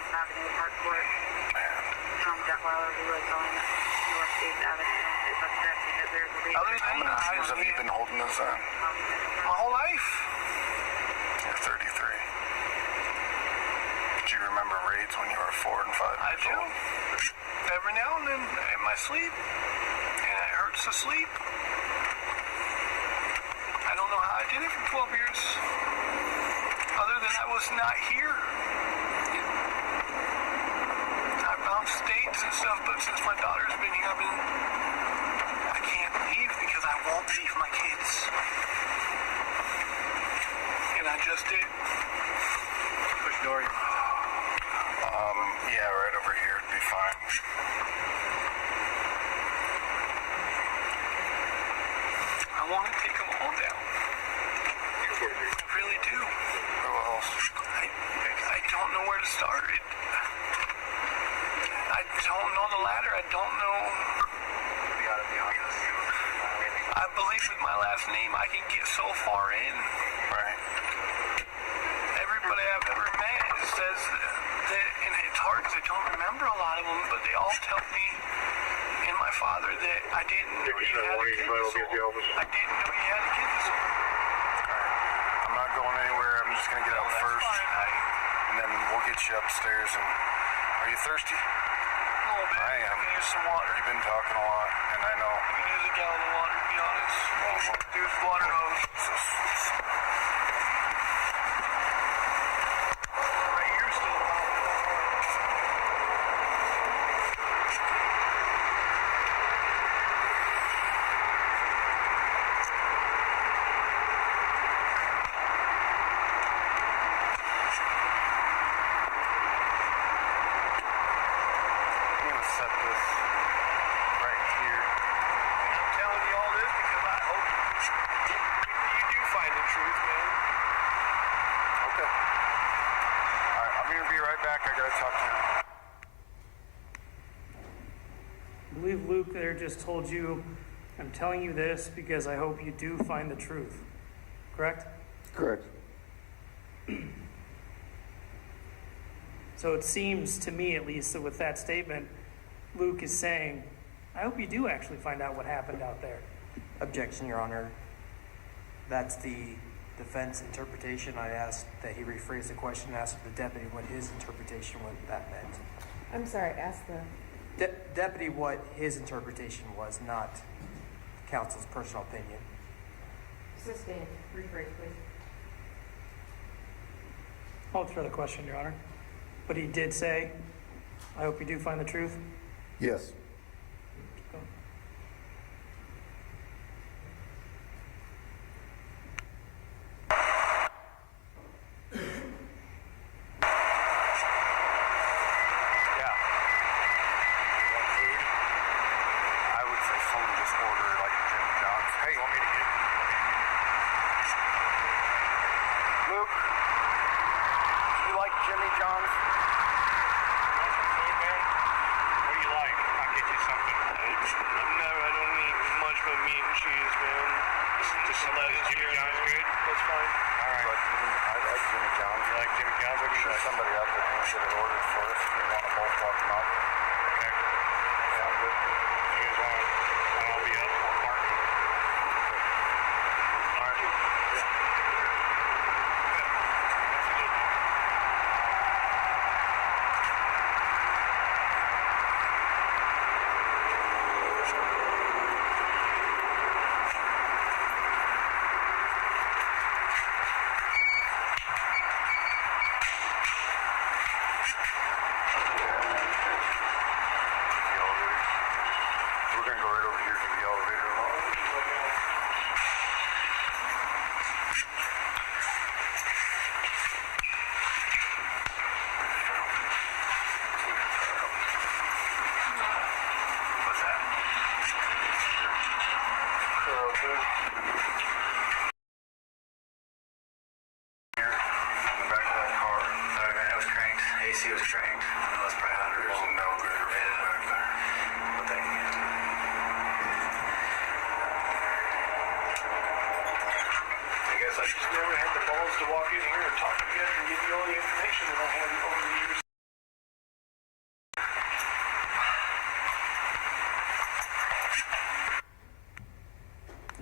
Other How than many that, years have you been holding this on? my whole life. You're 33. Do you remember raids when you were 4 and 5 I years do. old? Every now and then in my sleep. And it hurts to sleep. I don't know how I did it for 12 years. Other than I was not here. I bounced states and stuff, but since my daughter's been here, I can't leave because I won't leave my kids. And I just did. Which door are you? Yeah, right over here would be fine. I want to take them all down. I really do. Who else? I don't know where to start. I don't know the ladder. I don't know. I believe with my last name I can get so far in. Right. Everybody I've ever met says that, and it's hard because I don't remember a lot of them, but they all tell me and my father that I didn't know you had a kid disorder. I didn't know you had a kid disorder. I'm not going anywhere. I'm just going to get out That's first. fine. And then we'll get you upstairs. And are you thirsty? A little bit. I am. I can use some water. You've been talking a lot, and I know. I can use a gallon of water, to be honest. Use water hose. Right here's still a bottle. I'm going to set this right here. I'm telling you all this because I hope you do find the truth, man. Okay. All right, I'm going to be right back. I got to talk to you. I believe Luke there just told you, "I'm telling you this because I hope you do find the truth." Correct? Correct. So it seems to me, at least, that with that statement, Luke is saying, "I hope you do actually find out what happened out there." Objection, Your Honor. That's the defense interpretation. I asked that he rephrase the question and asked the deputy what his interpretation what that meant. I'm sorry, ask the... Deputy what his interpretation was, not counsel's personal opinion. Sustained. Rephrase, please. I'll throw the question, Your Honor. But he did say, I hope you do find the truth. Yes.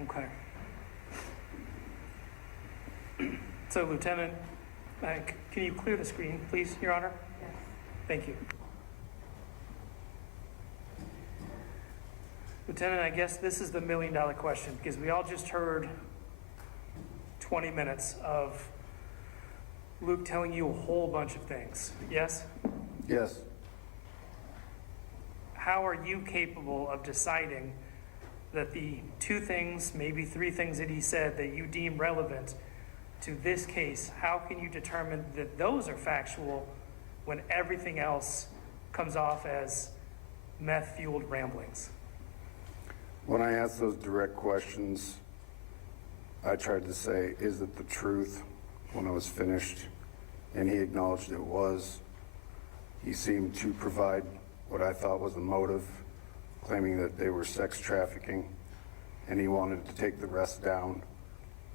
Okay. So, Lieutenant, can you clear the screen, please, Your Honor? Yes. Thank you. Lieutenant, I guess this is the million-dollar question, because we all just heard 20 minutes of Luke telling you a whole bunch of things, yes? Yes. How are you capable of deciding that the 2 things, maybe 3 things that he said that you deem relevant to this case, how can you determine that those are factual when everything else comes off as meth-fueled ramblings? When I asked those direct questions, I tried to say, is it the truth when I was finished? And he acknowledged it was. He seemed to provide what I thought was a motive, claiming that they were sex trafficking, and he wanted to take the rest down.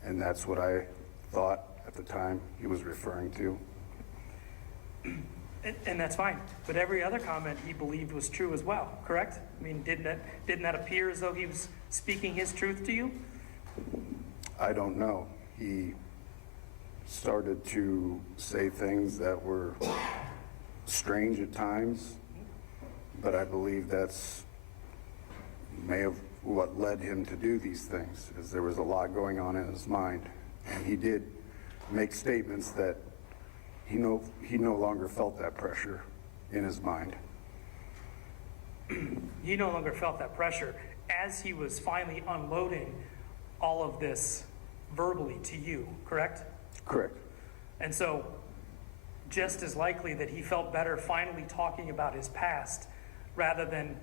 And that's what I thought at the time he was referring to. And that's fine, but every other comment he believed was true as well, correct? I mean, didn't that appear as though he was speaking his truth to you? I don't know. He started to say things that were strange at times, but I believe that's may have what led him to do these things, is there was a lot going on in his mind. And he did make statements that he no longer felt that pressure in his mind. He no longer felt that pressure as he was finally unloading all of this verbally to you, correct? Correct. And so, just as likely that he felt better finally talking about his past rather than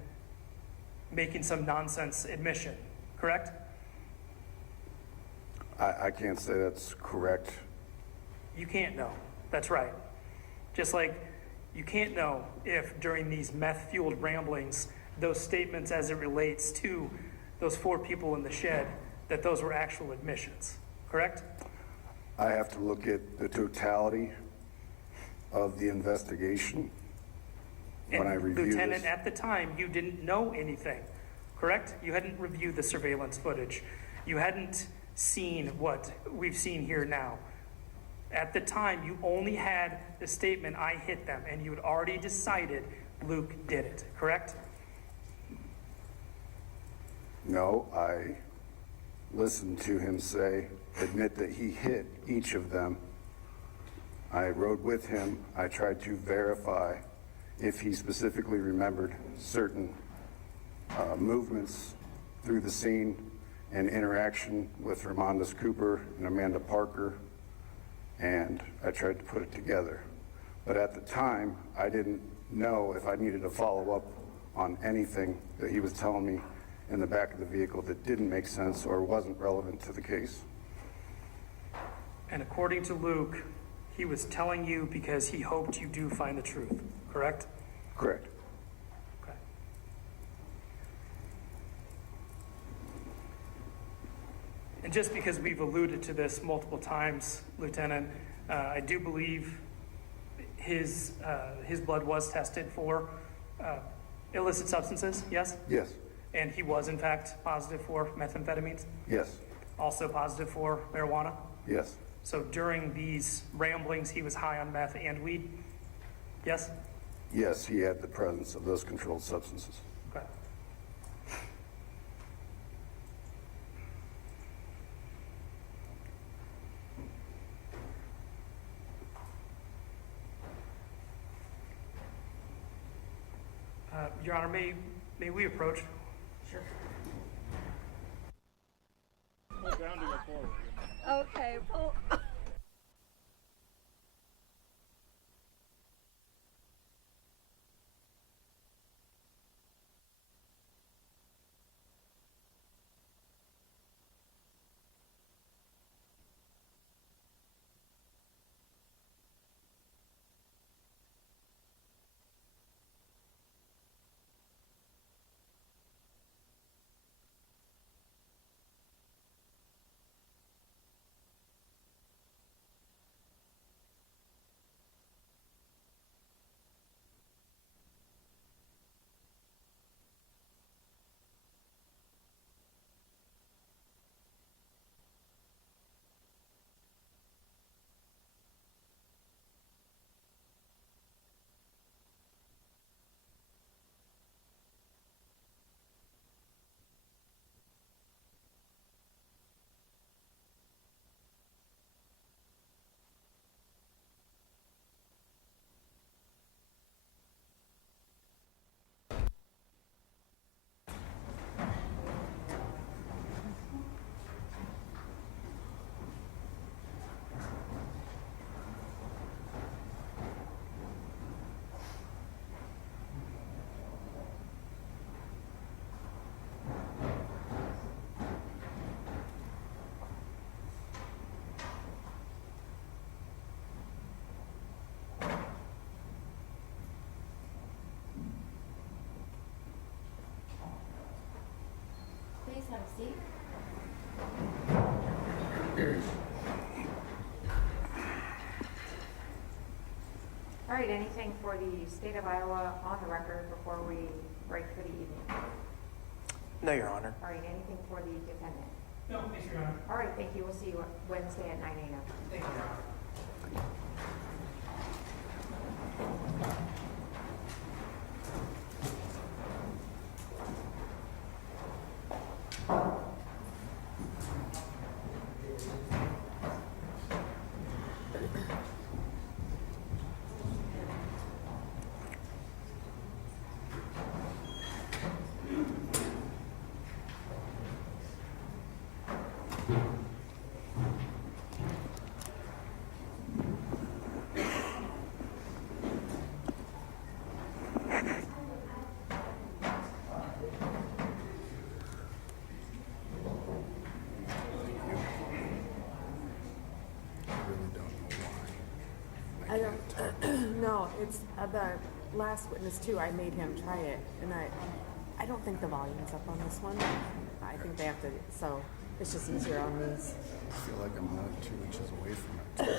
making some nonsense admission, correct? I can't say that's correct. You can't know. That's right. Just like you can't know if during these meth-fueled ramblings, those statements as it relates to those 4 people in the shed, that those were actual admissions, correct? I have to look at the totality of the investigation when I review this. Lieutenant, at the time, you didn't know anything, correct? You hadn't reviewed the surveillance footage. You hadn't seen what we've seen here now. At the time, you only had the statement, "I hit them," and you had already decided Luke did it, correct? No, I listened to him admit that he hit each of them. I rode with him. I tried to verify if he specifically remembered certain movements through the scene and interaction with Ramondas Cooper and Amanda Parker, and I tried to put it together. But at the time, I didn't know if I needed to follow up on anything that he was telling me in the back of the vehicle that didn't make sense or wasn't relevant to the case. And according to Luke, he was telling you because he hoped you do find the truth, correct? Correct. Okay. And just because we've alluded to this multiple times, Lieutenant, I do believe his blood was tested for illicit substances, yes? Yes. And he was in fact positive for methamphetamines, Yes. also positive for marijuana? Yes. So during these ramblings, he was high on meth and weed? Yes? Yes, he had the presence of those controlled substances. Okay. Your Honor, may we approach? Sure. Okay, pull. Please have a seat. All right, anything for the state of Iowa on the record before we break for the evening? No, Your Honor. All right, anything for the defendant? No, thanks, Your Honor. All right, thank you. We'll see you Wednesday at 9 a.m. Thank you, Your Honor. I really don't know why. I don't, no, it's the last witness too, I made him try it, and I don't think the volume's up on this one. I think they have to, so it's just easier on these. I feel like I'm only 2 inches away from it.